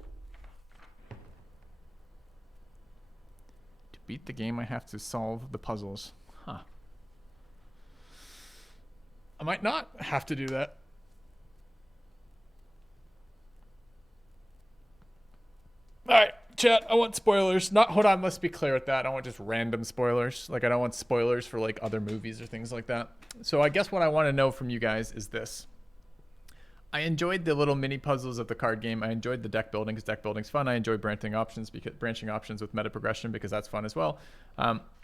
beat the game, I have to solve the puzzles. Huh. I might not have to do that. All right, chat, I want spoilers. Hold on, let's be clear with that. I don't want just random spoilers. Like, I don't want spoilers for, like, other movies or things like that. So I guess what I want to know from you guys is this. I enjoyed the little mini puzzles of the card game. I enjoyed the deck building because deck building's fun. I enjoy branching options with meta progression because that's fun as well.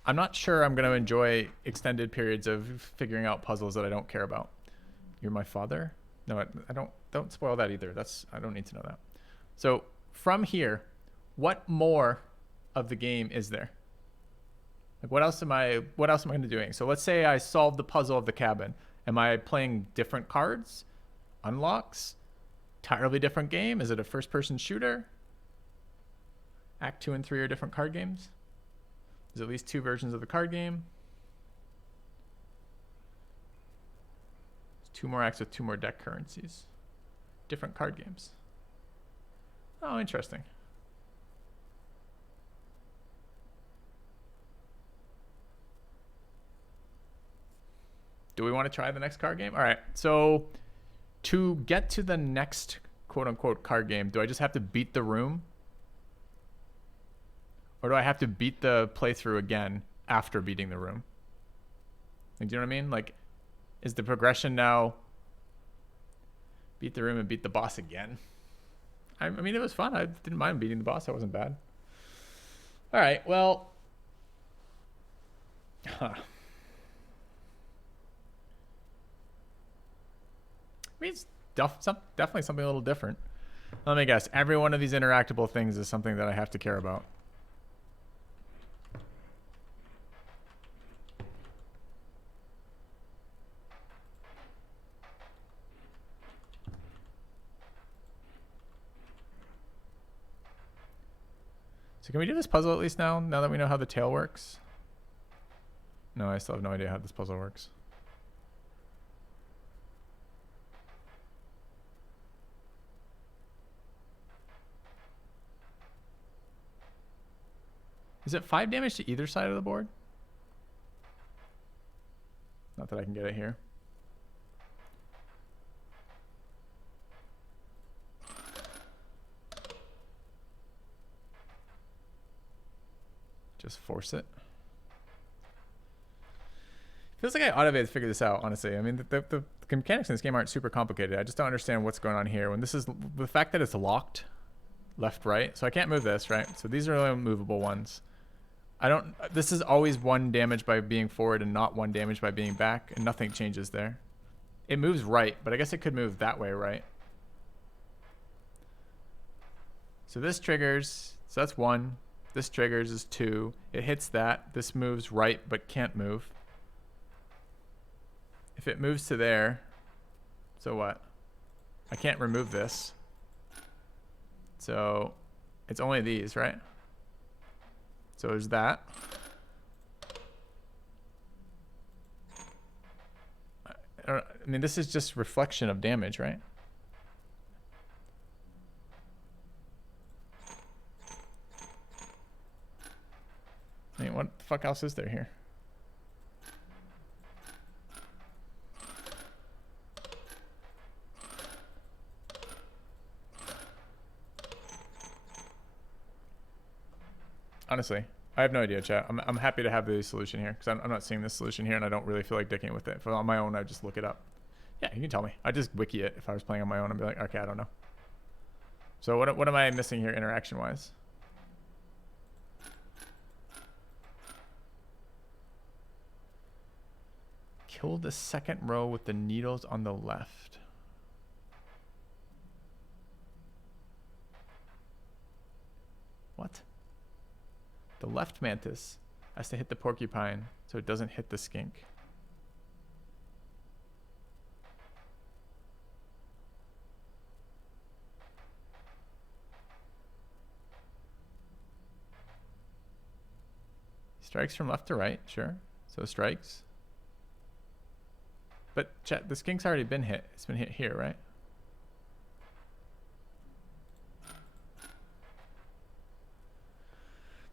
I'm not sure I'm going to enjoy extended periods of figuring out puzzles that I don't care about. You're my father? No, I don't spoil that either. I don't need to know that. So from here, what more of the game is there? Like, what else am I going to be doing? So let's say I solve the puzzle of the cabin. Am I playing different cards? Unlocks? Entirely different game? Is it a first-person shooter? Act 2 and 3 are different card games? There's at least 2 versions of the card game. There's 2 more acts with 2 more deck currencies. Different card games. Oh, interesting. Do we want to try the next card game? All right, so to get to the next quote-unquote card game, do I just have to beat the room? Or do I have to beat the playthrough again after beating the room? Like, do you know what I mean? Like, is the progression now beat the room and beat the boss again? I mean, it was fun. I didn't mind beating the boss. That wasn't bad. All right, well. Huh. I mean, it's definitely something a little different. Let me guess. Every one of these interactable things is something that I have to care about. So can we do this puzzle at least now that we know how the tail works? No, I still have no idea how this puzzle works. Is it 5 damage to either side of the board? Not that I can get it here. Just force it. Feels like I ought to be able to figure this out, honestly. I mean, the mechanics in this game aren't super complicated. I just don't understand what's going on here. When this is the fact that it's locked left, right. So I can't move this, right? So these are only movable ones. This is always 1 damage by being forward and not 1 damage by being back, and nothing changes there. It moves right, but I guess it could move that way, right? So this triggers, so that's 1. This triggers is 2. It hits that. This moves right, but can't move. If it moves to there, so what? I can't remove this. So it's only these, right? So there's that. I mean, this is just reflection of damage, right? I mean, what the fuck else is there here? Honestly, I have no idea, chat. I'm happy to have the solution here because I'm not seeing this solution here and I don't really feel like dicking with it. If on my own, I just look it up. Yeah, you can tell me. I just wiki it if I was playing on my own and be like, okay, I don't know. So what am I missing here interaction-wise? Kill the second row with the needles on the left. What? The left mantis has to hit the porcupine so it doesn't hit the skink. Strikes from left to right, sure. So strikes. But chat, the skink's already been hit. It's been hit here, right?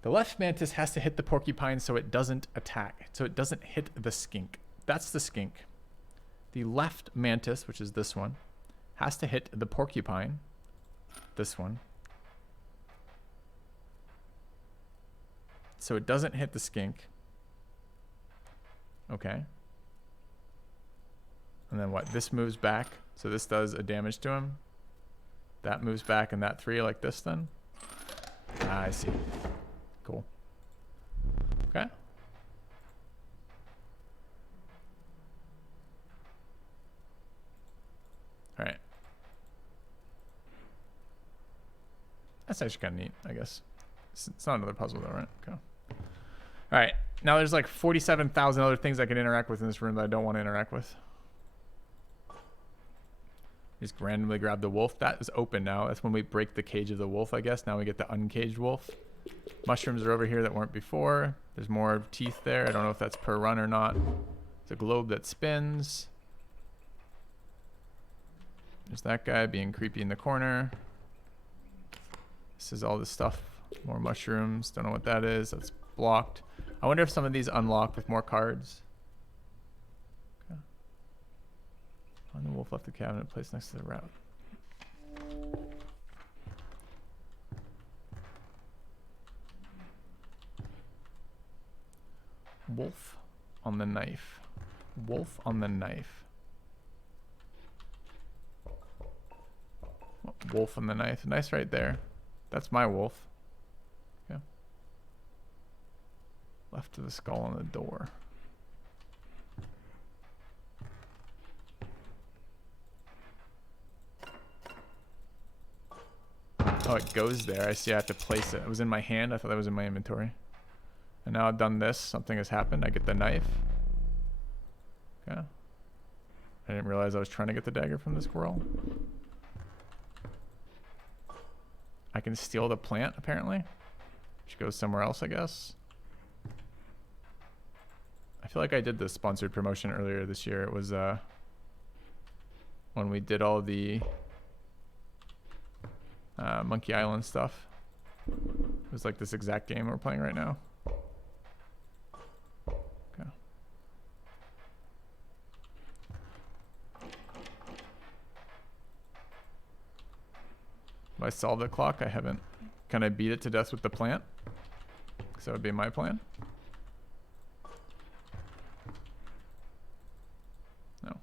The left mantis has to hit the porcupine so it doesn't attack. So it doesn't hit the skink. That's the skink. The left mantis, which is this one, has to hit the porcupine. This one. So it doesn't hit the skink. Okay. And then what? This moves back. So this does a damage to him. That moves back and that 3 like this then. Ah, I see. Cool. Okay. All right. That's actually kind of neat, I guess. It's not another puzzle though, right? Okay. All right. Now there's like 47,000 other things I can interact with in this room that I don't want to interact with. Just randomly grab the wolf. That is open now. That's when we break the cage of the wolf, I guess. Now we get the uncaged wolf. Mushrooms are over here that weren't before. There's more teeth there. I don't know if that's per run or not. It's a globe that spins. There's that guy being creepy in the corner. This is all this stuff. More mushrooms. Don't know what that is. That's blocked. I wonder if some of these unlock with more cards. Okay. On the wolf left the cabinet placed next to the route. Wolf on the knife. Wolf on the knife. Wolf on the knife. Nice right there. That's my wolf. Yeah. Left of the skull on the door. Oh, it goes there. I see I have to place it. It was in my hand. I thought that was in my inventory. And now I've done this. Something has happened. I get the knife. Okay. I didn't realize I was trying to get the dagger from the squirrel. I can steal the plant, apparently. Which goes somewhere else, I guess. I feel like I did the sponsored promotion earlier this year. It was when we did all the Monkey Island stuff. It was like this exact game we're playing right now. Okay. Have I solved the clock? I haven't. Can I beat it to death with the plant? Because that would be my plan. No.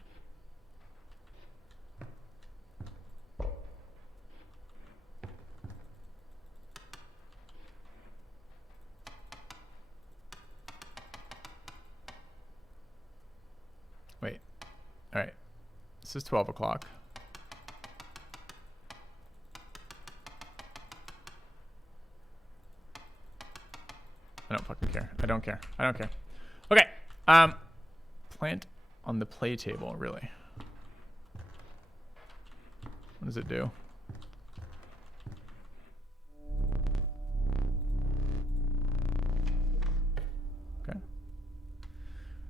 Wait. All right. This is 12 o'clock. I don't fucking care. I don't care. I don't care. Okay. Plant on the play table, really. What does it do?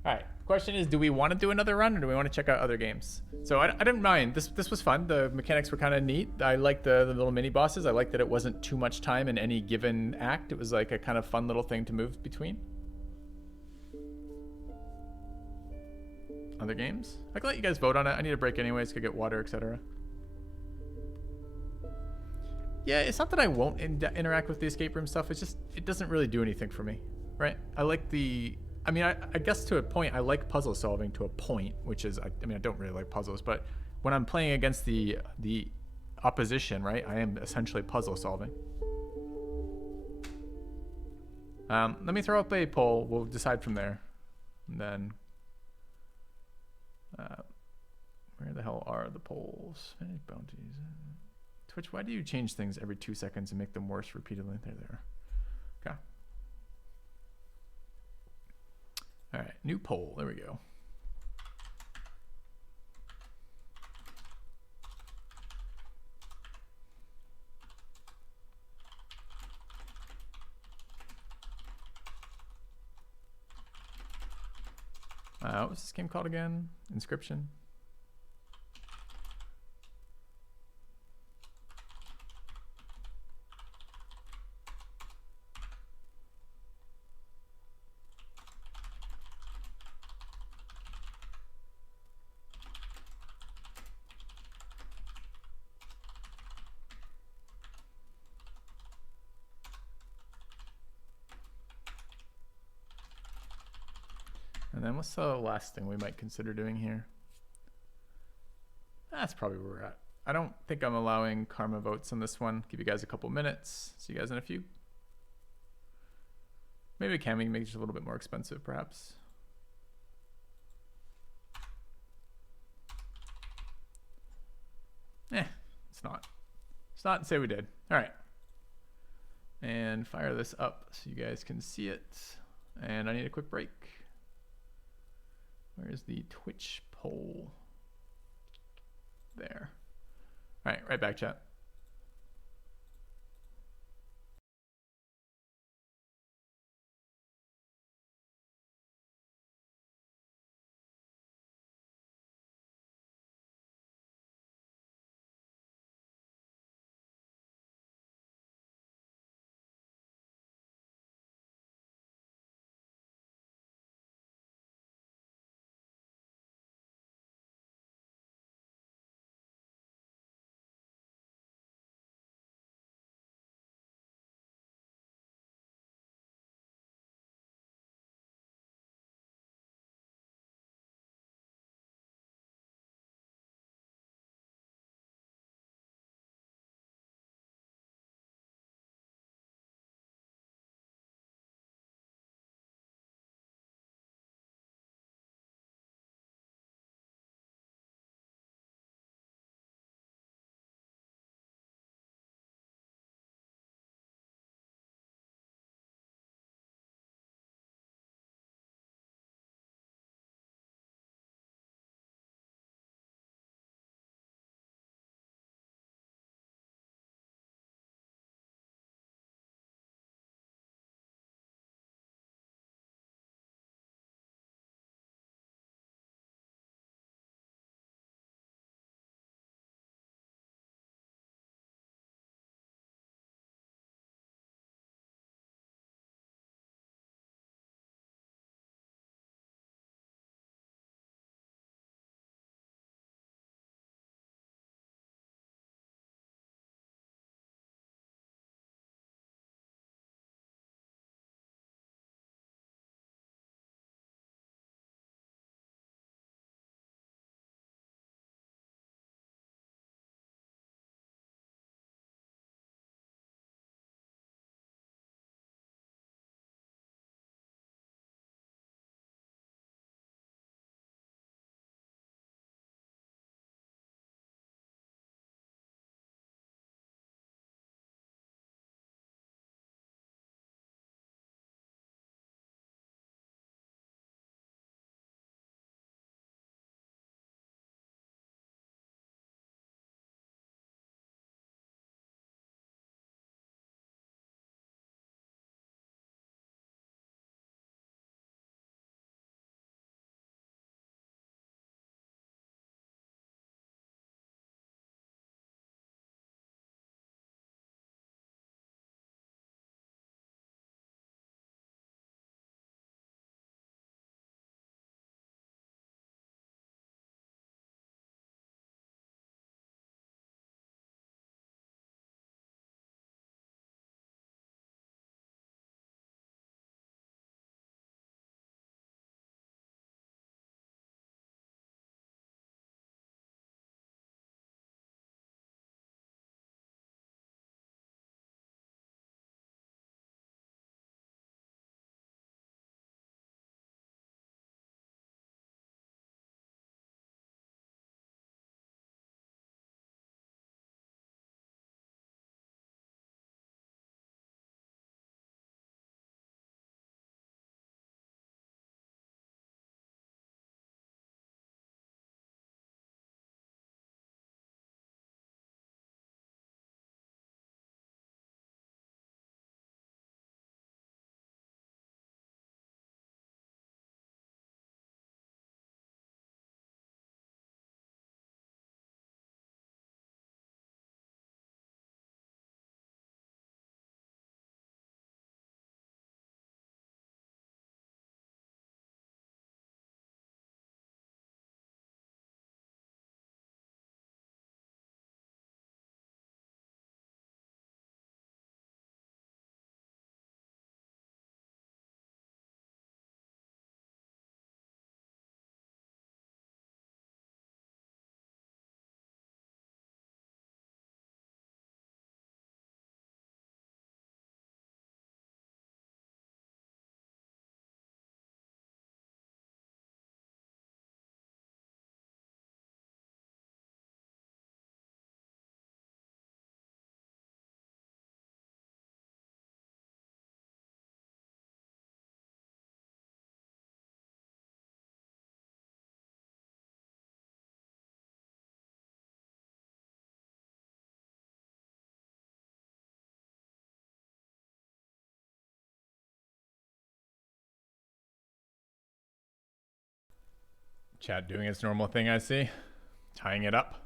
All right. Question is, do we want to do another run or do we want to check out other games? So I didn't mind. This was fun. The mechanics were kind of neat. I liked the little mini bosses. I liked that it wasn't too much time in any given act. It was like a kind of fun little thing to move between. Other games? I can let you guys vote on it. I need a break anyways. Could get water, etc. Yeah, it's not that I won't interact with the escape room stuff. It's just, it doesn't really do anything for me, right? I like the... I mean, I guess to a point, I like puzzle solving to a point, which is, I mean, I don't really like puzzles, but when I'm playing against the opposition, right, I am essentially puzzle solving. Let me throw up a poll. We'll decide from there. And then, where the hell are the polls? Finish bounties. Twitch, why do you change things every 2 seconds and make them worse repeatedly? There they are. Okay. All right, new poll. There we go. What was this game called again? Inscryption. And then what's the last thing we might consider doing here? That's probably where we're at. I don't think I'm allowing karma votes on this one. Give you guys a couple minutes. See you guys in a few. Maybe camming makes it a little bit more expensive, perhaps. It's not. It's not. Say we did. All right. And fire this up so you guys can see it. And I need a quick break. Where's the Twitch poll? There. All right, right back, chat. Chat doing its normal thing, I see. Tying it up.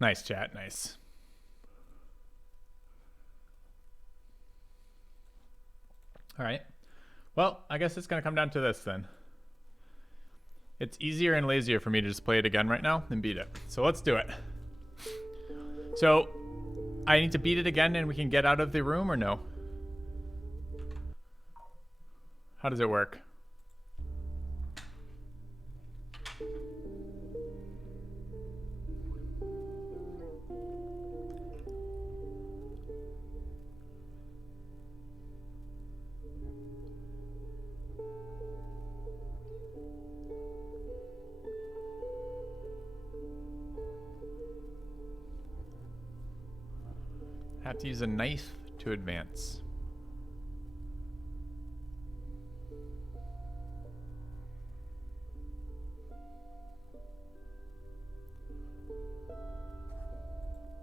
Nice, chat. Nice. All right. Well, I guess it's going to come down to this then. It's easier and lazier for me to just play it again right now than beat it. So let's do it. So I need to beat it again and we can get out of the room or no? How does it work? Have to use a knife to advance.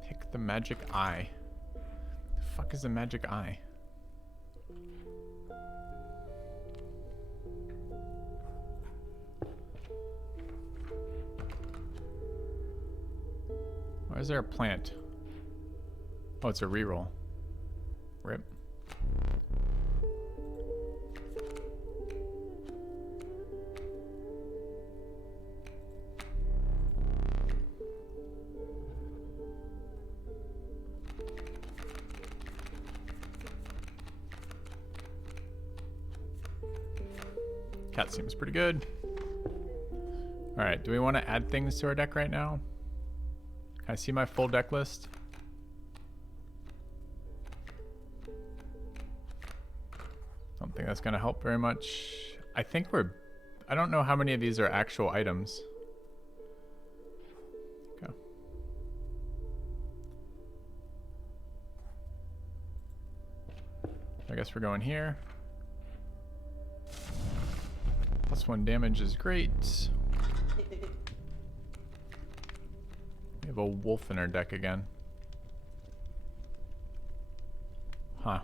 Pick the magic eye. The fuck is the magic eye? Why is there a plant? Oh, it's a reroll. Rip. Cat seems pretty good. All right, do we want to add things to our deck right now? Can I see my full deck list? Don't think that's gonna help very much. I think I don't know how many of these are actual items. Okay. I guess we're going here. +1 damage is great. We have a wolf in our deck again. Huh.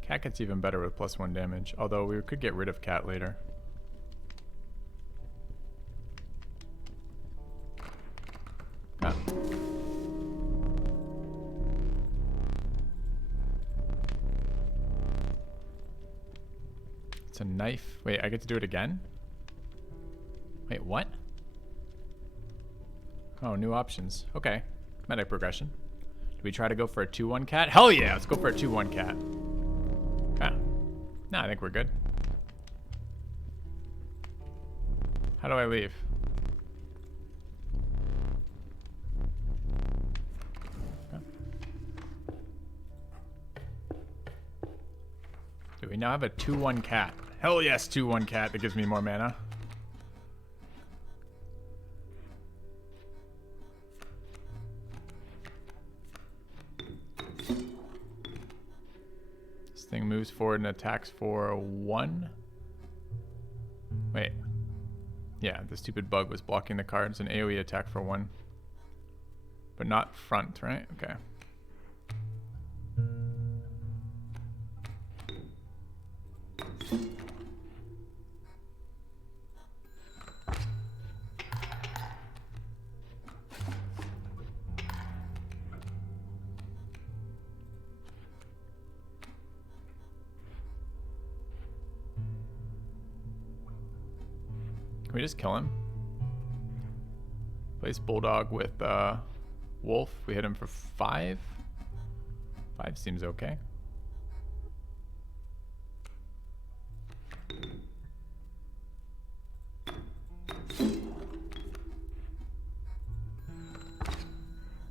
Cat gets even better with +1 damage, although we could get rid of Cat later. Ah. It's a knife. Wait, I get to do it again? Wait, what? Oh, new options. Okay. Medic progression. Do we try to go for a 2-1 cat? Hell yeah, let's go for a 2-1 cat. Okay. No, I think we're good. How do I leave? Okay. Do we now have a 2-1 cat? Hell yes, 2-1 cat. That gives me more mana. Thing moves forward and attacks for 1. Wait. Yeah, the stupid bug was blocking the cards. An AoE attack for 1. But not front, right? Okay. Can we just kill him? Place Bulldog with Wolf. We hit him for 5. 5 seems okay.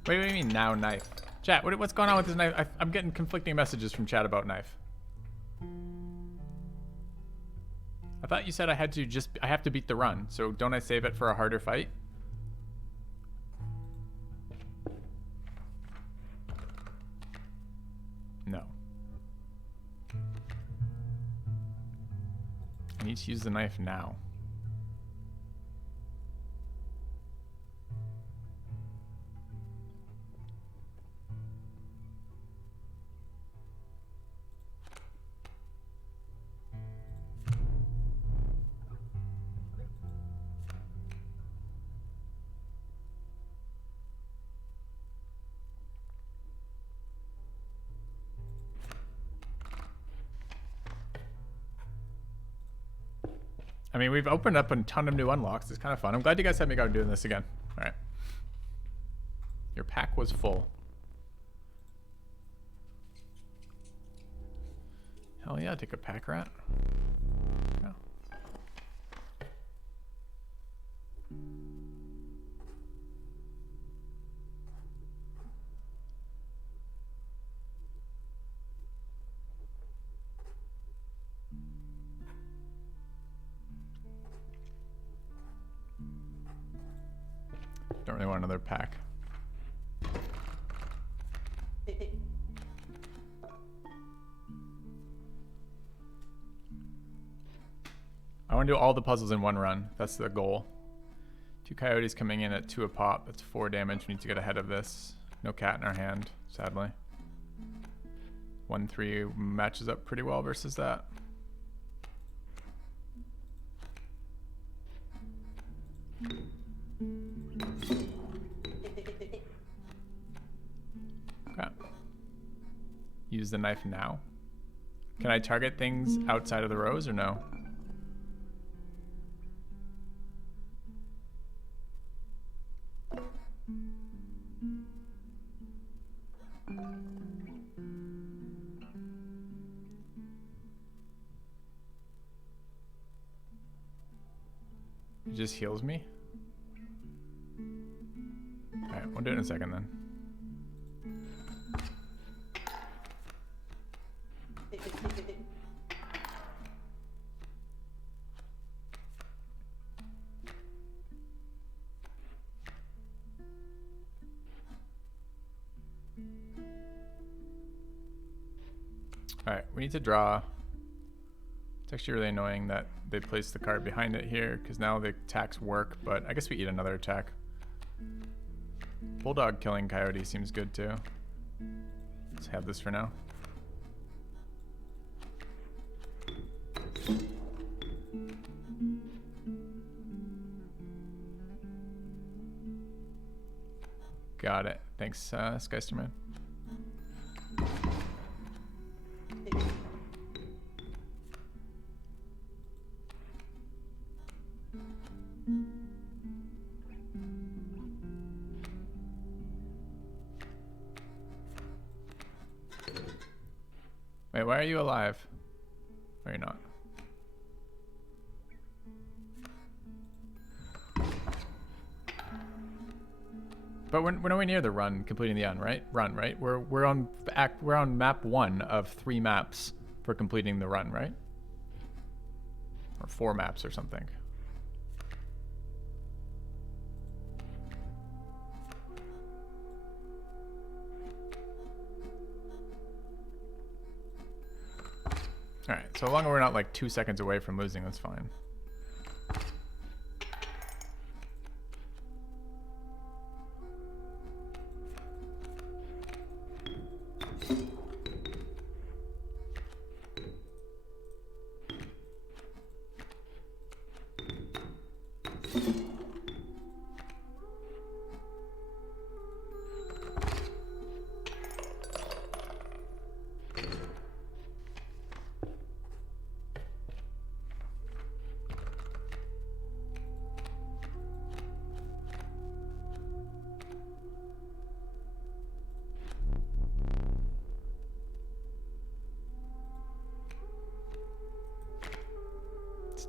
Wait, what do you mean now knife? Chat, what's going on with this knife? I'm getting conflicting messages from chat about knife. I thought you said I have to beat the run, so don't I save it for a harder fight? No. I need to use the knife now. I mean, we've opened up a ton of new unlocks. It's kind of fun. I'm glad you guys had me go doing this again. All right. Your pack was full. Hell yeah, take a pack rat. Yeah. Don't really want another pack. I want to do all the puzzles in one run. That's the goal. 2 coyotes coming in at 2 a pop. That's 4 damage. We need to get ahead of this. No cat in our hand, sadly. 1-3 matches up pretty well versus that. Okay. Use the knife now. Can I target things outside of the rows or no? It just heals me? Alright, we'll do it in a second then. Alright, we need to draw. It's actually really annoying that they placed the card behind it here, because now the attacks work, but I guess we eat another attack. Bulldog killing coyote seems good too. Let's have this for now. Got it. Thanks, Skysterman. Wait, why are you alive? Or you're not? But we're nowhere near the run, completing the run, right? We're on map 1 of 3 maps for completing the run, right? Or 4 maps or something. Alright, so long as we're not like 2 seconds away from losing, that's fine.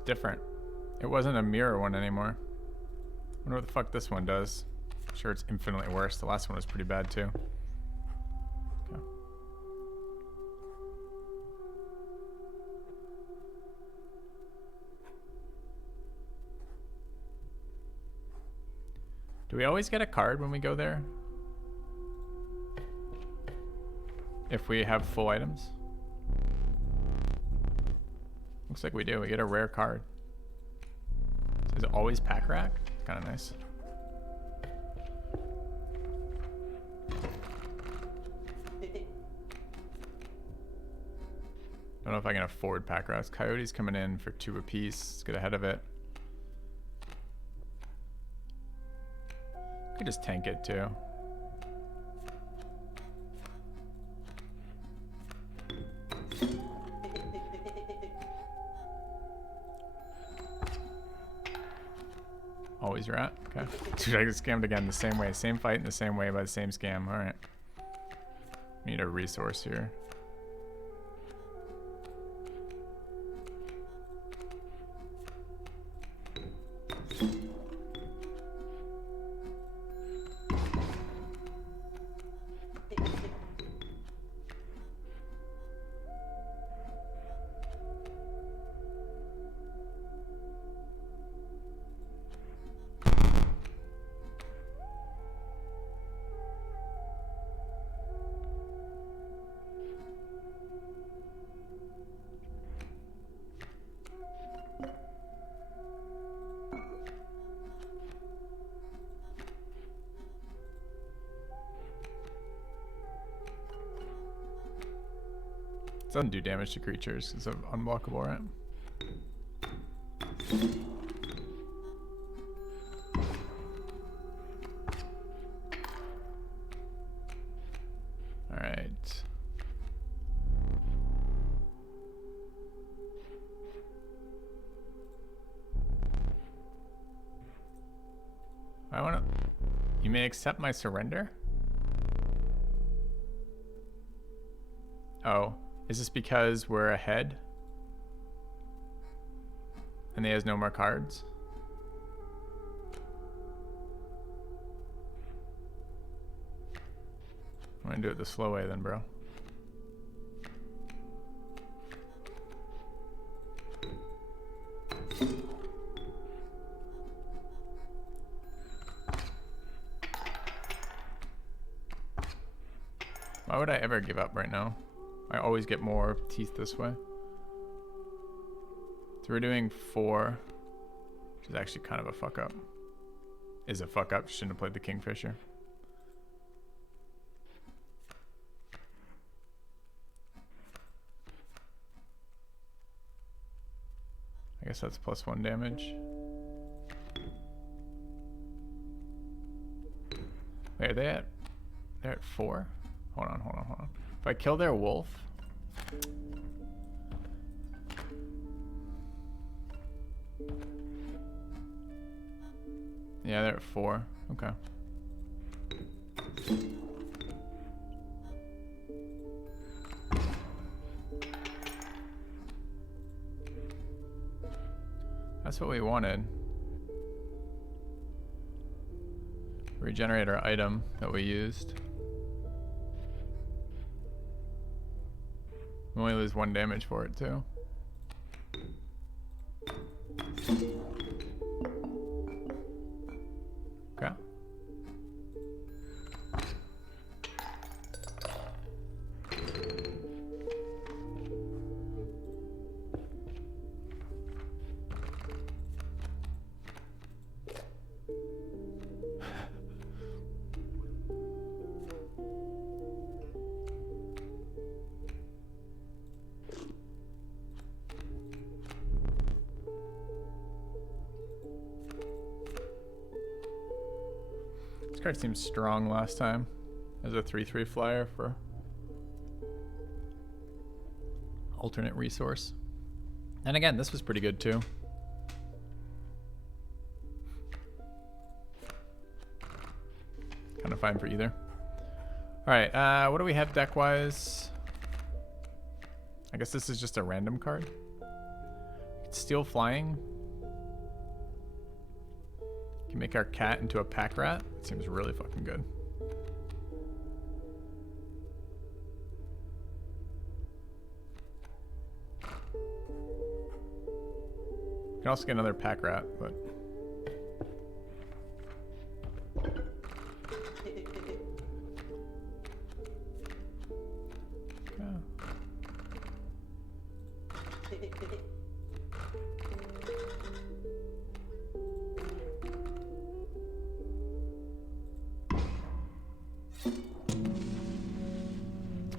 Different. It wasn't a mirror one anymore. I wonder what the fuck this one does. I'm sure it's infinitely worse. The last one was pretty bad too. Okay. Do we always get a card when we go there? If we have full items? Looks like we do. We get a rare card. Is it always pack rack? Kind of nice. Don't know if I can afford pack racks. Coyote's coming in for 2 apiece. Let's get ahead of it. Could just tank it too. Freeze rat. Okay. Dude, I get scammed again the same way. Same fight in the same way by the same scam. Alright. Need a resource here. Doesn't do damage to creatures. It's unblockable, right? Alright. I wanna... You may accept my surrender? Oh. Is this because we're ahead? And he has no more cards? I'm gonna do it the slow way then, bro. Why would I ever give up right now? I always get more teeth this way. So we're doing 4, which is actually kind of a fuck up. Is a fuck up. Shouldn't have played the Kingfisher. I guess that's +1 damage. Wait, are they at? They're at 4? Hold on, hold on, hold on. If I kill their wolf... Yeah, they're at 4. Okay. That's what we wanted. Regenerate our item that we used. We only lose 1 damage for it too. Okay. This card seems strong last time as a 3/3 flyer for alternate resource. And again, this was pretty good too. Kind of fine for either. Alright, what do we have deck-wise? I guess this is just a random card. Steal flying. Can make our cat into a pack rat. It seems really fucking good. You can also get another pack rat, but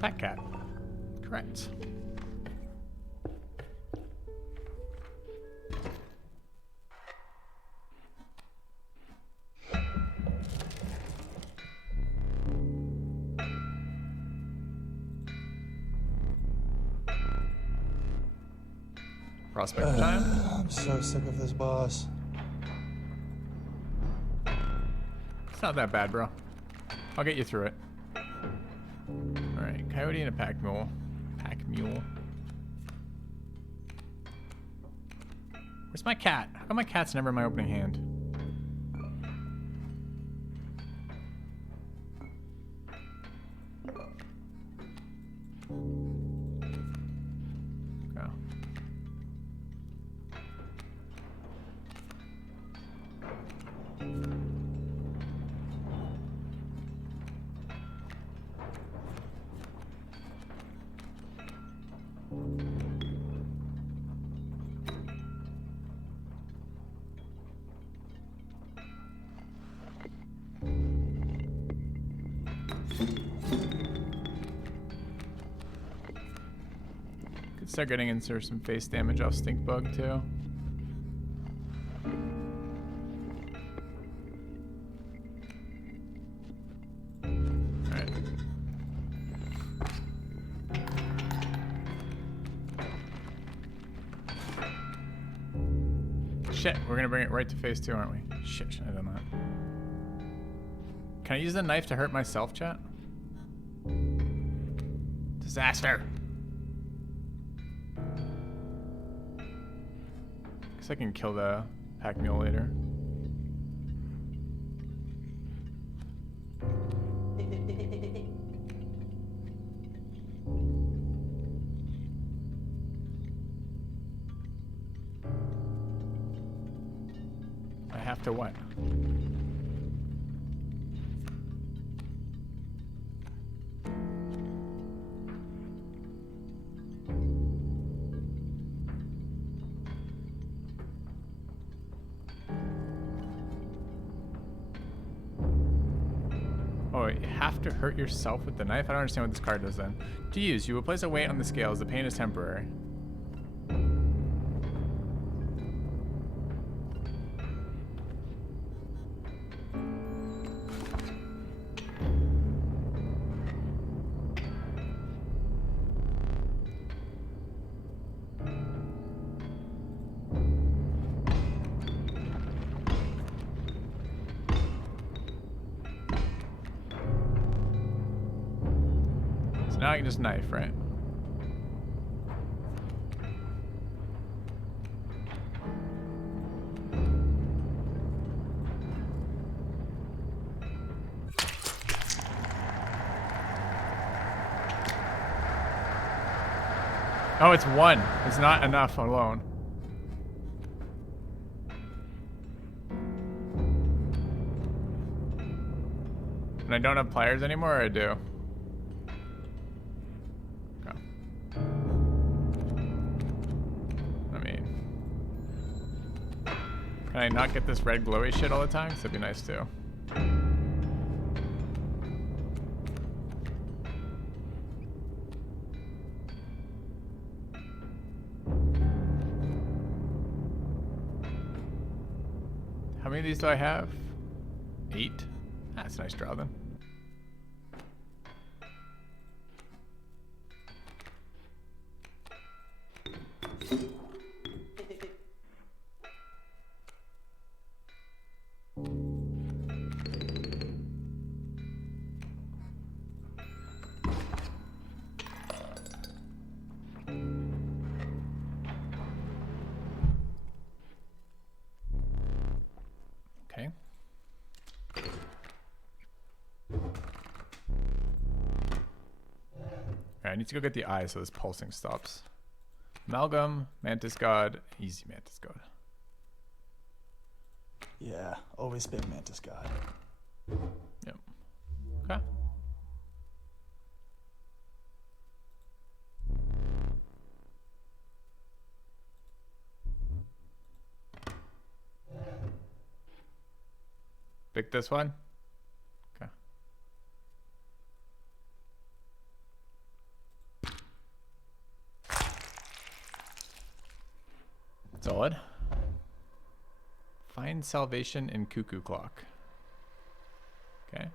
pack cat. Correct. Prospect time. I'm so sick of this boss. It's not that bad, bro. I'll get you through it. Alright, coyote and a pack mule. Pack mule. Where's my cat? How come my cat's never in my opening hand? Okay. Could start getting into some face damage off Stink Bug too. Alright. Shit, we're gonna bring it right to phase 2, aren't we? Shit, should I have done that? Can I use the knife to hurt myself, chat? Disaster! Guess I can kill the pack mule later. I have to what? Oh, you have to hurt yourself with the knife? I don't understand what this card does then. To use, you will place a weight on the scales. The pain is temporary. Now I can just knife, right? Oh, it's one. It's not enough alone. And I don't have pliers anymore, or I do? Can I not get this red glowy shit all the time? 'Cause that'd be nice too. How many of these do I have? 8? That's a nice draw then. Okay. Alright, I need to go get the eye so this pulsing stops. Amalgam, Mantis God, easy Mantis God. Yeah, always been Mantis God. Yep. Okay. Pick this one. Okay. Solid. Find salvation in Cuckoo Clock. Okay.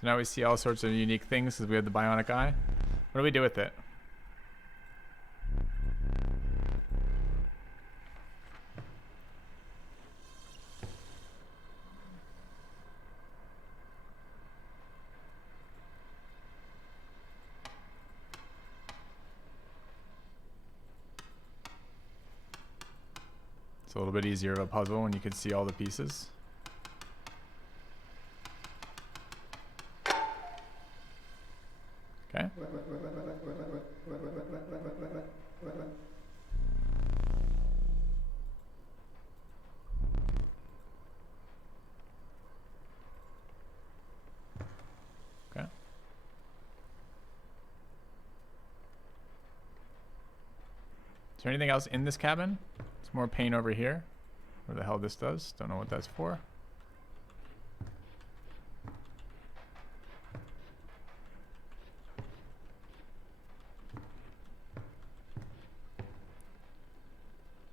So now we see all sorts of unique things because we have the bionic eye. What do we do with it? It's a little bit easier of a puzzle when you can see all the pieces. Okay. Okay. Is there anything else in this cabin? There's more paint over here. Where the hell this does? Don't know what that's for.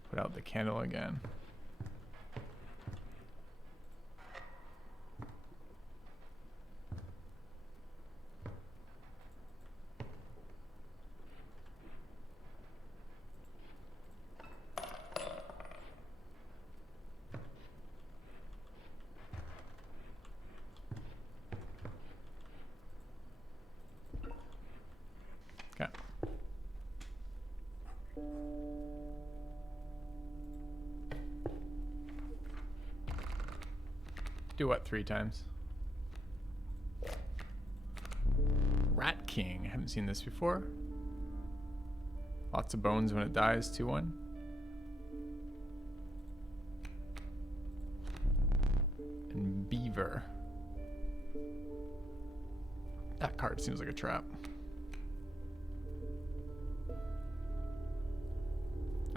Put out the candle again. Okay. Do what 3 times? Rat King. Haven't seen this before. Lots of bones when it dies. 2-1. And Beaver. That card seems like a trap.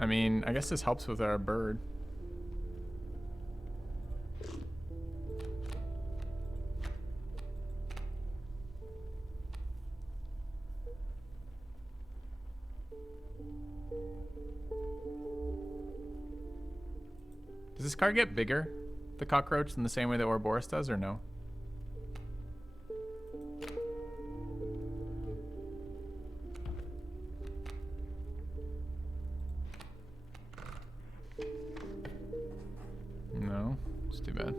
I mean, I guess this helps with our bird. Does this card get bigger, the cockroach, in the same way that Ouroboros does, or no? No, it's too bad.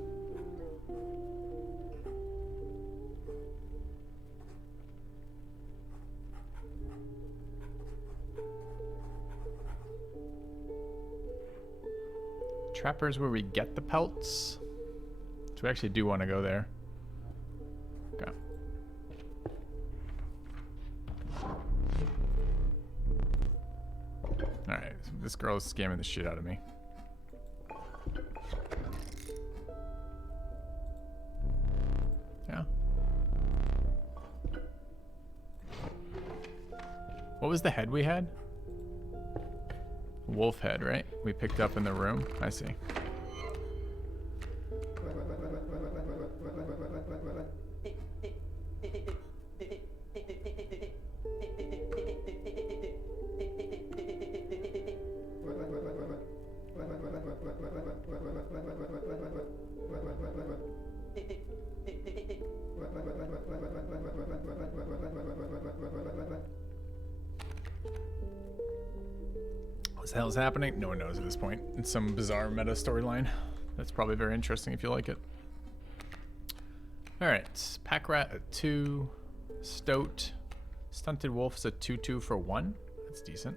Trappers where we get the pelts. So we actually do want to go there. Okay. Alright, so this girl is scamming the shit out of me. Yeah. What was the head we had? Wolf head, right? We picked up in the room. I see. What the hell is happening? No one knows at this point. It's some bizarre meta storyline. That's probably very interesting if you like it. Alright, Pack Rat at 2. Stoat. Stunted Wolf is a 2/2 for 1. That's decent.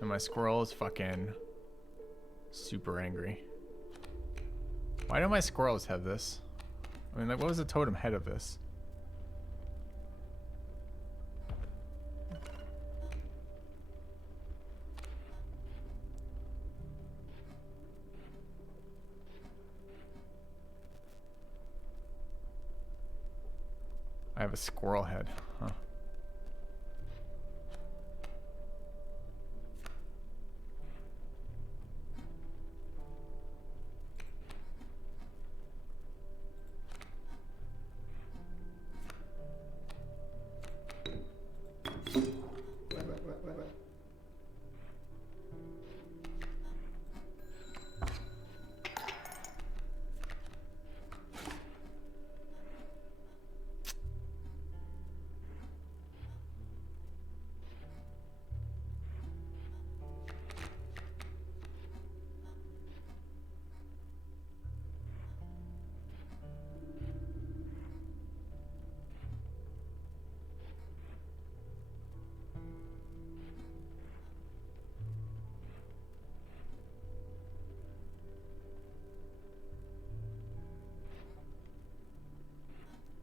And my squirrel is fucking super angry. Why do my squirrels have this? I mean, like, what was the totem head of this? I have a squirrel head, huh?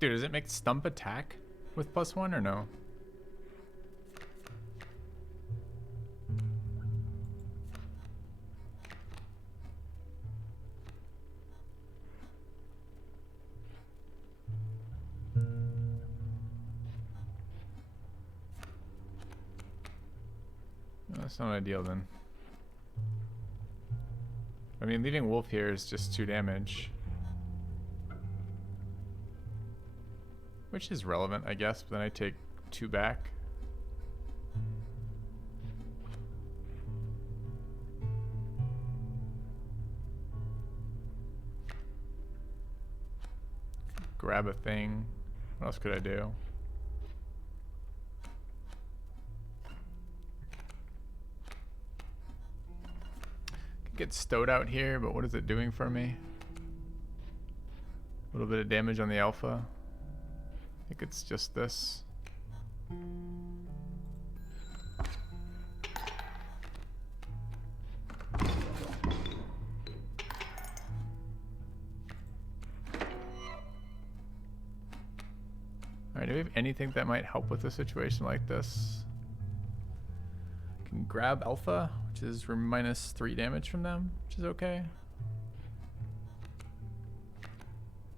Dude, does it make stump attack with +1 or no? No, that's not ideal then. I mean, leaving Wolf here is just 2 damage. Which is relevant, I guess, but then I take 2 back. Grab a thing. What else could I do? Could get stowed out here, but what is it doing for me? A little bit of damage on the alpha. I think it's just this. Alright, do we have anything that might help with a situation like this? Can grab alpha, which is -3 damage from them, which is okay.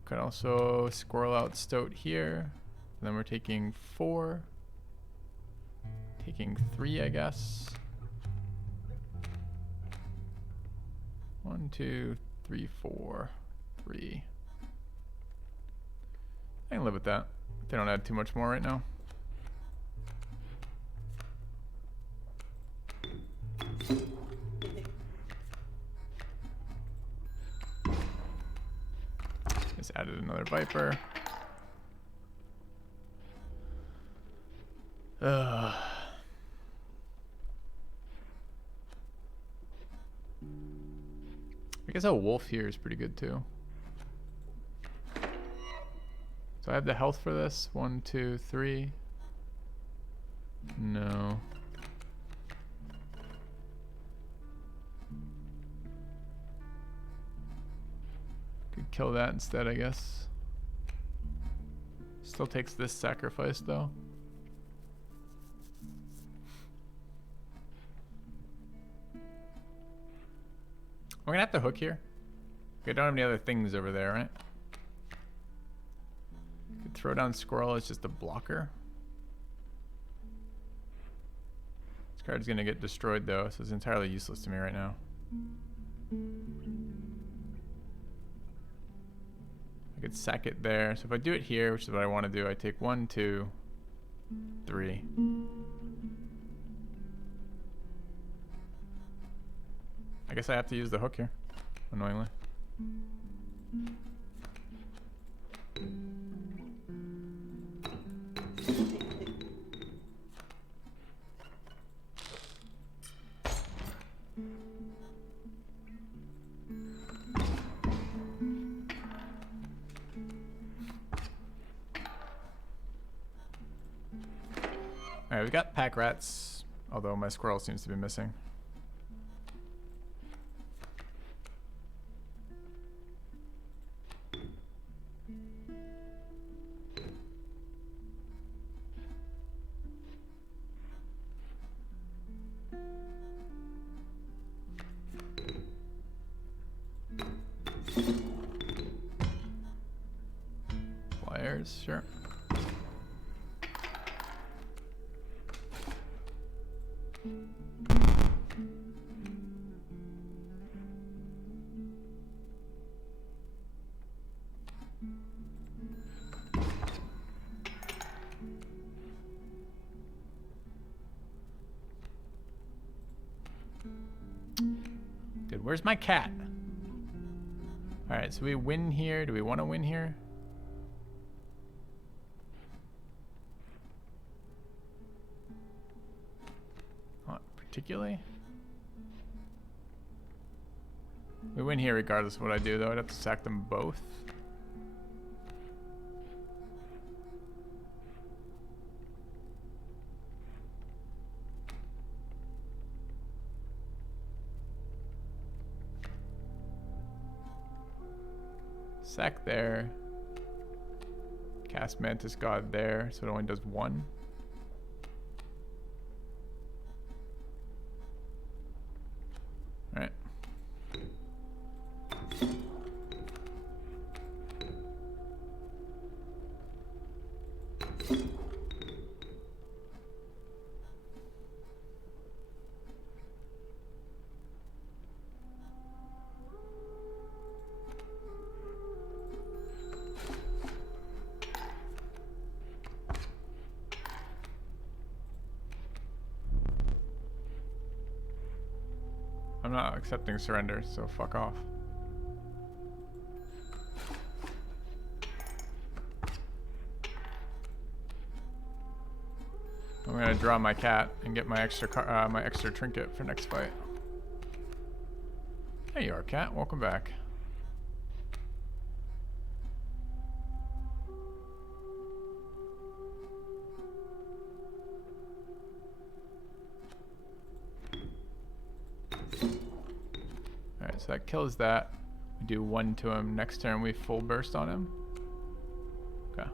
Could also squirrel out Stoat here. And then we're taking 4. Taking 3, I guess. 1, 2, 3, 4. 3. I can live with that. They don't add too much more right now. Just added another Viper. I guess a wolf here is pretty good too. So I have the health for this. 1, 2, 3. No. Could kill that instead, I guess. Still takes this sacrifice though. We're gonna have to hook here. Okay, don't have any other things over there, right? Could throw down squirrel as just a blocker. This card's gonna get destroyed though, so it's entirely useless to me right now. I could sack it there. So if I do it here, which is what I want to do, I take 1, 2, 3. I guess I have to use the hook here, annoyingly. Alright, we got pack rats, although my squirrel seems to be missing. Flyers, sure. Dude, where's my cat? Alright, so we win here. Do we want to win here? Not particularly. We win here regardless of what I do, though. I'd have to sack them both. Sack there. Cast Mantis God there, so it only does 1. Alright. I'm not accepting surrender, so fuck off. I'm gonna draw my cat and get my extra trinket for next fight. There you are, cat. Welcome back. Alright, so that kills that. We do 1 to him. Next turn we full burst on him. Okay.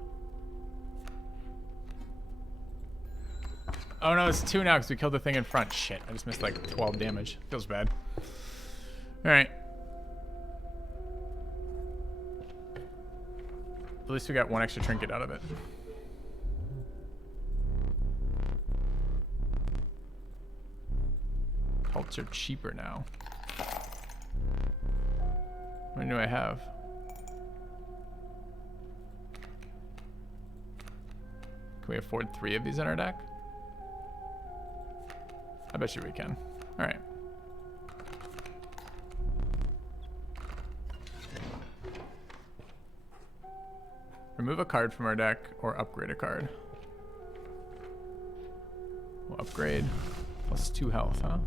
Oh no, it's 2 now because we killed the thing in front. Shit, I just missed like 12 damage. Feels bad. Alright. At least we got 1 extra trinket out of it. Cults are cheaper now. How many do I have? Can we afford 3 of these in our deck? I bet you we can. Alright. Remove a card from our deck or upgrade a card. We'll upgrade. Plus 2 health, huh?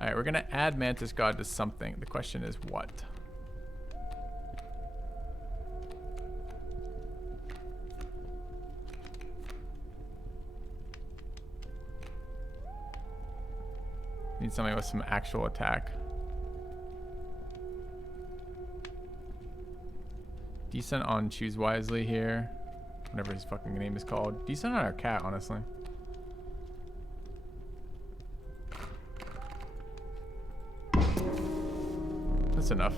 Alright, we're gonna add Mantis God to something. The question is what? Need something with some actual attack. Decent on Choose Wisely here. Whatever his fucking name is called. Decent on our cat, honestly. That's enough.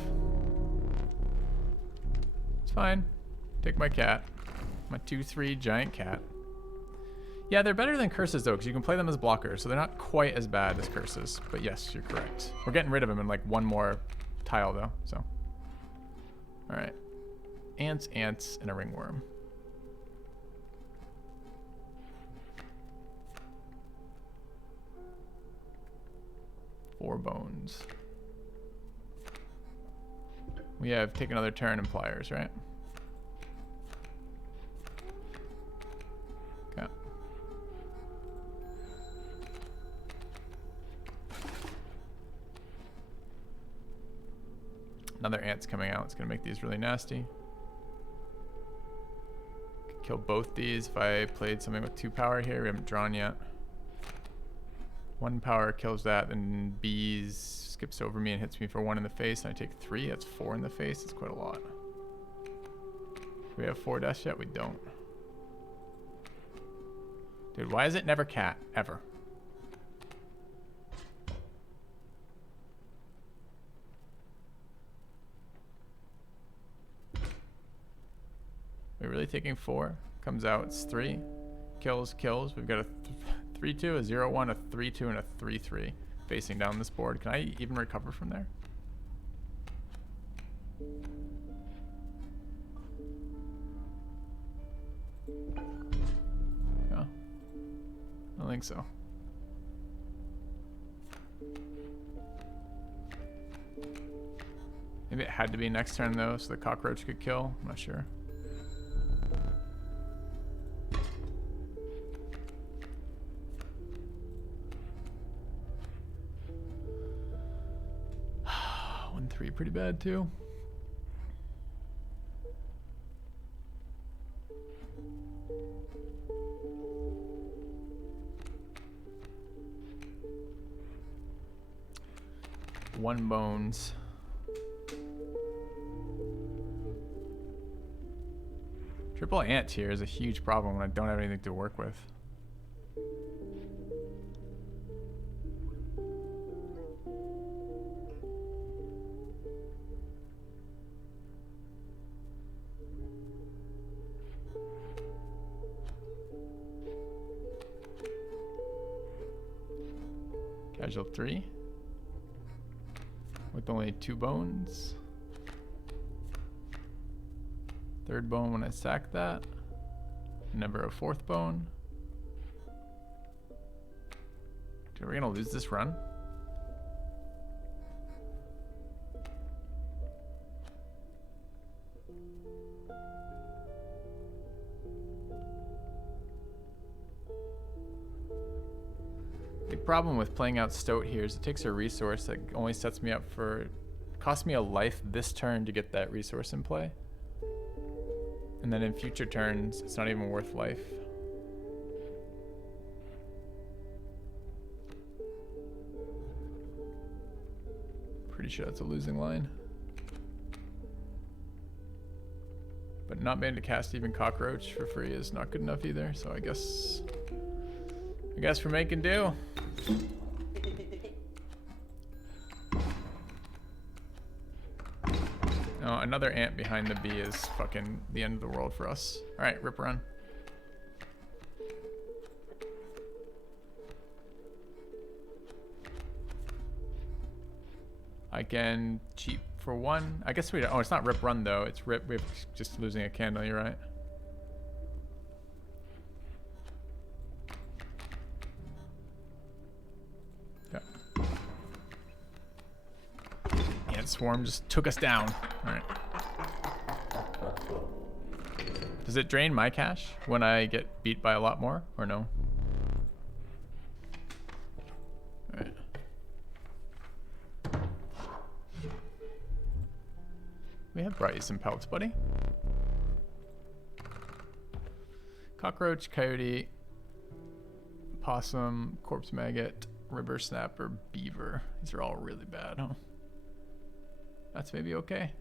It's fine. Take my cat. My 2/3 giant cat. Yeah, they're better than curses though, because you can play them as blockers, so they're not quite as bad as curses. But yes, you're correct. We're getting rid of them in like 1 more tile though, so. Alright. Ants, ants, and a ringworm. Four bones. We have take another turn and pliers, right? Okay. Another ant's coming out. It's gonna make these really nasty. Could kill both these if I played something with 2 power here. We haven't drawn yet. 1 power kills that, then bees skips over me and hits me for 1 in the face, and I take 3. That's 4 in the face. That's quite a lot. Do we have 4 deaths yet? We don't. Dude, why is it never cat? Ever. We're really taking 4. Comes out, it's 3. Kills, kills. We've got a 3-2, a 0-1, a 3-2, and a 3-3 facing down this board. Can I even recover from there? No. I don't think so. Maybe it had to be next turn though, so the cockroach could kill. I'm not sure. Pretty bad too. One bones. Triple ant here is a huge problem when I don't have anything to work with. Casual 3 with only 2 bones. Third bone when I sack that. Never a 4th bone. Dude, are we gonna lose this run? Big problem with playing out Stoat here is it takes a resource that only sets me up for, costs me a life this turn to get that resource in play. And then in future turns, it's not even worth life. Pretty sure that's a losing line. But not being able to cast even Cockroach for free is not good enough either, so I guess we're making do. Oh, another ant behind the bee is fucking the end of the world for us. Alright, rip run. I can cheat for 1. I guess we don't. Oh, it's not rip run though. It's rip. We're just losing a candle. You're right. Swarm just took us down. All right. Does it drain my cash when I get beat by a lot more, or no? All right. We have brought you some pelts, buddy. Cockroach, coyote, possum, corpse maggot, river snapper, beaver. These are all really bad, huh? That's maybe okay.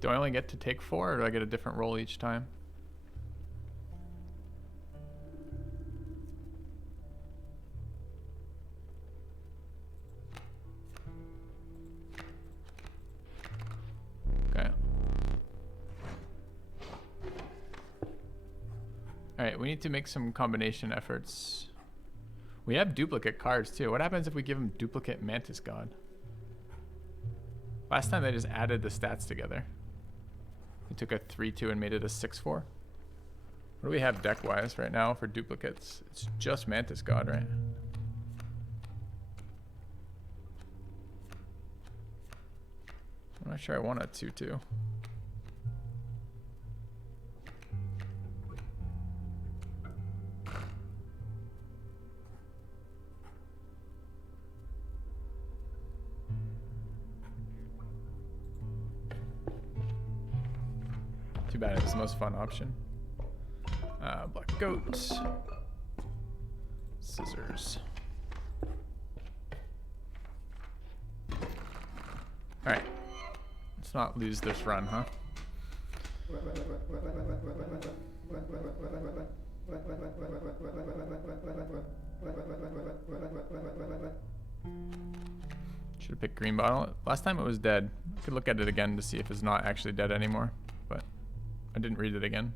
Do I only get to take 4 or do I get a different roll each time? Okay. Alright, we need to make some combination efforts. We have duplicate cards too. What happens if we give him duplicate Mantis God? Last time they just added the stats together. They took a 3-2 and made it a 6-4. What do we have deck-wise right now for duplicates? It's just Mantis God, right? I'm not sure I want a 2-2. Too bad it's the most fun option. Black goat. Scissors. Alright. Let's not lose this run, huh? Should have picked green bottle. Last time it was dead. I could look at it again to see if it's not actually dead anymore, but I didn't read it again.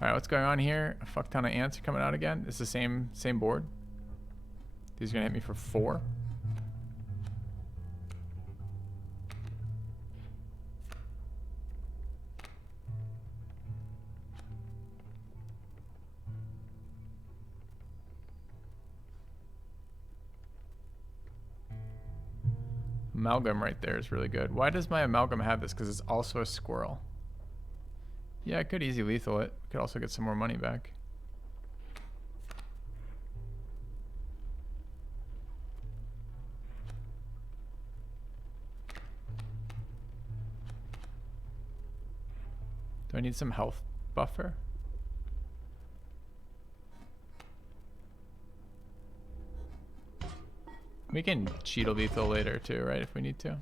Alright, what's going on here? A fuck ton of ants are coming out again. It's the same board. These are gonna hit me for 4. Amalgam right there is really good. Why does my amalgam have this? Because it's also a squirrel. Yeah, I could easy lethal it. Could also get some more money back. Do I need some health buffer? We can cheat a lethal later too, right? If we need to.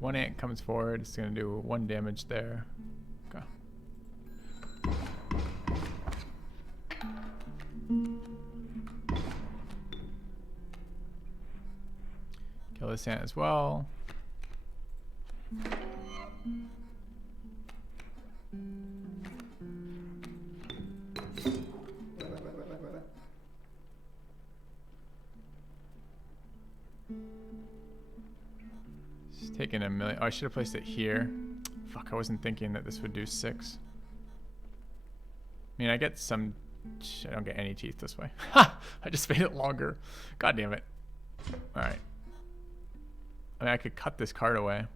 One ant comes forward. It's gonna do 1 damage there. Okay. Kill this ant as well. It's taking a million. Oh, I should have placed it here. Fuck, I wasn't thinking that this would do 6. I mean, I get some. I don't get any teeth this way. Ha! I just made it longer. God damn it. Alright. I mean, I could cut this card away.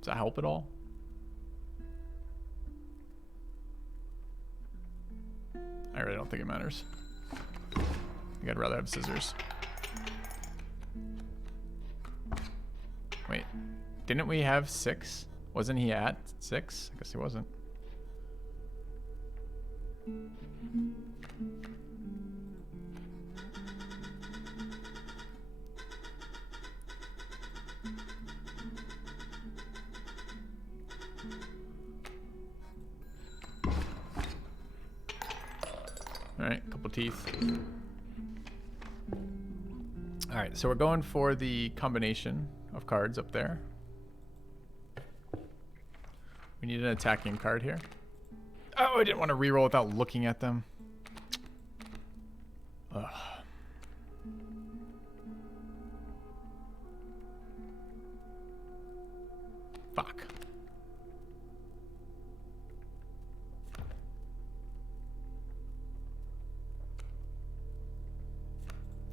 Does that help at all? I really don't think it matters. I think I'd rather have scissors. Wait, didn't we have 6? Wasn't he at 6? I guess he wasn't. Alright, a couple teeth. Alright, so we're going for the combination of cards up there. We need an attacking card here. Oh, I didn't want to reroll without looking at them. Ugh. Fuck.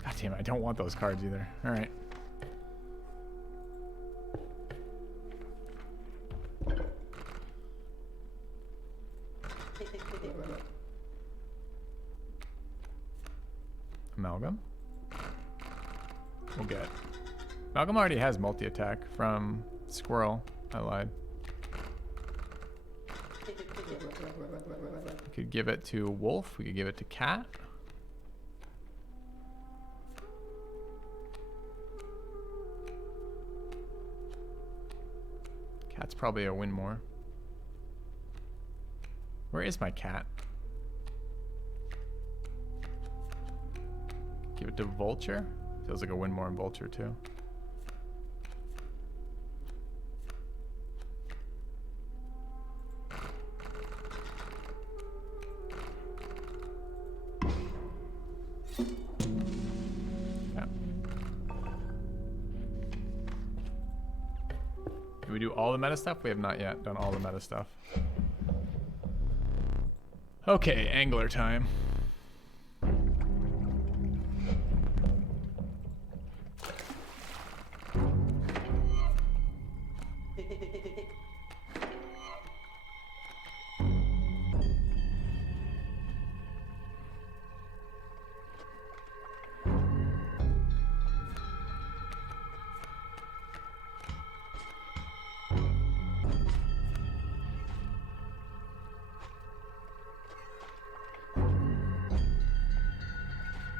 God damn it, I don't want those cards either. Alright. Amalgam. We'll get. Amalgam already has multi-attack from Squirrel. I lied. We could give it to Wolf. We could give it to Cat. Cat's probably a win more. Where is my cat? Give it to Vulture. Feels like a win more in Vulture too. Yeah. Did we do all the meta stuff? We have not yet done all the meta stuff. Okay, angler time.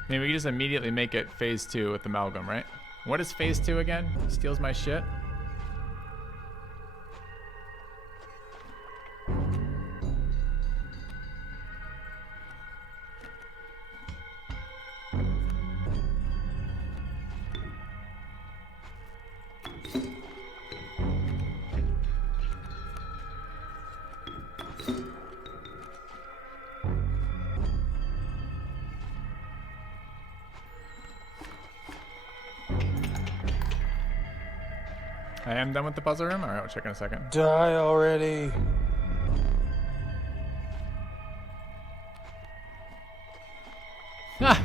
I mean, we can just immediately make it phase 2 with Amalgam, right? What is phase 2 again? Steals my shit? I am done with the puzzle room. All right, I'll check in a second. Die already. Ha!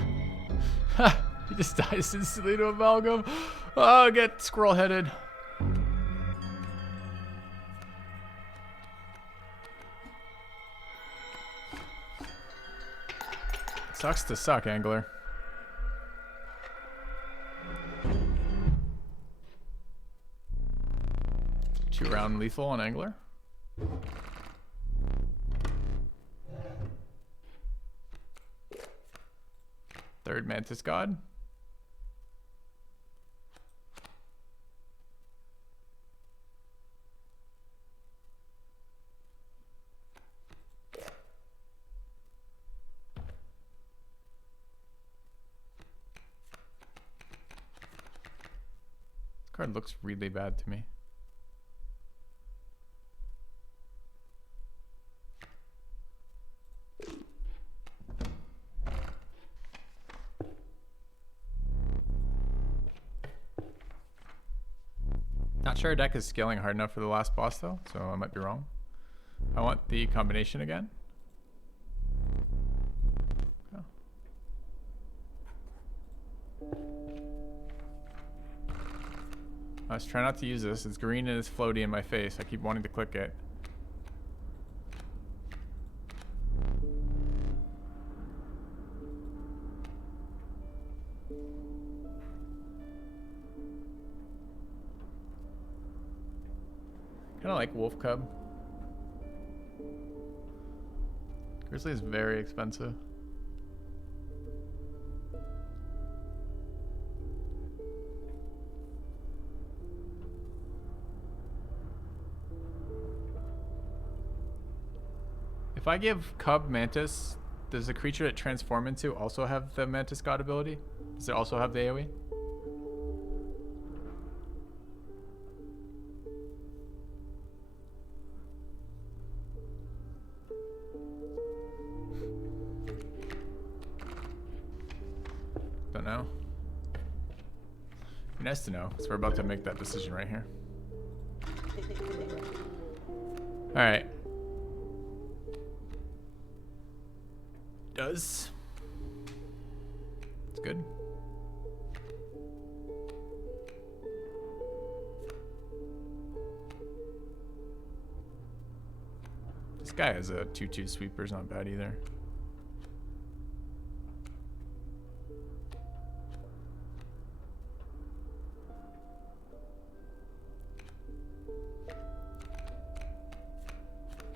Ha! He just dies instantly to amalgam. Oh, get squirrel-headed. Sucks to suck, angler. Two-round lethal on angler. Third mantis god. This card looks really bad to me. Not sure our deck is scaling hard enough for the last boss though, so I might be wrong. I want the combination again. Oh. I was trying not to use this. It's green and it's floaty in my face. I keep wanting to click it. Kind of like Wolf Cub. Grizzly is very expensive. If I give Cub Mantis, does the creature it transform into also have the Mantis God ability? Does it also have the AoE? Don't know. Be nice to know, because we're about to make that decision right here. Alright. Does. It's good. This guy has a 2/2 sweeper, is not bad either.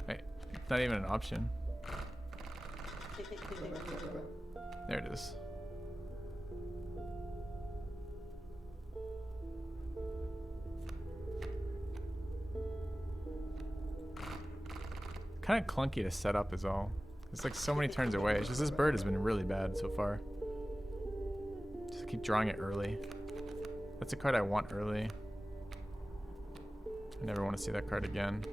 Wait, it's not even an option. There it is. Kind of clunky to set up is all. It's like so many turns away. It's just this bird has been really bad so far. Just keep drawing it early. That's a card I want early. I never want to see that card again.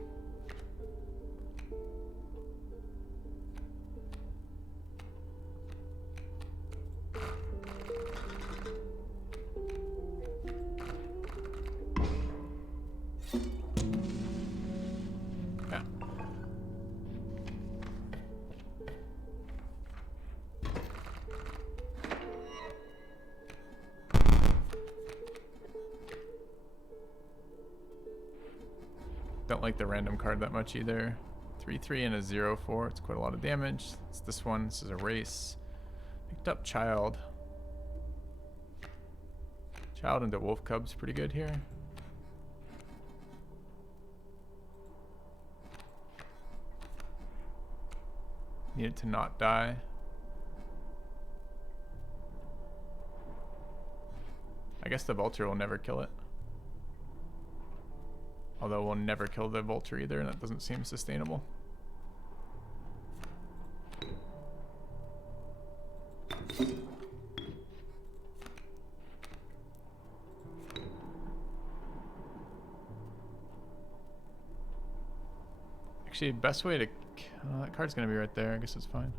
Don't like the random card that much either. 3/3 and a 0/4. It's quite a lot of damage. It's this one. This is a race. Picked up Child. Child into Wolf Cub's pretty good here. Need it to not die. I guess the Vulture will never kill it. Although we'll never kill the Vulture either, and that doesn't seem sustainable. Actually, best way to... that card's gonna be right there. I guess it's fine.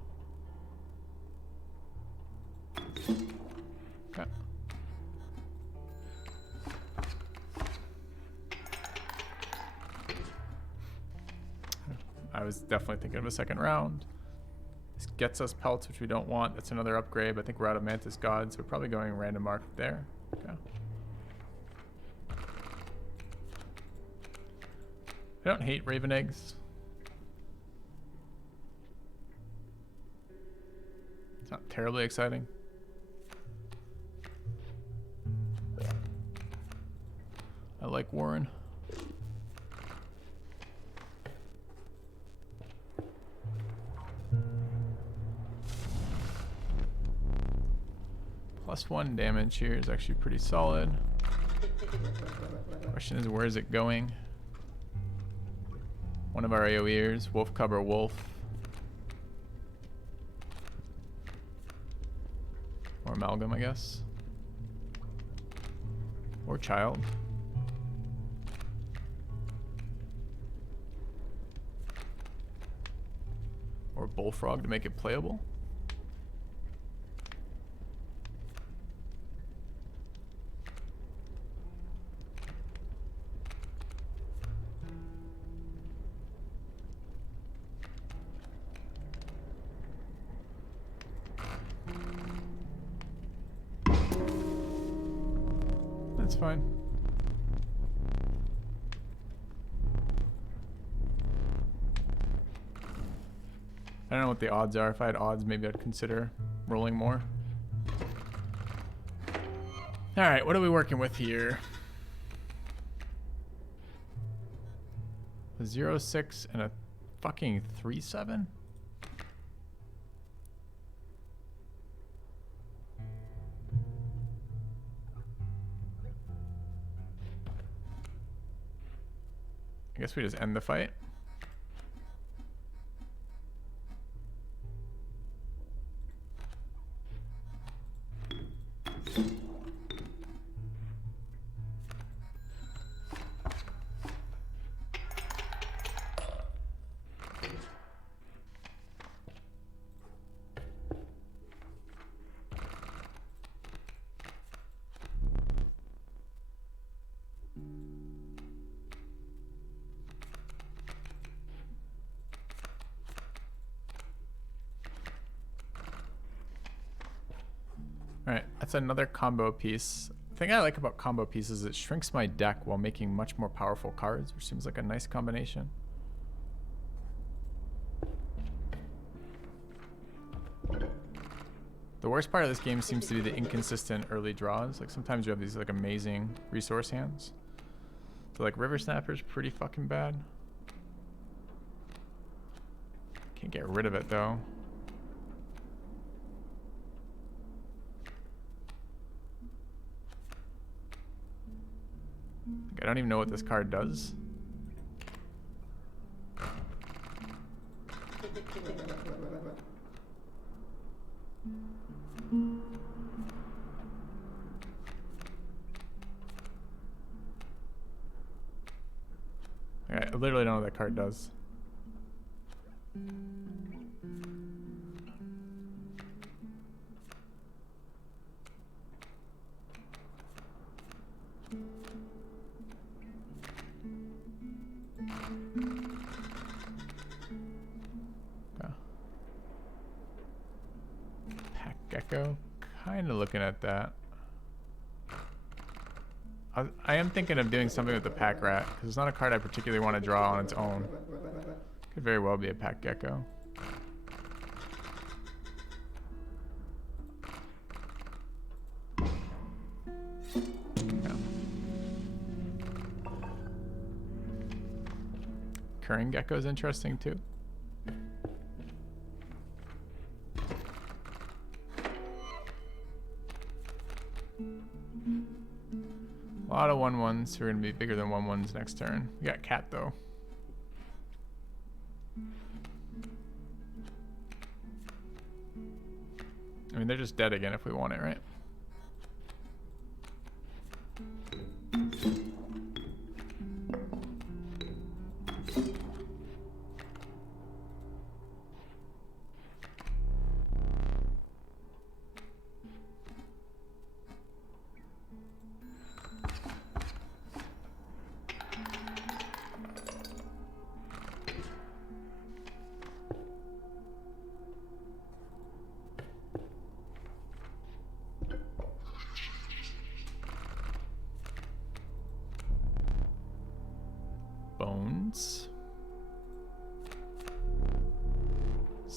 Okay. I was definitely thinking of a second round. This gets us pelts, which we don't want. That's another upgrade, but I think we're out of Mantis God, so we're probably going random mark there. Okay. I don't hate Raven Eggs. It's not terribly exciting. I like Warren. +1 damage here is actually pretty solid. Question is, where is it going? One of our AoEers, Wolf Cub or Wolf. Or Amalgam, I guess. Or Child. Or Bullfrog to make it playable. That's fine. I don't know what the odds are. If I had odds, maybe I'd consider rolling more. Alright, what are we working with here? A 0-6 and a fucking 3-7? I guess we just end the fight. Alright, that's another combo piece. The thing I like about combo pieces is it shrinks my deck while making much more powerful cards, which seems like a nice combination. The worst part of this game seems to be the inconsistent early draws. Like sometimes you have these like amazing resource hands. So like River Snapper's pretty fucking bad. Can't get rid of it though. I don't even know what this card does. Okay, I literally don't know what that card does. Gecko, kind of looking at that. I am thinking of doing something with the Pack Rat, because it's not a card I particularly want to draw on its own. Could very well be a Pack Gecko. Yeah. Curring Gecko is interesting too. A lot of 1/1s who are going to be bigger than 1/1s next turn. We got Cat though. I mean, they're just dead again if we want it, right?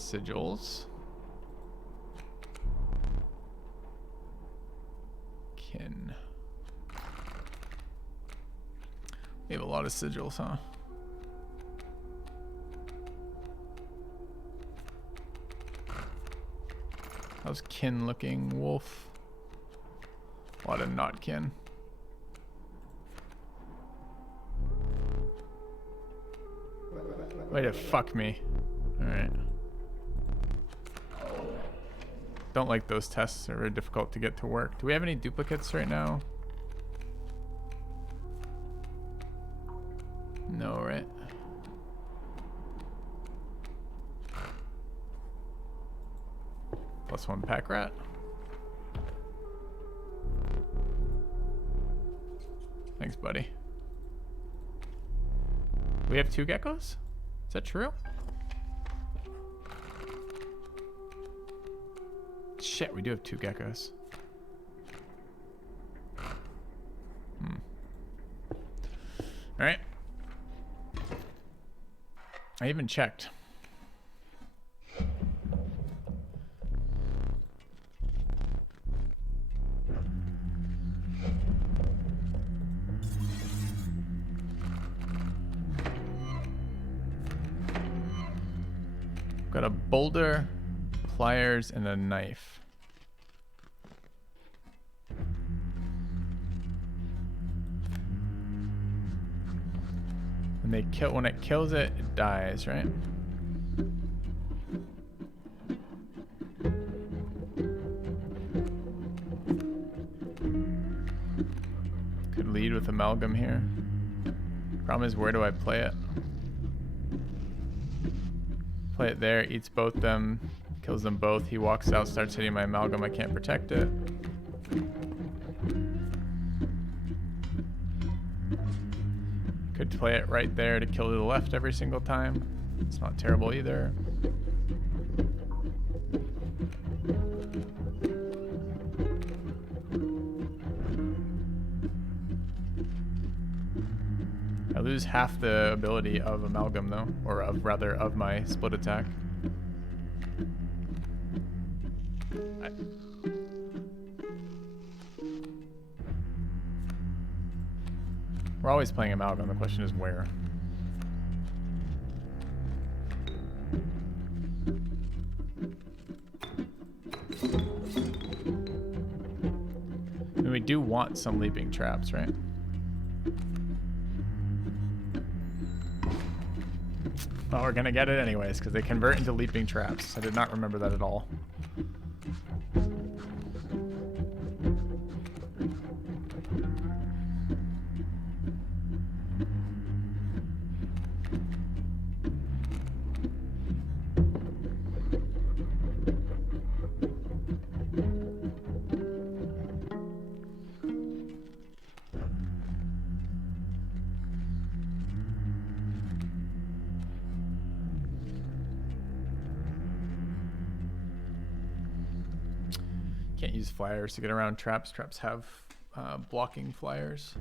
sigils. Kin. We have a lot of sigils, huh? How's kin looking, wolf? A lot of not kin. Way to fuck me. Alright. Don't like those tests. They're very difficult to get to work. Do we have any duplicates right now? No, right? +1 pack rat. Thanks, buddy. We have 2 geckos? Is that true? Shit, we do have 2 geckos. Alright. I even checked. Got a boulder, pliers, and a knife. When it kills it, it dies, right? Could lead with amalgam here. Problem is, where do I play it? Play it there, eats both them, kills them both. He walks out, starts hitting my amalgam. I can't protect it. Could play it right there to kill to the left every single time. It's not terrible either. I lose half the ability of amalgam though, or rather of my split attack. We're always playing amalgam, the question is where. I mean, we do want some leaping traps, right? Well, we're gonna get it anyways, because they convert into leaping traps. I did not remember that at all. Can't use flyers to get around traps. Traps have blocking flyers.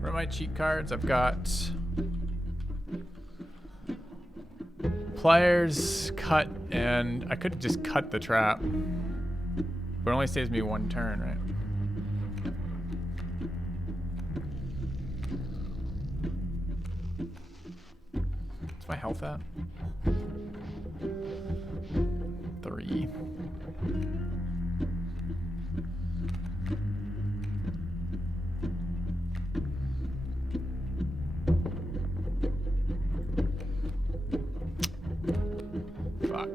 Where are my cheat cards? I've got pliers, cut, and I could just cut the trap, but it only saves me 1 turn, right? My health at 3. Fuck.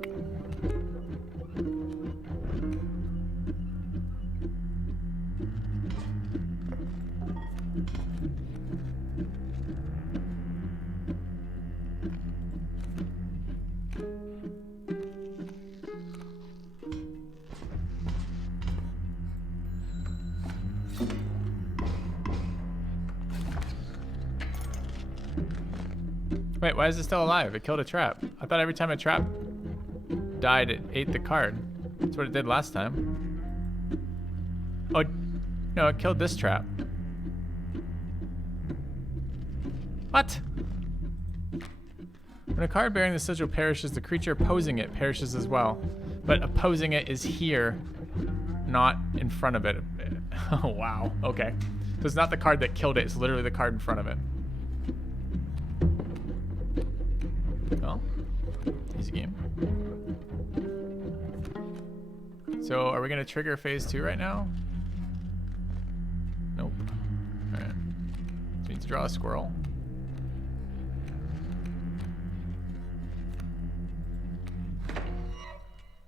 Wait, why is it still alive? It killed a trap. I thought every time a trap died, it ate the card. That's what it did last time. Oh, no, it killed this trap. What? When a card bearing the sigil perishes, the creature opposing it perishes as well. But opposing it is here, not in front of it. Oh, wow. Okay. So it's not the card that killed it, it's literally the card in front of it. Well, easy game. So are we going to trigger phase 2 right now? Nope. Alright. So we need to draw a squirrel.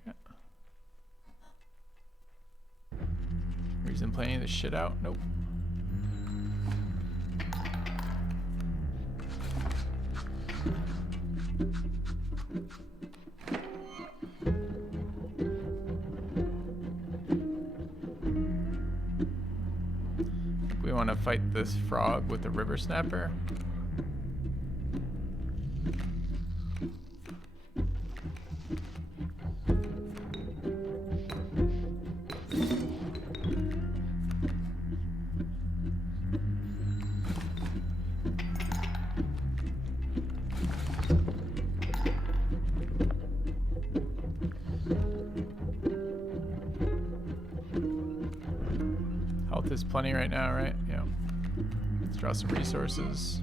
Okay. Reason playing this shit out? Nope. We want to fight this frog with the river snapper. Health is plenty right now, right? Yeah. Let's draw some resources.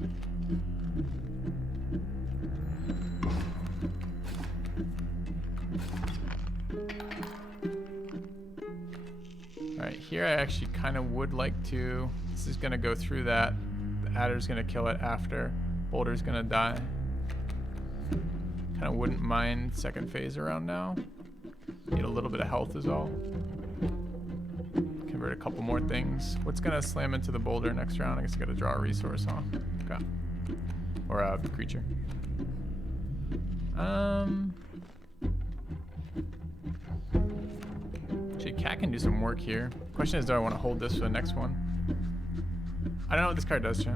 Alright, here I actually kind of would like to... This is going to go through that. The adder's going to kill it after. Boulder's going to die. Kind of wouldn't mind second phase around now. Need a little bit of health is all. Convert a couple more things. What's gonna slam into the boulder next round? I guess I gotta draw a resource, huh? Okay. Or a creature. Actually, cat can do some work here. Question is, do I want to hold this for the next one? I don't know what this card does, chat.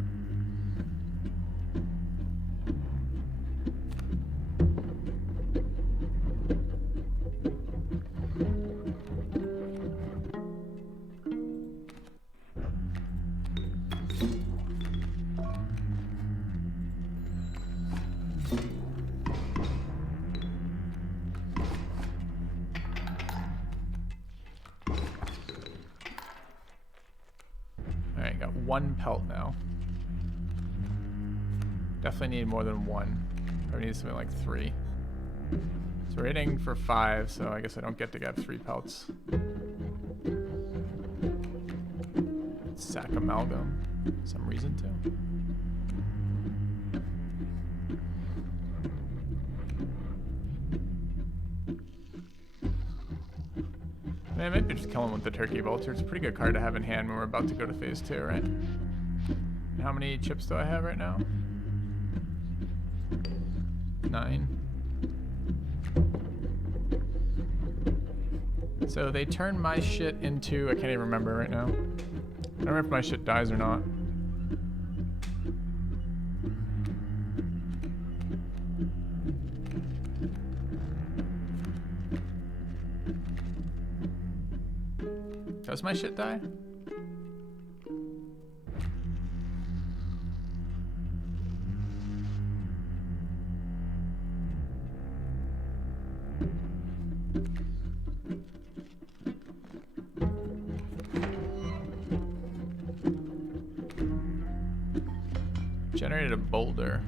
Alright, got one pelt now. Definitely need more than one. Probably need something like 3. So we're hitting for 5, so I guess I don't get to get 3 pelts. Sack amalgam. Some reason to. Man, maybe just kill him with the turkey vulture. It's a pretty good card to have in hand when we're about to go to phase 2, right? And how many chips do I have right now? 9. So they turn my shit into... I can't even remember right now. I don't remember if my shit dies or not. Does my shit die? Generated a boulder.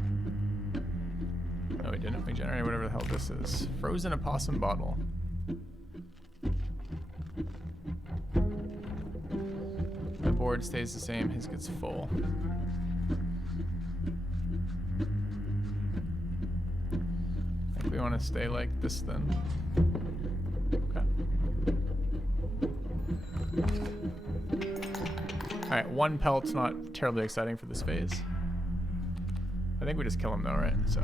No, we didn't. We generated whatever the hell this is. Frozen opossum bottle. My board stays the same. His gets full. I think we want to stay like this then. Okay. Alright, 1 pelt's not terribly exciting for this phase. I think we just kill him though, right? So.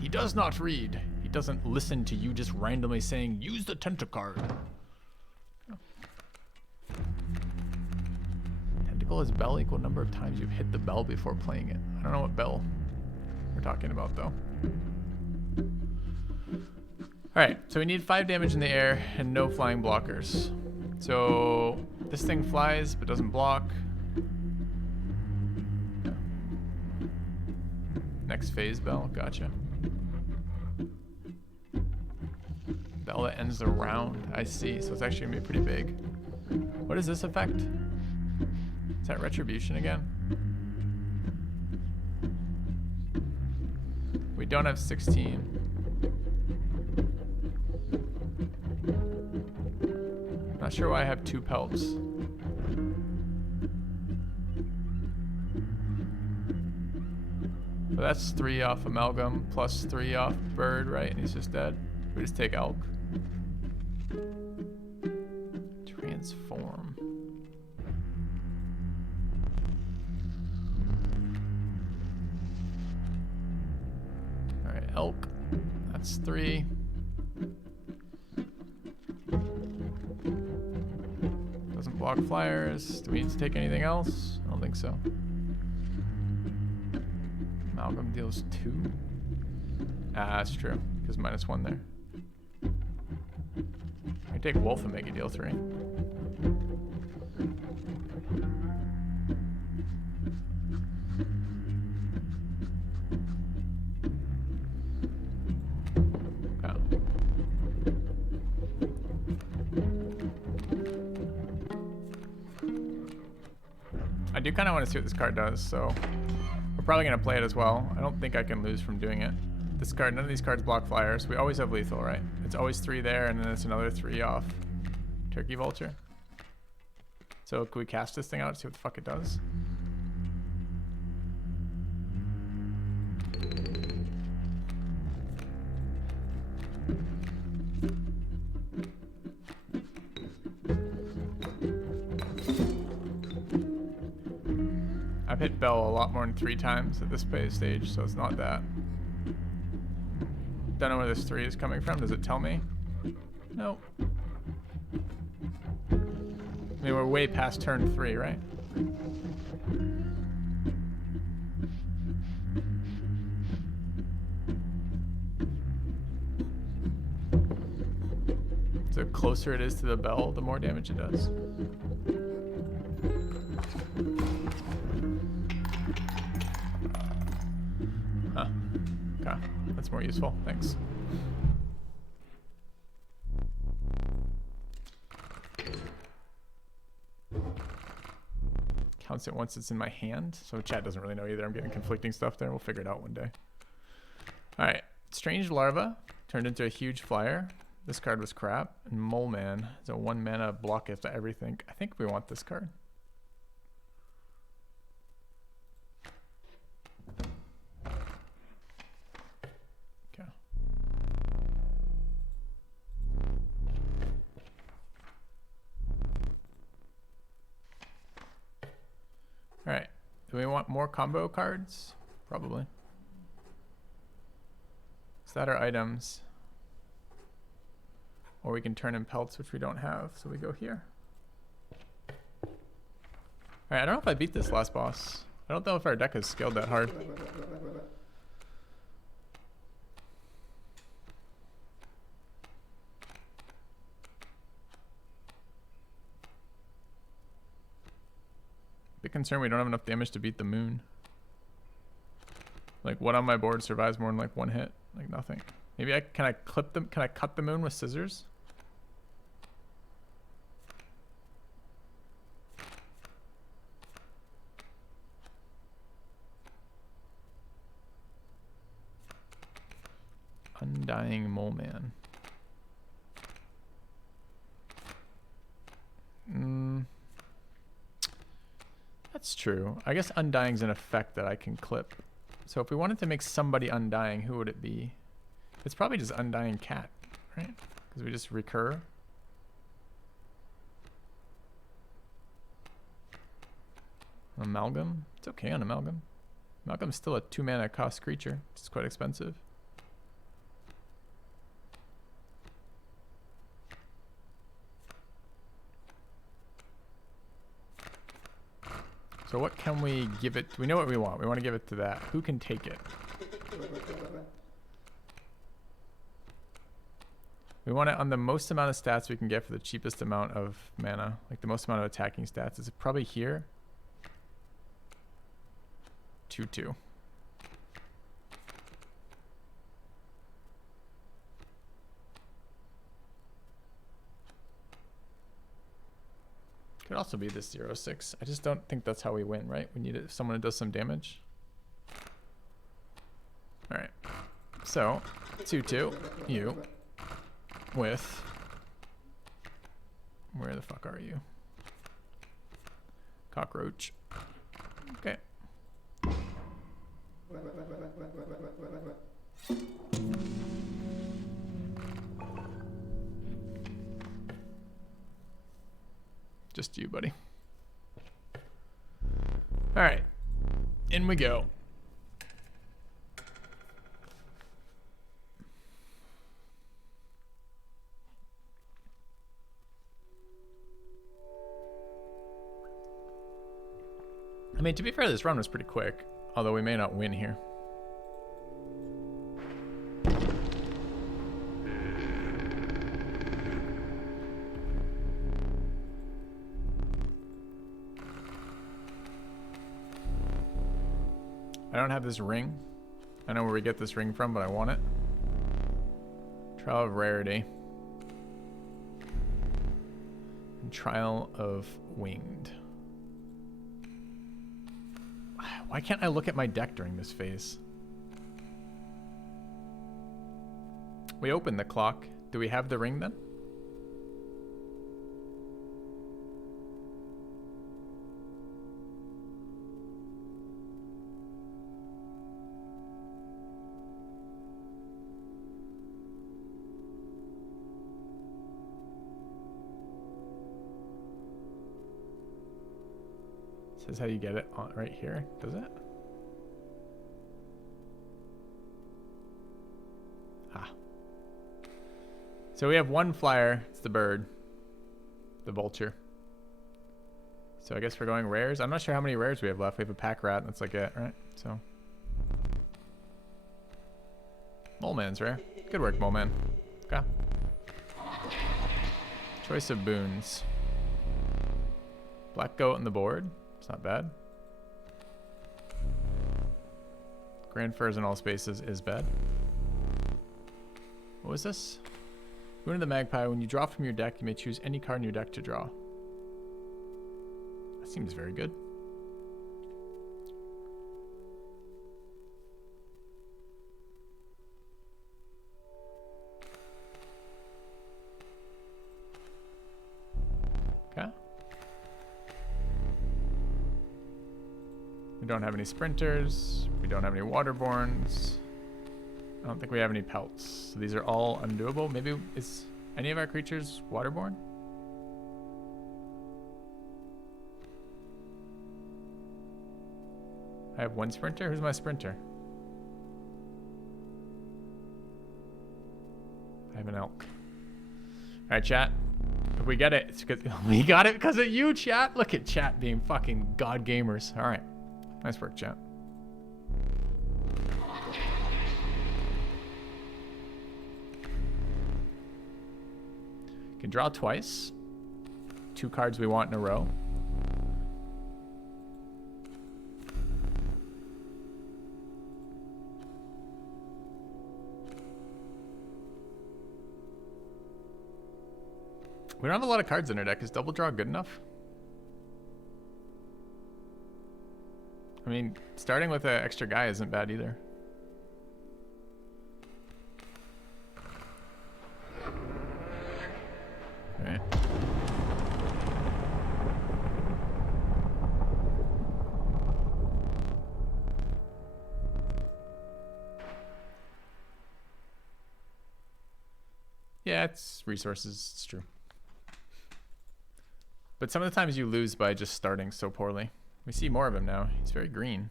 He does not read. He doesn't listen to you just randomly saying, use the tentacard. Oh. Tentacle is bell equal number of times you've hit the bell before playing it. I don't know what bell we're talking about though. Alright, so we need 5 damage in the air and no flying blockers. So this thing flies but doesn't block. Next phase bell, gotcha. Bell that ends the round, I see. So it's actually gonna be pretty big. What is this effect? Is that retribution again? We don't have 16. Not sure why I have 2 pelts. But that's 3 off Amalgam plus 3 off Bird, right? And he's just dead. We just take Elk. Transform. Alright, Elk. That's 3. Doesn't block flyers. Do we need to take anything else? I don't think so. Amalgam deals 2. Ah, that's true. Because -1 there. I take Wolf and make it deal 3. Oh. I do kind of want to see what this card does, so we're probably going to play it as well. I don't think I can lose from doing it. This card, none of these cards block flyers. We always have lethal, right? It's always 3 there, and then it's another 3 off Turkey Vulture. So can we cast this thing out and see what the fuck it does? I've hit Bell a lot more than 3 times at this stage, so it's not that. Don't know where this 3 is coming from. Does it tell me? Nope. I mean, we're way past turn 3, right? So the closer it is to the bell, the more damage it does. Huh. Okay. That's more useful. Thanks. Counts it once it's in my hand. So chat doesn't really know either. I'm getting conflicting stuff there. We'll figure it out one day. All right. Strange Larva turned into a huge flyer. This card was crap. And Mole Man is a 1 mana block after everything. I think we want this card. Okay. All right. Do we want more combo cards? Probably. Is that our items? Or we can turn in pelts, which we don't have, so we go here. Alright, I don't know if I beat this last boss. I don't know if our deck is scaled that hard. Big concern we don't have enough damage to beat the moon. Like, what on my board survives more than like 1 hit? Like nothing. Maybe can I clip them? Can I cut the moon with scissors? Undying Mole Man. That's true. I guess Undying's an effect that I can clip. So if we wanted to make somebody Undying, who would it be? It's probably just Undying Cat, right? Because we just recur. Amalgam? It's okay on Amalgam. Amalgam's still a 2 mana cost creature. It's quite expensive. So what can we give it? We know what we want. We want to give it to that. Who can take it? We want it on the most amount of stats we can get for the cheapest amount of mana. Like the most amount of attacking stats. Is it probably here? 2-2. Could also be this 0-6. I just don't think that's how we win, right? We need someone who does some damage. Alright. So, 2-2. You. With... Where the fuck are you? Cockroach. Okay. Just you, buddy. All right. In we go. I mean, to be fair, this run was pretty quick, although we may not win here. I don't have this ring. I know where we get this ring from, but I want it. Trial of Rarity. And Trial of Winged. Why can't I look at my deck during this phase? We opened the clock. Do we have the ring then? Says how you get it on right here, does it? Ah. So we have one flyer, it's the bird. The vulture. So I guess we're going rares. I'm not sure how many rares we have left. We have a pack rat, that's like it, right? So. Mole Man's rare. Good work, Mole Man. Okay. Choice of boons. Black goat on the board. It's not bad. Grand Furs in all spaces is bad. What was this? Boon of the Magpie. When you draw from your deck, you may choose any card in your deck to draw. That seems very good. Okay. We don't have any sprinters. We don't have any waterborns. I don't think we have any pelts. So these are all undoable. Maybe is any of our creatures waterborne? I have one sprinter. Who's my sprinter? I have an elk. All right, chat. If we get it, it's because we got it because of you, chat. Look at chat being fucking god gamers. All right. Nice work, chat. Can draw twice. 2 cards we want in a row. We don't have a lot of cards in our deck. Is double draw good enough? I mean, starting with an extra guy isn't bad either. All right. Yeah, it's resources. It's true. But some of the times you lose by just starting so poorly. We see more of him now. He's very green.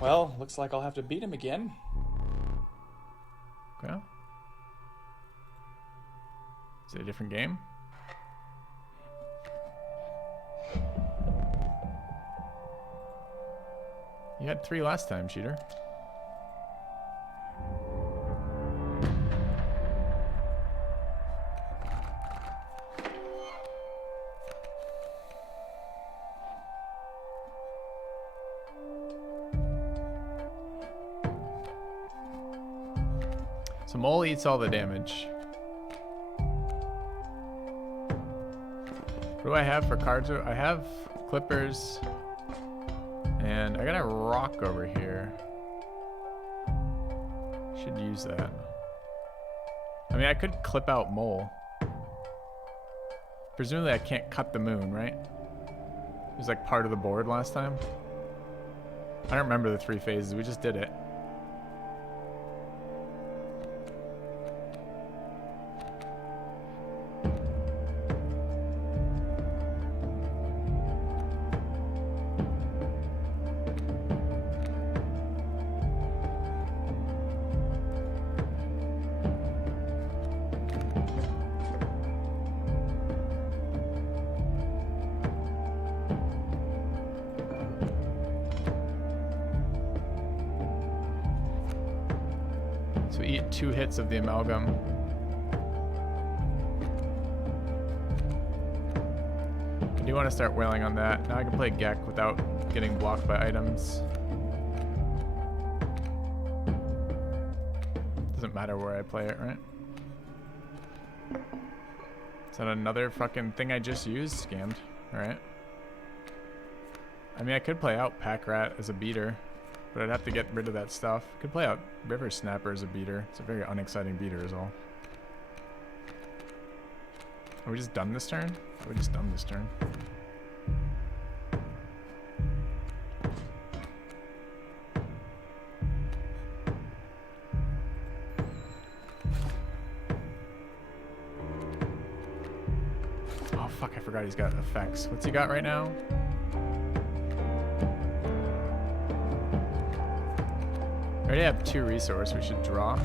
Well, looks like I'll have to beat him again. Okay. Is it a different game? You had 3 last time, cheater. So Mole eats all the damage. What do I have for cards? I have clippers. And I got a rock over here. Should use that. I mean, I could clip out Mole. Presumably I can't cut the moon, right? It was like part of the board last time. I don't remember the 3 phases. We just did it. So we eat 2 hits of the amalgam. I do want to start wailing on that. Now I can play Gek without getting blocked by items. Doesn't matter where I play it, right? Is that another fucking thing I just used? Scammed. Alright. I mean, I could play out Pack Rat as a beater. But I'd have to get rid of that stuff. Could play out River Snapper as a beater. It's a very unexciting beater is all. Are we just done this turn? Are we just done this turn? Oh fuck, I forgot he's got effects. What's he got right now? I already have 2 resource. We should draw.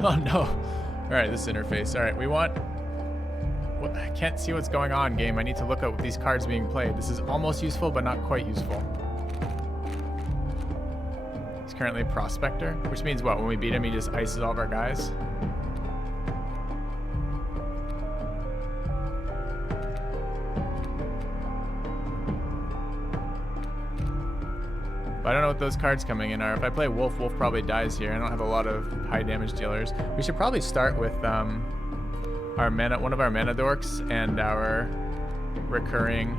Oh no. Alright, this interface. Alright, we want... What? I can't see what's going on, game. I need to look at these cards being played. This is almost useful, but not quite useful. He's currently Prospector, which means what? When we beat him, he just ices all of our guys? I don't know what those cards coming in are. If I play Wolf, Wolf probably dies here. I don't have a lot of high damage dealers. We should probably start with our mana, one of our mana dorks and our recurring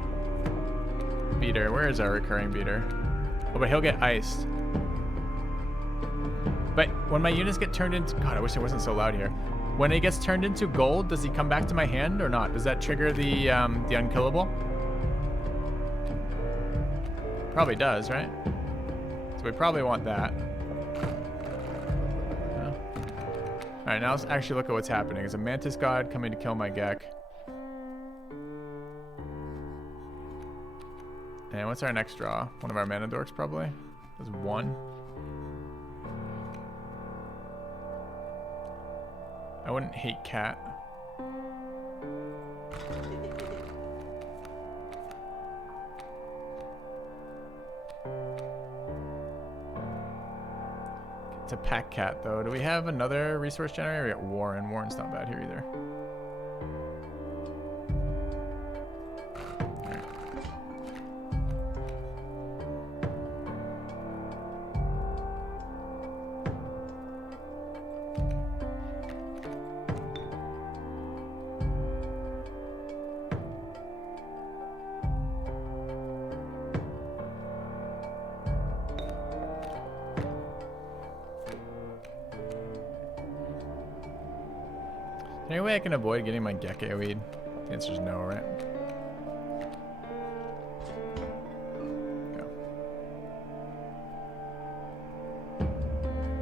beater. Where is our recurring beater? Oh, but he'll get iced. But when my units get turned into... God, I wish it wasn't so loud here. When he gets turned into gold, does he come back to my hand or not? Does that trigger the unkillable? Probably does, right? So we probably want that. Yeah. Alright, now let's actually look at what's happening. Is a Mantis God coming to kill my Gek? And what's our next draw? One of our mana dorks, probably? There's 1. I wouldn't hate Cat. It's a Pack Cat, though. Do we have another resource generator? We got Warren. Warren's not bad here either. Alright. Any way I can avoid getting my Gek AoE'd? The answer's no, right? Go.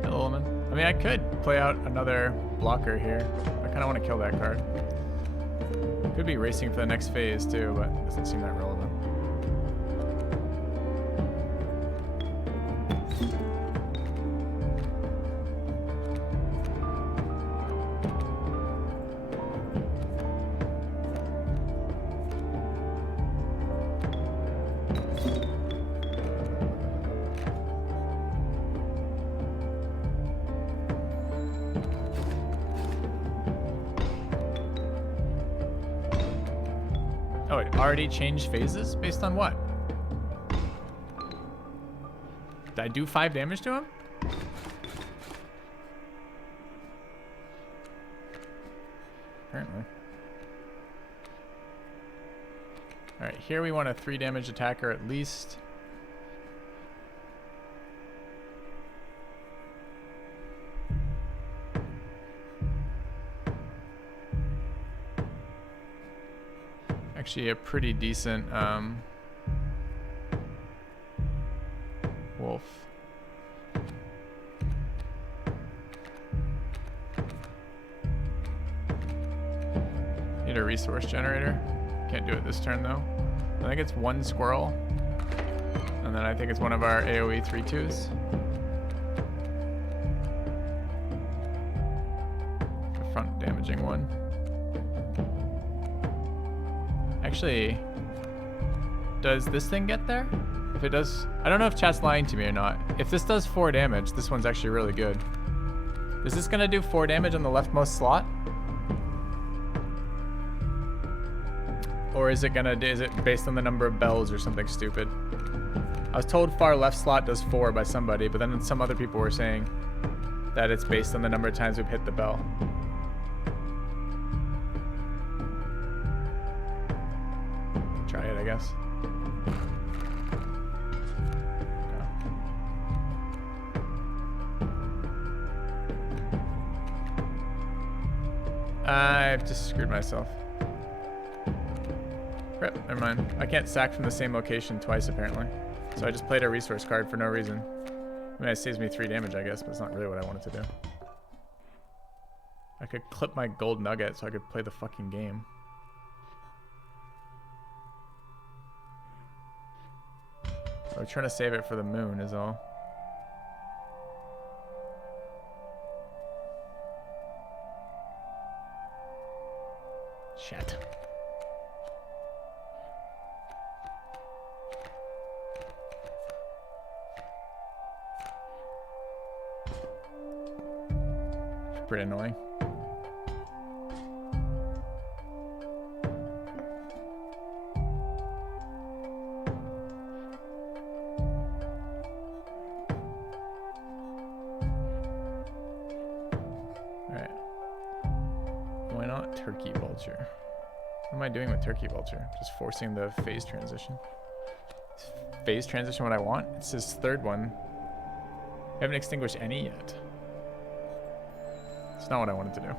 Hello, woman. I mean, I could play out another blocker here. I kind of want to kill that card. Could be racing for the next phase too, but it doesn't seem that relevant. Oh, it already changed phases? Based on what? Did I do 5 damage to him? apparently. Alright, here we want a 3 damage attacker at least. Actually a pretty decent wolf. Need a resource generator. Can't do it this turn though. I think it's 1 squirrel. And then I think it's one of our AoE 3/2s. The front damaging one. Actually, does this thing get there? If it does, I don't know if chat's lying to me or not. If this does 4 damage, this one's actually really good. Is this gonna do 4 damage on the leftmost slot? Or is it based on the number of bells or something stupid? I was told far left slot does 4 by somebody, but then some other people were saying that it's based on the number of times we've hit the bell. Try it, I guess. I've just screwed myself. Crap, never mind. I can't sack from the same location twice, apparently. So I just played a resource card for no reason. I mean, it saves me 3 damage, I guess, but it's not really what I wanted to do. I could clip my gold nugget so I could play the fucking game. I'm trying to save it for the moon is all. Shit. Pretty annoying. Alright. Why not Turkey Vulture? What am I doing with Turkey Vulture? Just forcing the phase transition. Is phase transition what I want? It's his 3rd one. I haven't extinguished any yet. It's not what I wanted to do.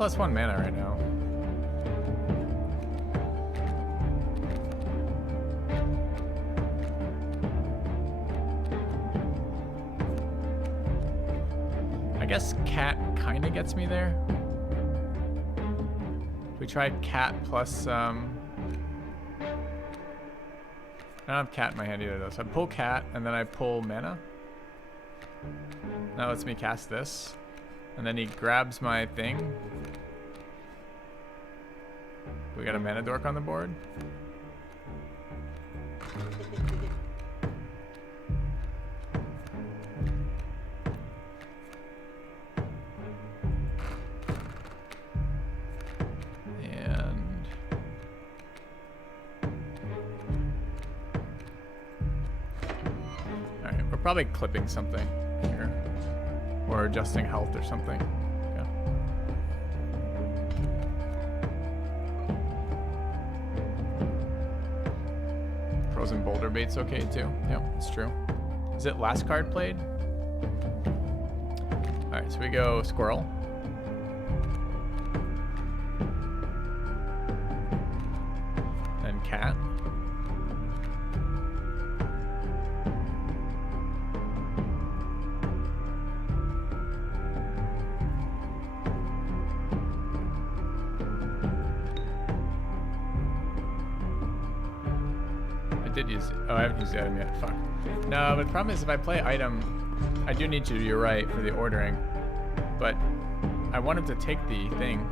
+1 mana right now. I guess cat kind of gets me there. We tried cat plus I don't have cat in my hand either though, so I pull cat and then I pull mana. That lets me cast this. And then he grabs my thing. We got a mana dork on the board. And alright, we're probably clipping something here. Or adjusting health or something. Yeah. Frozen boulder bait's okay too. Yeah, it's true. Is it last card played? Alright, so we go squirrel. Then cat. Oh, I haven't used the item yet. Fuck. No, but the problem is if I play item, I do need you, you're right, for the ordering. But I want him to take the thing.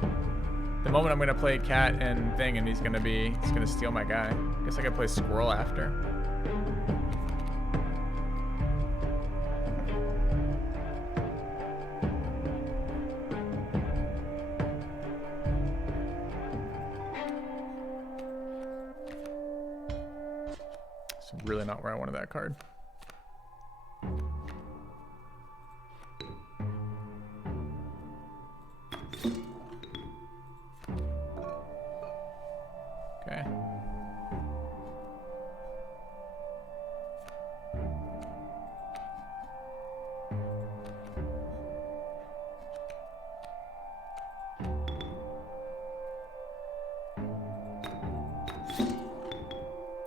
The moment I'm gonna play cat and thing, and he's gonna steal my guy. Guess I could play squirrel after. It's really not where I wanted that card. Okay.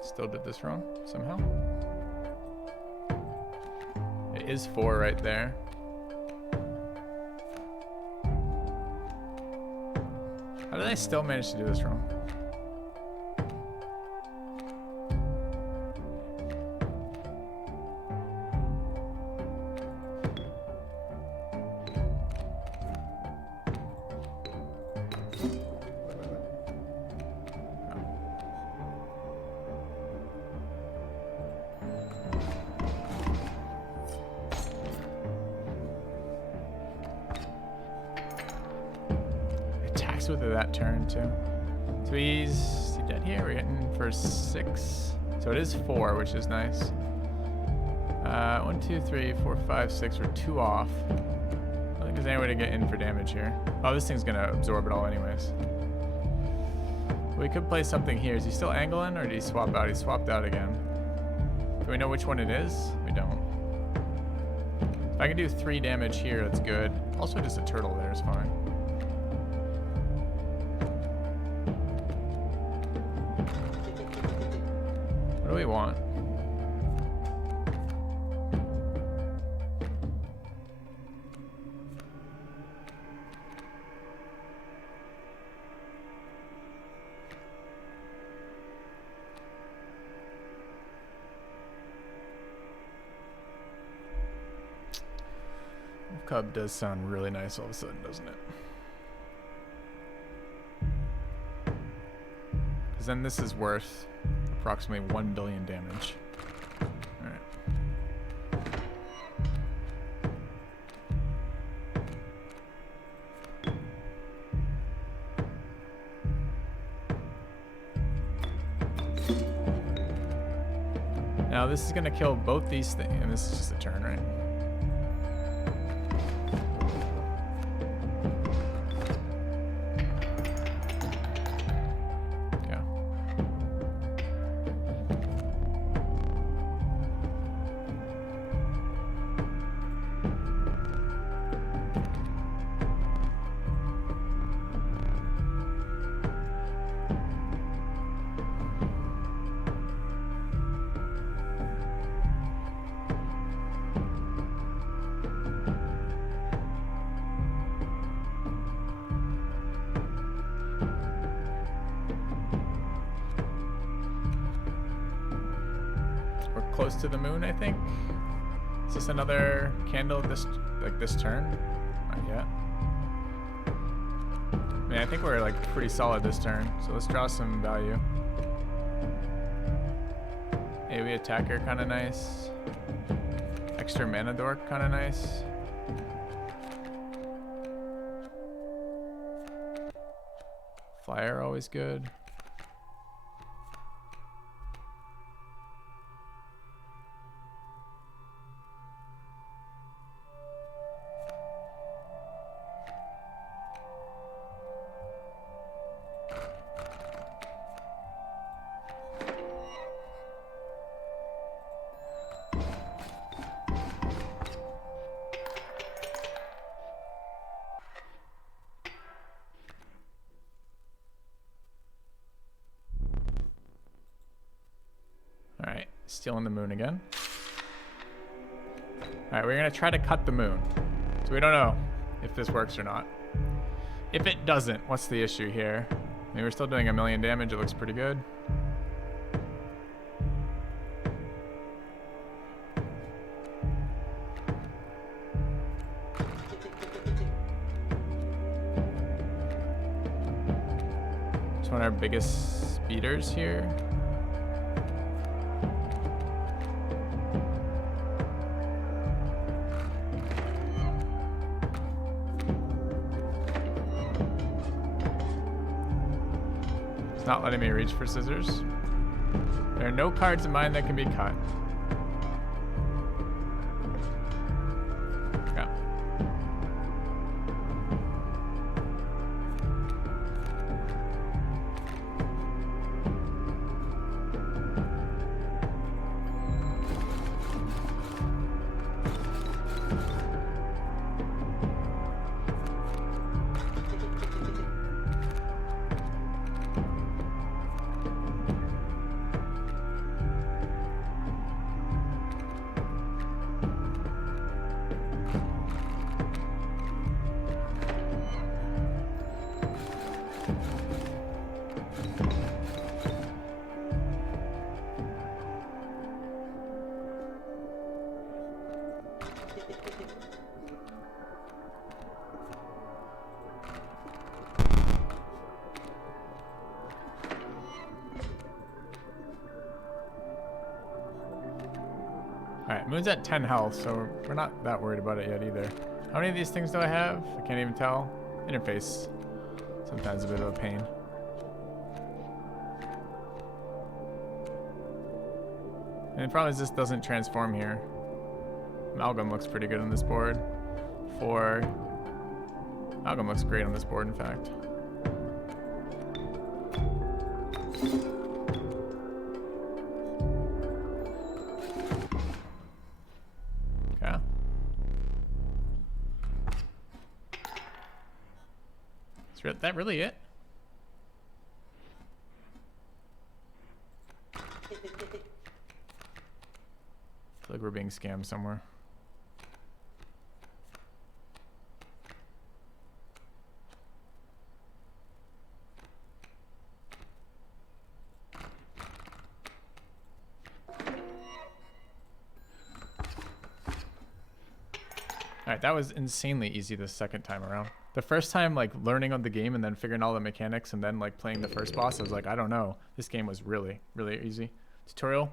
Still did this wrong somehow. It is 4 right there. How did I still manage to do this wrong? Attacks with it that turn too. So is he dead here? We're hitting for 6. So it is 4, which is nice. 1, 2, 3, 4, 5, 6. We're 2 off. I don't think there's any way to get in for damage here. Oh, this thing's gonna absorb it all anyways. We could play something here. Is he still angling, or did he swap out? He swapped out again. Do we know which one it is? We don't. If I can do 3 damage here, that's good. Also, just a turtle there is fine. What do we want? Cub does sound really nice all of a sudden, doesn't it? Because then this is worth approximately 1 billion damage. Alright. Now this is going to kill both these things, and this is just a turn, right? Close to the moon, I think. Is this another candle this turn? Not yet. I mean, I think we're like pretty solid this turn, so let's draw some value. AoE attacker, kind of nice. Extra mana dork, kind of nice. Flyer, always good. Alright, stealing the moon again. Alright, we're gonna try to cut the moon. So we don't know if this works or not. If it doesn't, what's the issue here? I mean, we're still doing 1 million damage, it looks pretty good. one of our biggest speeders here. It's not letting me reach for scissors. There are no cards in mine that can be cut. Yeah. Alright, Moon's at 10 health, so we're not that worried about it yet either. How many of these things do I have? I can't even tell. Interface. Sometimes a bit of a pain. And the problem is this doesn't transform here. Amalgam looks pretty good on this board. Amalgam looks great on this board, in fact. Okay. Is that really it? I feel like we're being scammed somewhere. Alright, that was insanely easy the second time around. The first time, like, learning on the game and then figuring all the mechanics and then, like, playing the first boss, I was like, I don't know. This game was really, really easy. Tutorial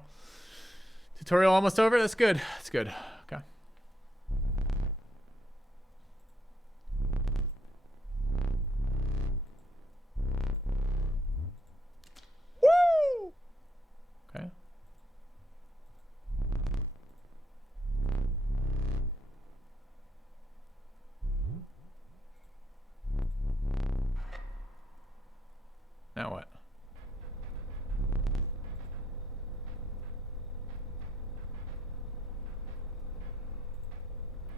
almost over? That's good. That's good. Okay. Woo! Okay. Now what?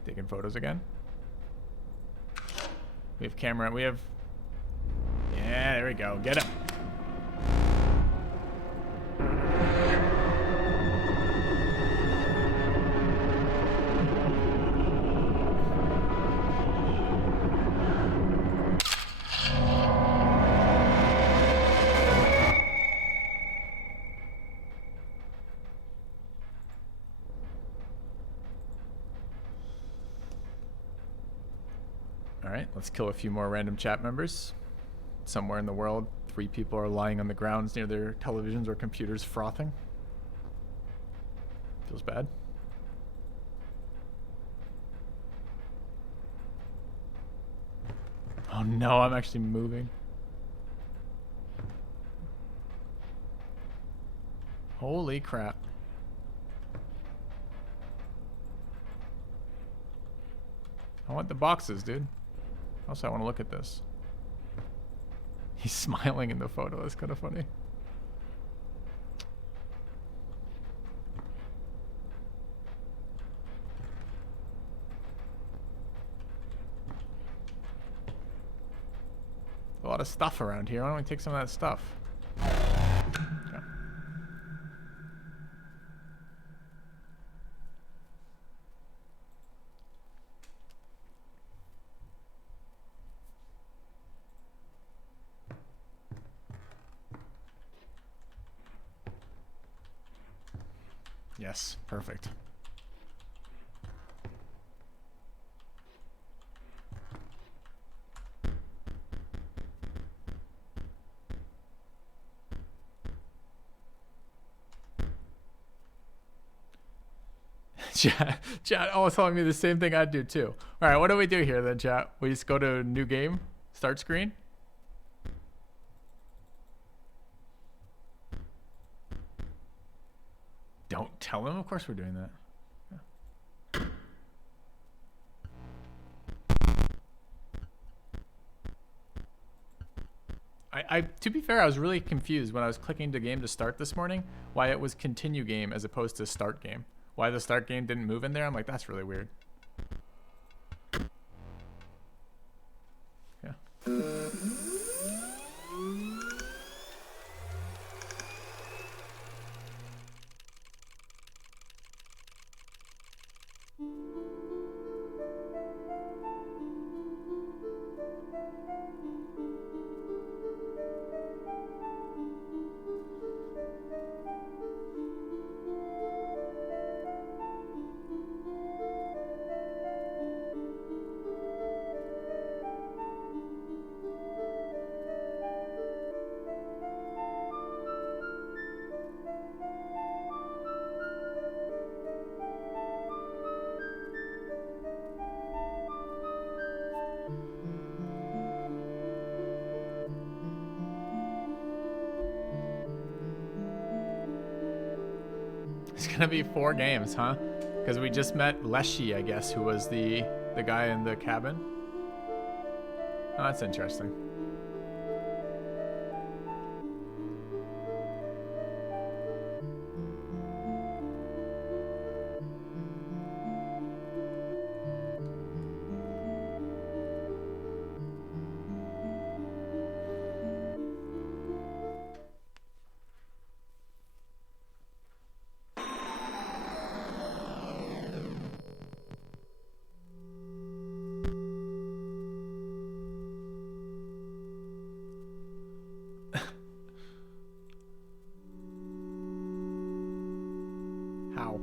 Taking photos again. We have camera. We have. Yeah, there we go. Get him. Alright, let's kill a few more random chat members. Somewhere in the world, 3 people are lying on the grounds near their televisions or computers frothing. Feels bad. Oh no, I'm actually moving. Holy crap. I want the boxes, dude. Also, I want to look at this. He's smiling in the photo. That's kind of funny. A lot of stuff around here. Why don't we take some of that stuff? Okay. Yes, perfect. Chat always telling me the same thing I do too. All right, what do we do here then, chat? We just go to new game, start screen. Don't tell him. Of course we're doing that. To be fair, I was really confused when I was clicking the game to start this morning, why it was continue game as opposed to start game. Why the start game didn't move in there. I'm like, that's really weird. Yeah. It's gonna be 4 games, huh? Because we just met Leshy, I guess, who was the guy in the cabin. Oh, that's interesting. How?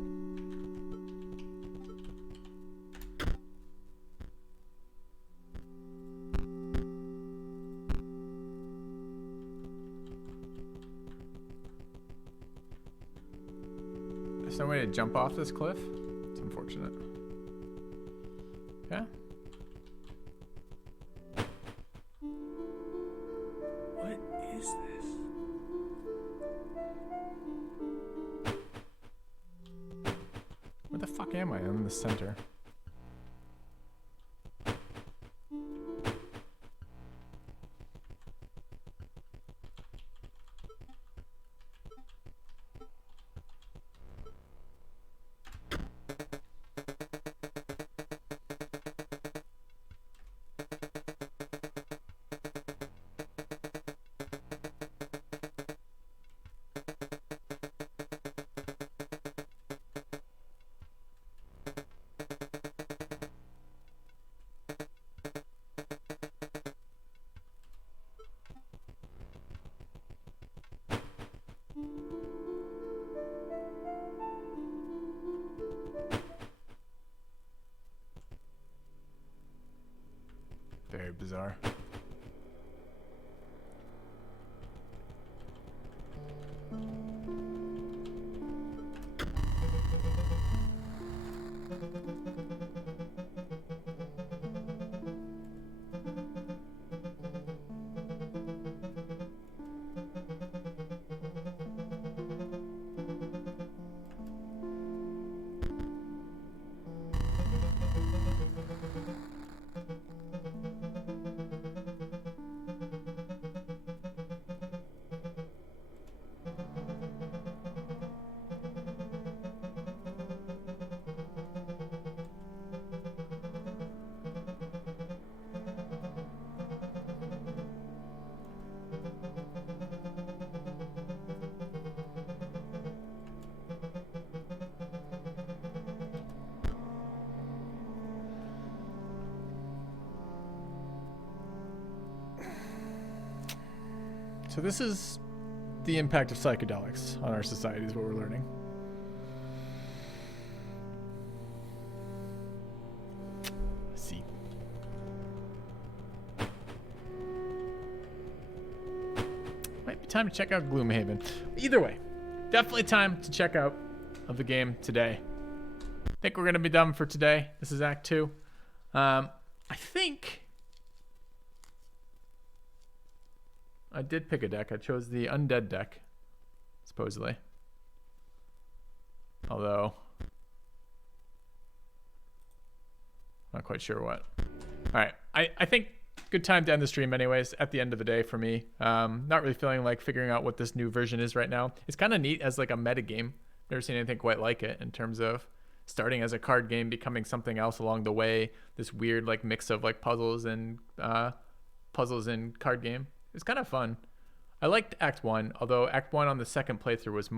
There's no way to jump off this cliff? It's unfortunate. Yeah? What is this? Where the fuck am I? I'm in the center. Very bizarre. So this is the impact of psychedelics on our society is what we're learning. Let's see. Might be time to check out Gloomhaven. Either way, definitely time to check out of the game today. think we're gonna be done for today. This is Act 2. I think I did pick a deck. I chose the undead deck, supposedly. Although, not quite sure what. All right, I think good time to end the stream anyways, at the end of the day for me. Not really feeling like figuring out what this new version is right now. It's kind of neat as like a meta game. Never seen anything quite like it in terms of starting as a card game, becoming something else along the way. This weird like mix of like puzzles and card game. It's kind of fun. I liked Act 1, although Act 1 on the second playthrough was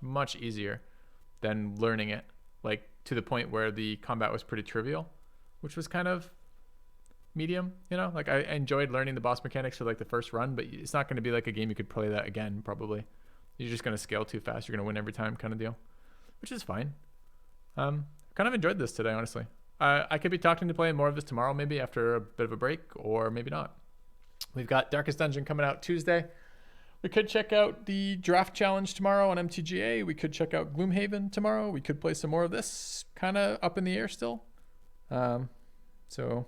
much easier than learning it. Like to the point where the combat was pretty trivial, which was kind of medium, you know? Like I enjoyed learning the boss mechanics for like the first run, but it's not going to be like a game you could play that again, probably. You're just going to scale too fast. You're going to win every time kind of deal, which is fine. Kind of enjoyed this today, honestly. I could be talking to playing more of this tomorrow, maybe after a bit of a break, or maybe not. We've got Darkest Dungeon coming out Tuesday. We could check out the draft challenge tomorrow on MTGA. We could check out Gloomhaven tomorrow. We could play some more of this, kind of up in the air still. So,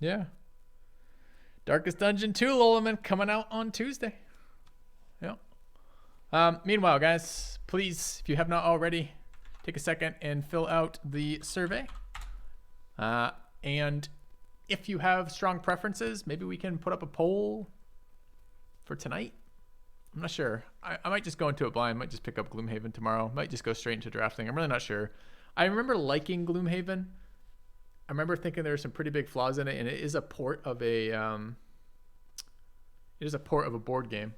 yeah. Darkest Dungeon 2, Lolaman, coming out on Tuesday. Yeah. Meanwhile, guys, please, if you have not already, take a second and fill out the survey. And if you have strong preferences, maybe we can put up a poll for tonight. I'm not sure. I might just go into it blind. Might just pick up Gloomhaven tomorrow. Might just go straight into drafting. I'm really not sure. I remember liking Gloomhaven. I remember thinking there were some pretty big flaws in it, and it is a port of a board game.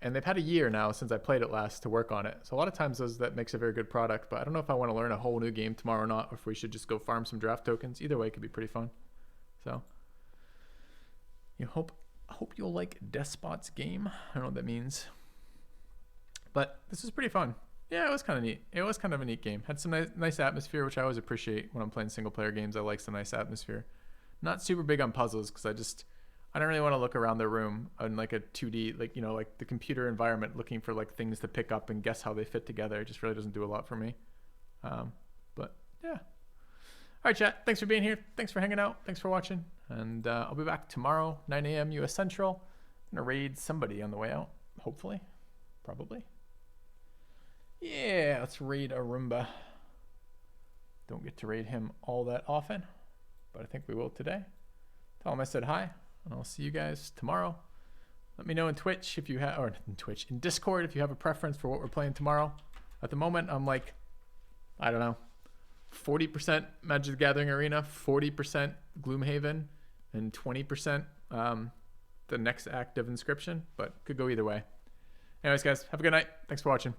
And they've had a year now since I played it last to work on it. So a lot of times that makes a very good product, but I don't know if I want to learn a whole new game tomorrow or not, or if we should just go farm some draft tokens. Either way, it could be pretty fun. So, I hope you'll like Despot's game. I don't know what that means. But this was pretty fun. Yeah, it was kind of neat. It was kind of a neat game. Had some nice atmosphere, which I always appreciate when I'm playing single player games. I like some nice atmosphere. Not super big on puzzles because I don't really want to look around the room on like a 2D, like, you know, like the computer environment looking for like things to pick up and guess how they fit together. It just really doesn't do a lot for me. But yeah. All right, chat. Thanks for being here. Thanks for hanging out. Thanks for watching. And I'll be back tomorrow, 9 a.m. US Central. I'm going to raid somebody on the way out. Hopefully. Probably. Yeah, let's raid Arumba. Don't get to raid him all that often, but I think we will today. Tell him I said hi, and I'll see you guys tomorrow. Let me know in Twitch if you have, or in Twitch, in Discord if you have a preference for what we're playing tomorrow. At the moment, I'm like, I don't know, 40% Magic the Gathering Arena, 40% Gloomhaven, and 20% the next act of Inscryption, but could go either way. Anyways, guys, have a good night. Thanks for watching.